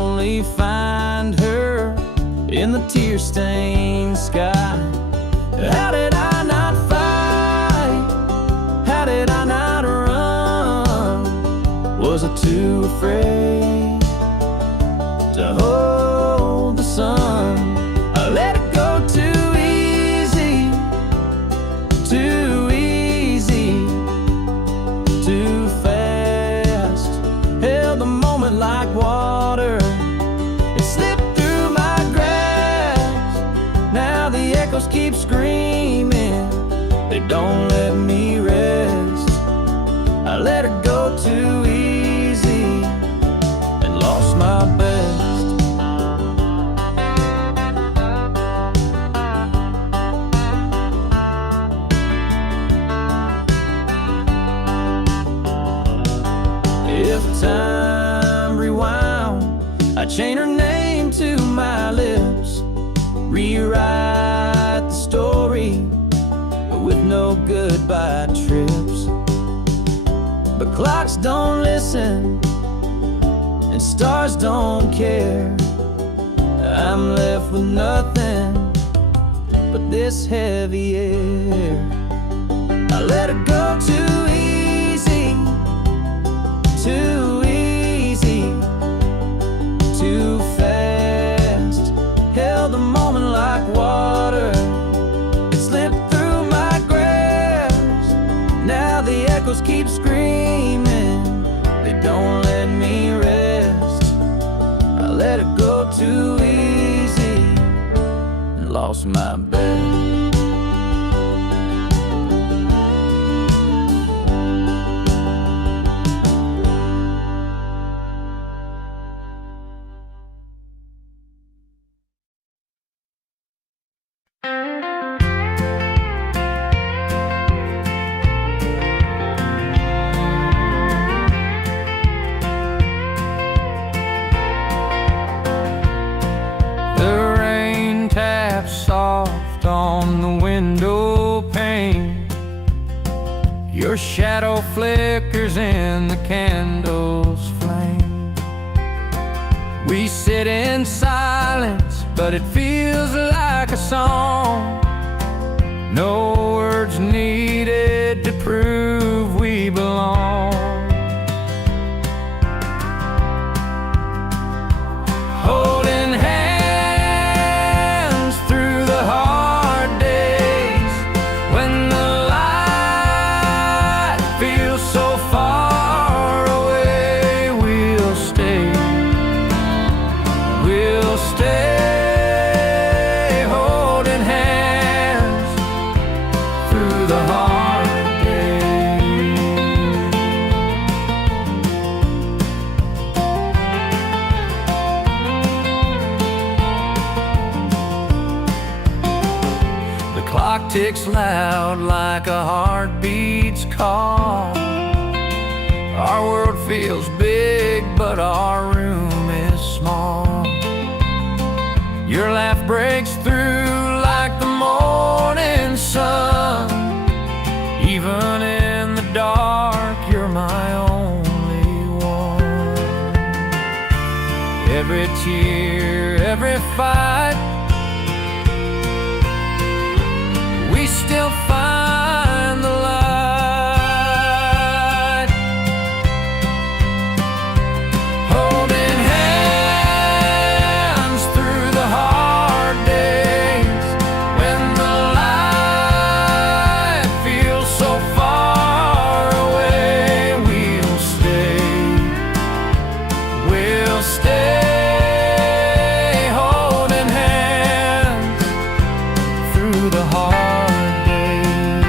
in the tear-stained sky. How did I not fight? How did I not run? Was I too afraid to hold the sun? I let it go too easy, too easy, too fast. Held the moment like water, it slipped through my grasp. Now the echoes keep screaming, they don't let me rest. I let her go too easy and lost my best. If time rewound, I'd chain her name to my lips, rewrite the story with no goodbye trips. But clocks don't listen and stars don't care. I'm left with nothing but this heavy air. I let her go too easy, too easy, too fast. Held the moment like water, it slipped through my grasp. Now the echoes keep screaming, they don't let me rest. I let it go too easy and lost my best. Soft on the window pane, your shadow flickers in the candle's flame. We sit in silence, but it feels like a song. No words needed to prove we belong. Holding hands through the hard days, when the light feels so far away, we'll stay holding hands through the hard days. The clock ticks loud like a heartbeat's call. Our world feels big, but our room is small. Your laugh breaks through like the morning sun. Even in the dark, you're my only one. Every tear, every fight, we still find the light. Holding hands through the hard days, when the light feels so far away, we'll stay holding hands through the hard days.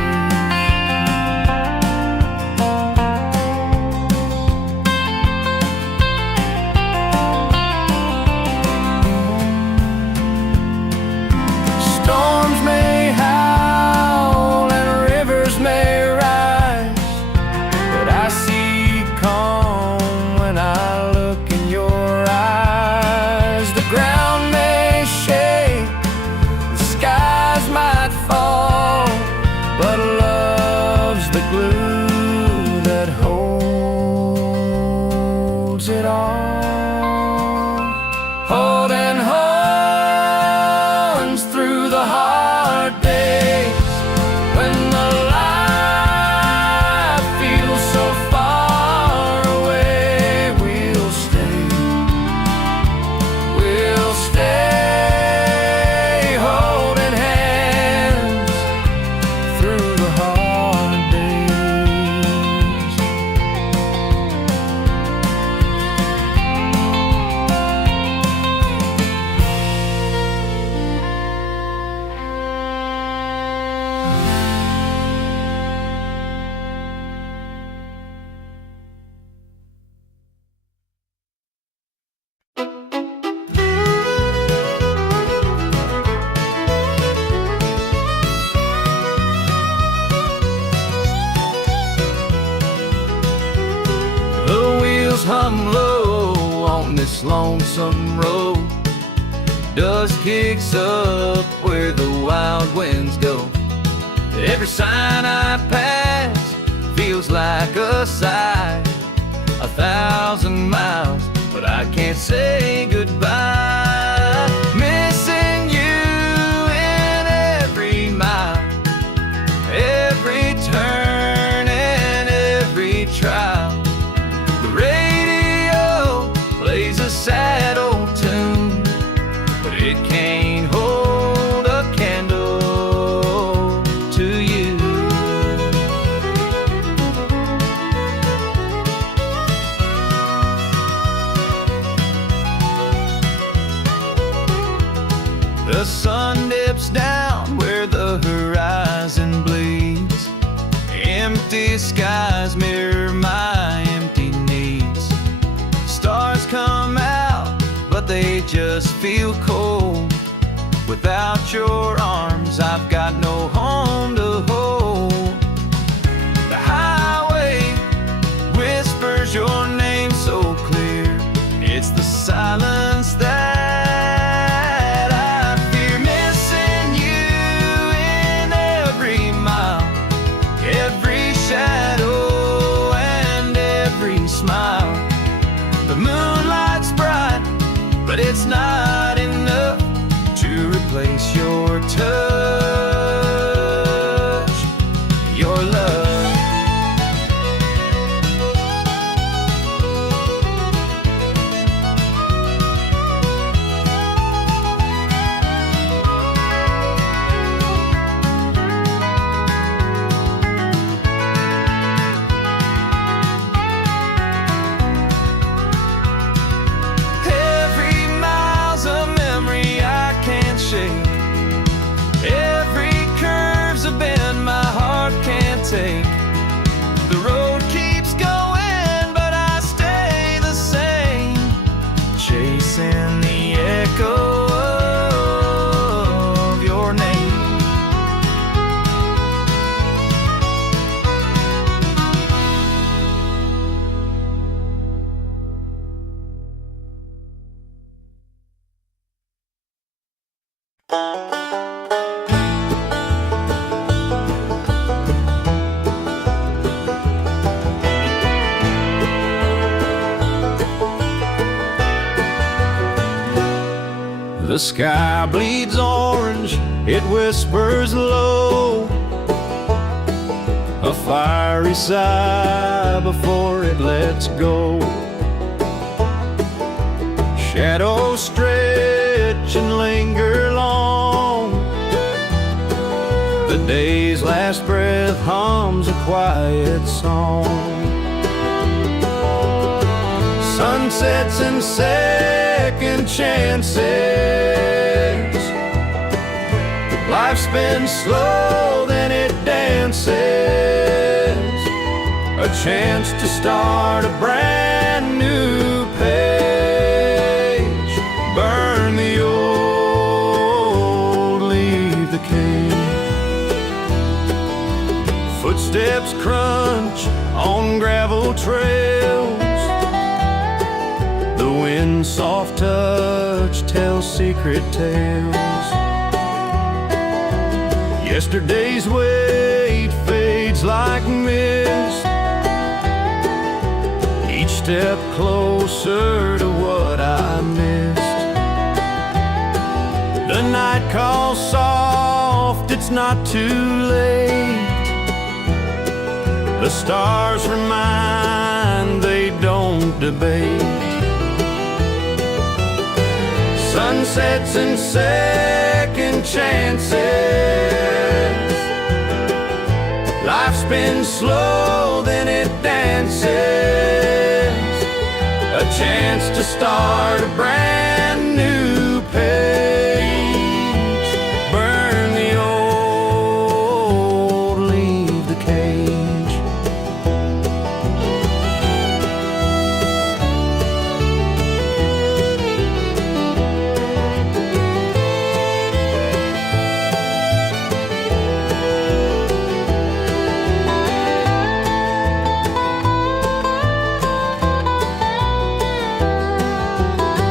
this lonesome road. Dust kicks up where the wild winds go. Every sign I pass feels like a sigh. 1,000 miles, but I can't say goodbye. Missing you in every mile, every turn and every trial. The radio plays a sad old tune, but it can't hold a candle to you. The sun dips down where the horizon bleeds. Empty skies mirror my empty needs. Stars come out, but they just feel cold. Without your arms, I've got no home to hold. The highway whispers your name so clear. It's the silence that I fear. Missing you in every mile, every shadow and every smile. The moonlight's bright, but it's not enough to replace your touch, your love. Every mile's a memory I can't shake. Every curve's a bend my heart can't take. The road keeps going, but I stay the same, chasing the echo of your name. The sky bleeds orange, it whispers low, a fiery sigh before it lets go. Shadows stretch and linger long. The day's last breath hums a quiet song. Sunsets and second chances. Life spins slow, then it dances. A chance to start a brand new page. Burn the old, leave the cage. Footsteps crunch on gravel trails. The wind's soft touch tells secret tales. Yesterday's weight fades like mist. Each step closer to what I missed. The night calls soft, it's not too late. The stars remind, they don't debate. Sunsets and second chances. Life spins slow, then it dances. A chance to start a brand new page. Burn the old, leave the cage.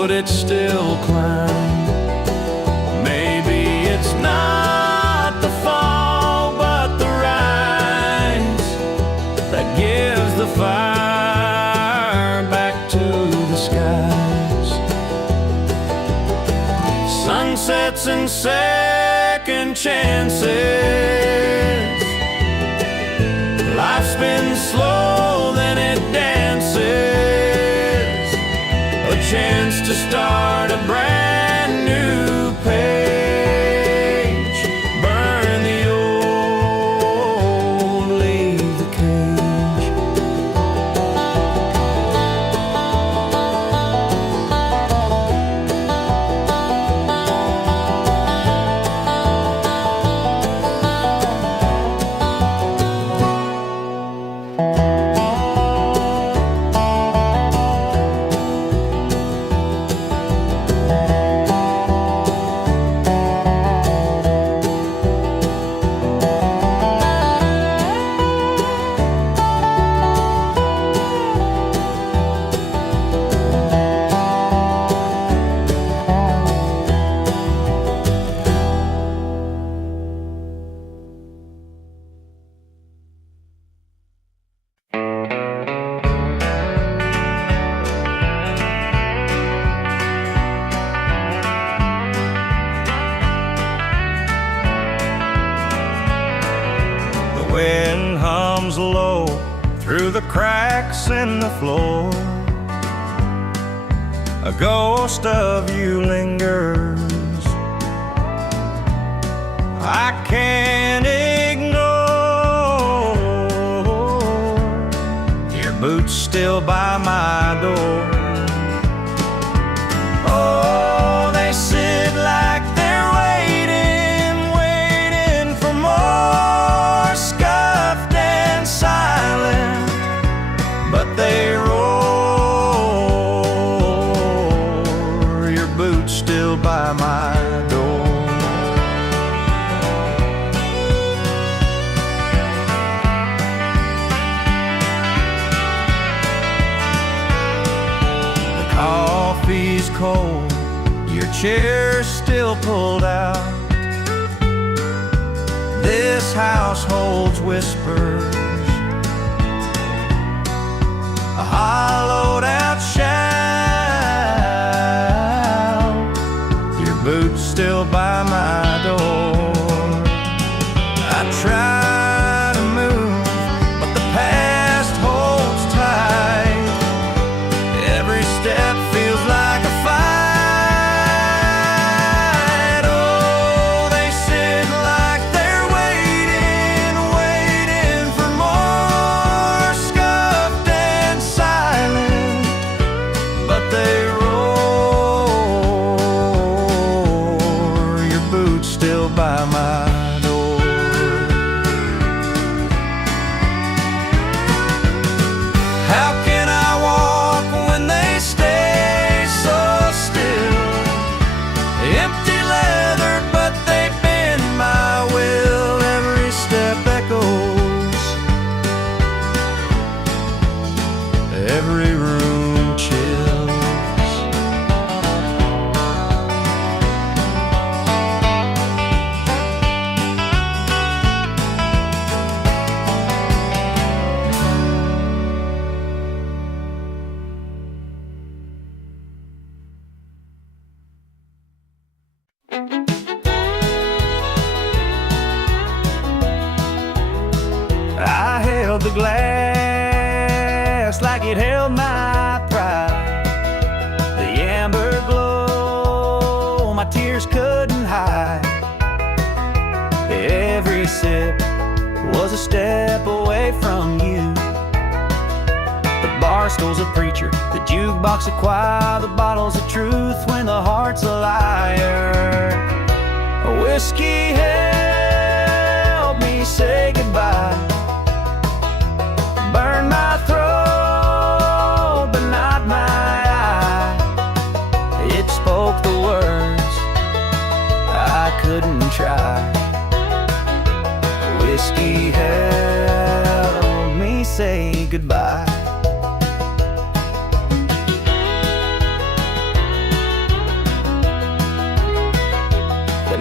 would it still climb? Maybe it's not the fall, but the rise that gives the fire back to the skies. Sunsets and second chances. Life's been slow, then it dances. A chance to start a brand new page. Burn the old, leave the cage. Wind hums low through the cracks in the floor. A ghost of you lingers. I can't ignore your boots still by my door. Oh, they sit like they're waiting for more, scuffed and silent, but they roar. Your boots still by my door. The coffee's cold, your chair's still pulled out. This house holds whispers, a hollowed out shout. Your boots still by my door. I try to move, but the past holds tight. Every step feels like a fight. Oh, they sit like they're waiting for more, scuffed and silent, but they roar. Your boots still by my door. How can I walk when they stay so still? Empty leather, but they bend my will. Every step echoes, every room chills. I held the glass like it held my pride. The amber glow my tears couldn't hide. Every sip was a step away from you. The bar stool's a preacher, the jukebox a choir, the bottle's of truth when the heart's a liar. Whiskey helped me say goodbye. Burn my throat, but not my eye. It spoke the words I couldn't try. Whiskey helped me say goodbye.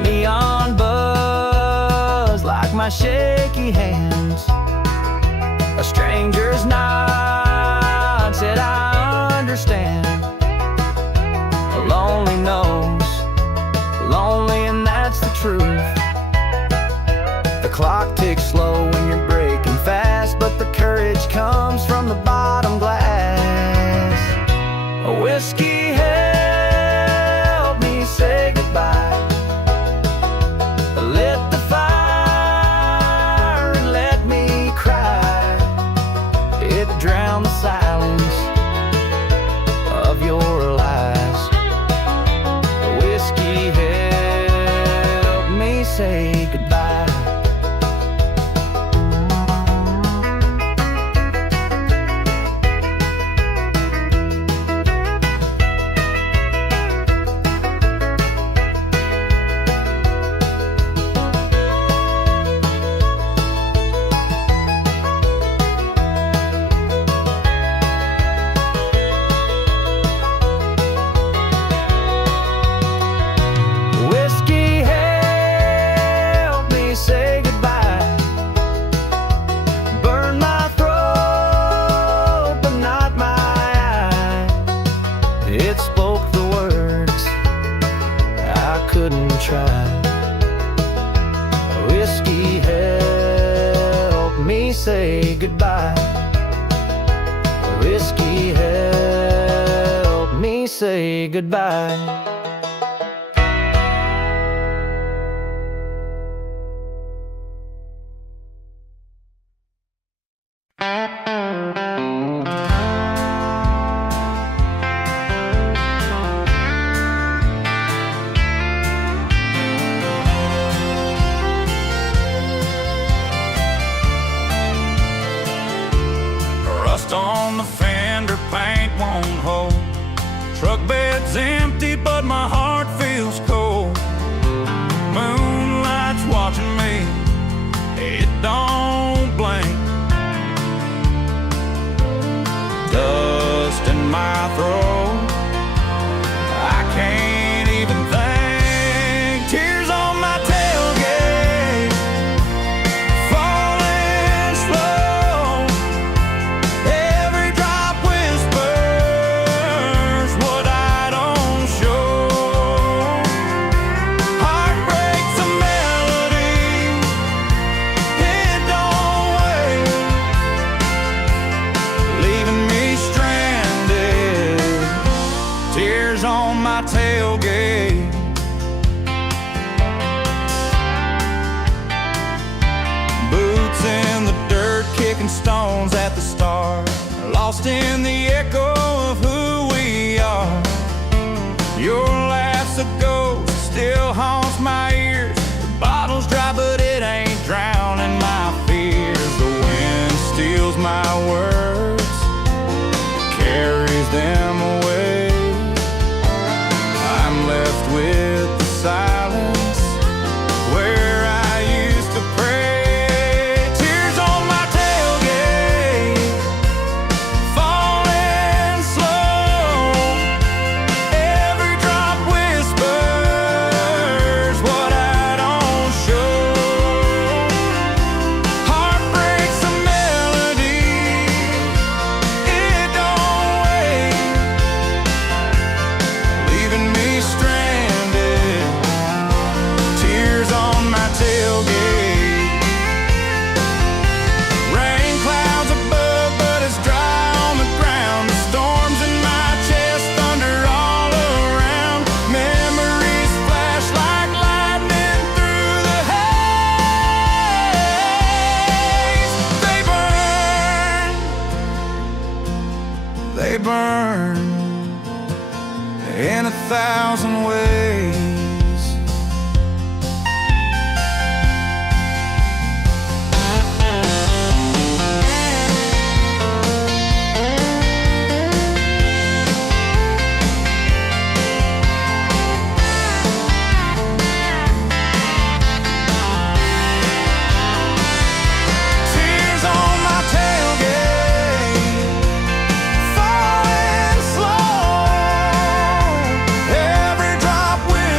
neon buzz like my shaky hands. A stranger's nod said I understand. A lonely knows, lonely, and that's the truth. The clock ticks slow when you're breaking fast, but the courage comes from the bottom glass. A whiskey helped me say goodbye. Lit the fire and let me cry. It drowned the silence of your lies. A whiskey helped me say goodbye. It spoke the words I couldn't try. Whiskey helped me say goodbye. Whiskey helped me say goodbye. Rust on the fender, paint won't hold. Truck bed's empty, but my heart feels cold. Moonlight's watching me, it don't blink. Dust in my throat, I can't even think. Tears on my tailgate, falling slow. Every drop whispers what I don't show. Heartbreak's a melody, it don't wait, leaving me stranded. Tears on my tailgate. Boots in the dirt, kicking stones at the start, lost in the echo of who we are. Your laugh's a ghost, still haunts my ears. The bottle's dry, but it ain't drowning my fears. The wind steals my words, carries them away. I'm left with the silence where I used to pray. Tears on my tailgate, falling slow. Every drop whispers what I don't show. Heartbreak's a melody, it don't wait, leaving me stranded. Tears on my tailgate. Rain clouds above, but it's dry on the ground. The storms in my chest, thunder all around. Memories flash like lightning through the haze. They burn in 1,000 ways. Tears on my tailgate, falling slow. Every drop will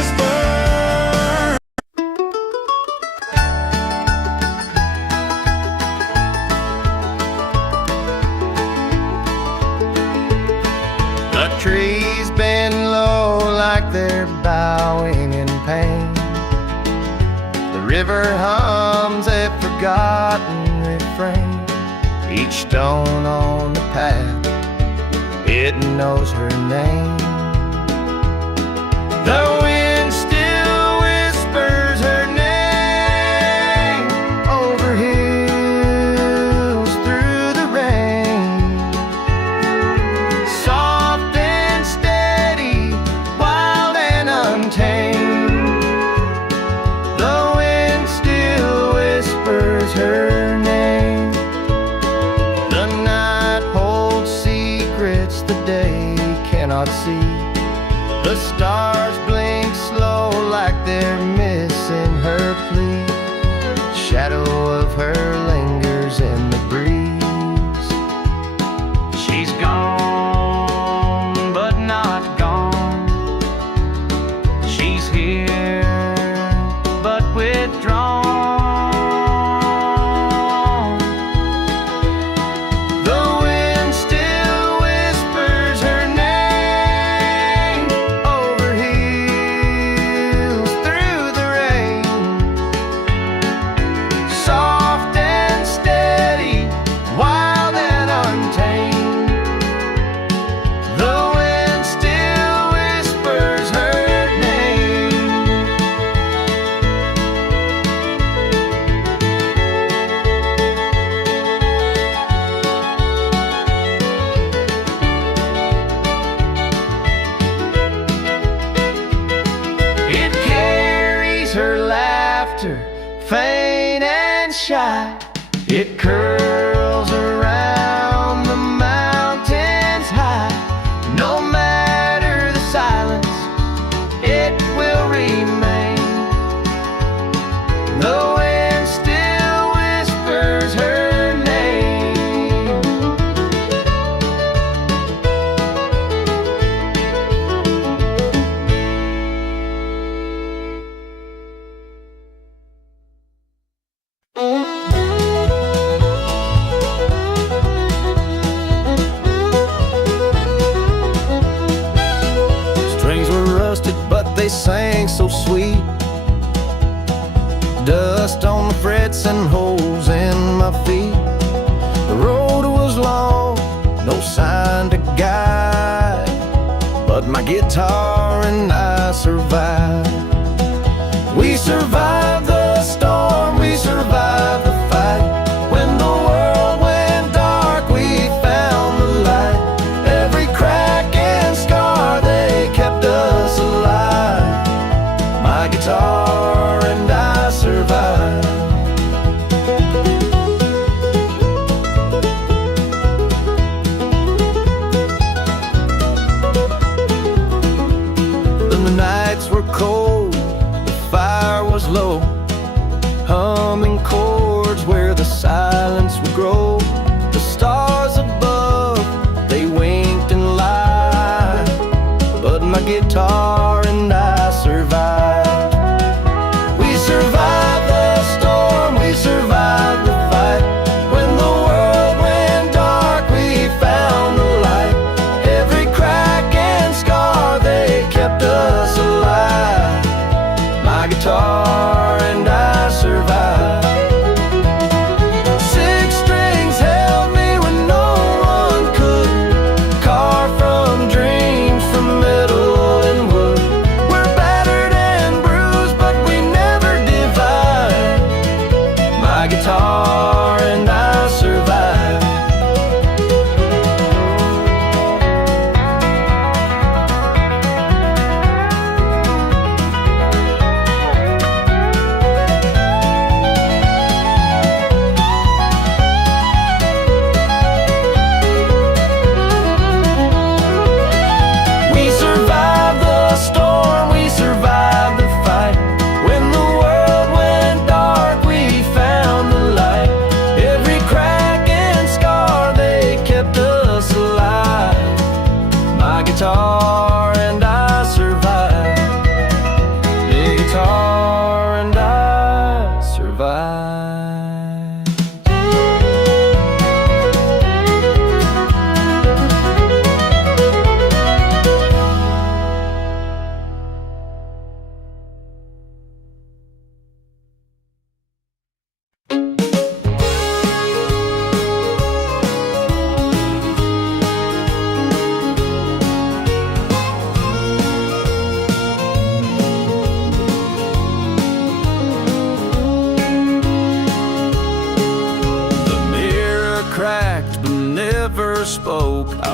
they're bowing in pain. The river hums a forgotten refrain. Each stone on the path, it knows her name. The wind still whispers her name over hills through the rain. Soft and steady, wild and untamed. The wind still whispers her name. The night holds secrets the day cannot see. The stars blink slow like they're missing her plea. Shadow of her lingers in the breeze. She's gone, but not gone. She's here, but withdrawn. The wind still whispers her name over hills through the rain. Soft and steady, wild and untamed. The wind still whispers her name. It carries her laughter, faint and shy. It curls around the mountains high. No matter the silence, it will remain. The wind still whispers her name. Strings were rusted, but they sang so sweet. Dust on the frets and holes in my feet. The road was long, no sign to guide, but my guitar and I survived. We survived the storm, we survived the fight. When the world went dark, we found the light. Every crack and scar, they kept us alive. My guitar and I survived. Then the nights were cold, the fire was low, humming chords where the silence would grow. The stars above, they winked and lied, but my guitar and I survived. We survived the storm, we survived the fight. When the world went dark, we found the light. Every crack and scar, they kept us alive. My guitar and I survived.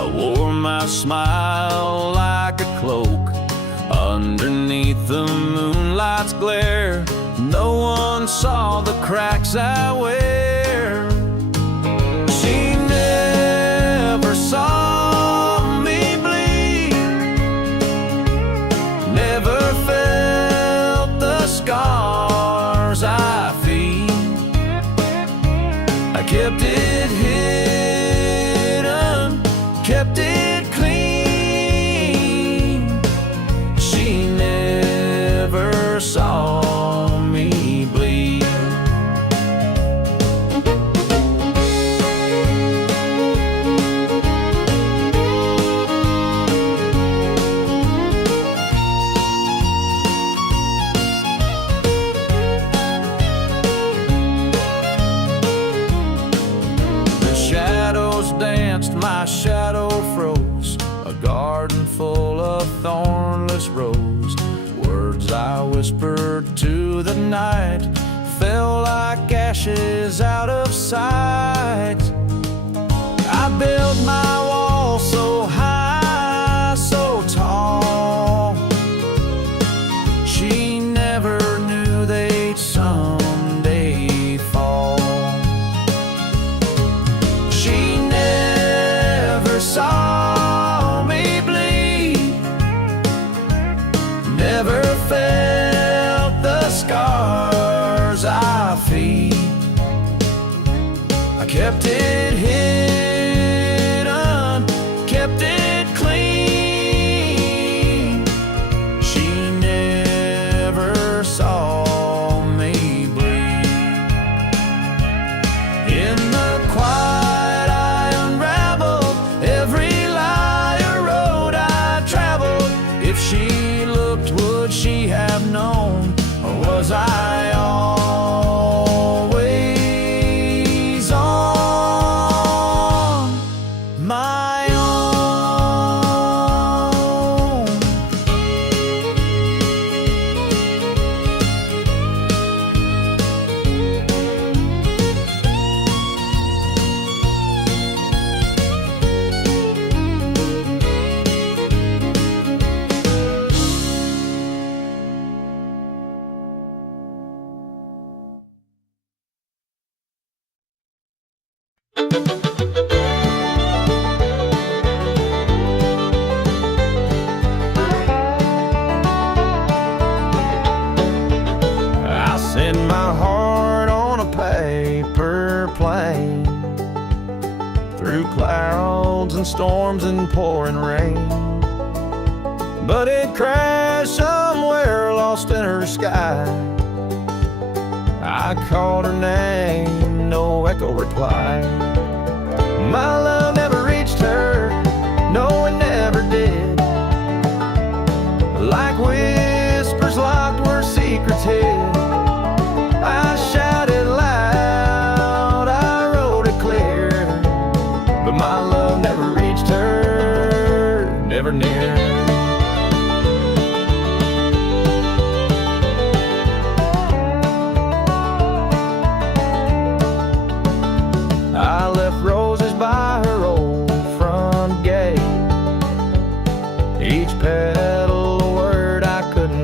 wore my smile like a cloak underneath the moonlight's glare. No one saw the cracks I wear. She never saw me bleed, never felt the scars I feel. I kept it hidden, kept it clean. She never saw me bleed. The shadows danced, my shadow froze. A garden full of thornless rose. Words I whispered to the night fell like ashes out of sight. I built my wall so high, so tall. She never knew they'd someday fall. She never saw me bleed, never felt the scars I feel. I kept it hidden, kept it clean. She never saw me bleed. In the quiet I unraveled every lie or road I traveled. If she looked, would she have known, or was I always on my own? I send my heart on a paper plane through clouds and storms and pouring rain. But it crashed somewhere lost in her sky. I called her name, no echo replied. My love never reached her, no it never did. Like whispers locked where secrets hid. I shouted loud, I wrote it clear, but my love never reached her, never near. I left roses by her old front gate, each petal a word I could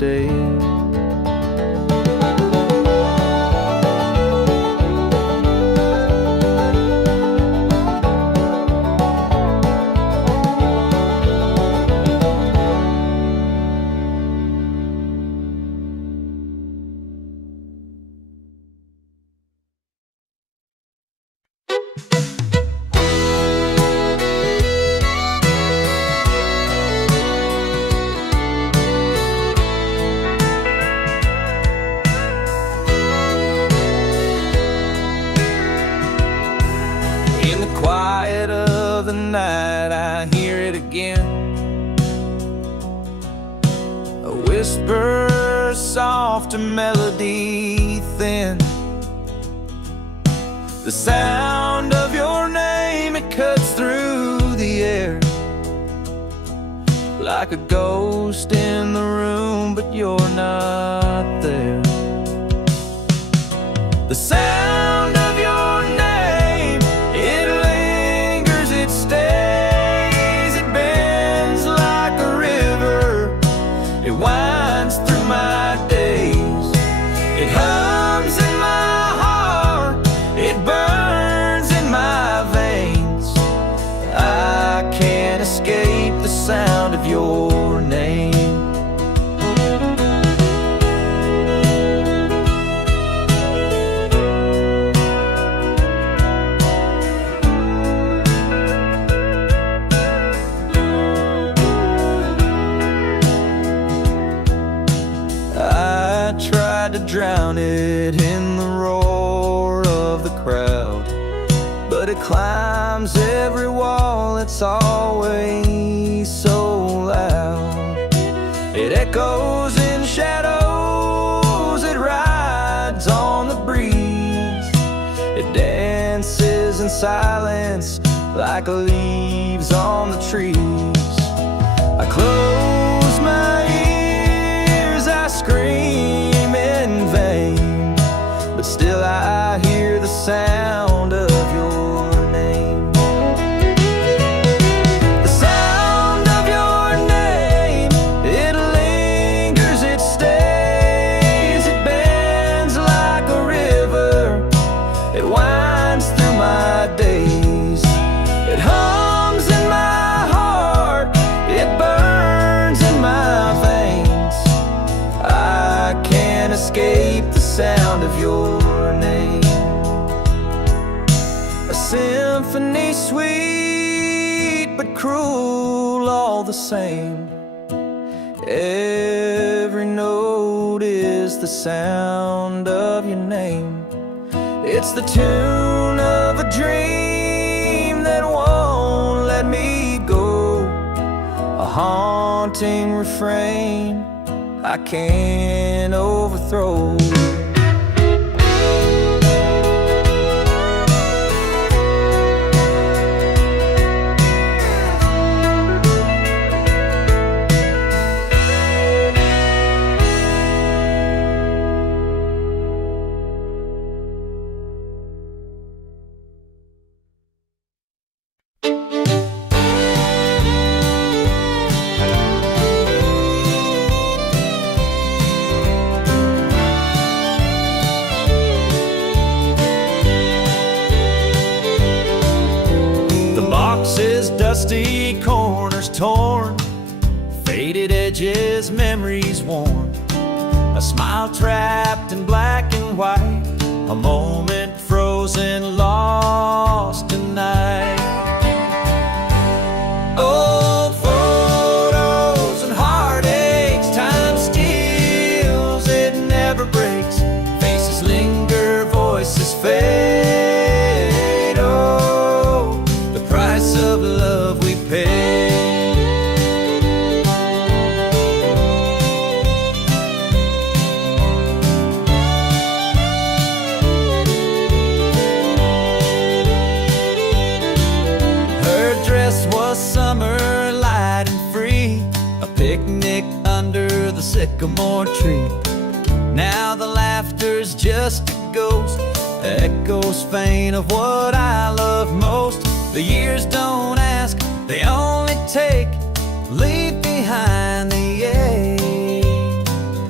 stay. Quiet of the night, I hear it again. A whisper, soft, a melody thin. The sound of your name, it cuts through the air. Like a ghost in the room, but you're not there. The sound of your name, it lingers, it stays, it bends like a river. It winds through my days. It hums in my heart, it burns in my veins. I can't escape the sound of your name. To drown it in the roar of the crowd, but it climbs every wall, it's always so loud. It echoes in shadows, it rides on the breeze. It dances in silence like leaves on the trees. I close my ears, I scream in vain, but still I hear the sound of your name. The sound of your name, it lingers, it stays, it bends like a river. It winds through my days. It hums in my heart, it burns in my veins. I can't escape the sound of your name. A symphony sweet but cruel all the same. Every note is the sound of your name. It's the tune of a dream that won't let me go. A haunting refrain I can't overthrow. Dusty corners torn, faded edges, memories worn. A smile trapped in black and white, a moment frozen, lost tonight. Old photos and heartaches, time steals, it never breaks. Faces linger, voices fade. Oh, the price of love we pay. Her dress was summer, light and free, a picnic under the sycamore tree. Now the laughter's just a ghost, echoes faint of what I love most. The years don't ask, they only take, leave behind the ache.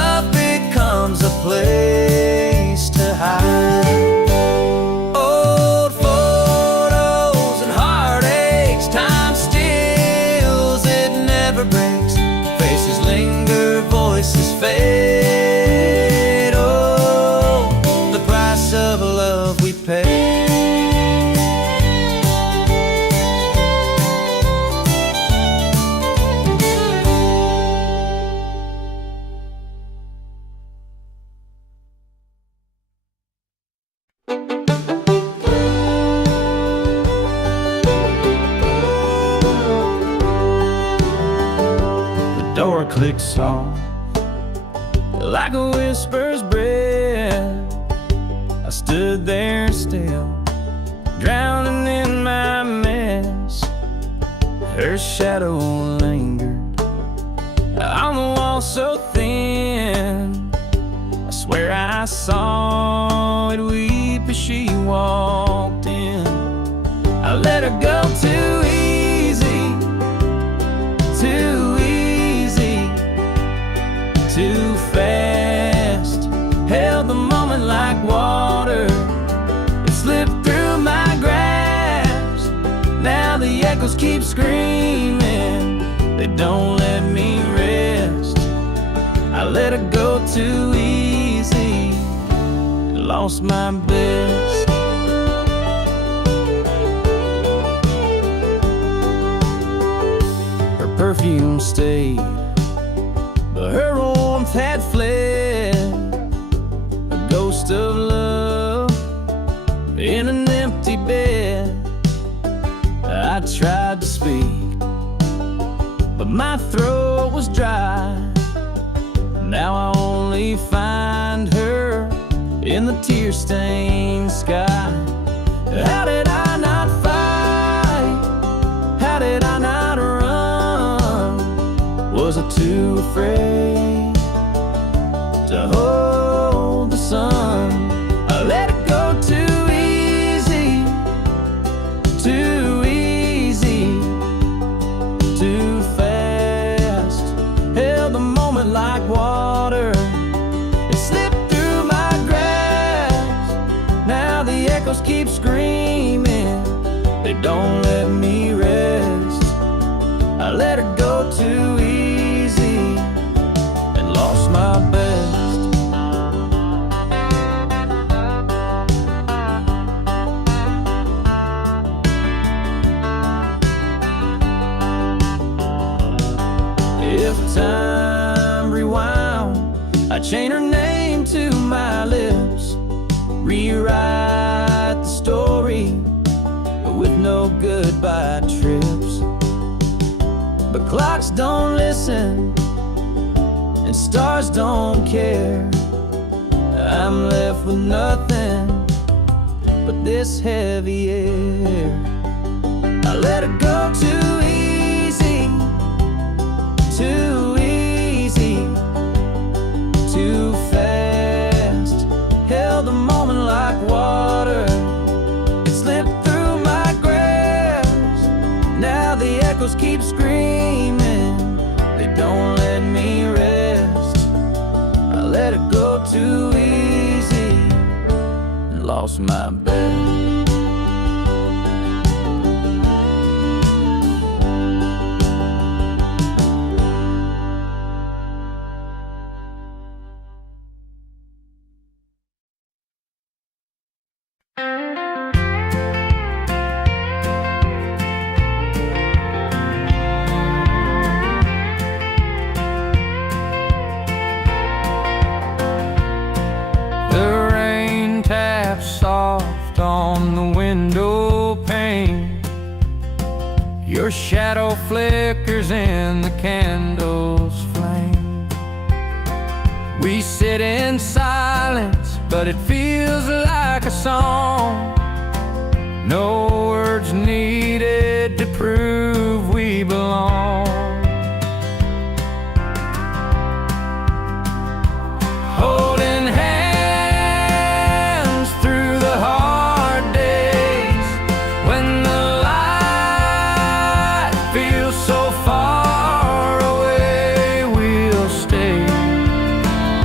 love becomes a place to hide. Old photos and heartaches, time steals, it never breaks. Faces linger, voices fade. Oh, the price of love we pay. The door clicks soft, like a whisper's breath. I stood there still, drowning in my mess. Her shadow lingered on the wall so thin. I swear I saw it weep as she walked in. I let her go too easy, too easy, too fast. Held the moment like water, it slipped through my grasp. Now the echoes keep screaming, they don't let me rest. I let her go too easy, lost my best. Her perfume stayed, but her warmth had fled. A ghost of love in an empty bed. I tried to speak, but my throat was dry. Now I only find her in the tear-stained sky. How did I not fight? How did I not run? Was I too afraid to hold the sun? I let it go too easy, too easy, too fast. Held the moment like water, it slipped through my grasp. Now the echoes keep screaming, they don't let me rest. I let her go too easy and lost my best. If time rewound, I'd chain her name to my lips, rewrite the story with no goodbye trips. But clocks don't listen and stars don't care. I'm left with nothing but this heavy air. I let her go too easy, too easy, too fast. Held the moment like water, it slipped through my grasp. Now the echoes keep screaming, they don't let me rest. I let it go too easy and lost my best. Soft on the window pane, your shadow flickers in the candle's flame. We sit in silence, but it feels like a song. No words needed to prove we belong. Holding hands through the hard days, when the light feels so far away, we'll stay.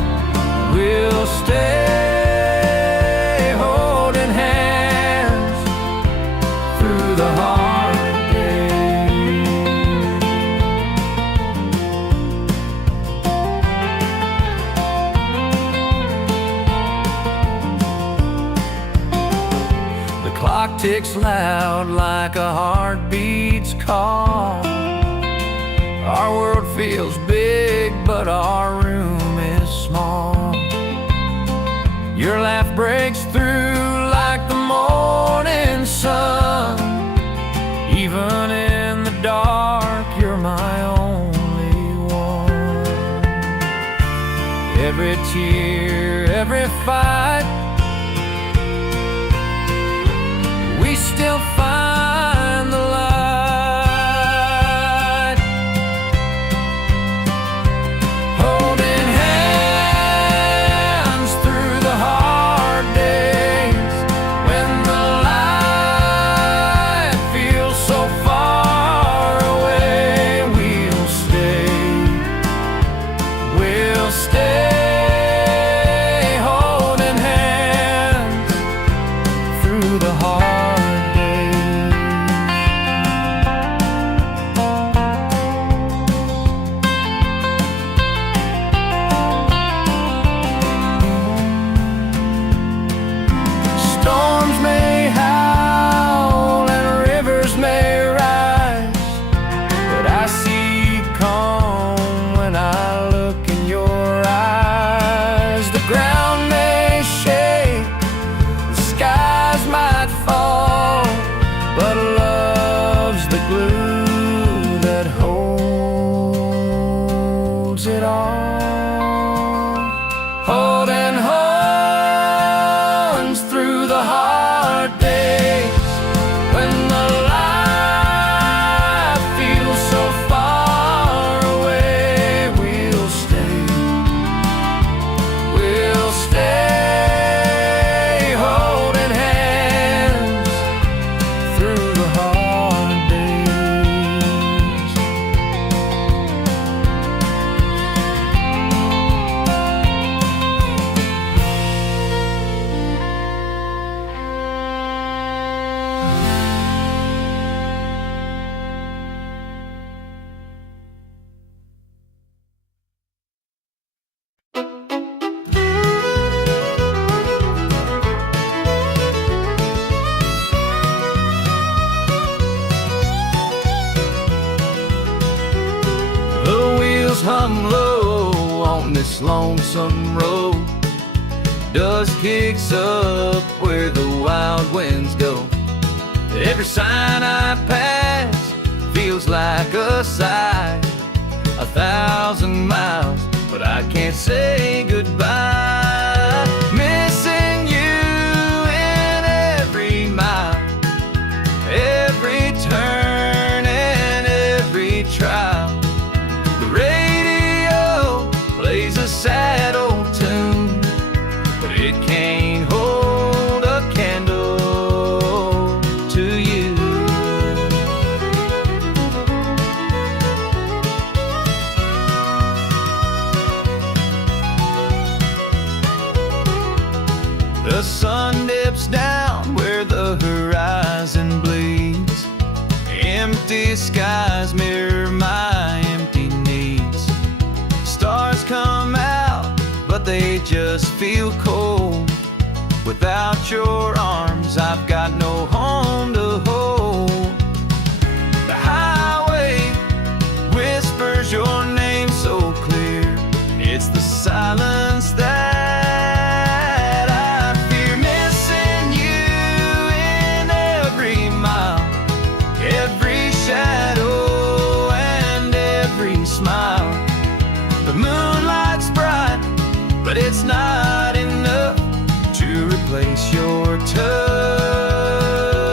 ticks loud like a heartbeat's call. Our world feels big, but our room is small. Your laugh breaks through like the morning sun. Even in the dark, you're my only one. Every tear, every fight, we still find the light. Holding hands through the hard days, when the light feels so far away. We'll stay holding hands through the hard days. Storms may howl and rivers may rise, but I see calm when I look in your eyes. The ground may shake, the skies might fall, but love's the glue that holds it all. Holding hands through the hard days, when the light feels so far away. We'll stay holding hands through the hard days. The wheels hum low on this lonesome road. Dust kicks up where the wild winds go. Every sign I pass feels like a sigh. 1,000 miles, but I can't say goodbye. Missing you in every mile, every turn and every trial. The radio plays a sad old tune, but it can't hold a candle to you. The sun dips down where the horizon bleeds. Empty skies mirror my empty needs. Stars come out, but they just feel cold. Without your arms, I've got no home to hold. The highway whispers your name so clear. It's the silence that I fear. Missing you in every mile, every shadow and every smile. The moonlight's bright, but it's not enough to replace your touch.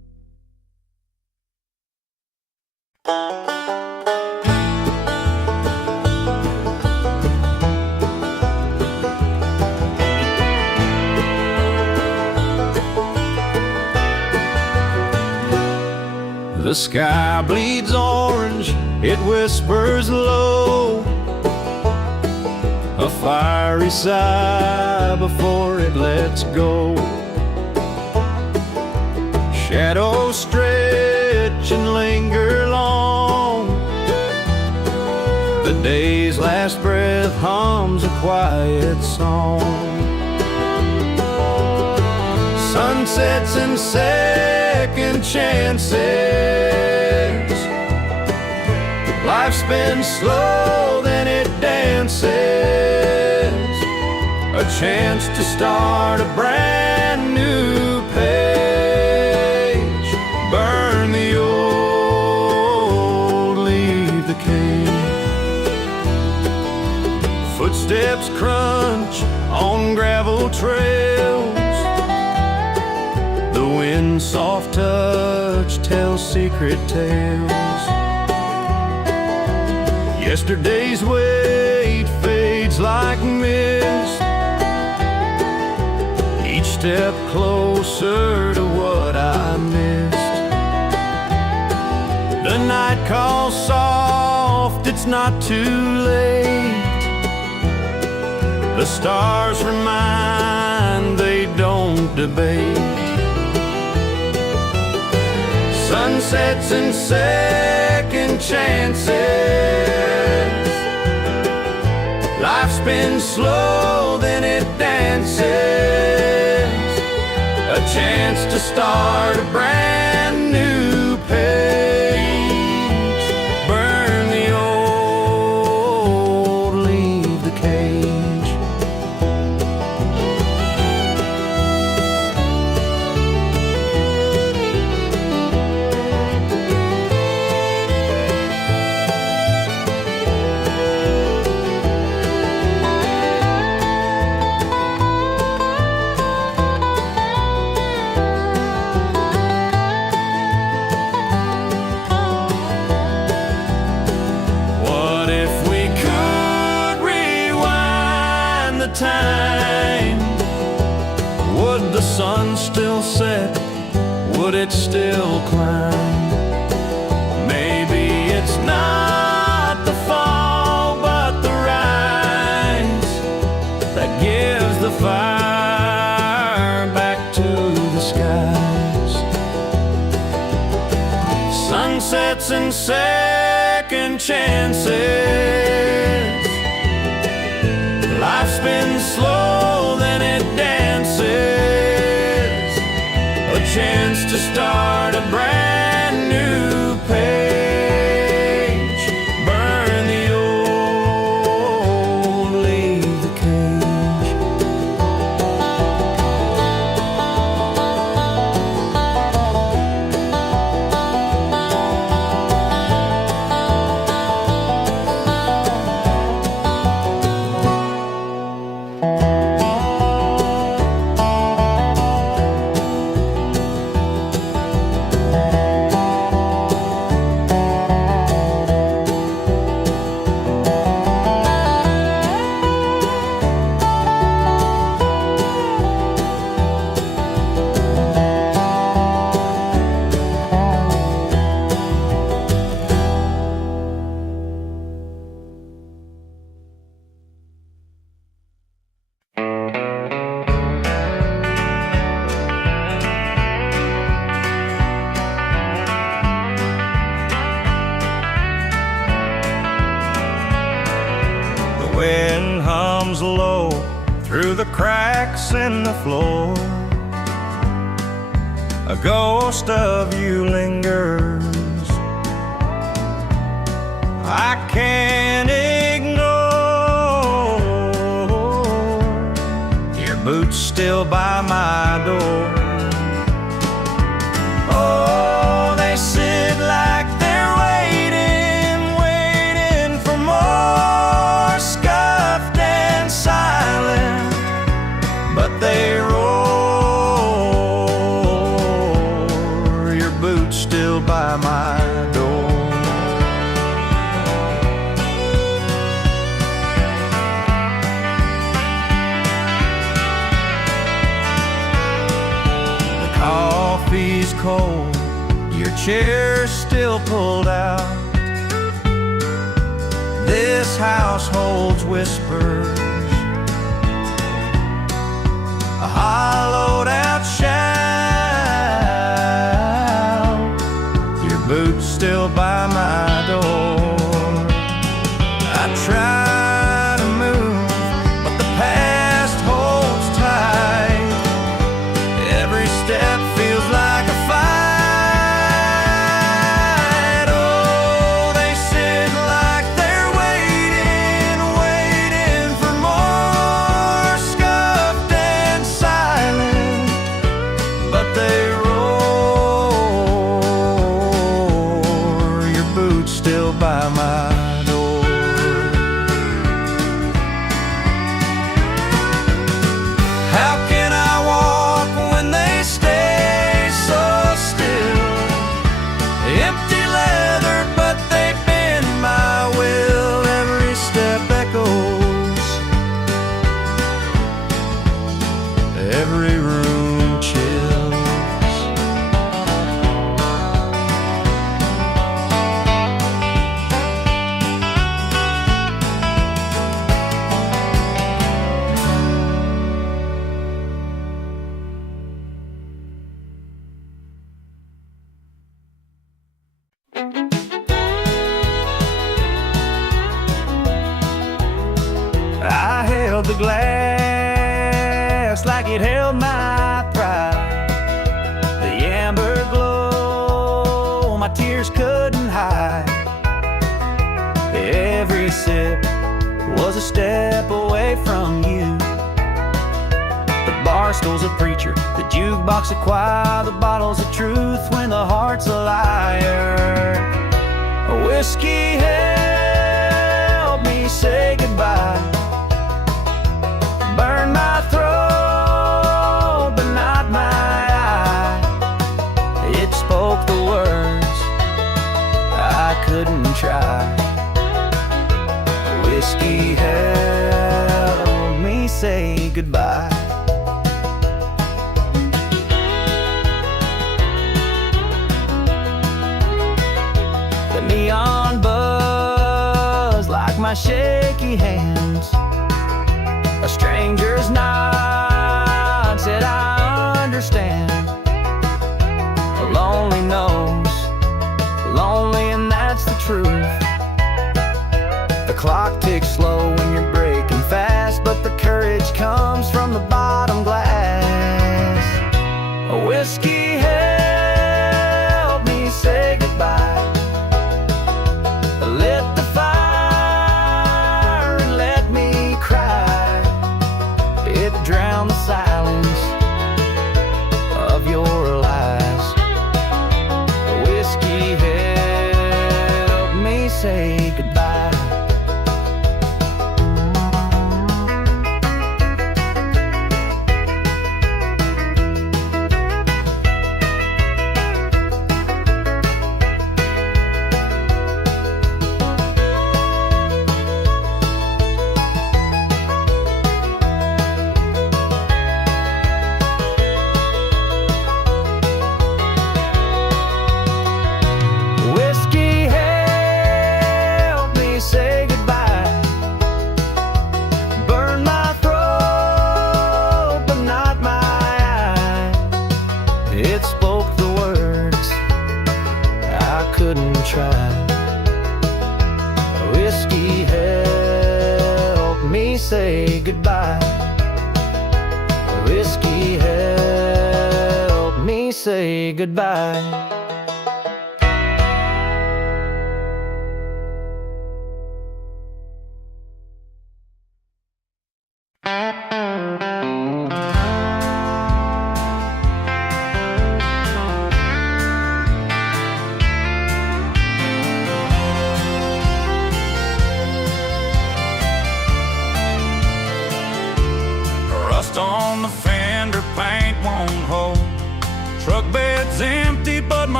The sky bleeds orange, it whispers low, a fiery sigh before it lets go. Shadows stretch and linger long, the day's last breath hums a quiet song. Sunsets and second chances, life spins slow, then it dances. A chance to start a brand new page. Burn the old, leave the cage. Footsteps crunch on gravel trails, the wind's soft touch tells secret tales. Yesterday's weight fades like mist, each step closer to what I missed. The night calls soft, it's not too late. The stars remind, they don't debate. Sunsets and second chances, life spins slow, then it dances. A chance to start a brand new page. Burn the old, leave the cage. Time, would the sun still set? Would it still climb? Maybe it's not the fall, but the rise that gives the fire back to the skies. Sunsets and second chances, life spins slow, then it dances. A chance to start a brand new page. Burn the old, leave the cage. Wind hums low through the cracks in the floor. A ghost of you lingers, I can't ignore. Your boots still by my door. Oh, they sit like they're waiting for more, scuffed and silent, but they roar. Your boots still by my door. The coffee's cold, your chair's still pulled out. This house holds whispers, a hollowed out shout. Your boots still by my door. I try to move, but the past holds tight. Every step feels like a fight. Oh, they sit like they're waiting, waiting for more, scuffed and silent, but they roar. Your boots still by my door. How can I walk when they stay so still? Empty leather, but they bend my will. Every step echoes, every room chills. I held the glass like it held my pride. The amber glow my tears couldn't hide. Every sip was a step away from you. The bar stool's a preacher, the jukebox a choir, the bottle's a truth when the heart's a liar. A whiskey helped me say goodbye. Burn my throat, but not my eye. It spoke the words I couldn't try. Whiskey helped me say goodbye. The neon buzz like my shaky hands. A stranger's nod said I understand. Lonely knows, lonely and that's the truth. The clock ticks slow when you're breaking fast, but the courage comes from the bottom glass. A whiskey helped me say goodbye. Lit the fire and let me cry. It drowned the silence of your lies. Whiskey helped me say goodbye. Couldn't try. Whiskey helped me say goodbye. Whiskey helped me say goodbye. On the fender, paint won't hold. Truck bed's empty, but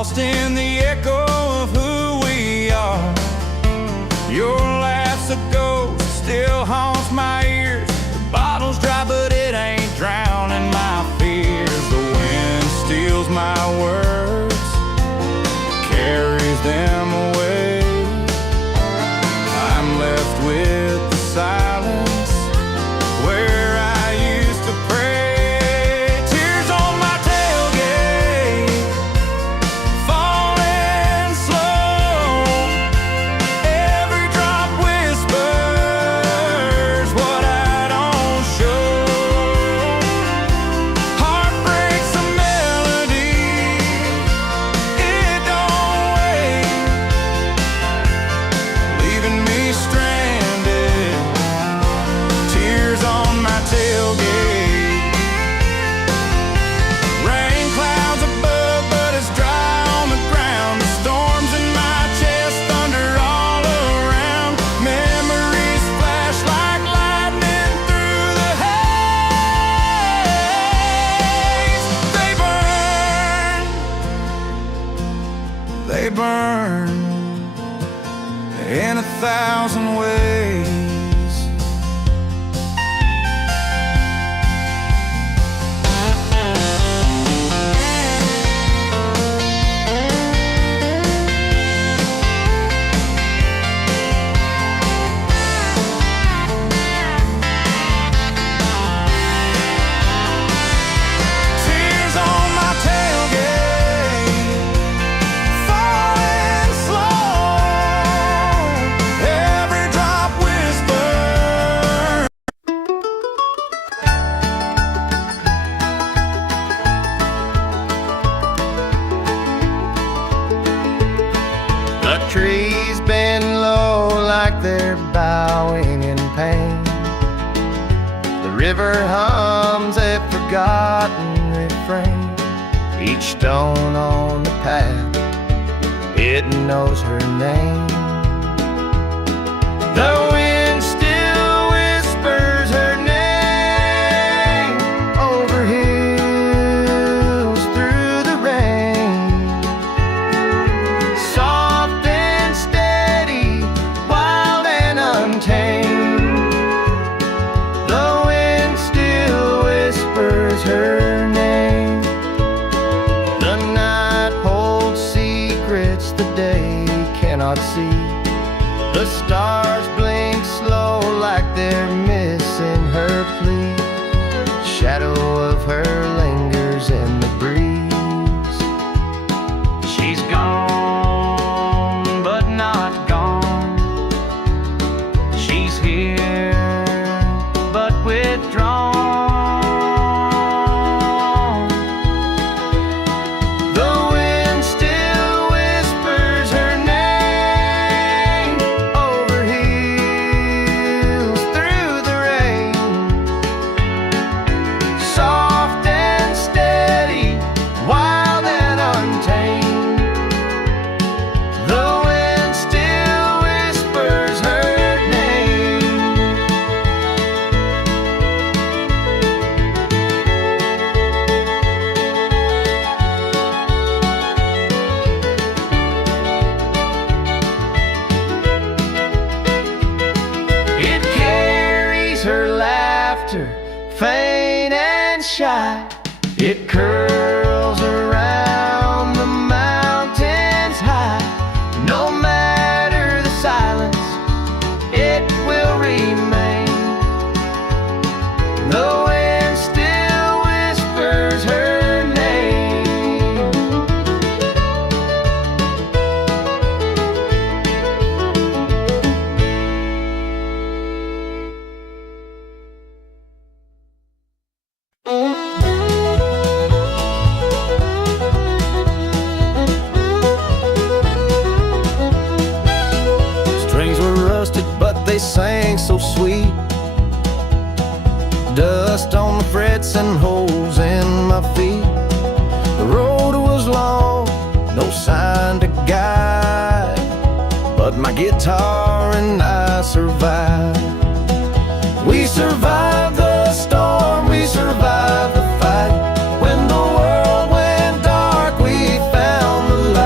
lost in the echo of who we are. Your laugh's a ghost, still haunts my ears. The bottle's dry, but it ain't drowning my fears. The wind steals my words, carries them away. I'm left with the silence where I used to pray. Tears on my tailgate, falling slow. Every drop whispers what I don't show. Heartbreak's a melody, it don't wait, leaving me stranded. Tears on my tailgate. Rain clouds above, but it's dry on the ground. The storms in my chest, thunder all around. Memories flash like lightning through the haze. They burn in 1,000 ways. Tears on my tailgate, falling slow. Every drop whispers. The trees bend low like they're bowing in pain. The river hums a forgotten refrain. Each stone on the path, it knows her name. The wind still whispers her name over hills through the rain. Soft and steady, wild and untamed. The wind still whispers her name. The night holds secrets the day cannot see. The stars blink slow like they're missing her plea. Shadow of her lingers in the breeze. She's gone, but not gone. She's here, but withdrawn. The wind still whispers her name over hills through the rain. Soft and steady, wild and untamed. The wind still whispers her name. It carries her laughter, faint and shy. It curls around the mountains high. No matter the silence, it will remain. The wind still whispers her name. Strings were rusted, but they sang so sweet. Dust on the frets and holes in my feet. The road was long, no sign to guide, but my guitar and I survived. We survived the storm, we survived the fight. When the world went dark, we found the light.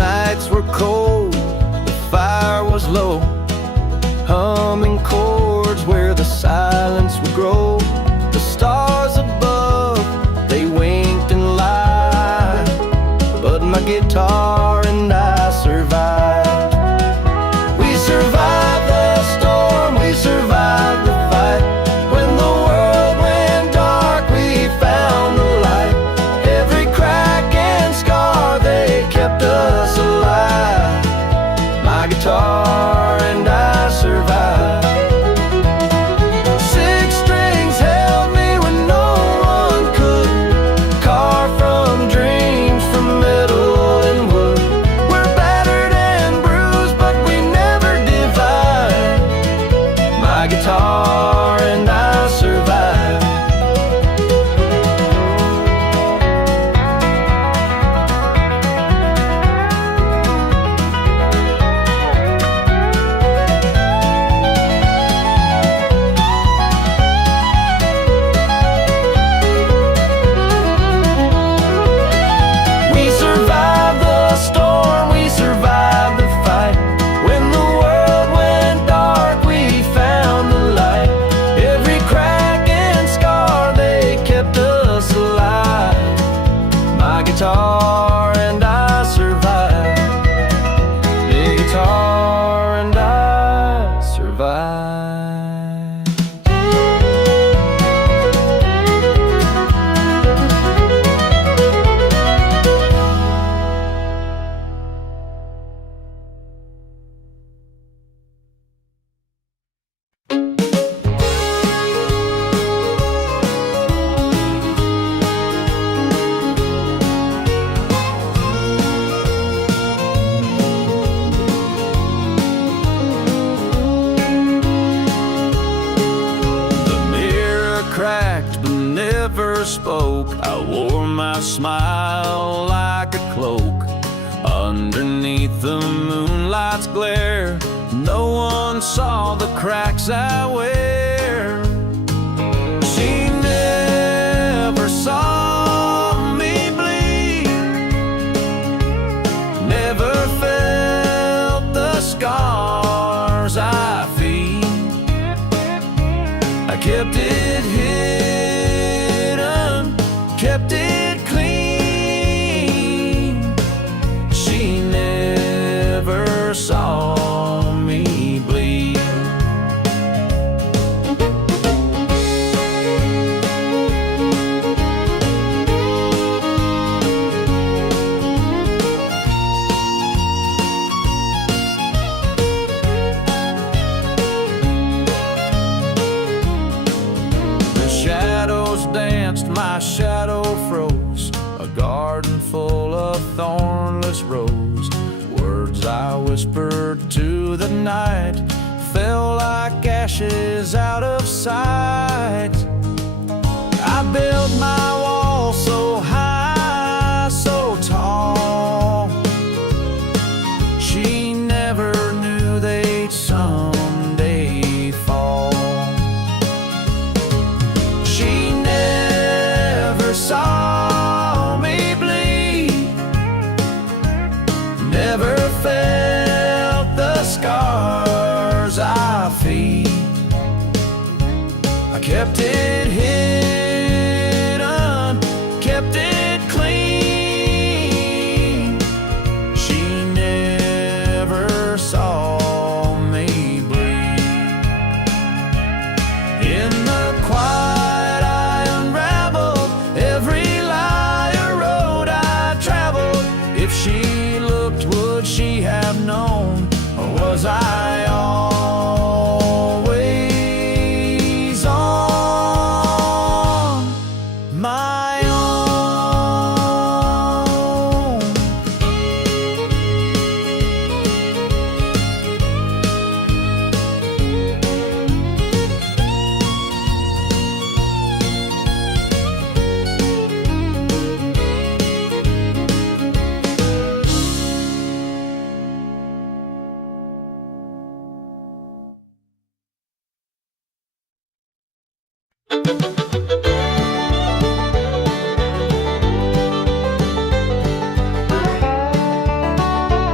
nights were cold, the fire was low, humming chords where the silence would grow. The stars above, they winked and lied, but my guitar and I survived. We survived the storm, we survived the fight. When the world went dark, we found the light. Every crack and scar, they kept us alive. My guitar and I survived. Six strings held me when no one could. Carved from dreams, from metal and wood. We're battered and bruised, but we never divide. My guitar and I survived. We survived the storm, we survived the fight. When the world went dark, we found the light. Every crack and scar, they kept us alive. My guitar and I survived. The guitar and I survived. The mirror cracked but never spoke. I wore my smile like a cloak. Underneath the moonlight's glare, no one saw the cracks I wear. She never saw me bleed, never felt the scars I feel. I kept it hidden, kept it clean. She never saw me bleed. The shadows danced, my shadow froze. A garden full of thornless rose. Words I whispered to the night fell like ashes out of sight. I built my wall so high, so tall. She never knew they'd someday fall. She never saw me bleed, never felt the scars I feel. I kept it hidden, kept it clean. She never saw me bleed. In the quiet I unraveled every lie or road I traveled. If she looked, would she have known? Or was I always on my own?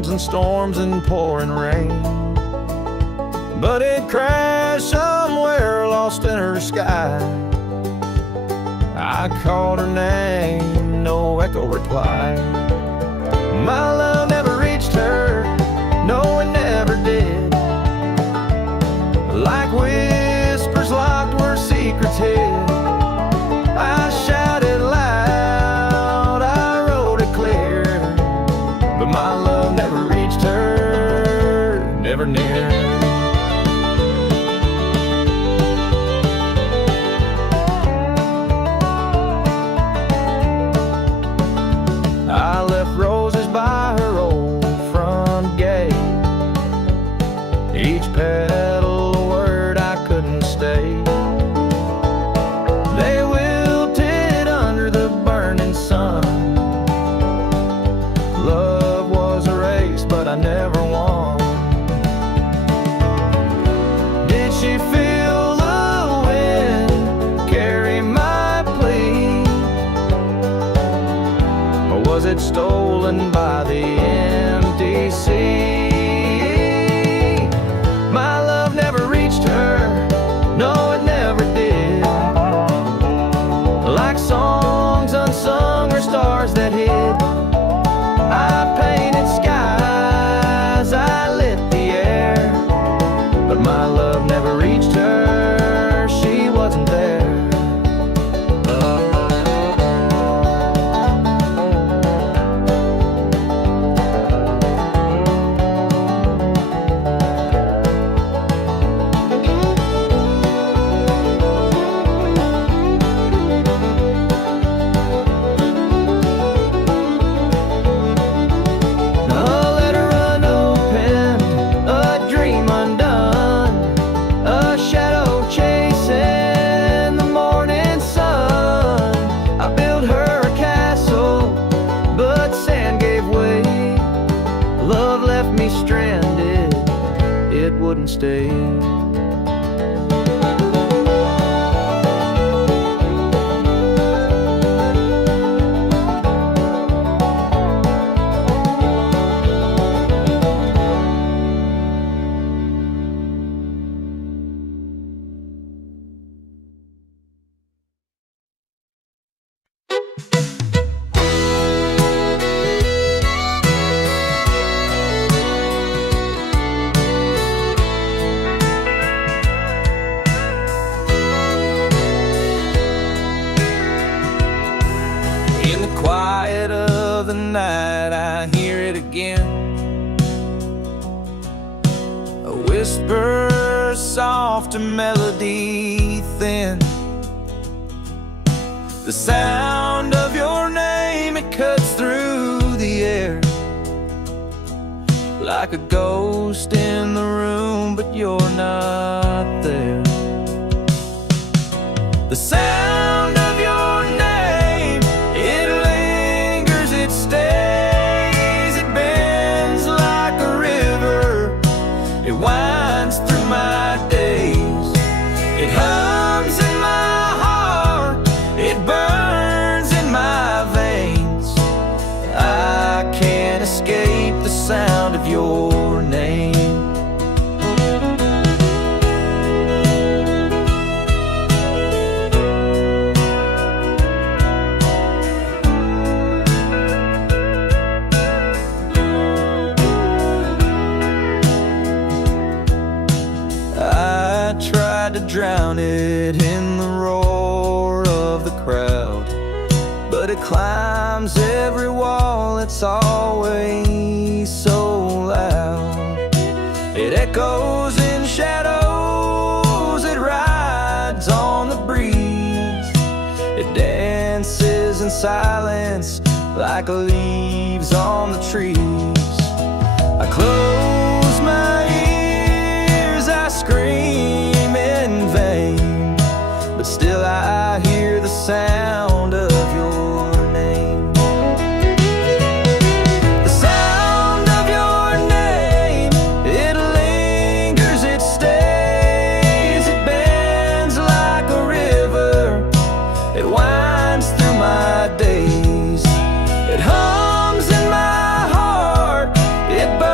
clouds and storms and pouring rain. But it crashed somewhere lost in her sky. I called her name, no echo replied. My love never reached her, no it never did. Like whispers locked where secrets hid. I shouted loud, I wrote it clear, but my love never reached her, never near. I left roses by her old front gate, each petal a word I couldn't state. They wilted under the burning sun. Love was a race, but I never won. Did she feel the wind carry my plea, or was it stolen by the empty sea? My love never reached her, no it never did. Like songs unsung or stars that hid, I painted skies, I lit the air, but my love never reached her, she wasn't there. Love left me stranded, it wouldn't stay. Quiet of the night, I hear it again. A whisper, soft, a melody thin. The sound of your name, it cuts through the air. Like a ghost in the room, but you're not there. The sound of your name, it lingers, it stays, it bends like a river, it winds through my days, it hums in my heart, it burns in my veins. I can't escape the sound of your name. To drown it in the roar of the crowd, but it climbs every wall, it's always so loud. It echoes in shadows, it rides on the breeze, it dances in silence like leaves on the trees. I close my ears, I scream in vain, but still I hear the sound of your name. The sound of your name, it lingers, it stays, it bends like a river, it winds through my days, it hums in my heart, it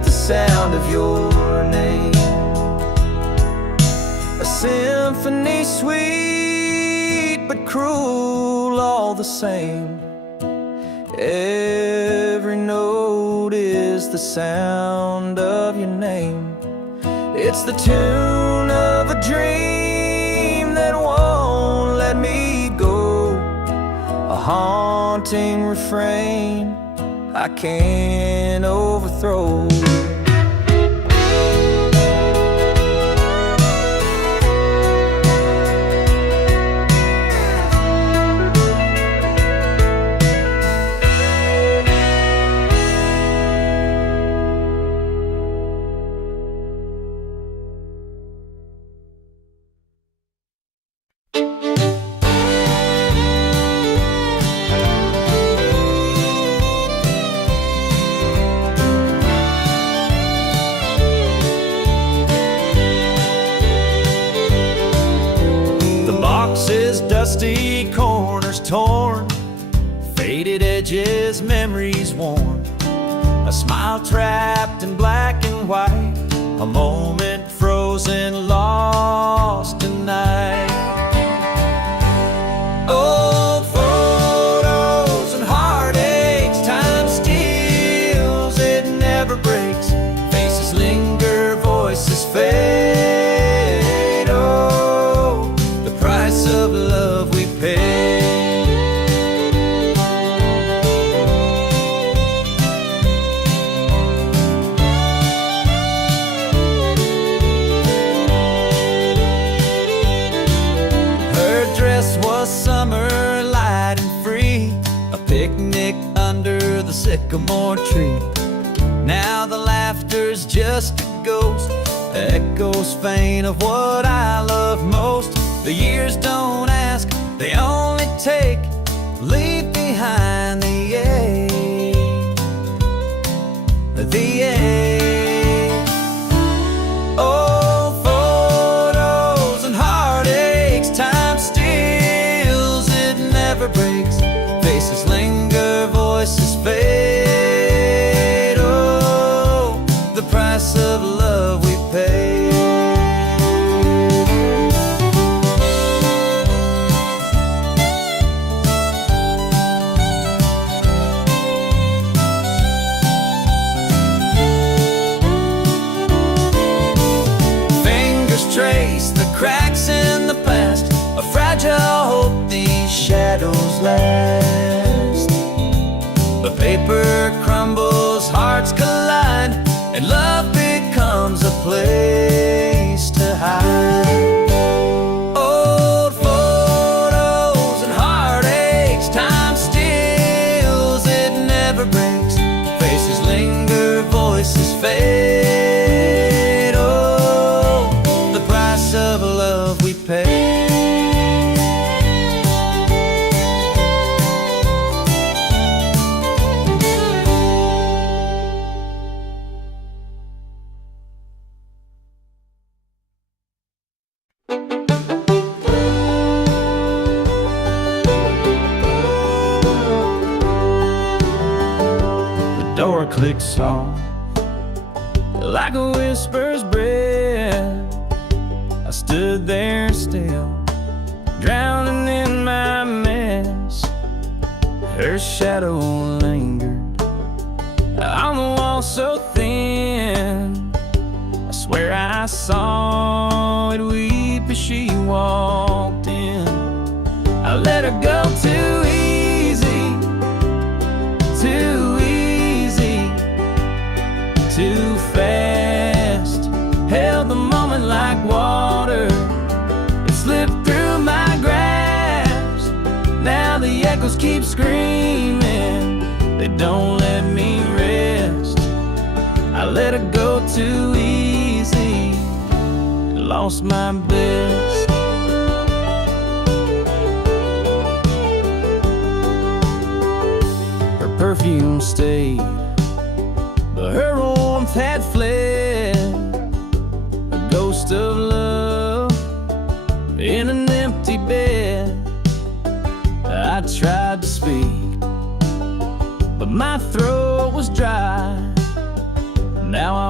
with the sound of your name. A symphony sweet but cruel all the same. Every note is the sound of your name. It's the tune of a dream that won't let me go, a haunting refrain I can't overthrow. Dusty corners torn, faded edges, memories worn, a smile trapped in black and white, a moment frozen, lost tonight. Old photos and heartaches, time steals, it never breaks. Faces linger, voices fade. Oh, the price of love we pay. Her dress was summer, light and free, a picnic under the sycamore tree. Now the laughter's just a ghost, echoes faint of what I love most. The years don't ask, they only take, leave behind the ache, the ache. Old photos and heartaches, time steals, it never breaks. Faces linger, voices fade. Oh, the price of love we pay. Trace the cracks in the past, a fragile hope these shadows last. The paper crumbles, hearts collide, and love becomes a place to hide. Old photos and heartaches, time steals, it never breaks. Faces linger, voices fade. Of love we pay. The door clicks soft, like a whisper's breath. I stood there still, drowning in my mess. Her shadow lingered on the wall so thin. I swear I saw it weep as she walked in. I let her go too easy, too easy, too fast. Held the moment like water, it slipped through my grasp. Now the echoes keep screaming, they don't let me rest. I let her go too easy, lost my best. Her perfume stayed, but her warmth had fled. A ghost of love in an empty bed. I tried to speak, but my throat was dry. Now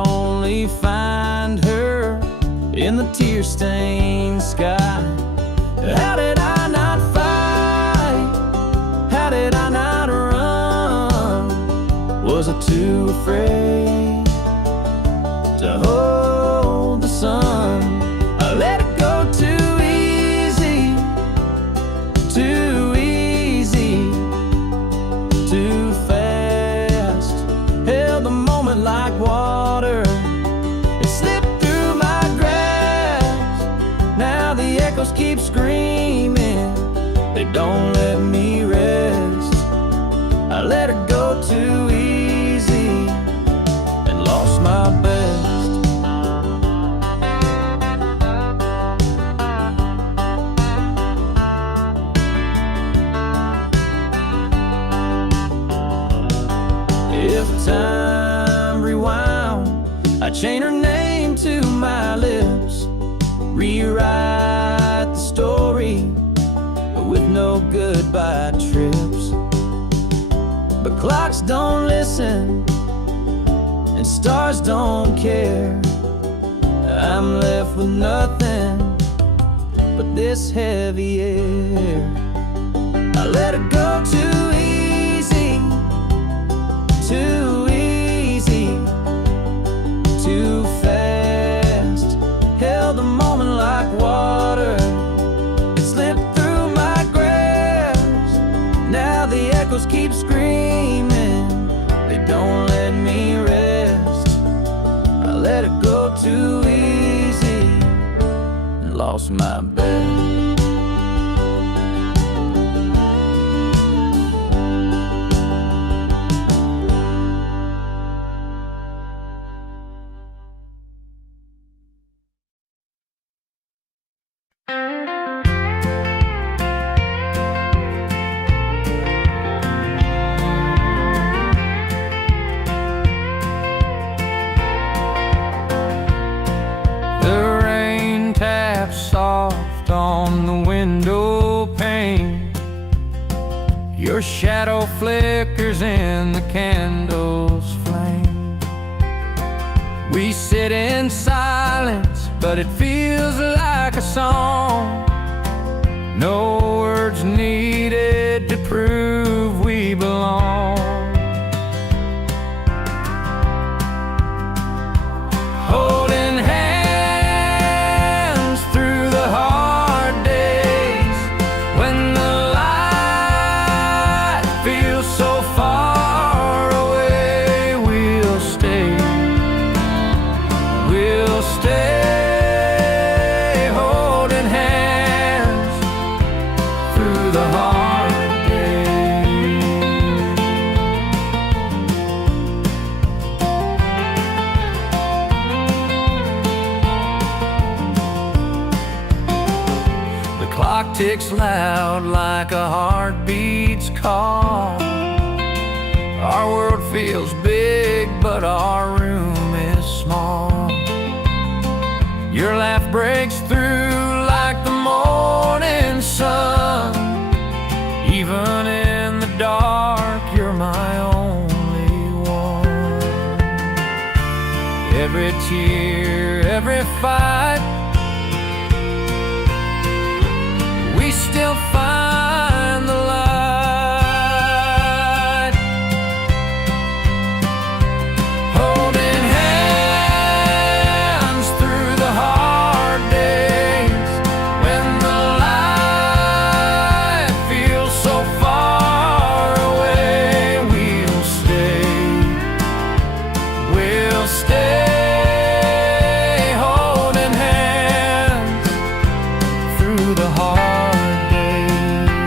me find her in the tear-stained sky. How did I not fight? How did I not run? Was I too afraid to hold the sun? I let it go too easy, too easy, too fast. Held the moment like water, it slipped through my grasp. Now the echoes keep screaming, they don't let me rest. I let her go too easy and lost my best. If time rewound, I'd chain her name to my lips, rewrite the story with no goodbye trips. But clocks don't listen and stars don't care. I'm left with nothing but this heavy air. I let her go too easy, too easy, too fast. Held the moment like water, it slipped through my grasp. Now the echoes keep screaming, they don't let me rest. I let it go too easy and lost my bet. Soft on the window pane, your shadow flickers in the candle's flame. We sit in silence, but it feels like a song. No words needed to prove we belong. Holding hands through the hard days, when the light feels so far away, we'll stay holding hands through the hard days. The clock ticks loud like a heartbeat's call. Our world feels big, but our room is small. Your laugh breaks through like the morning sun. Even in the dark, you're my only one. Every tear, every fight, we still find the light. Holding hands through the hard days, when the light feels so far away, we'll stay holding hands through the hard days.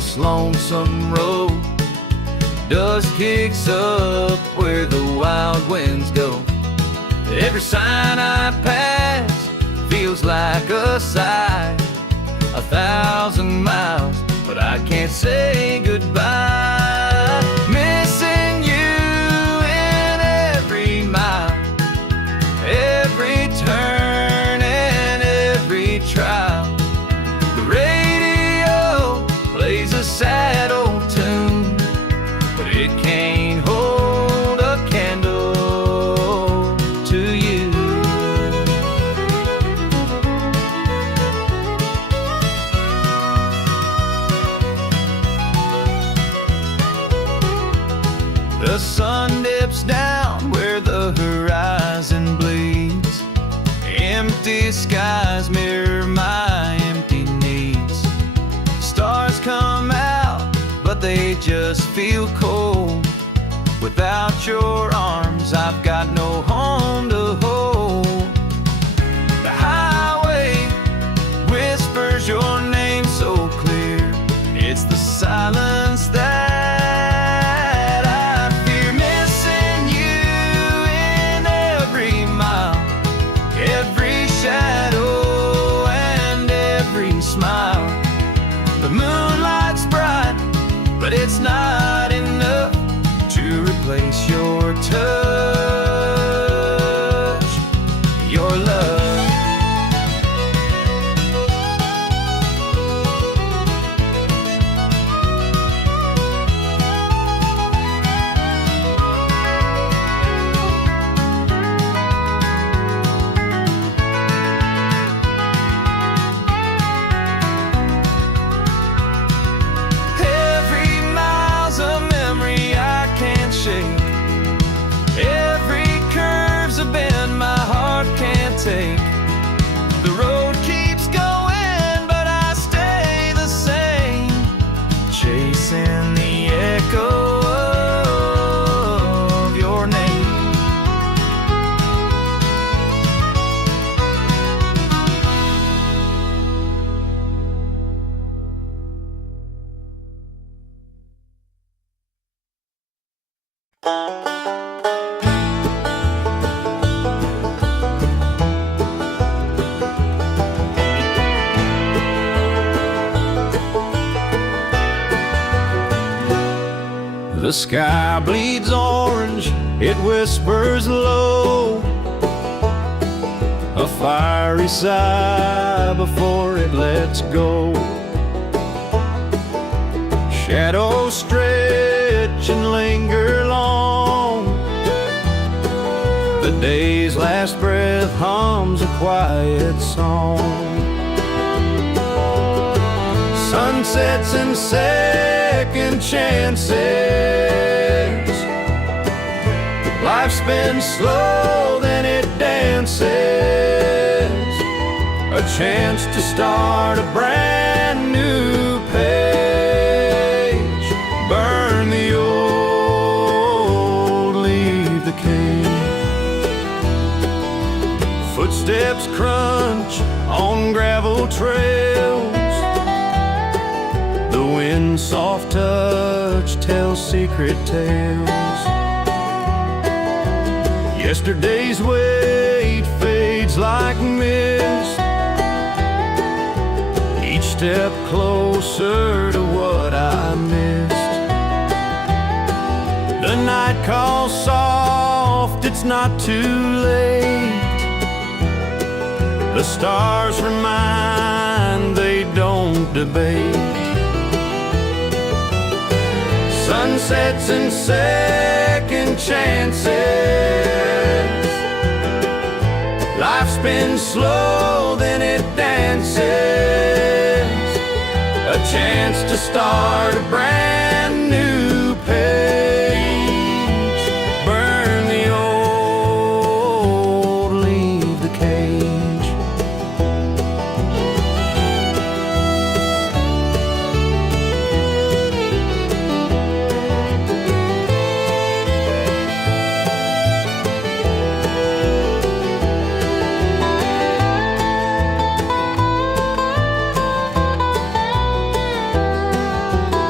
this lonesome road. Dust kicks up where the wild winds go. Every sign I pass feels like a sigh. 1,000 miles, but I can't say goodbye. Missing you in every mile, every turn and every trial. The radio plays a sad old tune, but it can't hold a candle to you. The sun dips down where the horizon bleeds. Empty skies mirror my empty needs. Stars come out, but they just feel cold. Without your arms, I've got no home to hold. The highway whispers your name so clear. It's the silence that I fear. Missing you in every mile, every shadow and every smile. The moonlight's bright, but it's not enough to replace your touch, your love. Every mile's a memory I can't shake. Every curve's a bend my heart can't take. The road keeps going, but I stay the same, chasing the echo of your name. The sky bleeds orange, it whispers low, a fiery sigh before it lets go. Shadows stretch and linger long. The day's last breath hums a quiet song. Sunsets and second chances. Life spins slow, then it dances. A chance to start a brand new page. Burn the old, leave the cage. Footsteps crunch on gravel trails. The wind's soft touch tells secret tales. Yesterday's weight fades like mist. Each step closer to what I missed. The night calls soft, it's not too late. The stars remind, they don't debate. Sunsets and second chances. Life spins slow, then it dances. A chance to start a brand new page. Burn the old, leave the cage.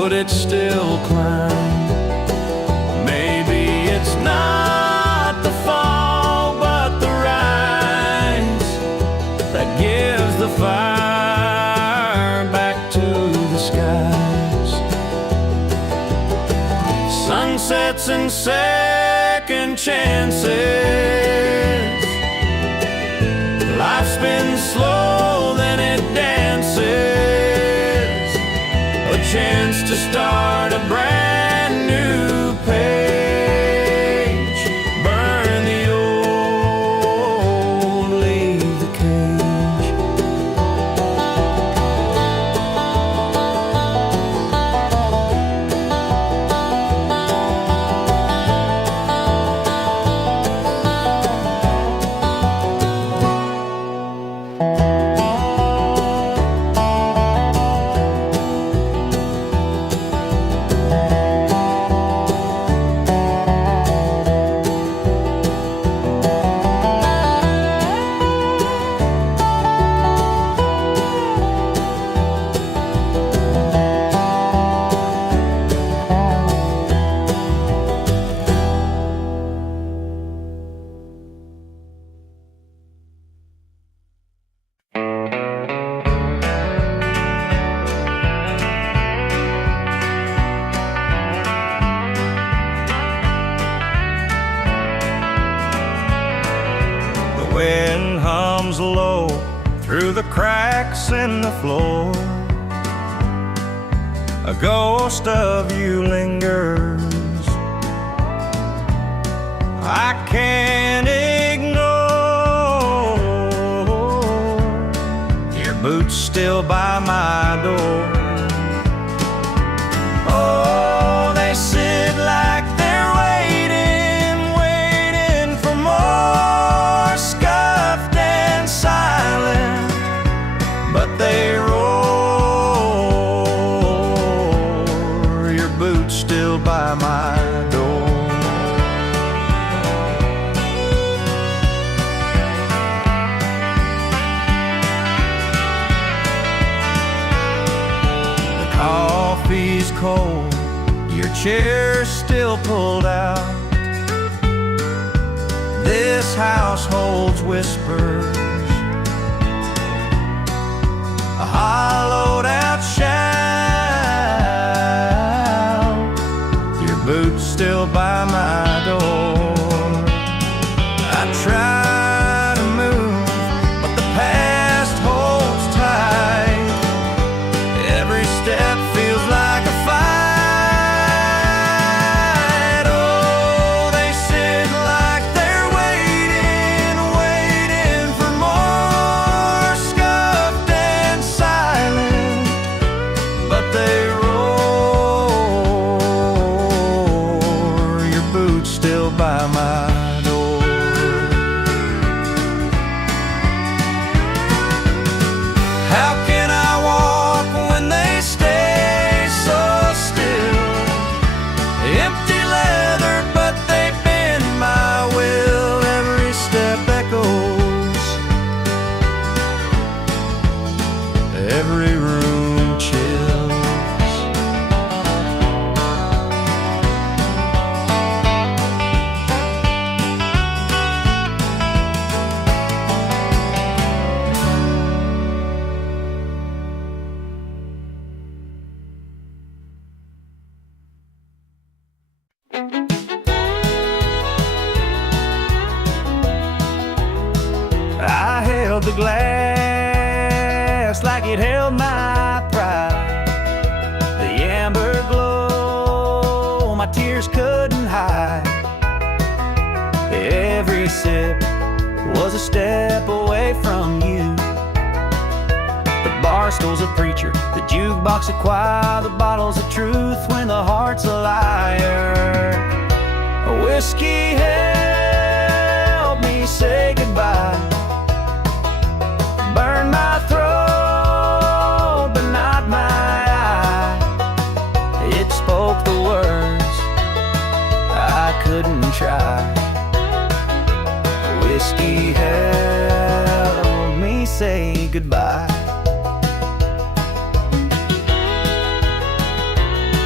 would it still climb? Maybe it's not the fall, but the rise that gives the fire back to the skies. Sunsets and second chances. Life spins slow, then it dances. A chance to start a brand new page. Burn the old, leave the cage. Wind hums low through the cracks in the floor. A ghost of you lingers. I can't ignore your boots still by my door. Oh, they sit like they're waiting, waiting for more, scuffed and silent, but they roar. Your boots still by my door. The coffee's cold, your chair's still pulled out. This house holds whispers, a hollowed out shout. Your boots still by my door. I try to move, but the past holds tight. Every step feels like a fight. Oh, they sit like they're waiting, waiting for more, scuffed and silent, but they roar. Your boots still by my door. How can I walk when they stay so still? Empty leather, but they bend my will. Every step echoes, every room chills. I held the glass like it held my pride. The amber glow my tears couldn't hide. Every sip was a step away from you. The bar stool's a preacher, the jukebox a choir, the bottle's a truth when the heart's a liar. A whiskey helped me say goodbye. Burn my throat, but not my eye. It spoke the words I couldn't try. Whiskey helped me say goodbye.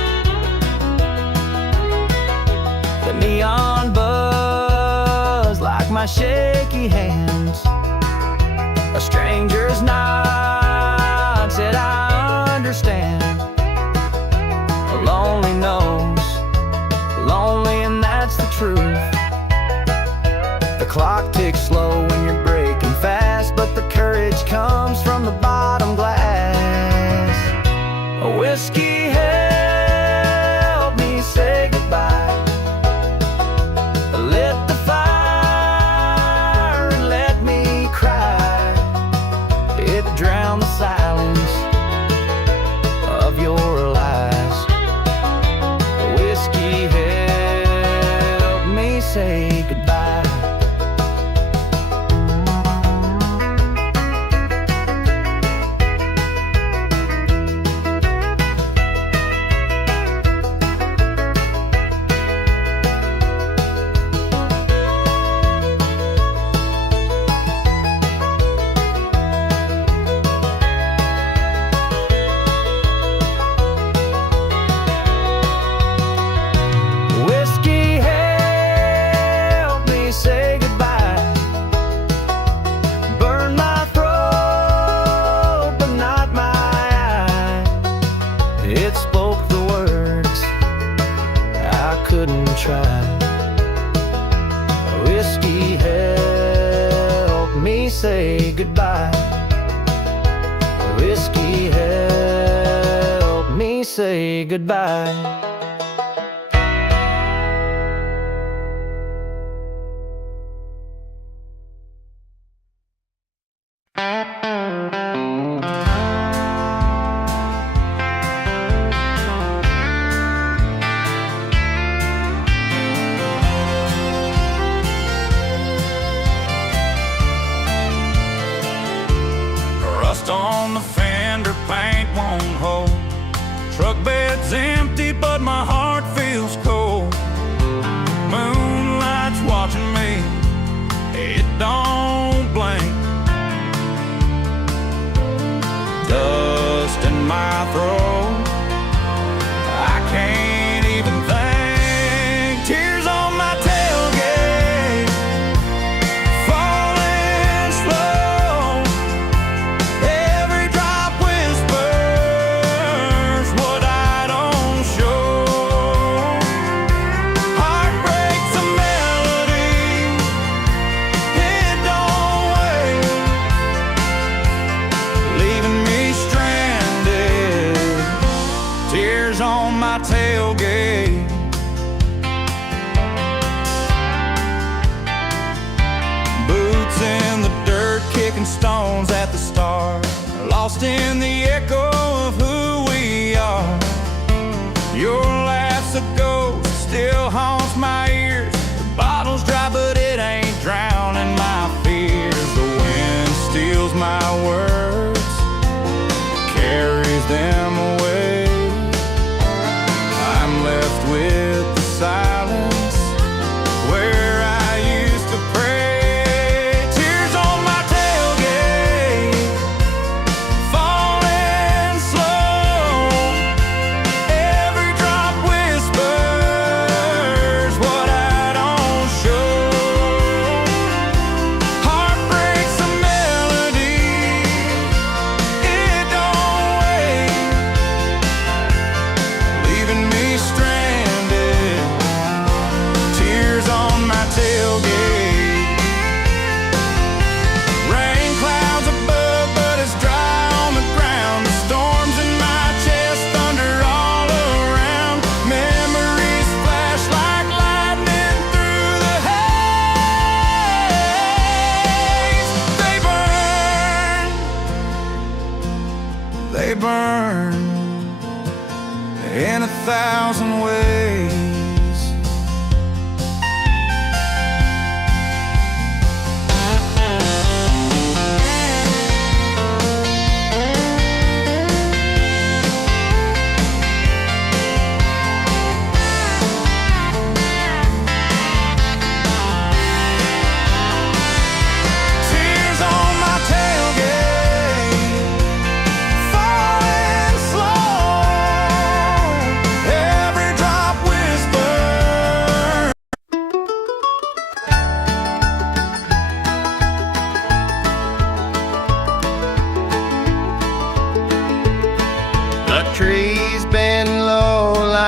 neon buzz like my shaky hands. A stranger's nod said I understand. Lonely knows, lonely, and that's the truth. The clock ticks slow when you're breaking fast, but the courage comes from the bottom glass. A whiskey helped me say goodbye. Lit the fire and let me cry. It drowned the silence of your lies. A whiskey helped me say goodbye. It spoke the words I couldn't try. Whiskey helped me say goodbye. Whiskey helped me say goodbye. Rust on the fender, paint won't hold. Truck bed's empty, but my heart feels cold. Moonlight's watching me, it don't blink. Dust in my throat, I can't even think. Tears on my tailgate, falling slow. Every drop whispers what I don't show. Heartbreak's a melody, it don't wait, leaving me stranded. Tears on my tailgate. Boots in the dirt, kicking stones at the start, lost in the echo of who we are. Your laugh's a ghost, still haunts my ears. The bottle's dry, but it ain't drowning my fears. The wind steals my words, carries them away. I'm left with the silence where I used to pray. Tears on my tailgate, falling slow. Every drop whispers what I don't show. Heartbreak's a melody, it don't wait, leaving me stranded. Tears on my tailgate. Rain clouds above, but it's dry on the ground. The storms in my chest, thunder all around. Memories flash like lightning through the haze. They burn in 1,000 ways. Tears on my tailgate, falling slow. Every drop whispers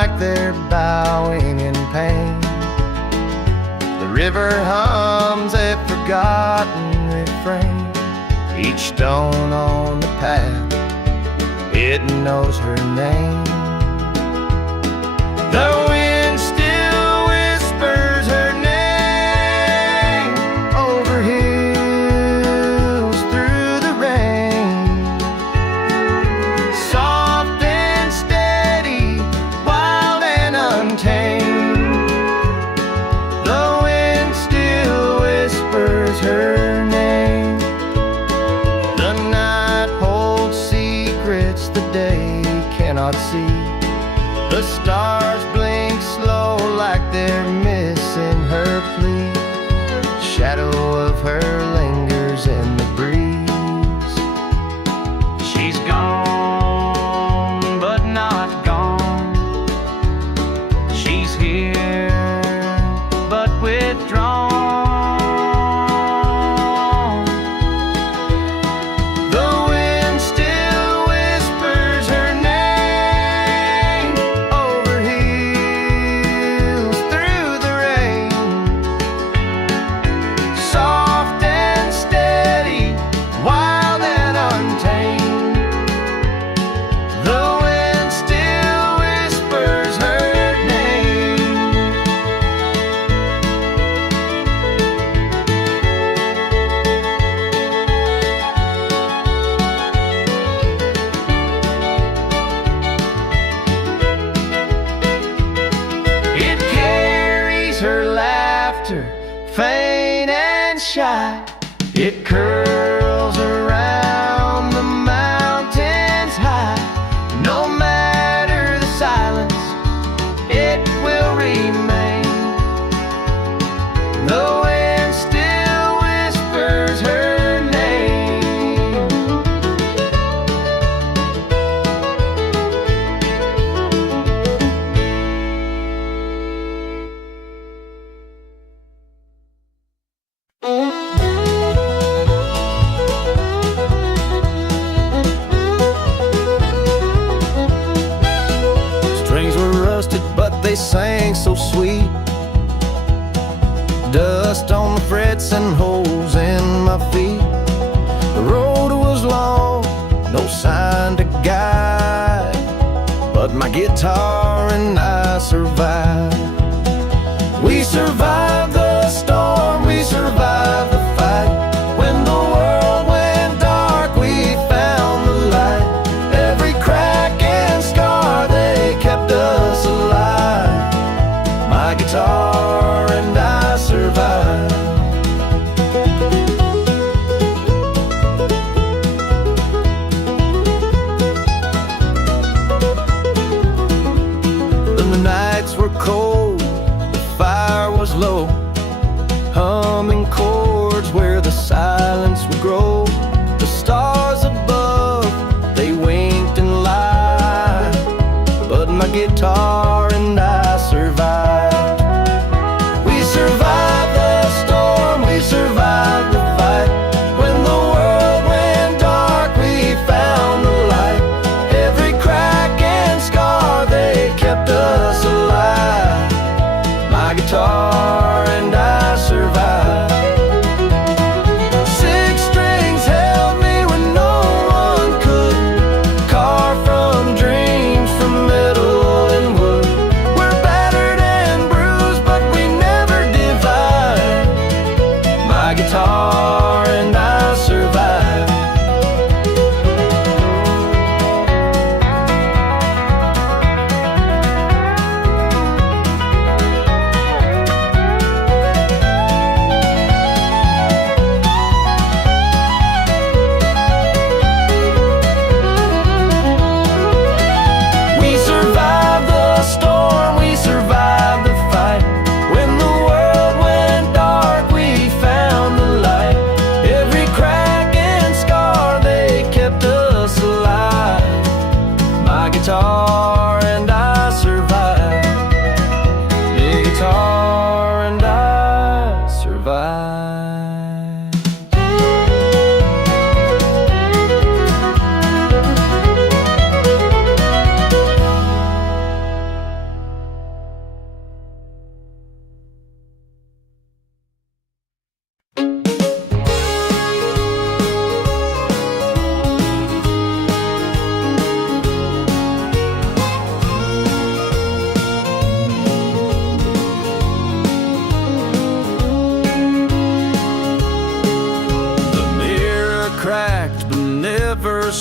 like they're bowing in pain. The river hums a forgotten refrain. Each stone on the path, it knows her name. The wind still whispers her name over hills through the rain. Soft and steady, wild and untamed. The wind still whispers her name. The night holds secrets the day cannot see. The stars blink slow like they're missing her plea. Shadow of her lingers in the breeze. She's gone, but not gone. She's here, but withdrawn. The wind still whispers her name over hills through the rain. Soft and steady, wild and untamed. The wind still whispers her name. It carries her laughter, faint and shy. It curls around the mountains high. No matter the silence, it will remain. The wind still whispers her name. Strings were rusted, but they sang so sweet. Dust on the frets and holes in my feet. The road was long, no sign to guide, but my guitar and I survived. We survived the storm, we survived the fight. When the world went dark, we found the light. Every crack and scar, they kept us alive. My guitar and I survived. When the nights were cold, the fire was low, humming chords where the silence would grow. The stars above, they winked and lied, but my guitar and I survived. We survived the storm, we survived the fight. When the world went dark, we found the light. Every crack and scar, they kept us alive. My guitar and I survived. Six strings held me when no one could. Carved from dreams from metal and wood.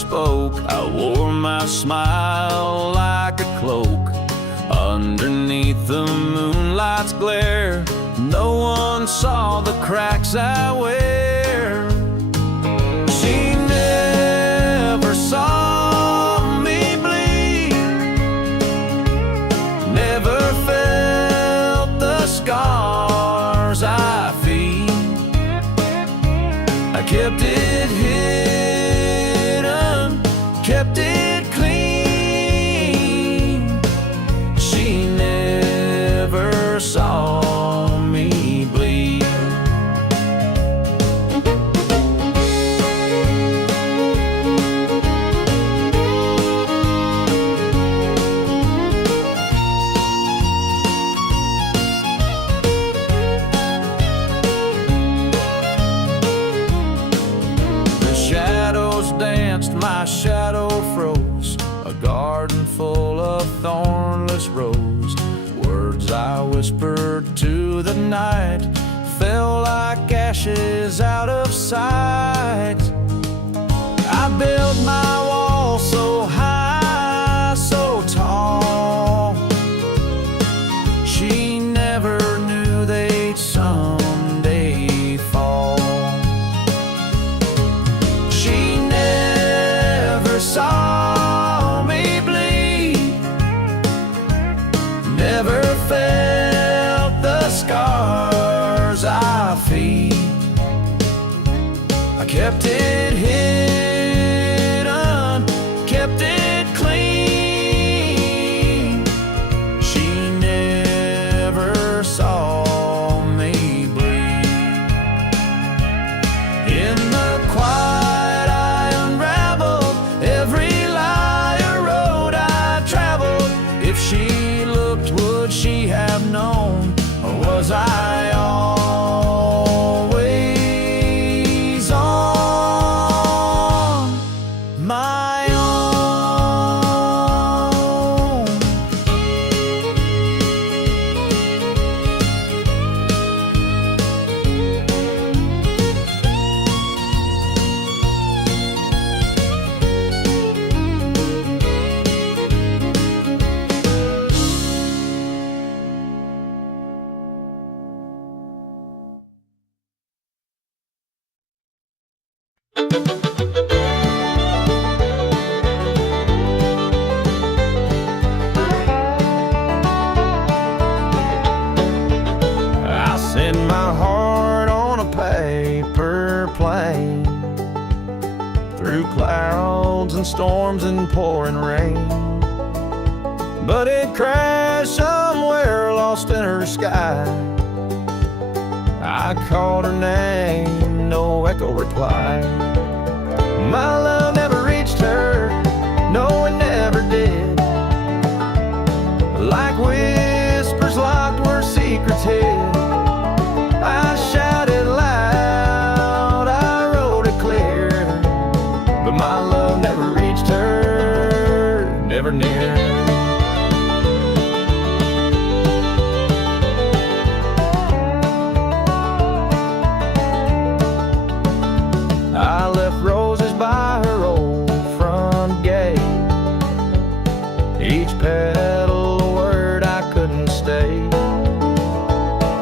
spoke. I wore my smile like a cloak underneath the moonlight's glare. No one saw the cracks I wear. She never saw me bleed, never felt the scars I feel. I kept it hidden, kept it clean. She never saw me bleed. Danced, my shadow froze, a garden full of thornless rose. Words I whispered to the night fell like ashes out of sight. I built my wall so high, so tall. She never knew they'd someday fall. Saw me bleed, never felt the scars I feel. I kept it hidden, kept it clean. She never saw me bleed. In the quiet I unraveled every lie or road I traveled. If she looked, would she have known? Or was I always on my own? I send my heart on a paper plane through clouds and storms and pouring rain, but it crashed somewhere lost in her sky. I called her name, no echo replied. My love never reached her, no it never did. Like whispers locked where secrets hid, I shouted loud, I wrote it clear, but my love never reached her, never near. I left roses by her old front gate, each petal a word I couldn't stay.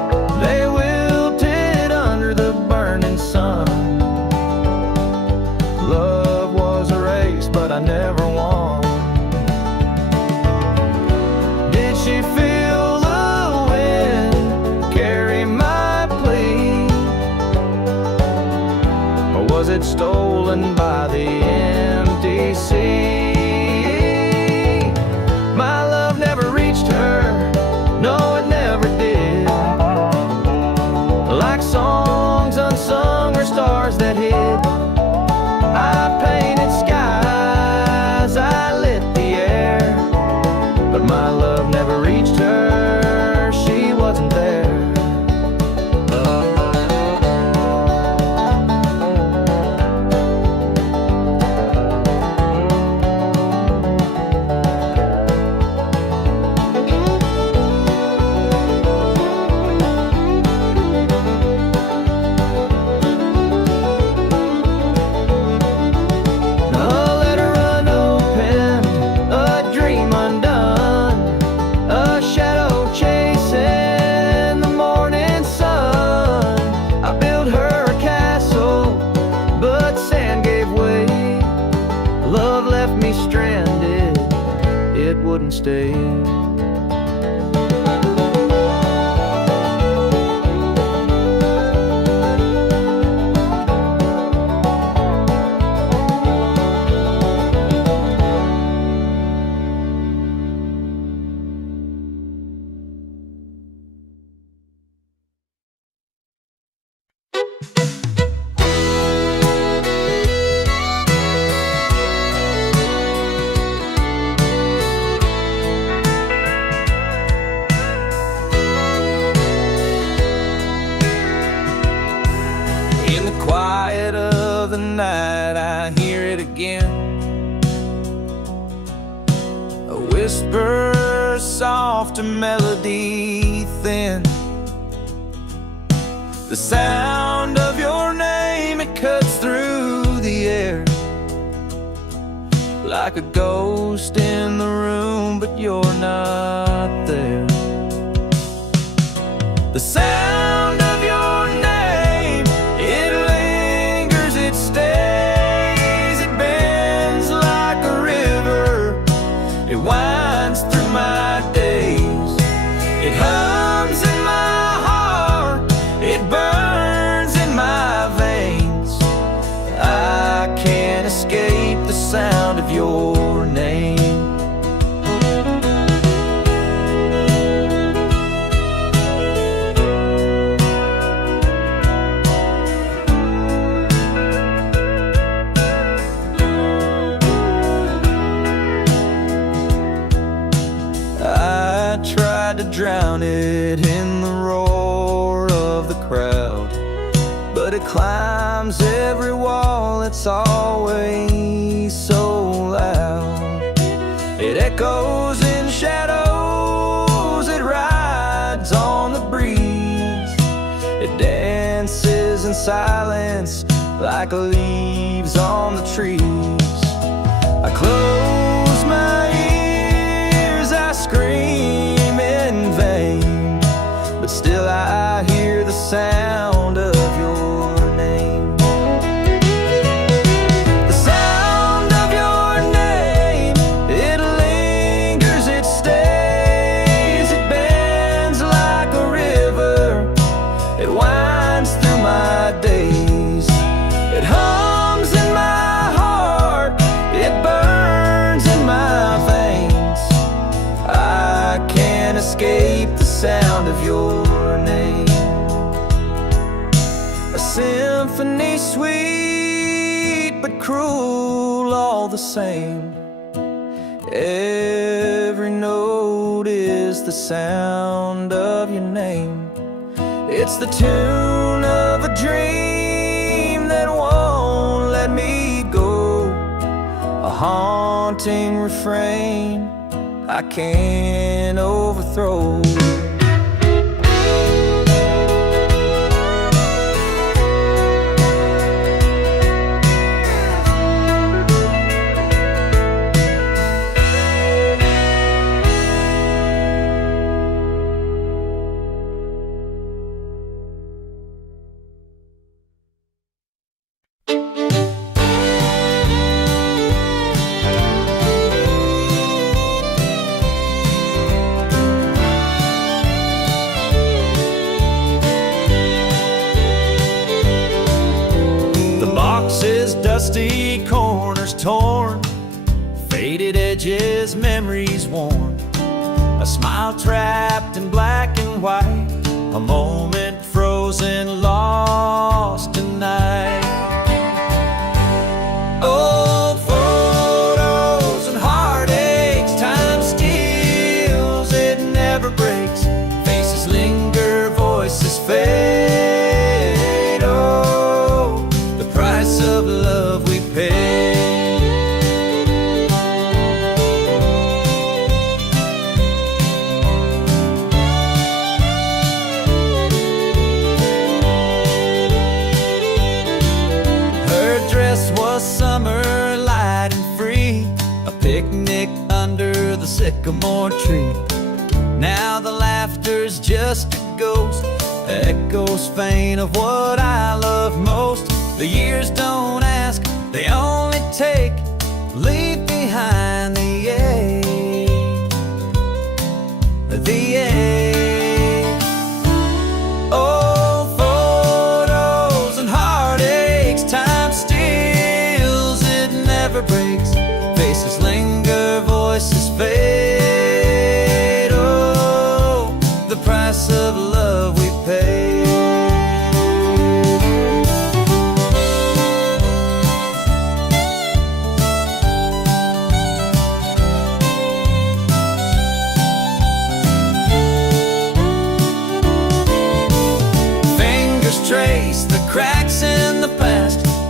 stay. In the quiet of the night, I hear it again. A whisper, soft, a melody thin. The sound of your name, it cuts through the air. Like a ghost in the room, but you're not there. The sound of your name, it lingers, it stays, it bends like a river. It winds through my days. It hums in my heart, it burns in my veins. I can't escape the sound of your name. I tried to drown it in the roar of the crowd, but it climbs every wall, it's always so loud. It echoes in shadows, it rides on the breeze. It dances in silence like leaves on the trees. I close my ears, I scream in vain, but still I hear the sound of your name. The sound of your name, it lingers, it stays, it bends like a river. It winds through my days. It hums in my heart, it burns in my veins. I can't escape the sound of your name. A symphony sweet but cruel all the same. Every note is the sound of your name. It's the tune of a dream that won't let me go. A haunting refrain I can't overthrow. Boxes, dusty corners torn, faded edges, memories worn. A smile trapped in black and white, a moment frozen, lost tonight. Old photos and heartaches, time steals, it never breaks. Faces linger, voices fade. Oh, the price of love we pay. Her dress was summer, light and free, a picnic under the sycamore tree. Now the laughter's just a ghost, echoes faint of what I love most. The years don't ask, they only take, leave behind the ache.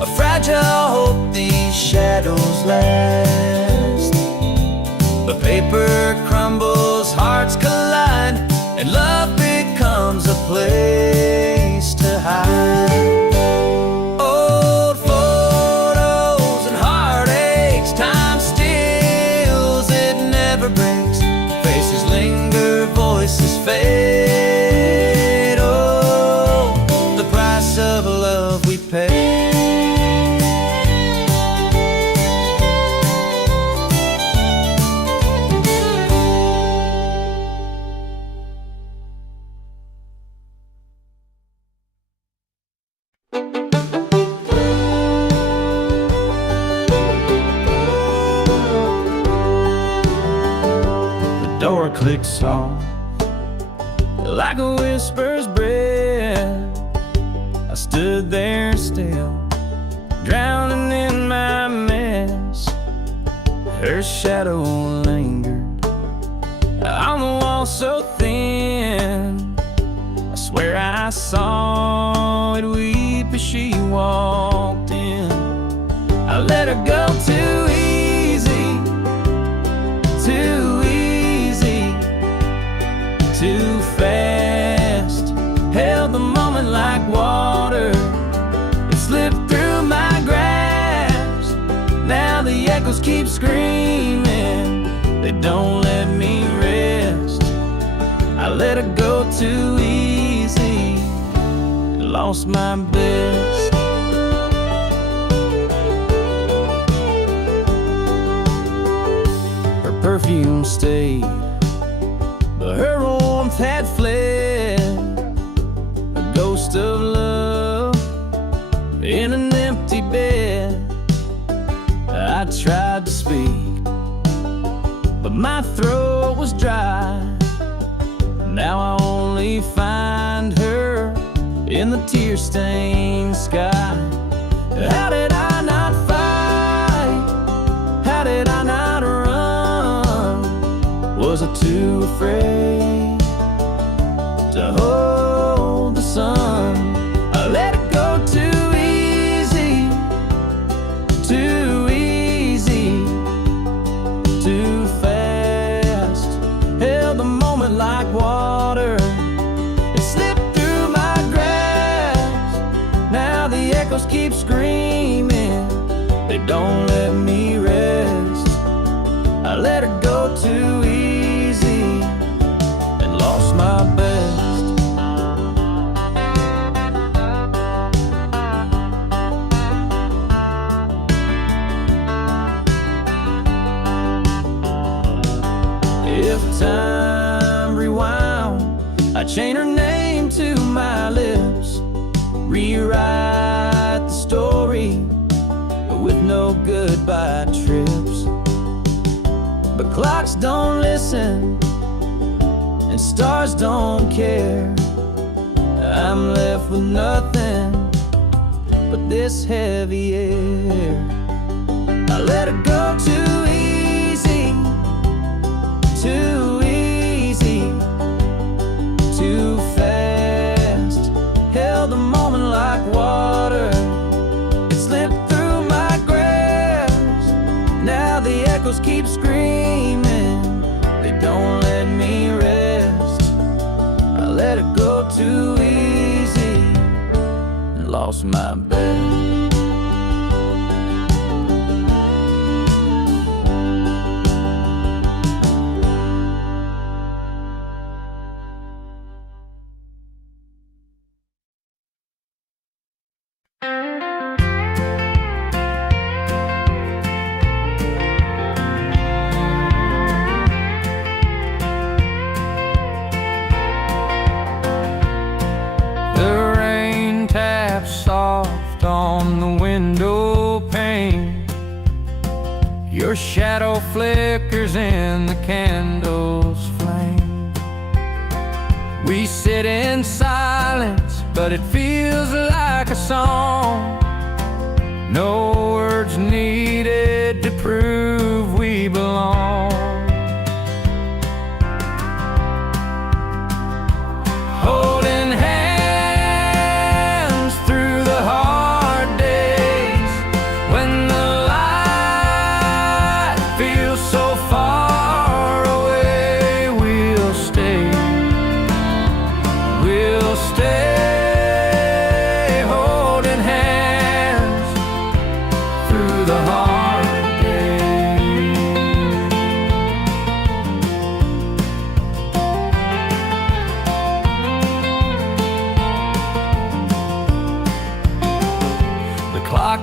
a fragile hope these shadows last. The paper crumbles, hearts collide, and love becomes a place to hide. Old photos and heartaches, time steals, it never breaks. Faces linger, voices fade. Oh, the price of love we pay. Door clicks soft, like a whisper's breath. I stood there still, drowning in my mess. Her shadow lingered on the wall so thin. I swear I saw it weep as she walked in. I let her go too easy, too too fast. Held the moment like water, it slipped through my grasp. Now the echoes keep screaming, they don't let me rest. I let her go too easy, lost my best. Her perfume stayed, but her warmth had fled. A ghost of love in an empty bed. I tried to speak, but my throat was dry. Now I only find her in the tear-stained sky. How did I not fight? How did I not run? Was I too afraid to hold the sun? I let it go too easy, too easy, too fast. Held the moment like water, it slipped through my grasp. Now the echoes keep screaming, they don't let me rest. I let her go too easy and lost my best. If time rewound, I'd chain her name to my lips, rewrite the story with no goodbye trips. But clocks don't listen and stars don't care. I'm left with nothing but this heavy air. I let her go too easy, too easy, too fast. Held the moment like water, it slipped through my grasp. Now the echoes keep screaming, they don't let me rest. I let it go too easy and lost my best. Soft on the window pane, your shadow flickers in the candle's flame. We sit in silence, but it feels like a song. No words needed to prove we belong. Holding hands through the hard days,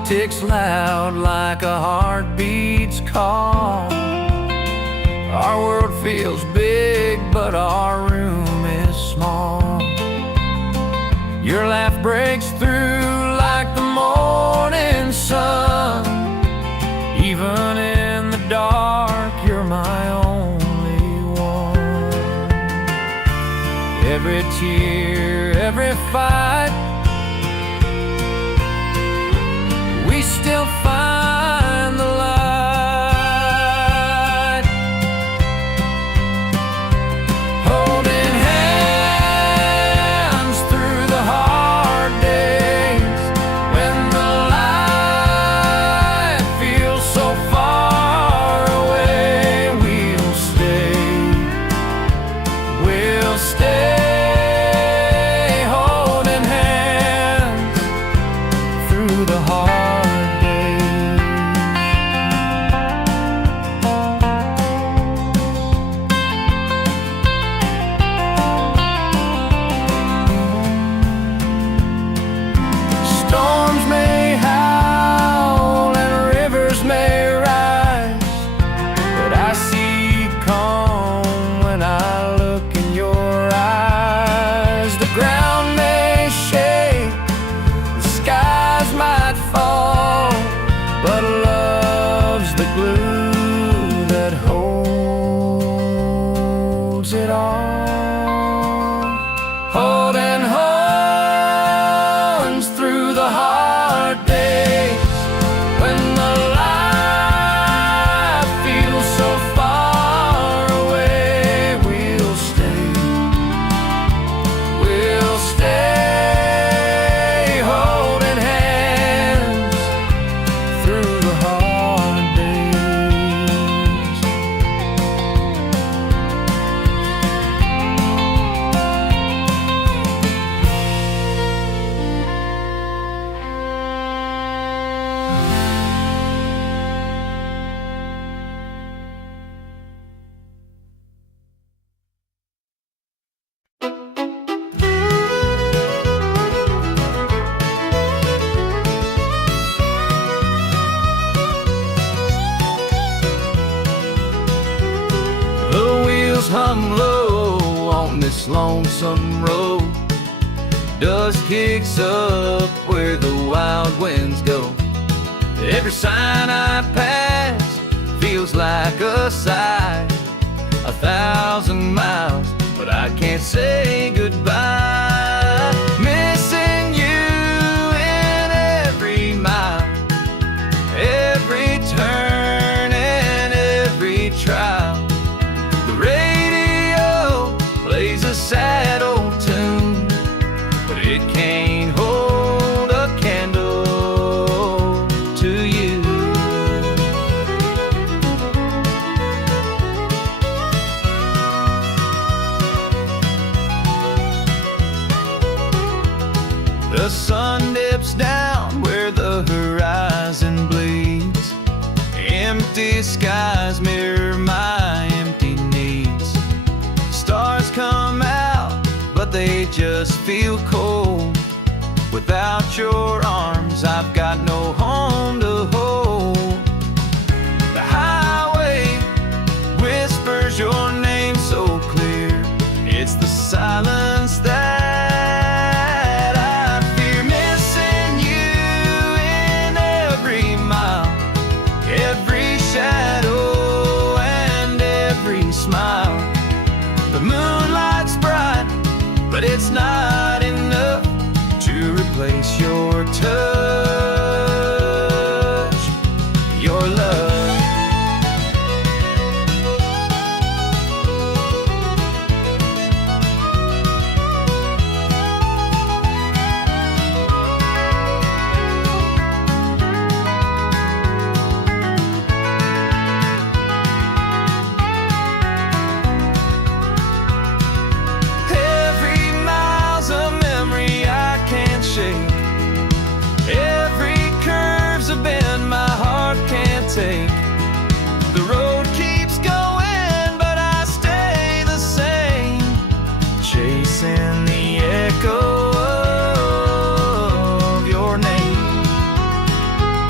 clock ticks loud like a heartbeat's call. Our world feels big, but our room is small. Your laugh breaks through like the morning sun. Even in the dark, you're my only one. Every tear, every fight, we still find the light. Holding hands through the hard days, when the light feels so far away, we'll stay, we'll stay, holding hands through the hard. Storms may howl and rivers may rise, but I see calm when I look in your eyes. The ground may shake, the skies might fall, but love's the glue that holds it all. Holding hands through the hard days, when the light feels so far away, we'll stay, holding hands through the hard days. The wheels hum low on this lonesome road. Dust kicks up where the wild winds go. Every sign I pass feels like a sigh. 1,000 miles, but I can't say goodbye. Missing you in every mile, every turn and every trial. The radio plays a sad old tune, but it can't hold a candle to you. The sun dips down where the horizon bleeds. Empty skies mirror my empty needs. Stars come out, but they just feel cold. Without your arms, I've got no home to hold. The highway whispers your name so clear. It's the silence that I fear. Missing you in every mile, every shadow and every smile. The moonlight's bright, but it's not enough to replace your touch, your love. Every mile's a memory I can't shake. Every curve's a bend my heart can't take. The road keeps going, but I stay the same, chasing the echo of your name.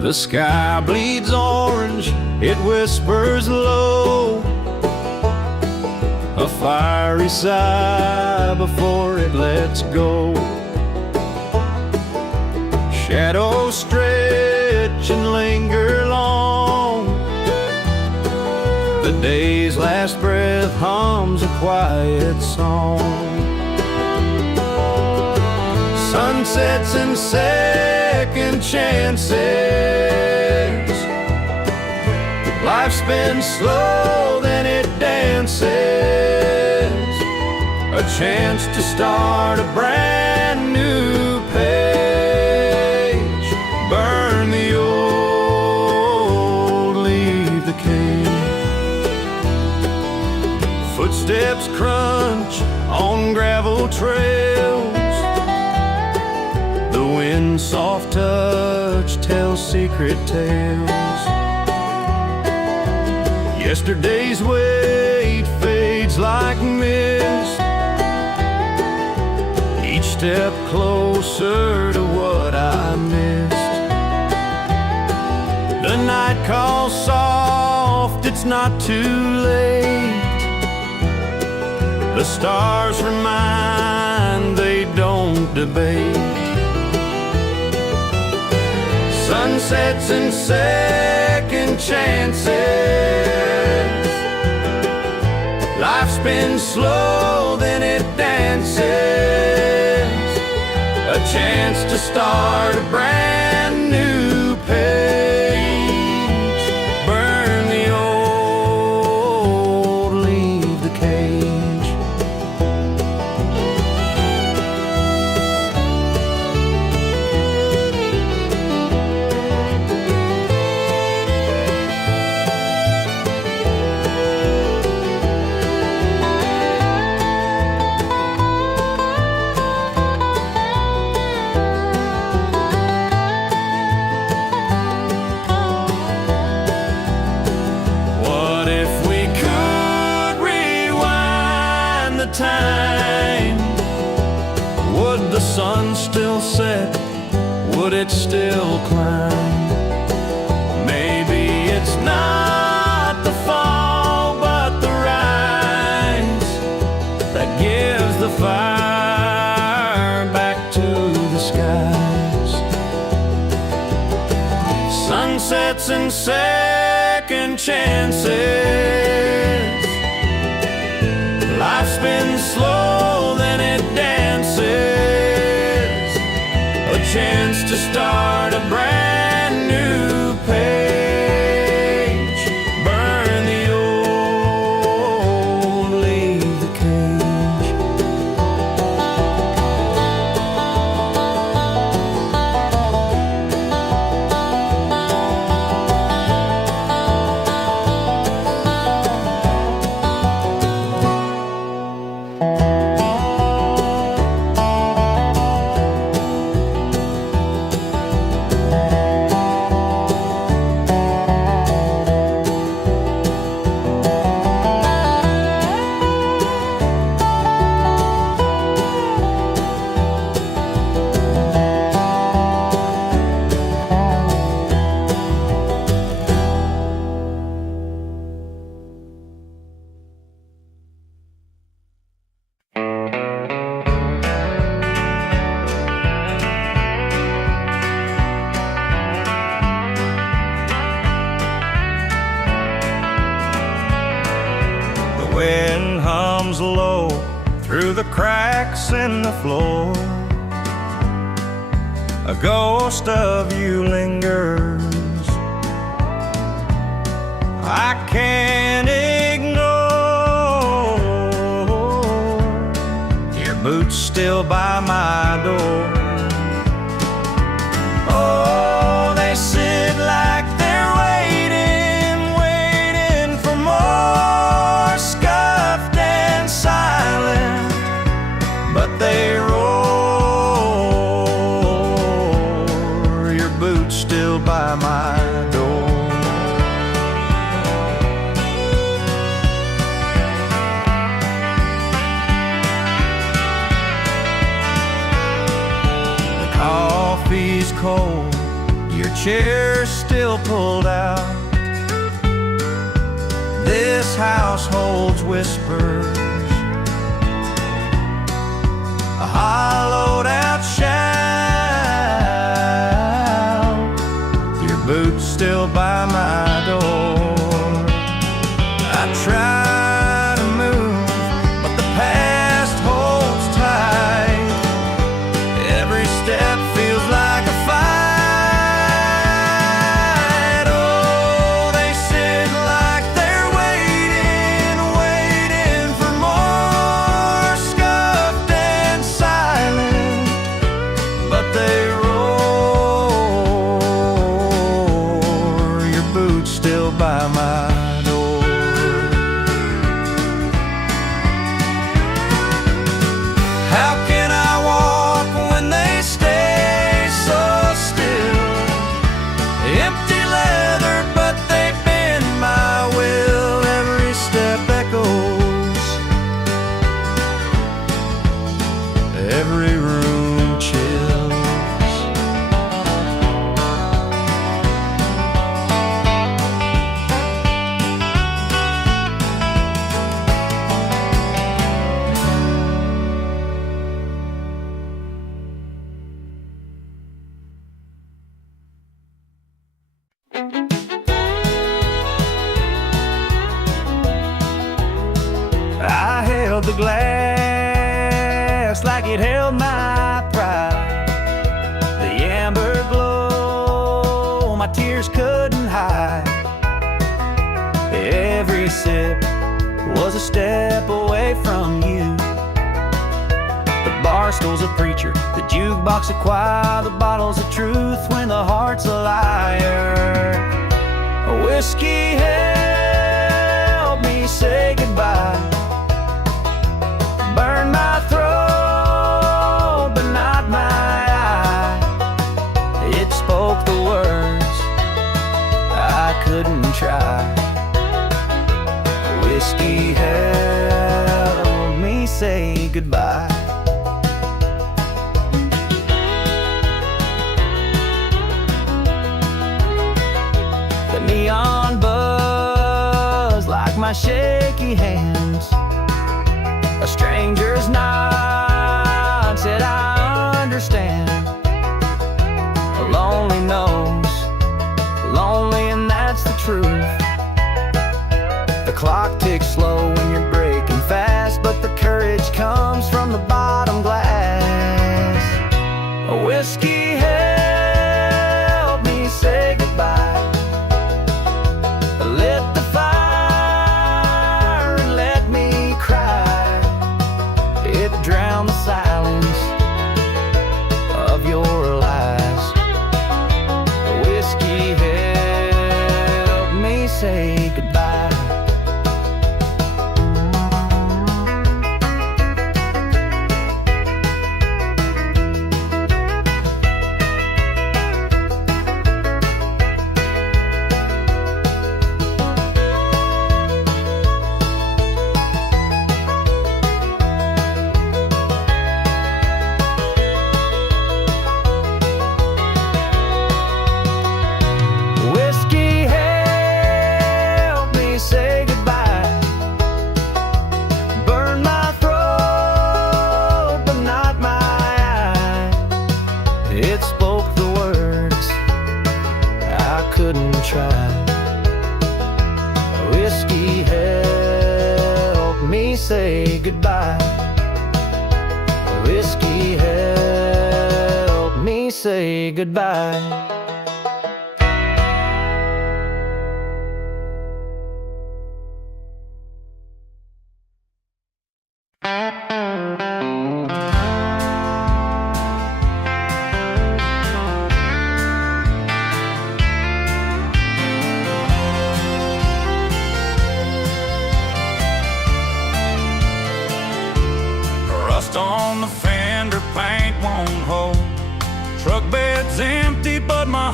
The sky bleeds orange, it whispers low, a fiery sigh before it lets go. Shadows stretch and linger long, the day's last breath hums a quiet song. Sunsets and second chances, life spins slow, then it dances. A chance to start a brand new page. Burn the old, leave the cage. Footsteps crunch on gravel trails, the wind's soft touch tells secret tales. Yesterday's weight fades like mist, each step closer to what I missed. The night calls soft, it's not too late. The stars remind, they don't debate. Sunsets and second chances, life spins slow, then it dances. A chance to start a brand new page. Burn the old, leave the cage. Time, would the sun still set? Would it still climb? Maybe it's not the fall, but the rise that gives the fire back to the skies. Sunsets and second chances, life spins slow, then it dances. A chance to start a brand new page. Burn the old, leave the cage. Wind hums low through the cracks in the floor. A ghost of you lingers, I can't ignore. Your boots still by my door. Oh, they sit like they're waiting for more, scuffed and silent, but they roar. Your boots still by my door. The coffee's cold, your chair's still pulled out. This house holds whispers, a hollowed out shout. Your boots still by my door. I try to move, but the past holds tight. Every step feels like a fight. Oh, they sit like they're waiting, waiting for more, scuffed and silent, but they roar. Your boots still by my door. How can I walk when they stay so still? Empty leather, but they bend my will. Every step echoes, every room chills. I held the glass like it held my pride. The amber glow my tears couldn't hide. Every sip was a step away from you. The bar stool's a preacher, the jukebox a choir, the bottle's a truth when the heart's a liar. A whiskey helped me say goodbye. Burn my throat, but not my eye. It spoke the words I couldn't try. Whiskey helped me say goodbye. The neon buzz like my shaky hands. A stranger's nod said I understand. A lonely knows, lonely and that's the truth. The clock ticks slow when you're breaking fast, but the courage comes from the bottom glass. A whiskey helped me say goodbye. Lit the fire and let me cry. It drowned the silence of your lies. Whiskey helped me say goodbye. It spoke the words I couldn't try. Whiskey helped me say goodbye. Whiskey helped me say goodbye. Rust on the fender, paint won't hold. Truck bed's empty, but my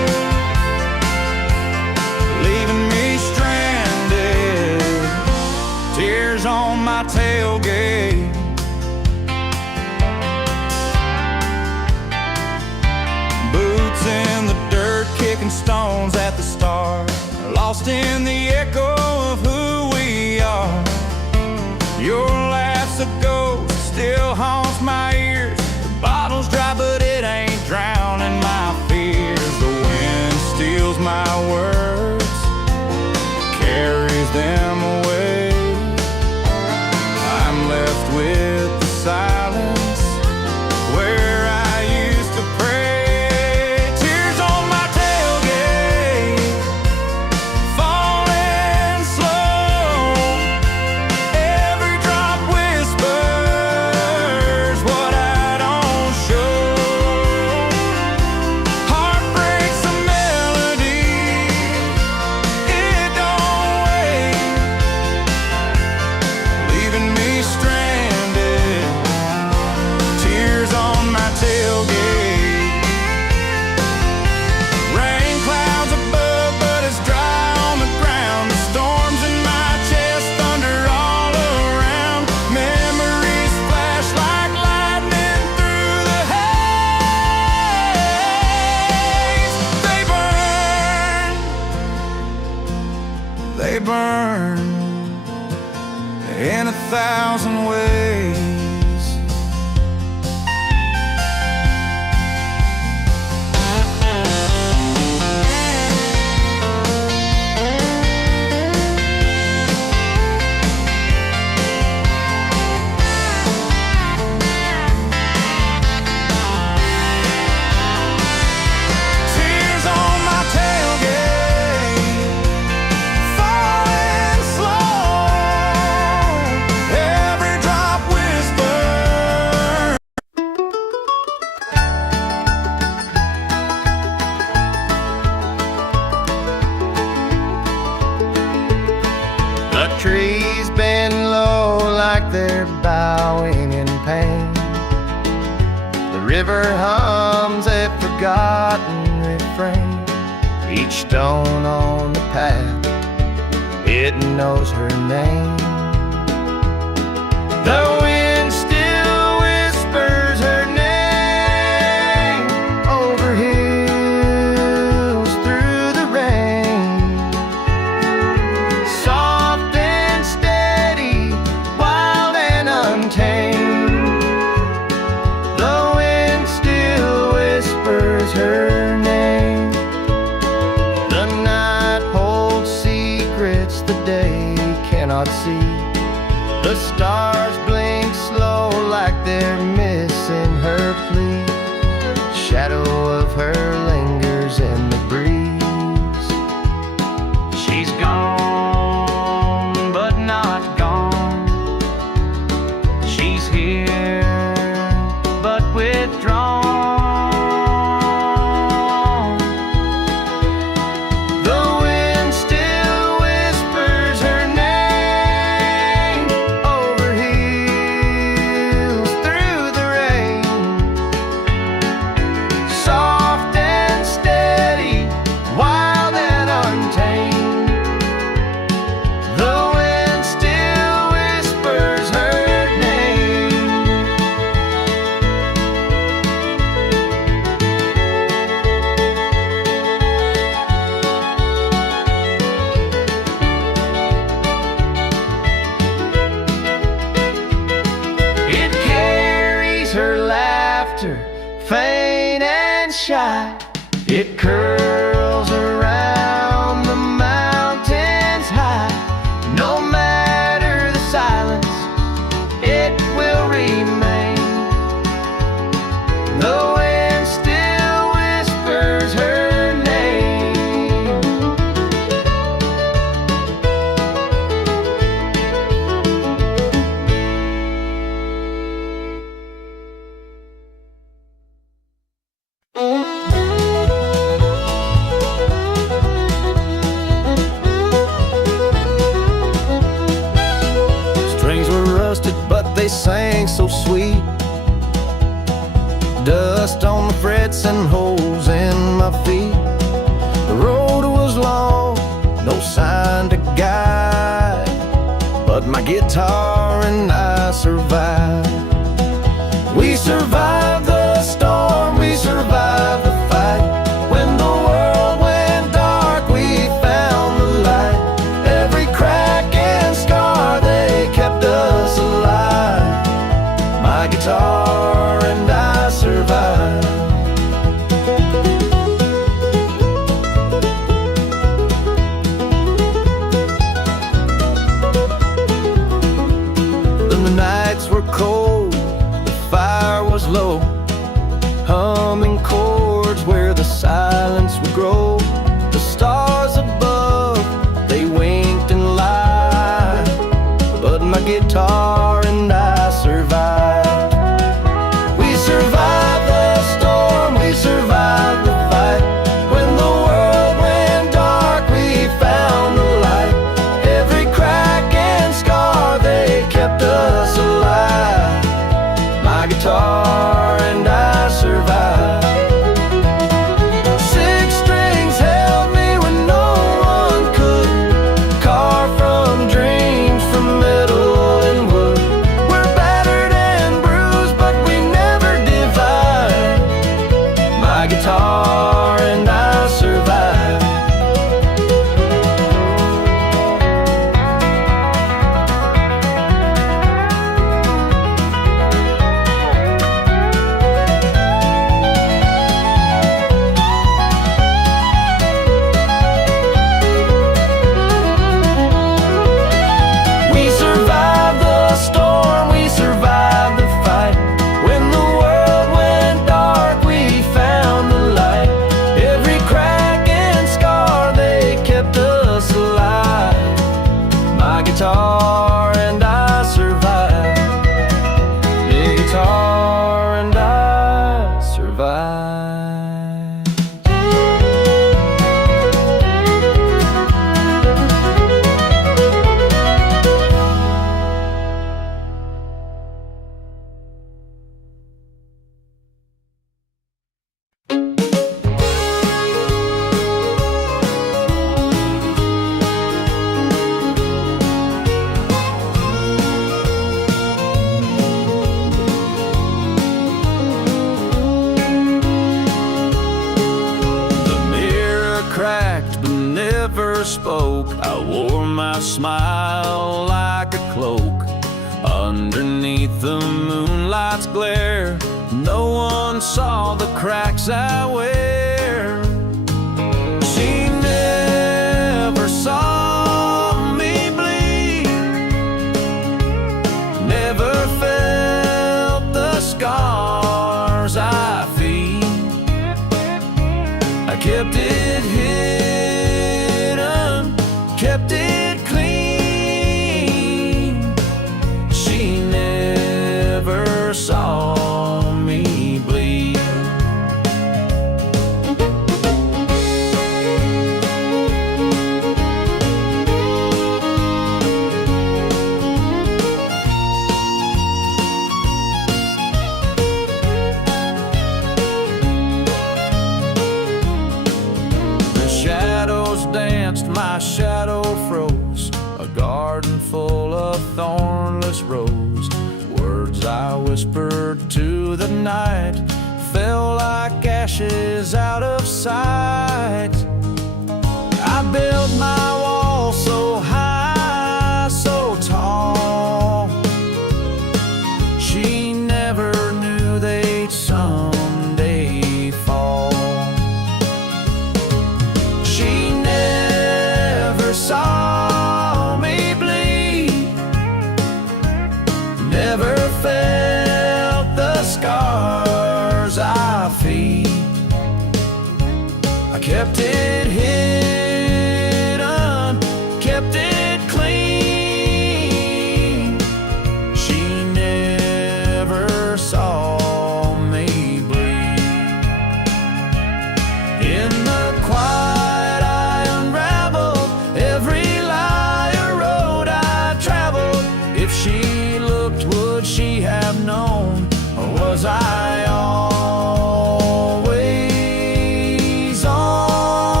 tailgate. Boots in the dirt, kicking stones at the start, lost in the echo of who we are. Your laugh's a ghost, still haunts my ears. The bottle's dry, but it ain't drowning my fears. The wind steals my words, carries them away. I'm left with the silence where I used to pray. Tears on my tailgate, falling slow. Every drop whispers what I don't show. Heartbreak's a melody, it don't wait, leaving me stranded. Tears on my tailgate. Rain clouds above, but it's dry on the ground. The storms in my chest, thunder all around. Memories flash like lightning through the haze. They burn in 1,000 ways. Tears on my tailgate, falling slow. Every drop whispers. The trees bend low like they're bowing in pain. The river hums a forgotten refrain. Each stone on the path, it knows her name. The wind still whispers her name over hills through the rain. Soft and steady, wild and untamed. The wind still whispers her name. The night holds secrets the day cannot see. The stars blink slow like they're missing her plea. Shadow of her lingers in the breeze. She's gone, but not gone. She's here, but withdrawn. The wind still whispers her name over hills through the rain. Soft and steady, wild and untamed. The wind still whispers her name. It carries her laughter, faint and shy. It curls around the mountains high. No matter the silence, it will remain. The wind still whispers her name. Strings were rusted, but they sang so sweet. Dust on the frets and holes in my feet. The road was long, no sign to guide, but but my guitar and I survived. We survived the storm, we survived the fight. When the world went dark, we found the light. Every crack and scar, they kept us alive. My guitar and I survived. Then the nights were cold, the fire was low, humming chords where the silence would grow. The stars above, they winked and lied, but my guitar and I survived. We survived the storm, we survived the fight. When the world went dark, we found the light. Every crack and scar, they kept us alive. My guitar and I survived. Six strings held me when no one could. Carved from dreams, from metal and wood. We're battered and bruised, but we never divide. My guitar and I survived. We survived the storm, we survived the fight. When the world went dark, we found the light. Every crack and scar, they kept us alive. My guitar and I survived. The guitar and I survived. The mirror cracked but never spoke. I wore my smile like a cloak. Underneath the moonlight's glare, no one saw the cracks I wear. She never saw me bleed, never felt the scars I feel. I kept it hidden, kept it clean. She never saw me bleed. My shadow froze, a garden full of thornless rose. Words I whispered to the night fell like ashes out of sight. I built my wall so high, so tall. She never knew they'd someday fall. She never saw me bleed, never felt the scars I feel. I kept it hidden, kept it clean. She never saw me bleed. In the quiet I unraveled every lie or road I traveled. If she looked, would she have known, or was I always on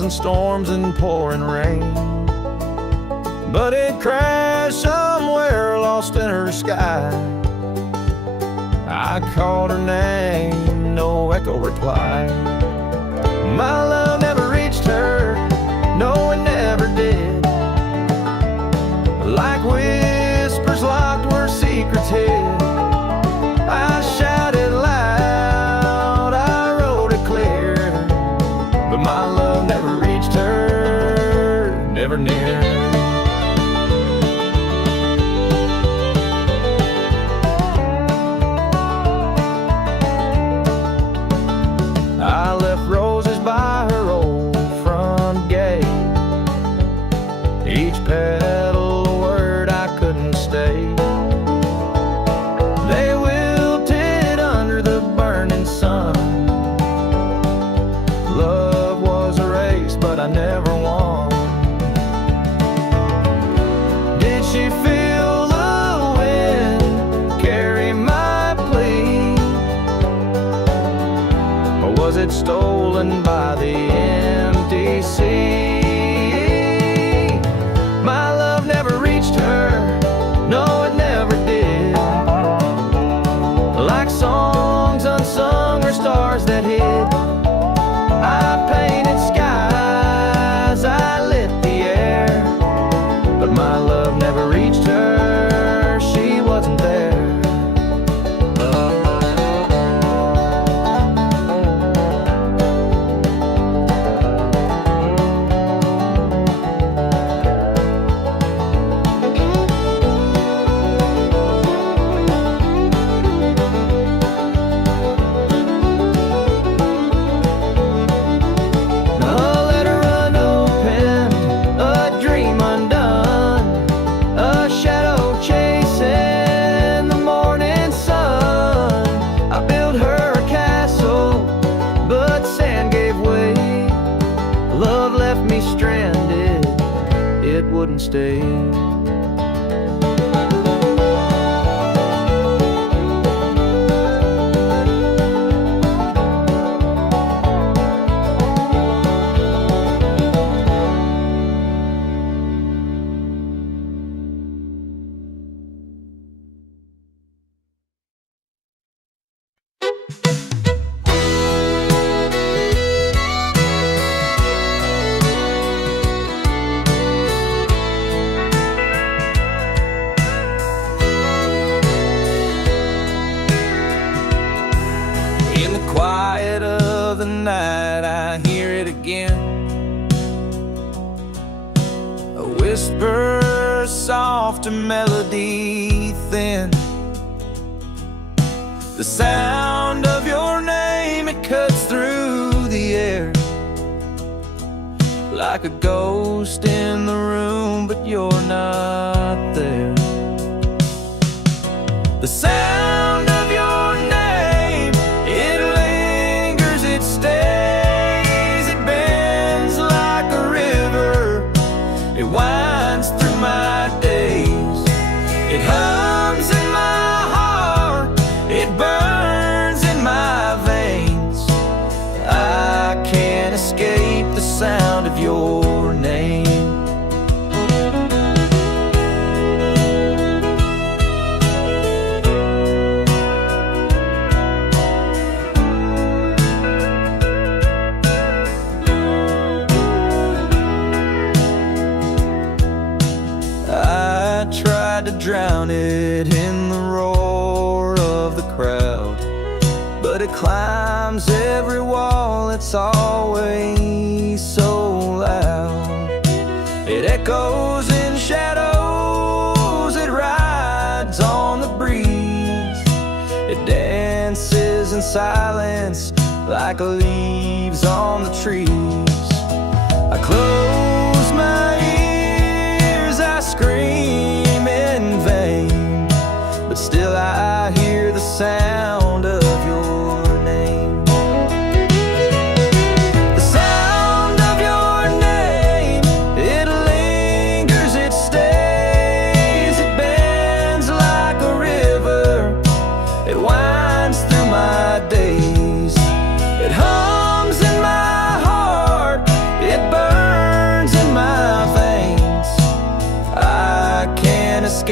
and storms and pouring rain. But it crashed somewhere lost in her sky. I called her name, no echo replied. My love never reached her, no it never did. Like whispers locked where secrets hid, I shouted loud, I wrote it clear. But my love never reached her, never near. I left roses by her old front gate, each petal a word I couldn't state. They wilted under the burning sun. Love was a race, but I never won. Did she feel the wind carry my plea? Or was it stolen by the empty sea? My love never reached her, no it never did. Like songs unsung or stars that hid, I painted skies, I lit the air. But my love never reached her, she wasn't there. Love left me stranded, it wouldn't stay. Quiet of the night, I hear it again. A whisper, soft, a melody thin. The sound of your name, it cuts through the air. Like a ghost in the room, but you're not there. The sound of your name, it lingers, it stays, it bends like a river, it winds through my days. It hums in my heart, it burns in my veins. I can't escape the sound of your name. To drown it in the roar of the crowd, but it climbs every wall, it's always so loud. It echoes in shadows, it rides on the breeze, it dances in silence like leaves on the trees. I close my ears, I scream in vain, but still I hear the sound of your name. The sound of your name, it lingers, it stays, it bends like a river, it winds through my days. It hums in my heart, it burns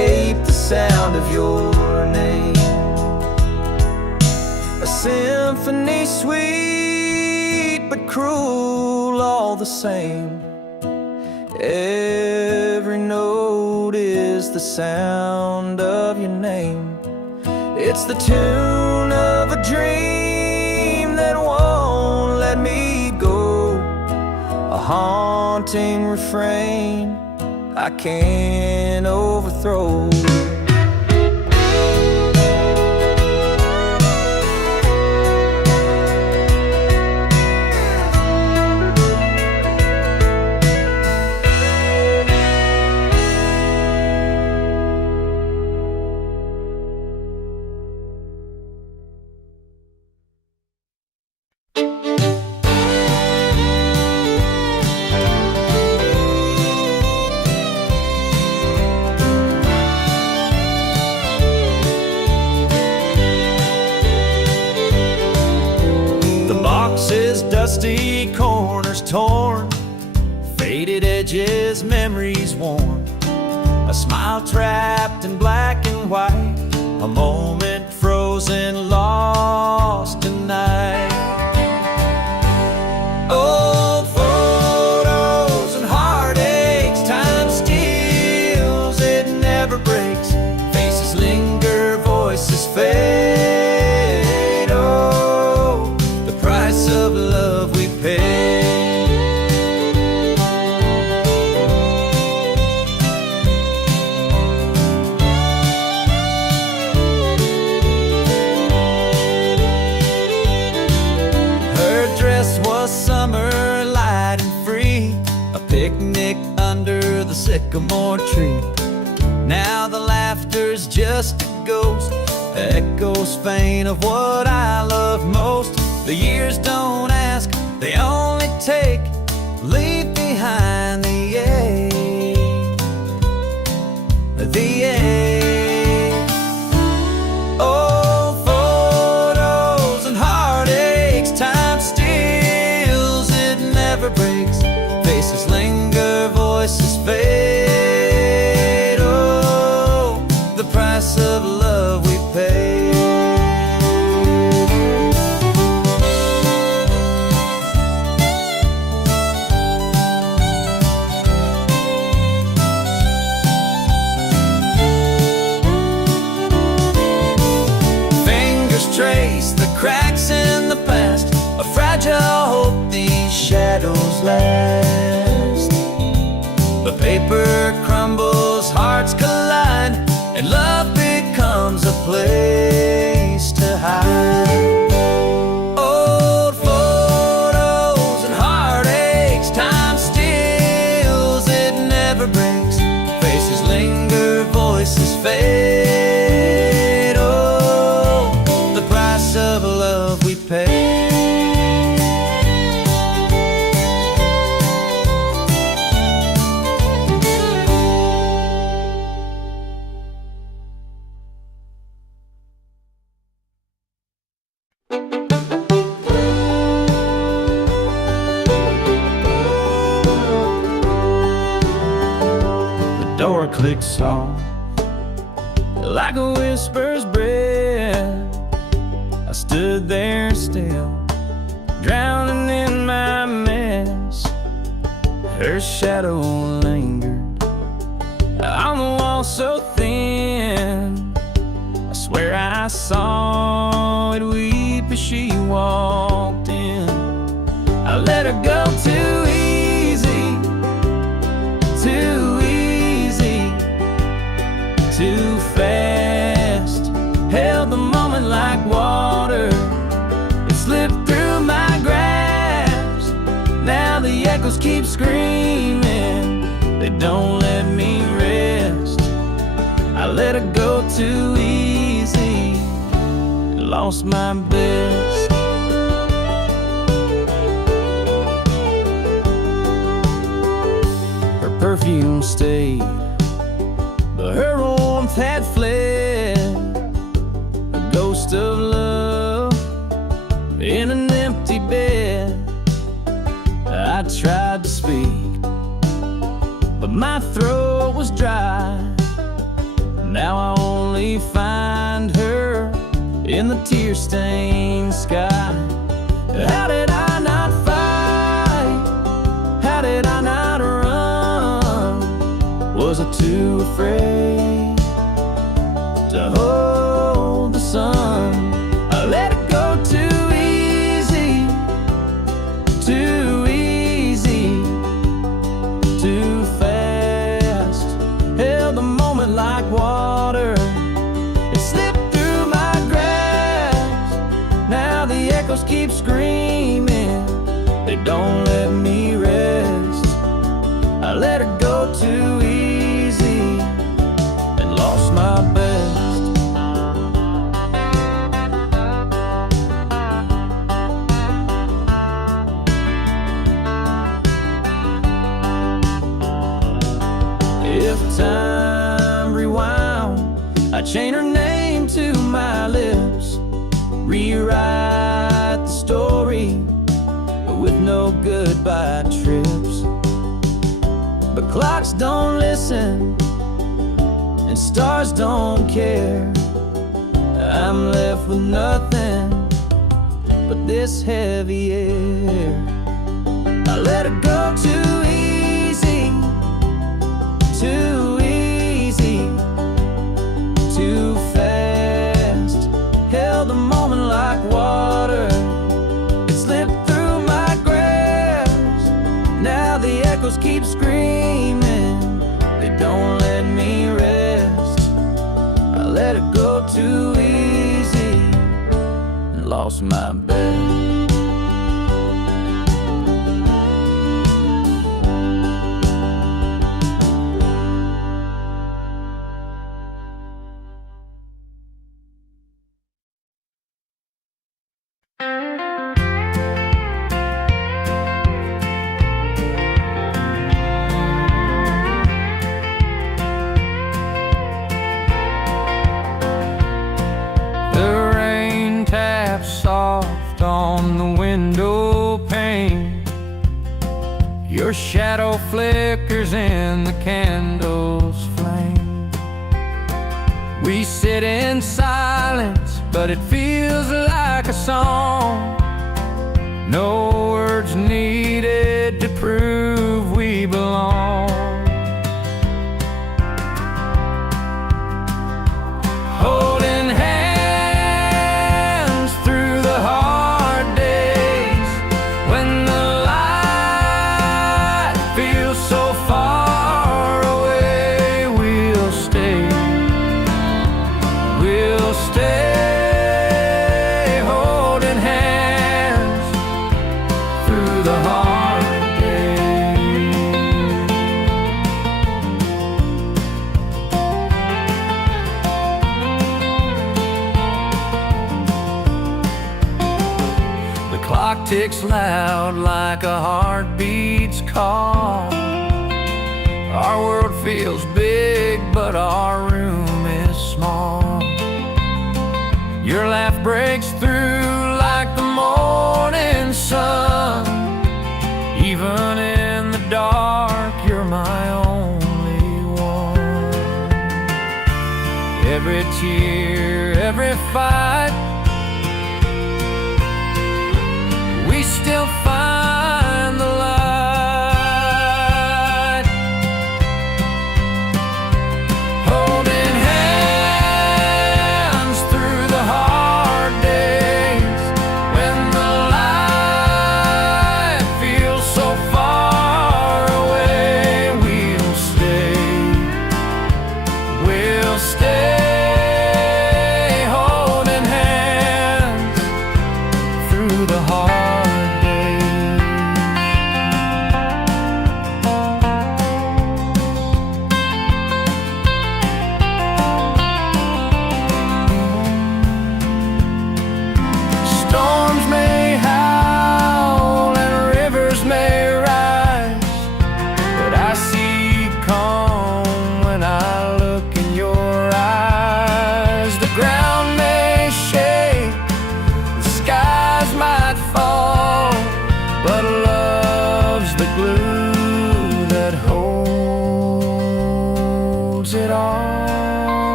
escape the sound of your name. A symphony sweet but cruel all the same. Every note is the sound of your name. It's the tune of a dream that won't let me go, a haunting refrain I can't overthrow. Dusty corners torn, faded edges, memories worn, a smile trapped in black and white, a moment frozen, lost tonight. Old photos and heartaches, time steals, it never breaks. Faces linger, voices fade. Oh, the price of love we pay. Her dress was summer, light and free, a picnic under the sycamore tree. Now the laughter's just a ghost, echoes faint of what I love most. The years don't ask, they only take, leave behind the ache, the ache. Old photos and heartaches, time steals, it never breaks. Faces linger, voices fade. Oh, the price of love we pay. Trace the cracks in the past, a fragile hope these shadows last. The paper crumbles, hearts collide, and love becomes a place to hide. Old photos and heartaches, time steals, it never breaks. Faces linger, voices fade. Of love we pay. The door clicks soft, like a whisper's breath. I stood there still, drowning in my mess. Her shadow lingered on the wall so thin. I swear I saw it weep as she walked in. I let her go too easy, too easy, too fast. Held the moment like water, it slipped through my grasp. Now the echoes keep screaming, they don't let me rest. I let her go too easy, lost my best. Her perfume stayed, but her warmth had fled. Ghost of love in an empty bed. I tried to speak, but my throat was dry. Now I only find her in the tear-stained sky. How did I not fight? How did I not run? Was I too afraid to hold the sun? I let it go too easy, too easy, too fast. Held the moment like water, it slipped through my grasp. Now the echoes keep screaming, they don't let me rest. I let her go too easy and lost my best. If time rewound, I'd chain her name to my lips, rewrite the story with no goodbye trips. But clocks don't listen and stars don't care. I'm left with nothing but this heavy air. I let her go too easy, too easy, too fast. Held the moment like water, it slipped through my grasp. Now the echoes keep screaming, they don't let me rest. I let it go too easy and lost my bet. Soft on the window pane, your shadow flickers in the candle's flame. We sit in silence, but it feels like a song. No words needed to prove we belong. Holding hands through the hard days, when the light feels so far away, we'll stay holding hands through the hard days. The clock ticks loud like a heartbeat's call. Our world feels big, but our room is small. Your laugh breaks through like the morning sun. Even in the dark, you're my only one. Every tear, every fight, we still find the light. Holding hands through the hard days, when the light feels so far away, we'll stay holding hands through the hard days.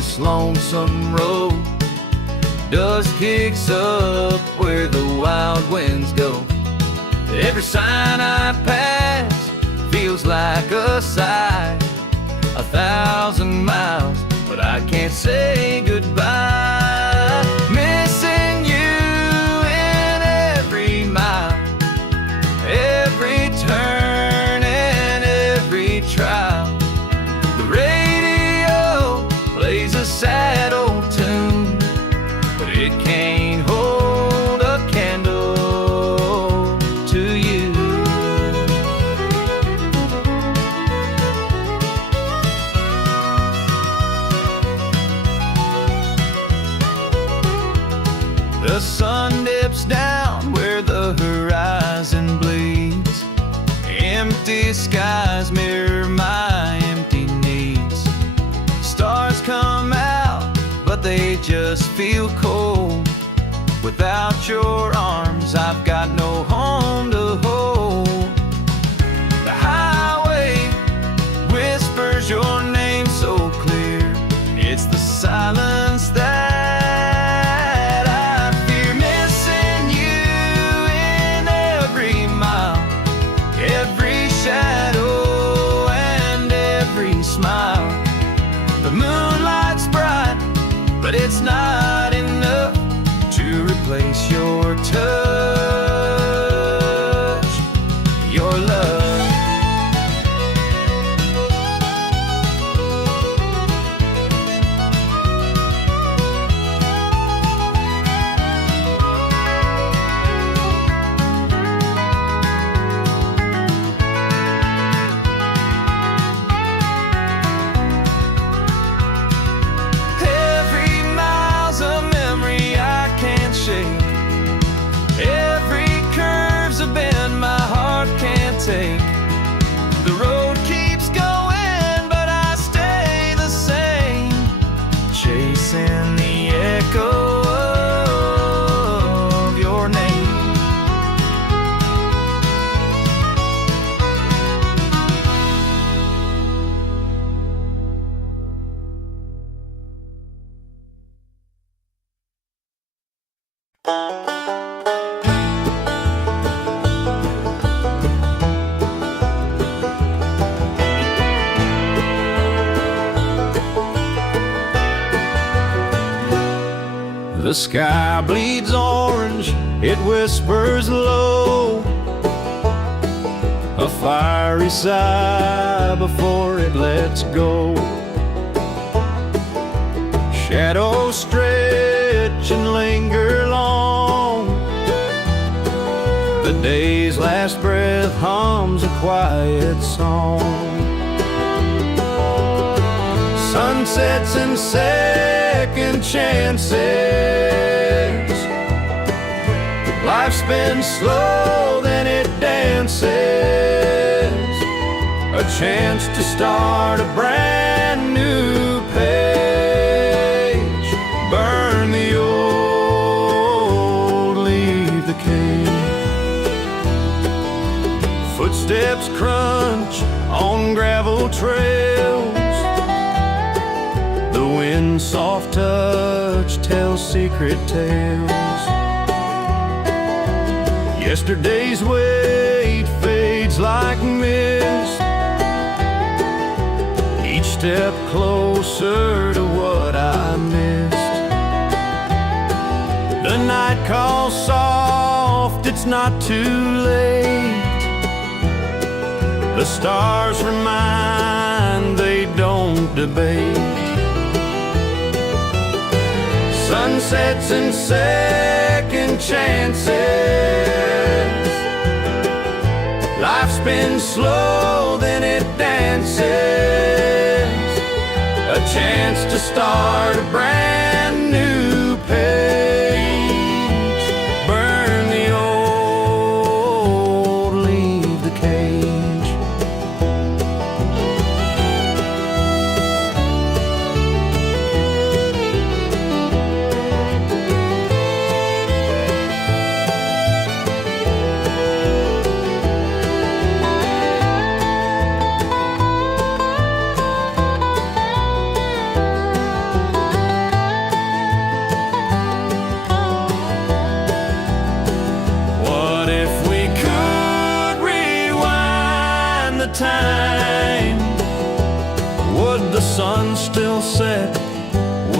this lonesome road. Dust kicks up where the wild winds go. Every sign I pass feels like a sigh. 1,000 miles, but I can't say goodbye. Missing you in every mile, every turn and every trial. The radio plays a sad old tune, but it can't hold a candle to you. The sun dips down where the horizon bleeds. Empty skies mirror my empty needs. Stars come out, but they just feel cold. Without your arms, I've got no home to hold. The highway whispers your name so clear. It's the silence that I fear. Missing you in every mile, every shadow and every smile. The moonlight's bright, but it's not enough to replace your touch, your love. Every mile's a memory I can't shake. Every curve's a bend my heart can't take. The road keeps going, but I stay the same, chasing the echo of your name. The sky bleeds orange, it whispers low, a fiery sigh before it lets go. Shadows stretch and linger long. The day's last breath hums a quiet song. Sunsets and second chances. Life spins slow, then it dances. A chance to start a brand new page. Burn the old, leave the cage. Footsteps crunch on gravel trails. The wind's soft touch tells secret tales. Yesterday's weight fades like mist. Each step closer to what I missed. The night calls soft, it's not too late. The stars remind, they don't debate. Sunsets and second chances. Life spins slow, then it dances. A chance to start a brand new page. Burn the old, leave the cage.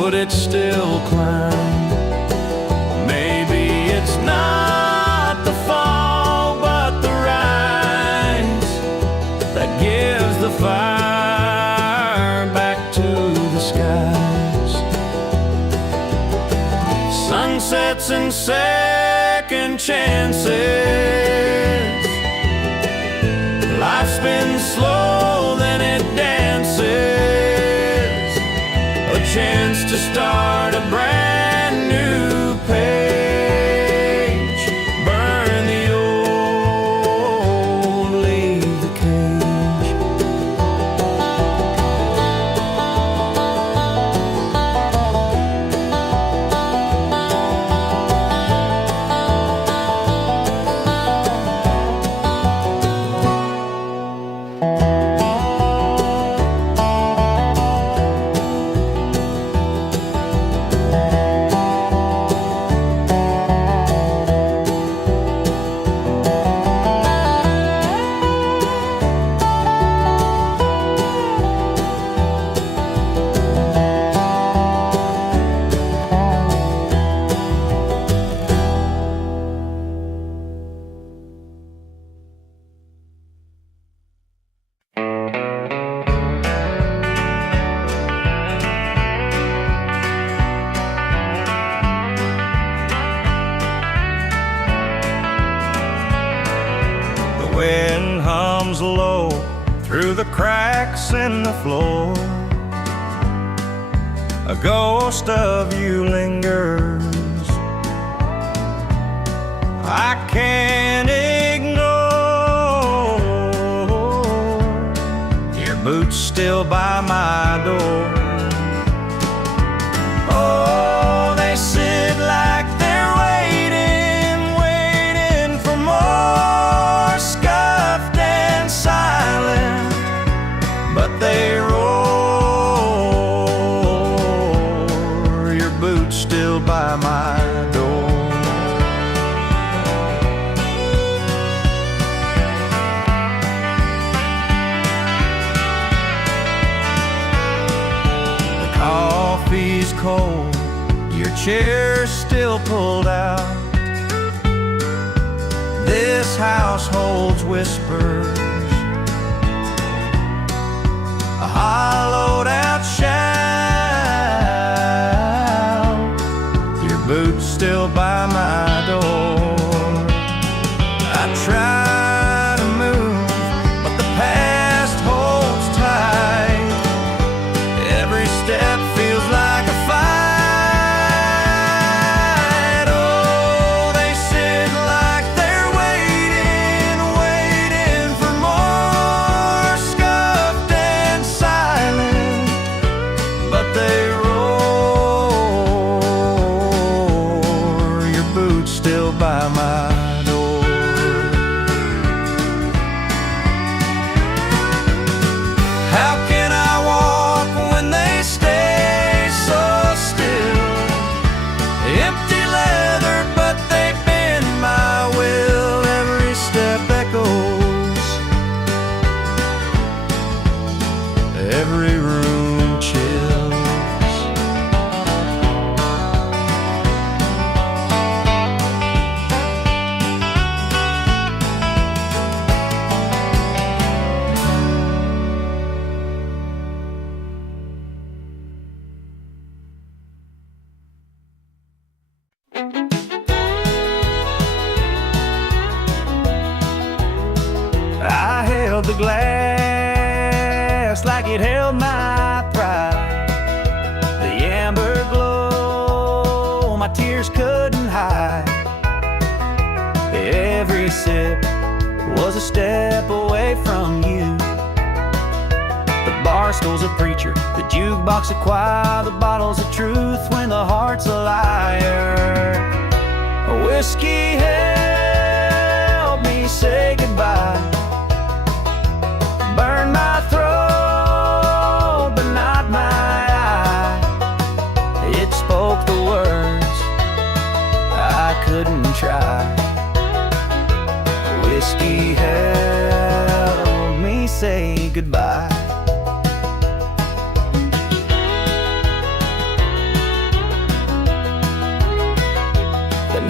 would it still climb? Maybe it's not the fall, but the rise that gives the fire back to the skies. Sunsets and second chances. Life spins slow, then it dances. A chance to start a brand new page. Burn the old, leave the cage. Wind hums low through the cracks in the floor. A ghost of you lingers. I can't ignore your boots still by my door. Oh, they sit like they're waiting, waiting for more, scuffed and silent, but they roar. Your boots still by my door. The coffee's cold, your chair's still pulled out. This house holds whispers, a hollowed out shout. Your boots still by my door. I try to move, but the past holds tight. Every step feels like a fight. Oh, they sit like they're waiting, waiting for more, scuffed and silent, but they roar. Your boots still by my door. How can I walk when they stay so still? Empty leather, but they bend my will. Every step echoes, every room chills. I held the glass like it held my pride. The amber glow my tears couldn't hide. Every sip was a step away from you. The bar stool's a preacher, the jukebox a choir, the bottle's a truth when the heart's a liar. A whiskey helped me say goodbye. Burn my throat, but not my eye. It spoke the words I couldn't try. Whiskey helped me say goodbye.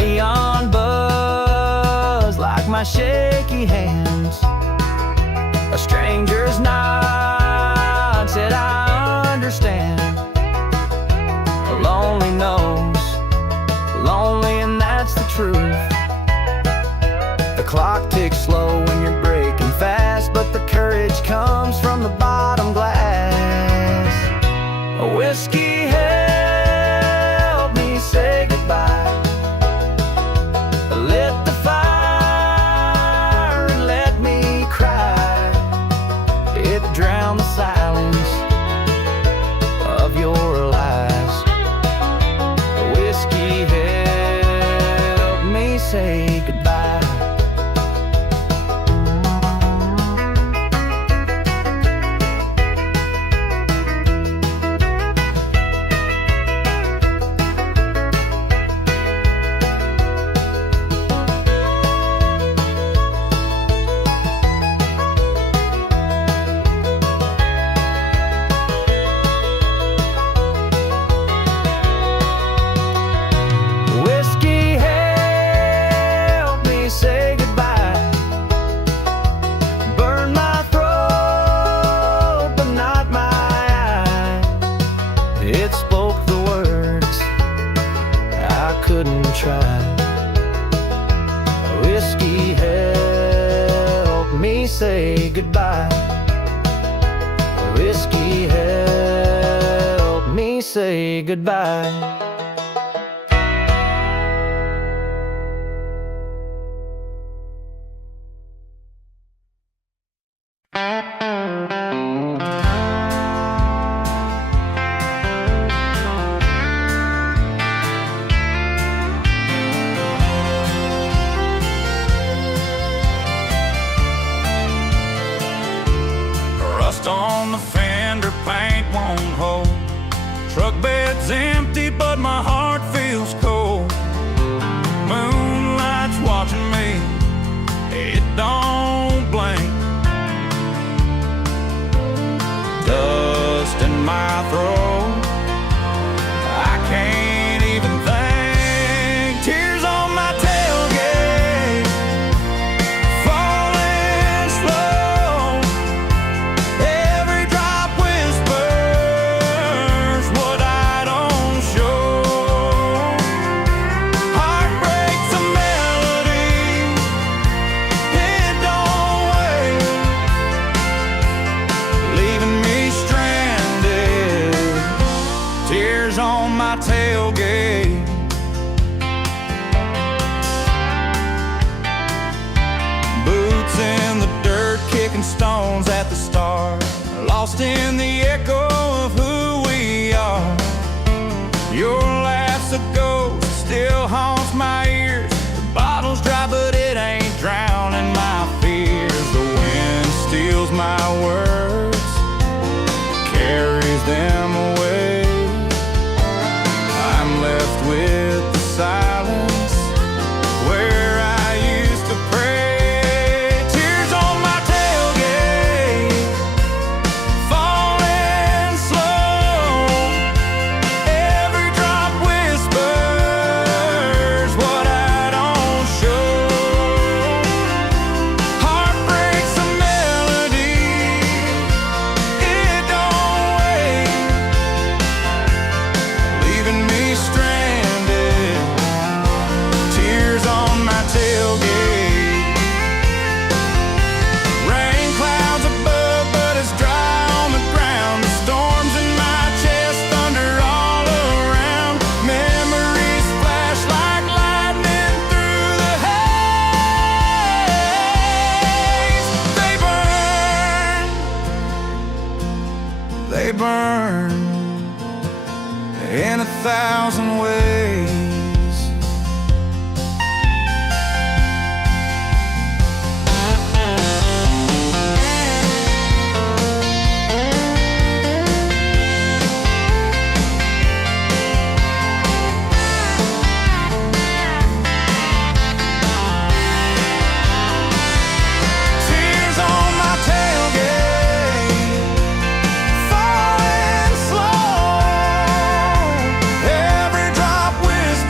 neon buzz like my shaky hands. A stranger's nod said I understand. Lonely knows, lonely, and that's the truth. The clock ticks slow when you're breaking fast, but the courage comes from the bottom glass. A whiskey helped me say goodbye. Lit the fire and let me cry. It drowned the silence of your lies. Whiskey helped me say goodbye. It spoke the words I couldn't try. Whiskey helped me say goodbye. Whiskey helped me say goodbye. Rust on the fender, paint won't hold. Truck bed's empty, but my heart feels cold. Moonlight's watching me, it don't blink. Dust in my throat, I can't even think. Tears on my tailgate, falling slow. Every drop whispers what I don't show. Heartbreak's a melody, it don't wait, leaving me stranded. Tears on my tailgate. Boots in the dirt, kicking stones at the start, lost in the echo of who we are. Your laugh's a ghost, still haunts my ears. The bottle's dry, but it ain't drowning my fears. The wind steals my words, carries them away. I'm left with the silence where I used to pray. Tears on my tailgate, falling slow. Every drop whispers what I don't show. Heartbreak's a melody, it don't wait, leaving me stranded. Tears on my tailgate. Rain clouds above, but it's dry on the ground. The storms in my chest, thunder all around. Memories flash like lightning through the haze. They burn in 1,000 ways. Tears on my tailgate, falling slow. Every drop whispers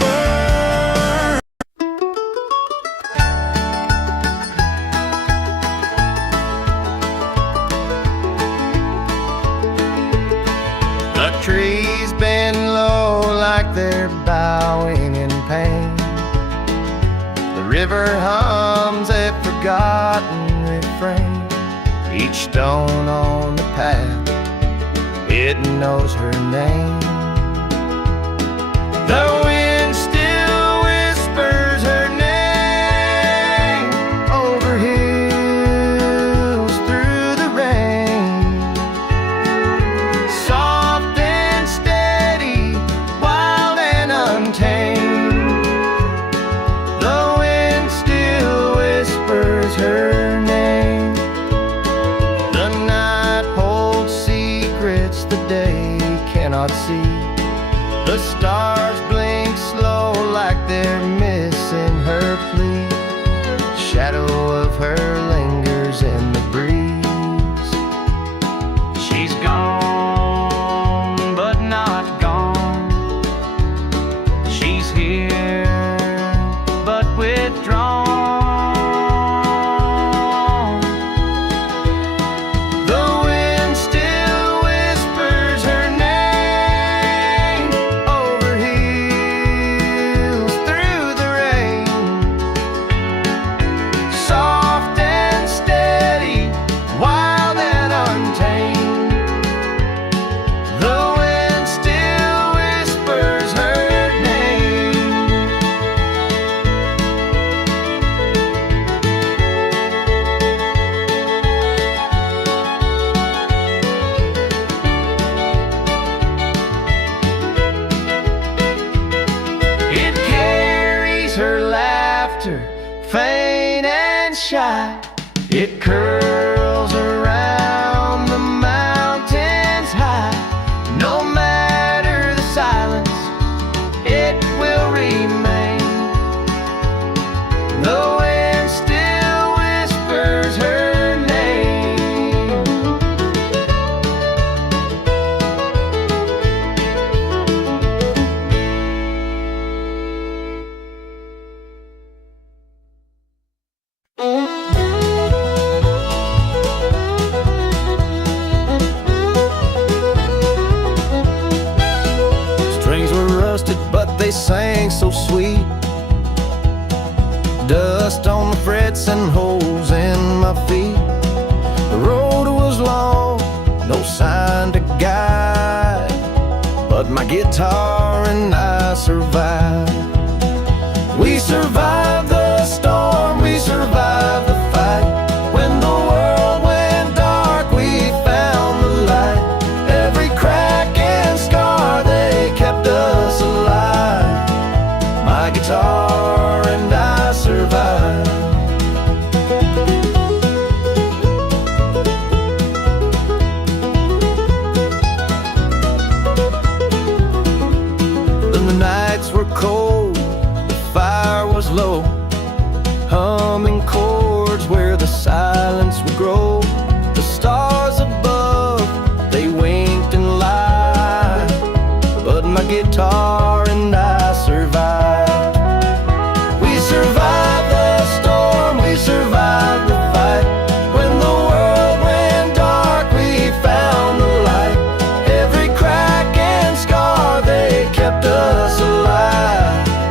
like they're bowing in pain. The river hums a forgotten refrain. Each stone on the path, it knows her name. The wind still whispers her name over hills through the rain. Soft and steady, wild and untamed. The wind still whispers her name. The night holds secrets the day cannot see. The stars blink slow like they're missing her plea. The shadow of her lingers in the breeze. She's gone, but not gone. She's here, but withdrawn. The wind still whispers her name over hills through the rain. Soft and steady, wild and untamed. The wind still whispers her name. It carries her laughter, faint and shy. It curls around the mountains high. No matter the silence, it will remain. The wind still whispers her name. Strings were rusted, but they sang so sweet. Dust on the frets and holes in my feet. The road was long, no sign to guide, but my guitar and I survived. We survived the storm, we survived the fight. When the world went dark, we found the light. Every crack and scar, they kept us alive. My guitar and I survived. Then the nights were cold, the fire was low, humming chords where the silence would grow. The stars above, they winked and lied, but my guitar and I survived. We survived the storm, we survived the fight. When the world went dark, we found the light. Every crack and scar, they kept us alive.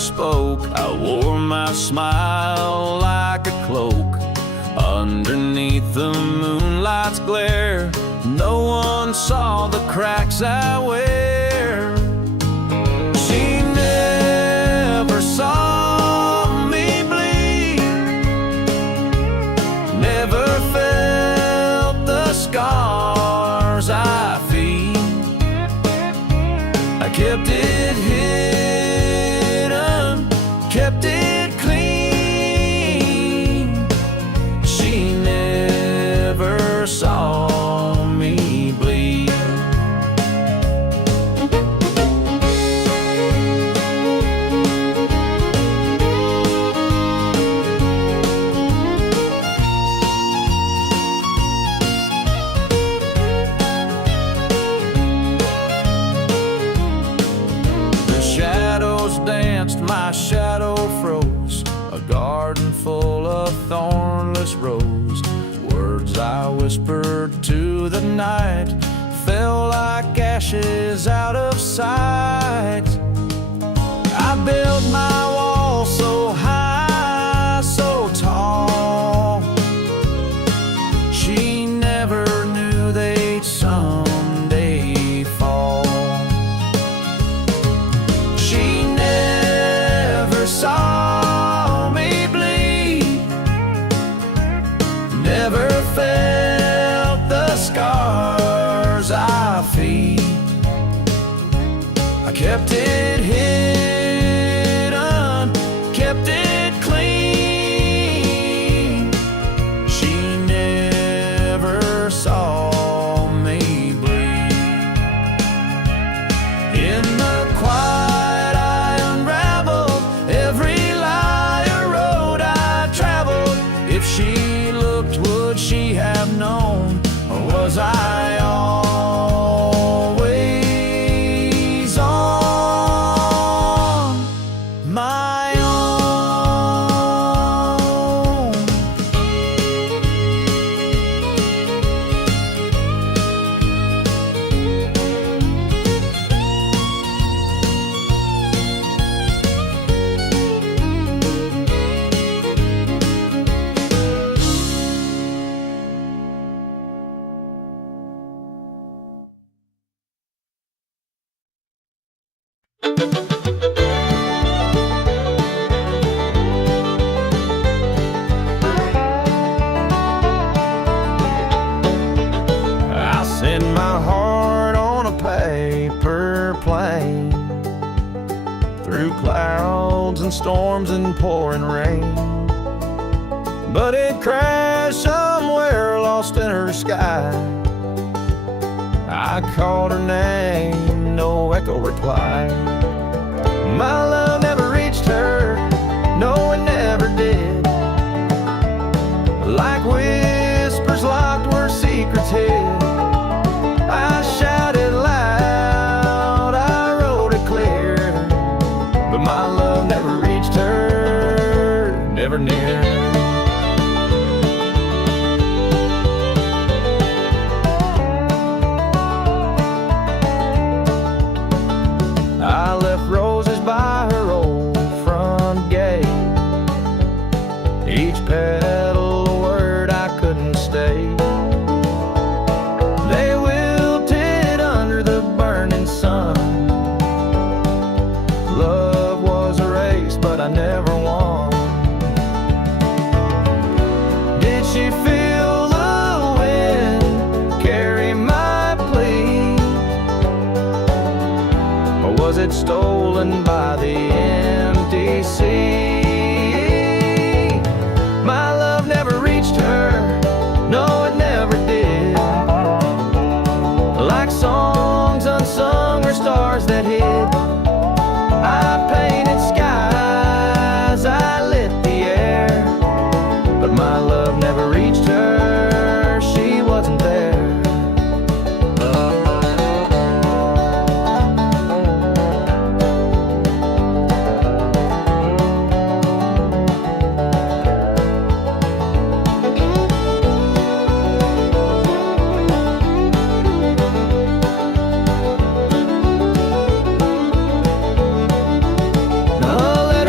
spoke. I wore my smile like a cloak. Underneath the moonlight's glare, no one saw the cracks I wear. She never saw me bleed, never felt the scars I feel. I kept it hidden, kept it clean. She never saw me bleed. Danced, my shadow froze. A garden full of thornless rose. Words I whispered to the night fell like ashes out of sight. I built my wall so high, so tall. She never knew they'd someday fall. Saw me bleed, never felt the scars I feel. I kept it hidden, kept it clean. She never saw me bleed. In the quiet I unraveled every lie or road I traveled. If she looked, would she have known? Or was I always on my own? I send my heart on a paper plane through clouds and storms and pouring rain, but it crashed somewhere lost in her sky. I called her name, no echo replied. My love never reached her, no it never did. Like whispers locked where secrets hid, I shouted loud, I wrote it clear, but my love never reached her, never near. I left roses by her old front gate, each petal a word I couldn't state. They wilted under the burning sun. Love was a race, but I never won. Did she feel the wind carry my plea, or was it stolen by the empty sea? My love never reached her, no it never did. Like songs unsung or stars that hid, I painted skies, I lit the air, but my love never reached her, she wasn't there.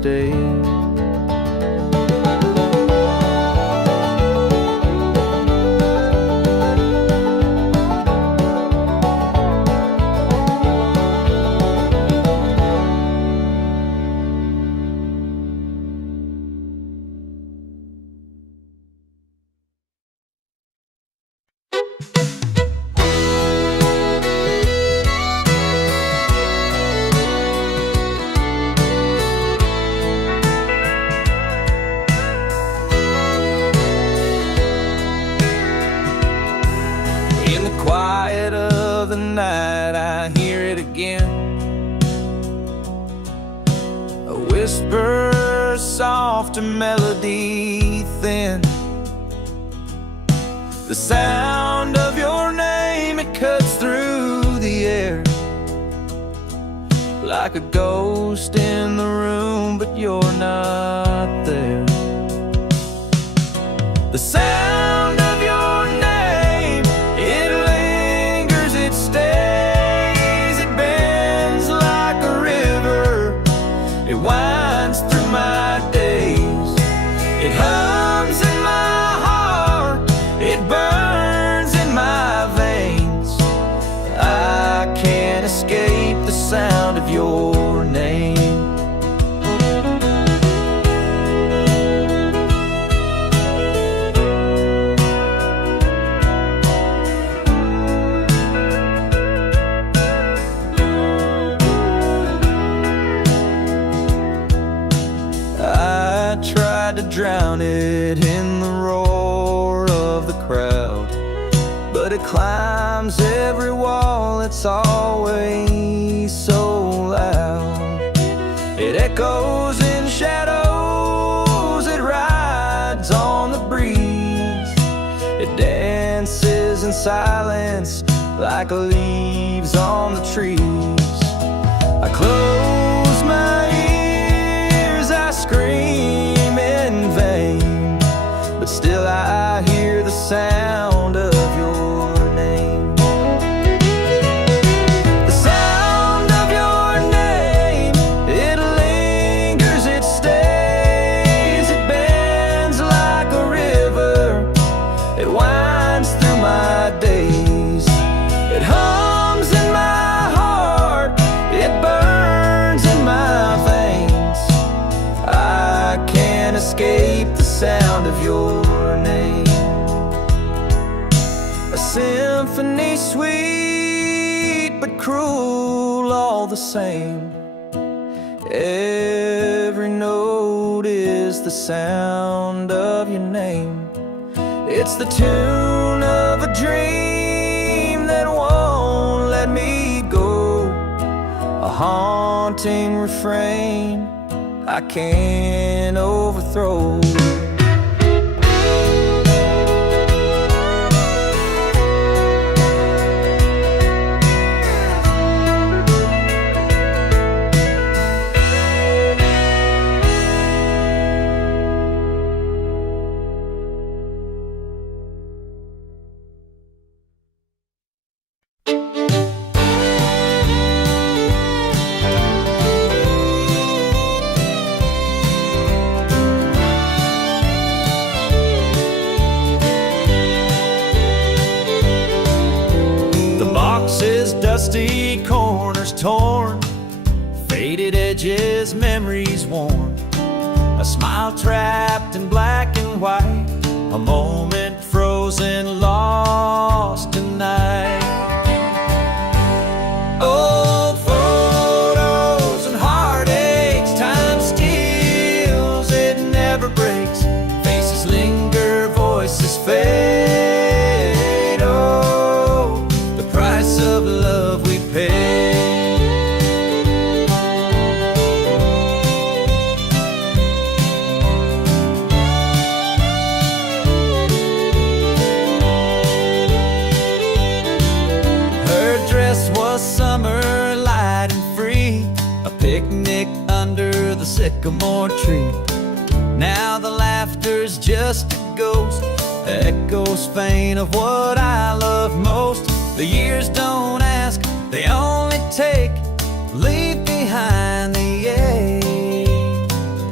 stay. In the quiet of the night, I hear it again. A whisper, soft, a melody thin. The sound of your name, it cuts through the air. Like a ghost in the room, but you're not there. The sound of your name, it lingers, it stays, it bends like a river. It winds through my days. It hums in my heart, it burns in my veins. I can't escape the sound of your name. I tried to drown it in the roar of the crowd, but it climbs every wall, it's always so loud. It echoes in shadows, it rides on the breeze. It dances in silence like leaves on the trees. I close my ears, I scream in vain, but still I hear the sound of your name. The sound of your name, it lingers, it stays, it bends like a river. It winds through my days. It hums in my heart, it burns in my veins. I can't escape the sound of your name. A symphony sweet but cruel all the same. Every note is the sound of your name. It's the tune of a dream that won't let me go. A haunting refrain I can't overthrow. Dusty corners torn, faded edges, memories worn. A smile trapped in black and white, a moment frozen, lost tonight. Old photos and heartaches, time steals, it never breaks. Faces linger, voices fade. Oh, the price of love we pay. Her dress was summer, light and free, a picnic under the sycamore tree. Now the laughter's just a ghost, echoes faint of what I love most. The years don't ask, they only take, leave behind the ache.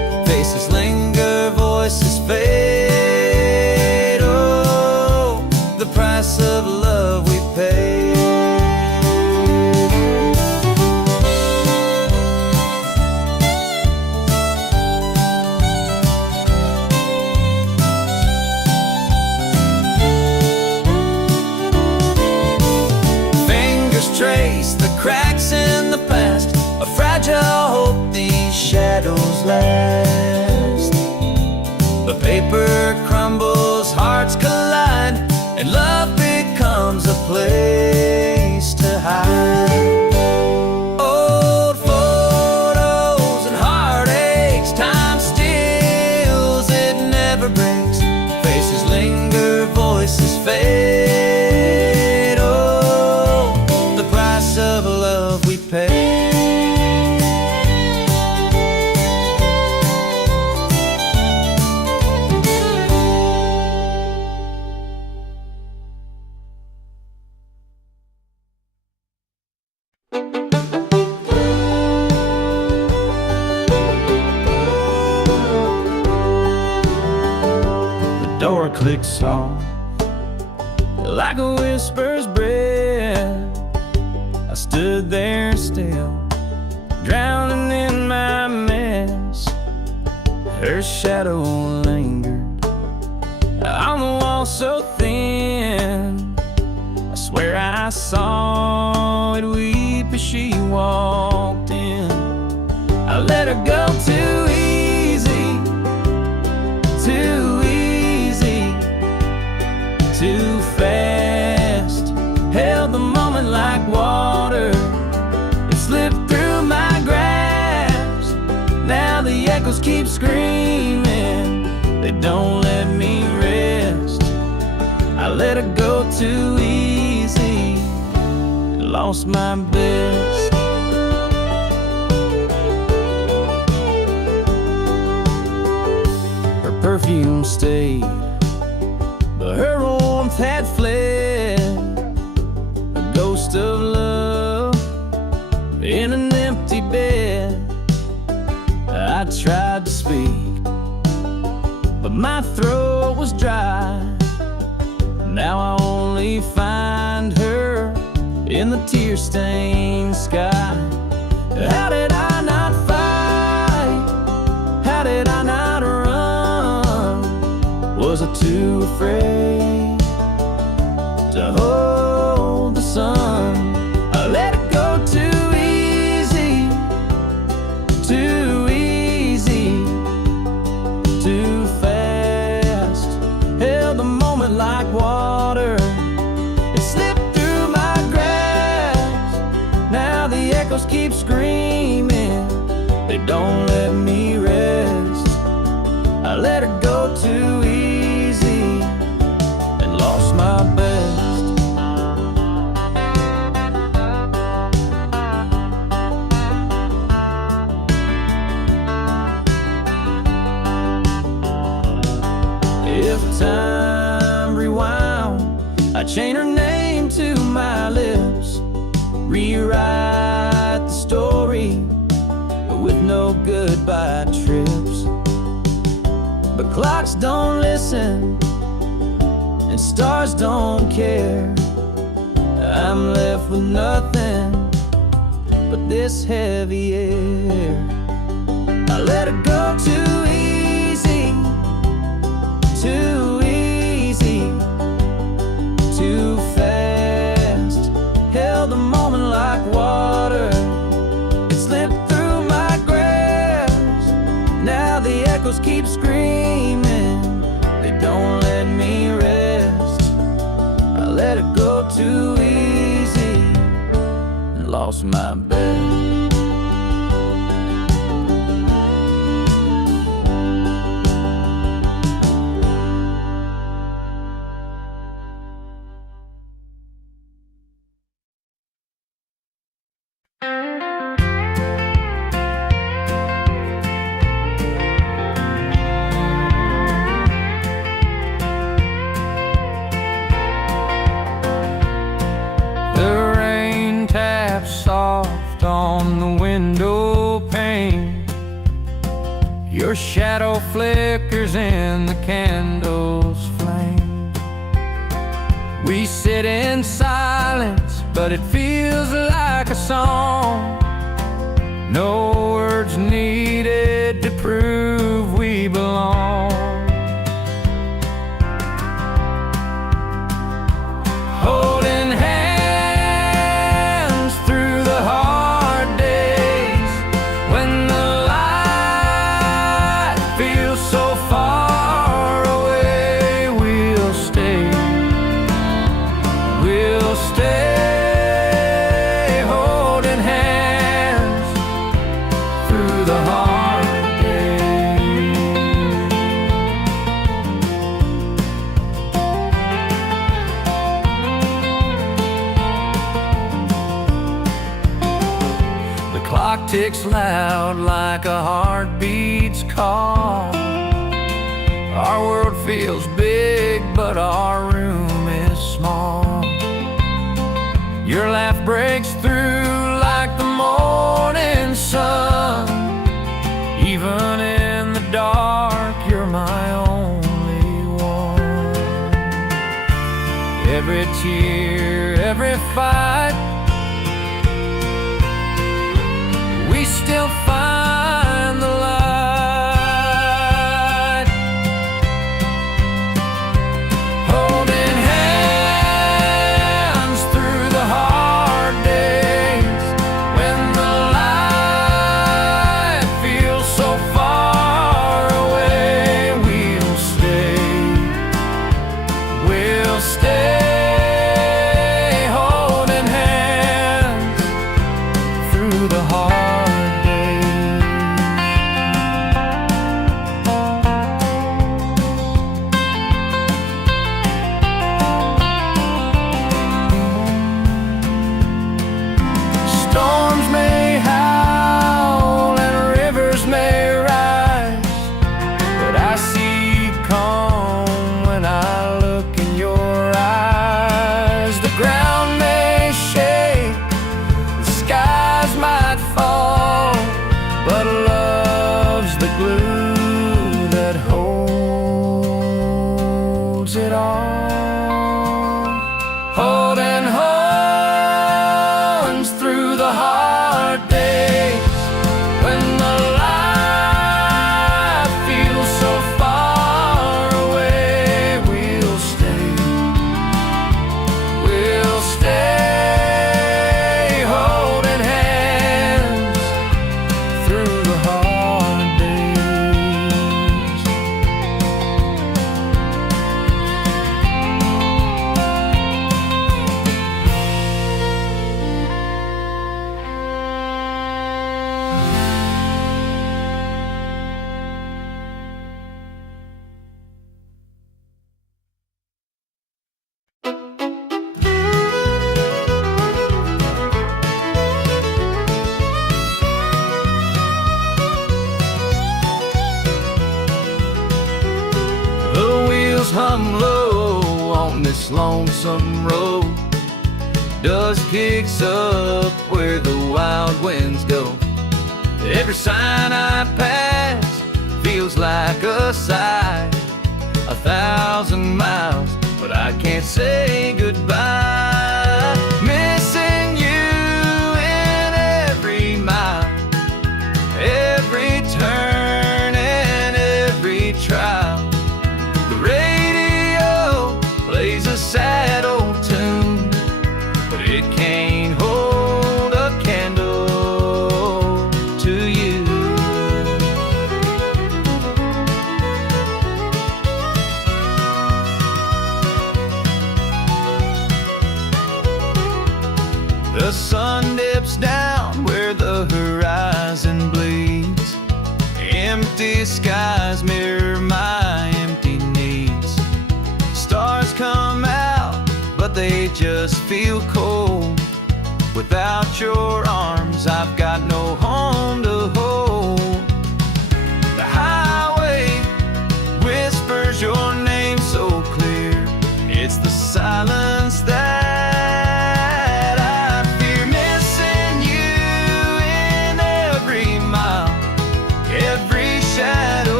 voices fade. Oh, the price of love we pay. Trace the cracks in the past, a fragile hope these shadows last. The paper crumbles, hearts collide, and love becomes a place to hide. Old photos and heartaches, time steals, it never breaks. Faces linger, voices fade. Of love we pay. The door clicks off like a whisper's breath. I stood there still, drowning in my mess. Her shadow lingered on the wall so thin. I swear I saw it weep as she walked in. I let her go too easy, too easy, too fast. Held the moment like water, it slipped through my grasp. Now the echoes keep screaming, they don't let me rest. I let her go too easy, lost my best. Her perfume stayed, but her warmth had fled. Ghost of love in an empty bed. I tried to speak, but my throat was dry. Now I only find her in the tear-stained sky. How did I not fight? How did I not run? Was I too afraid to hold the sun? I let it go too easy, too easy, too fast. Held the moment like water, it slipped through my grasp. Now the echoes keep screaming, they don't let me rest. I let her go too easy and lost my best. If time rewound, I'd chain her name to my lips, rewrite the story with no goodbye trips. But clocks don't listen and stars don't care. I'm left with nothing but this heavy air. I let her go too easy, too easy, too fast. Held the moment like water, it slipped through my grasp. Now the echoes keep screaming, they don't let me rest. I let it go too easy and lost my bet. Your shadow flickers in the candle's flame. We sit in silence, but it feels like a song. No words needed to prove we belong. Holding hands through the hard days, when the light feels so far away, we'll stay holding hands through the hard days. The clock ticks loud like a heartbeat's call. Our world feels big, but our room is small. Your laugh breaks through like the morning sun. Even in the dark, you're my only one. Every tear, every fight, we still find the light. Holding hands through the hard days, when the light feels so far away, we'll stay holding hands through the hard days. Storms may howl and rivers may rise, but I see calm when I look in your eyes. The ground may shake, the skies might fall, but love's the glue that holds it all. Holding hands through the hard days, when the light feels so far away, we'll stay holding hands through the hard days. The wheels hum low on this lonesome road. Dust kicks up where the wild winds go. Every sign I pass feels like a sigh. 1,000 miles, but I can't say goodbye. Missing you in every mile, every turn and every trial. The radio plays a sad old tune, but it can't hold a candle to you. The sun dips down where the horizon bleeds. Empty skies mirror my empty needs. Stars come out, but they just feel cold. Without your arms, I've got no home to hold. The highway whispers your name so clear. It's the silence that I fear. Missing you in every mile, every shadow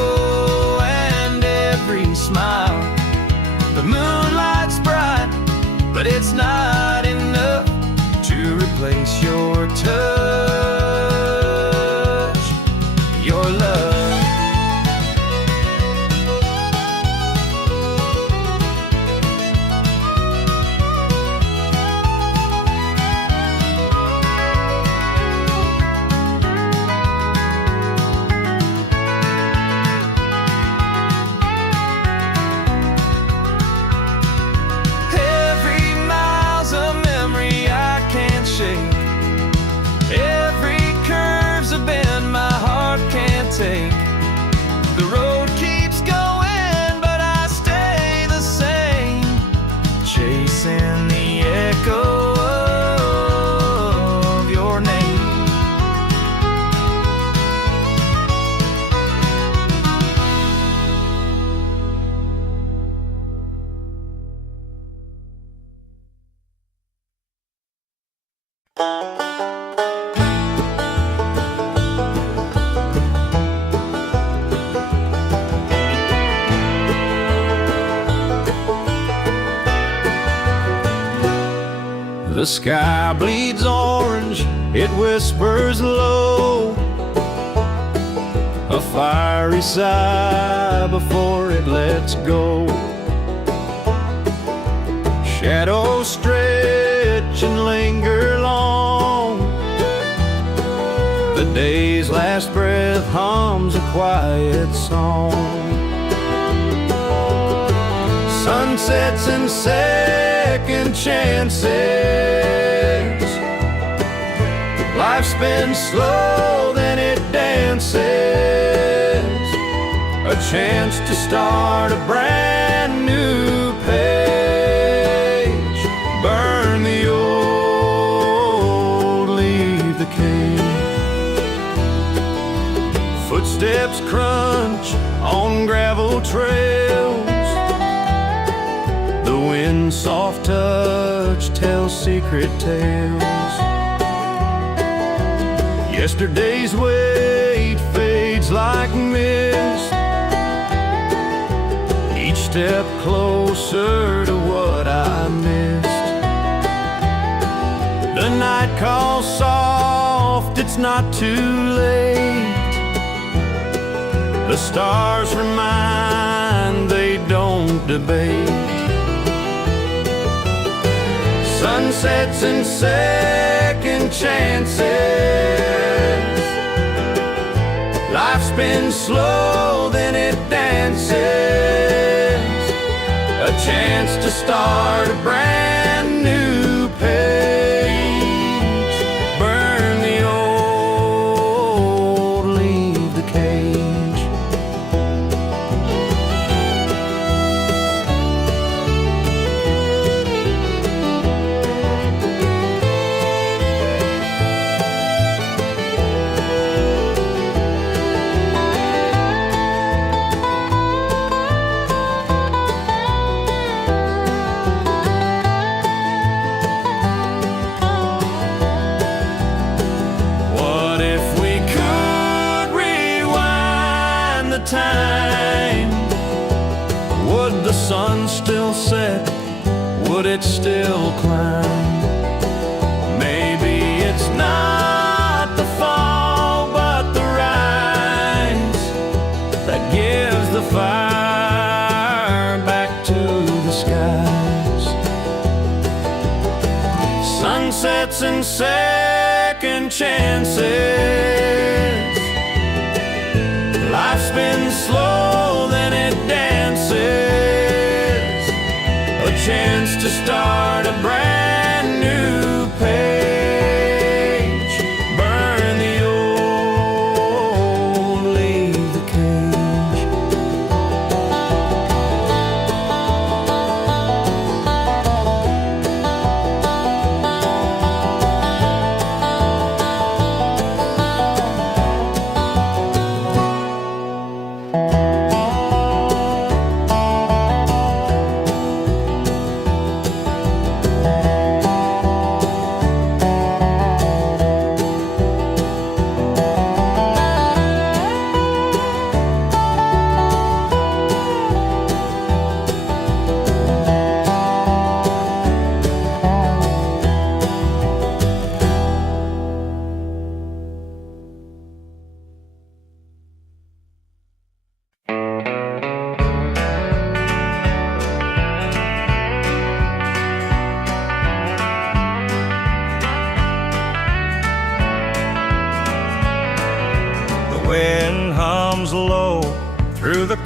it's not enough to replace your touch, your love. The road keeps going, but I stay the same, chasing the echo of your name. The sky bleeds orange, it whispers low, a fiery sigh before it lets go. Shadows stretch and linger long, the day's last breath hums a quiet song. Sunsets and second chances, life spins slow, then it dances, a chance to start a brand new page. Burn the old, leave the cage. Footsteps crunch on gravel trails, the wind's soft touch tells secret tales. Yesterday's weight fades like mist, each step closer to what I missed. The night calls soft, it's not too late. The stars remind, they don't debate. Sunsets and second chances, life spins slow, then it dances, a chance to start a brand new page. Burn the old, leave the cage. Time, would the sun still set? Would it still climb? Maybe it's not the fall, but the rise that gives the fire back to the skies. Sunsets and second chances, life spins slow, then it dances, a chance to start a brand new page. Burn the old, leave the cage.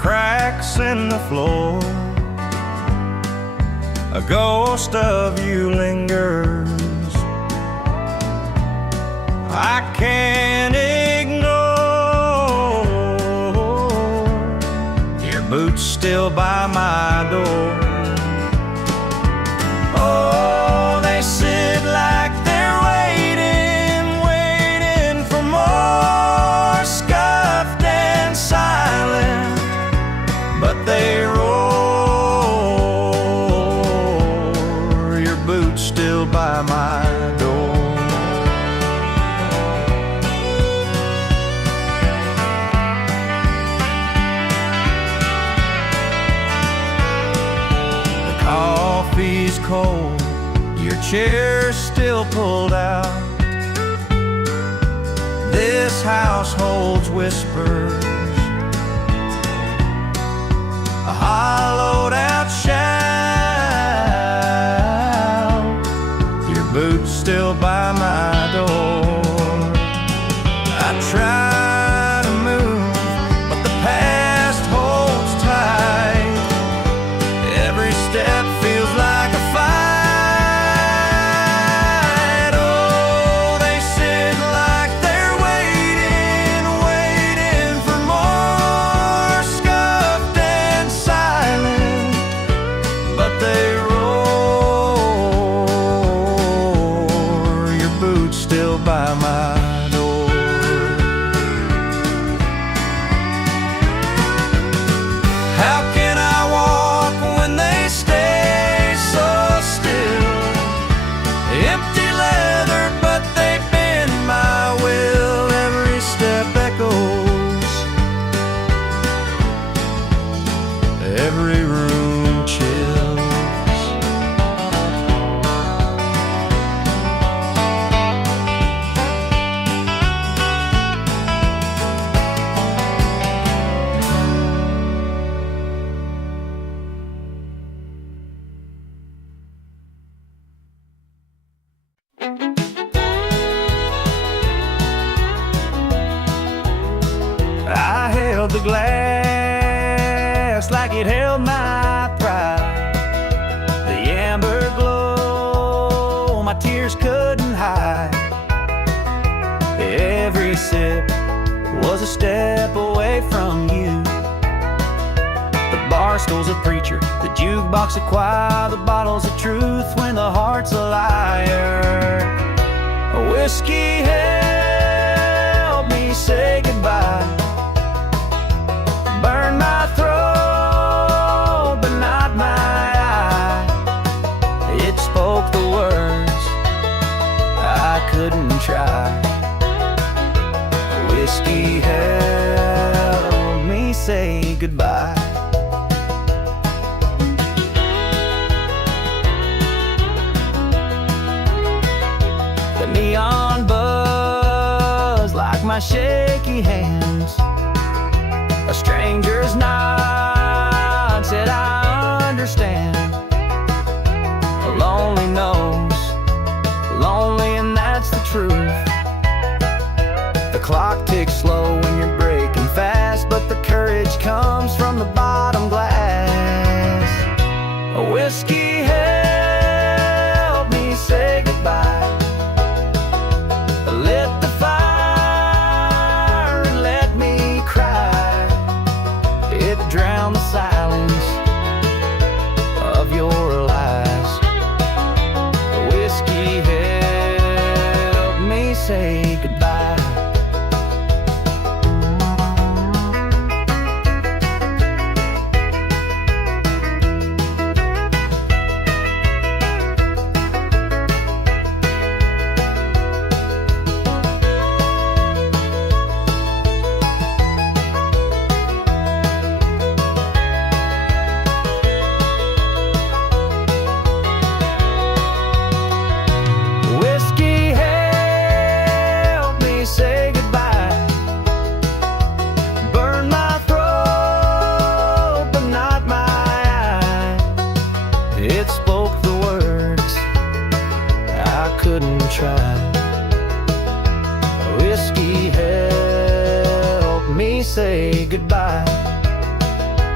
cracks in the floor. A ghost of you lingers. I can't ignore your boots still by my door. Oh, they sit like they're waiting for more, scuffed and silent, but they roar. Your boots still by my door. Coffee's cold, your chair's still pulled out. This house holds whispers, a hollowed out shout. Your boots still by my door. I try to move, but the past holds tight. Every step feels like a fight. Oh, they sit like they're waiting for more, scuffed and silent, but they roar. Your boots still by my door. How can I walk when they stay so still? Empty leather, but they bend my will. Every step echoes, every room chills. I held the glass like it held my pride. The amber glow my tears couldn't hide. Every sip was a step away from you. The bar stool's a preacher, the jukebox a choir, the bottle's a truth when the heart's a liar. A whiskey helped me say goodbye. Burn my throat, but not my eye. It spoke the words I couldn't try. Whiskey helped me say goodbye. The neon buzz like my shaky hands. A stranger's nod said I understand. Lonely knows, lonely and that's the truth. The clock ticks slow when you're breaking fast, but the courage comes from the bottom glass. A whiskey helped me say goodbye. Lit the fire and let me cry. It drowned the silence of your lies. The whiskey helped me say goodbye. try. Whiskey helped me say goodbye.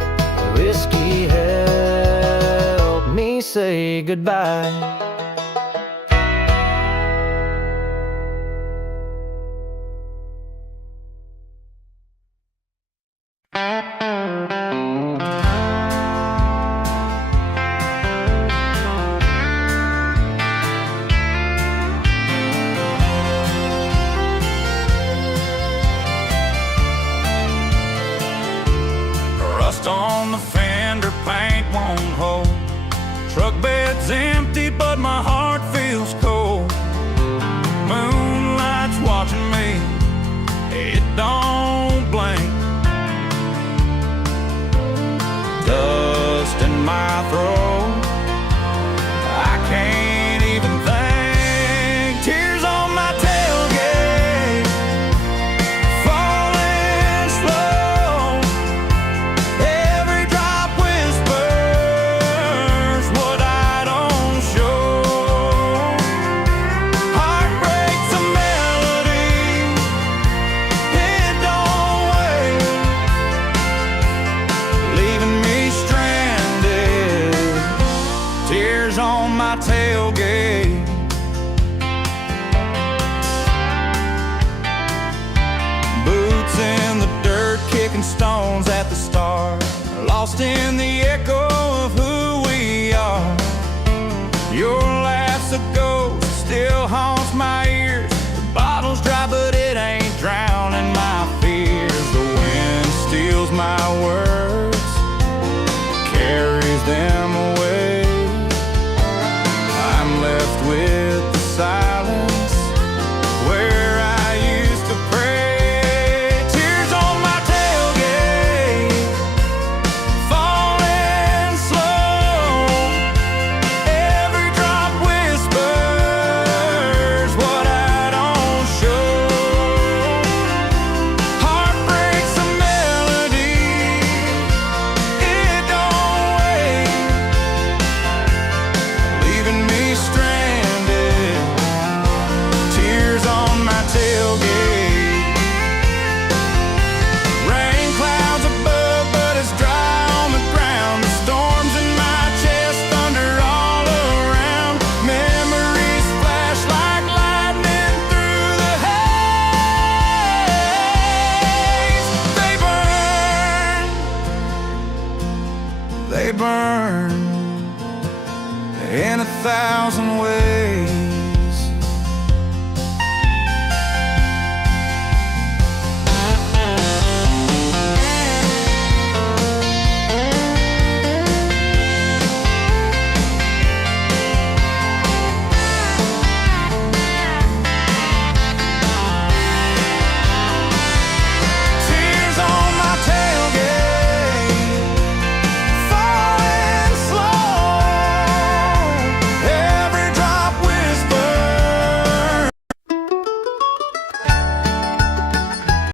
Whiskey, help me say goodbye. Rust on the fender, paint won't hold. Truck bed's empty, but my heart feels cold. Moonlight's watching me, it don't blink. Dust in my throat, I can't even think. Tears on my tailgate, falling slow. Every drop whispers what I don't show. Heartbreak's a melody, it don't wait, leaving me stranded. Tears on my tailgate. Boots in the dirt, kicking stones at the start, lost in the echo of who we are. Your laugh's a ghost, still haunts my ears. The bottle's dry, but it ain't drowning my fears. The wind steals my words, carries them away. I'm left with the silence where I used to pray. Tears on my tailgate, falling slow. Every drop whispers what I don't show. Heartbreak's a melody, it don't wait, leaving me stranded. Tears on my tailgate. Rain clouds above, but it's dry on the ground. The storms in my chest, thunder all around. Memories flash like lightning through the haze. They burn in 1,000 ways.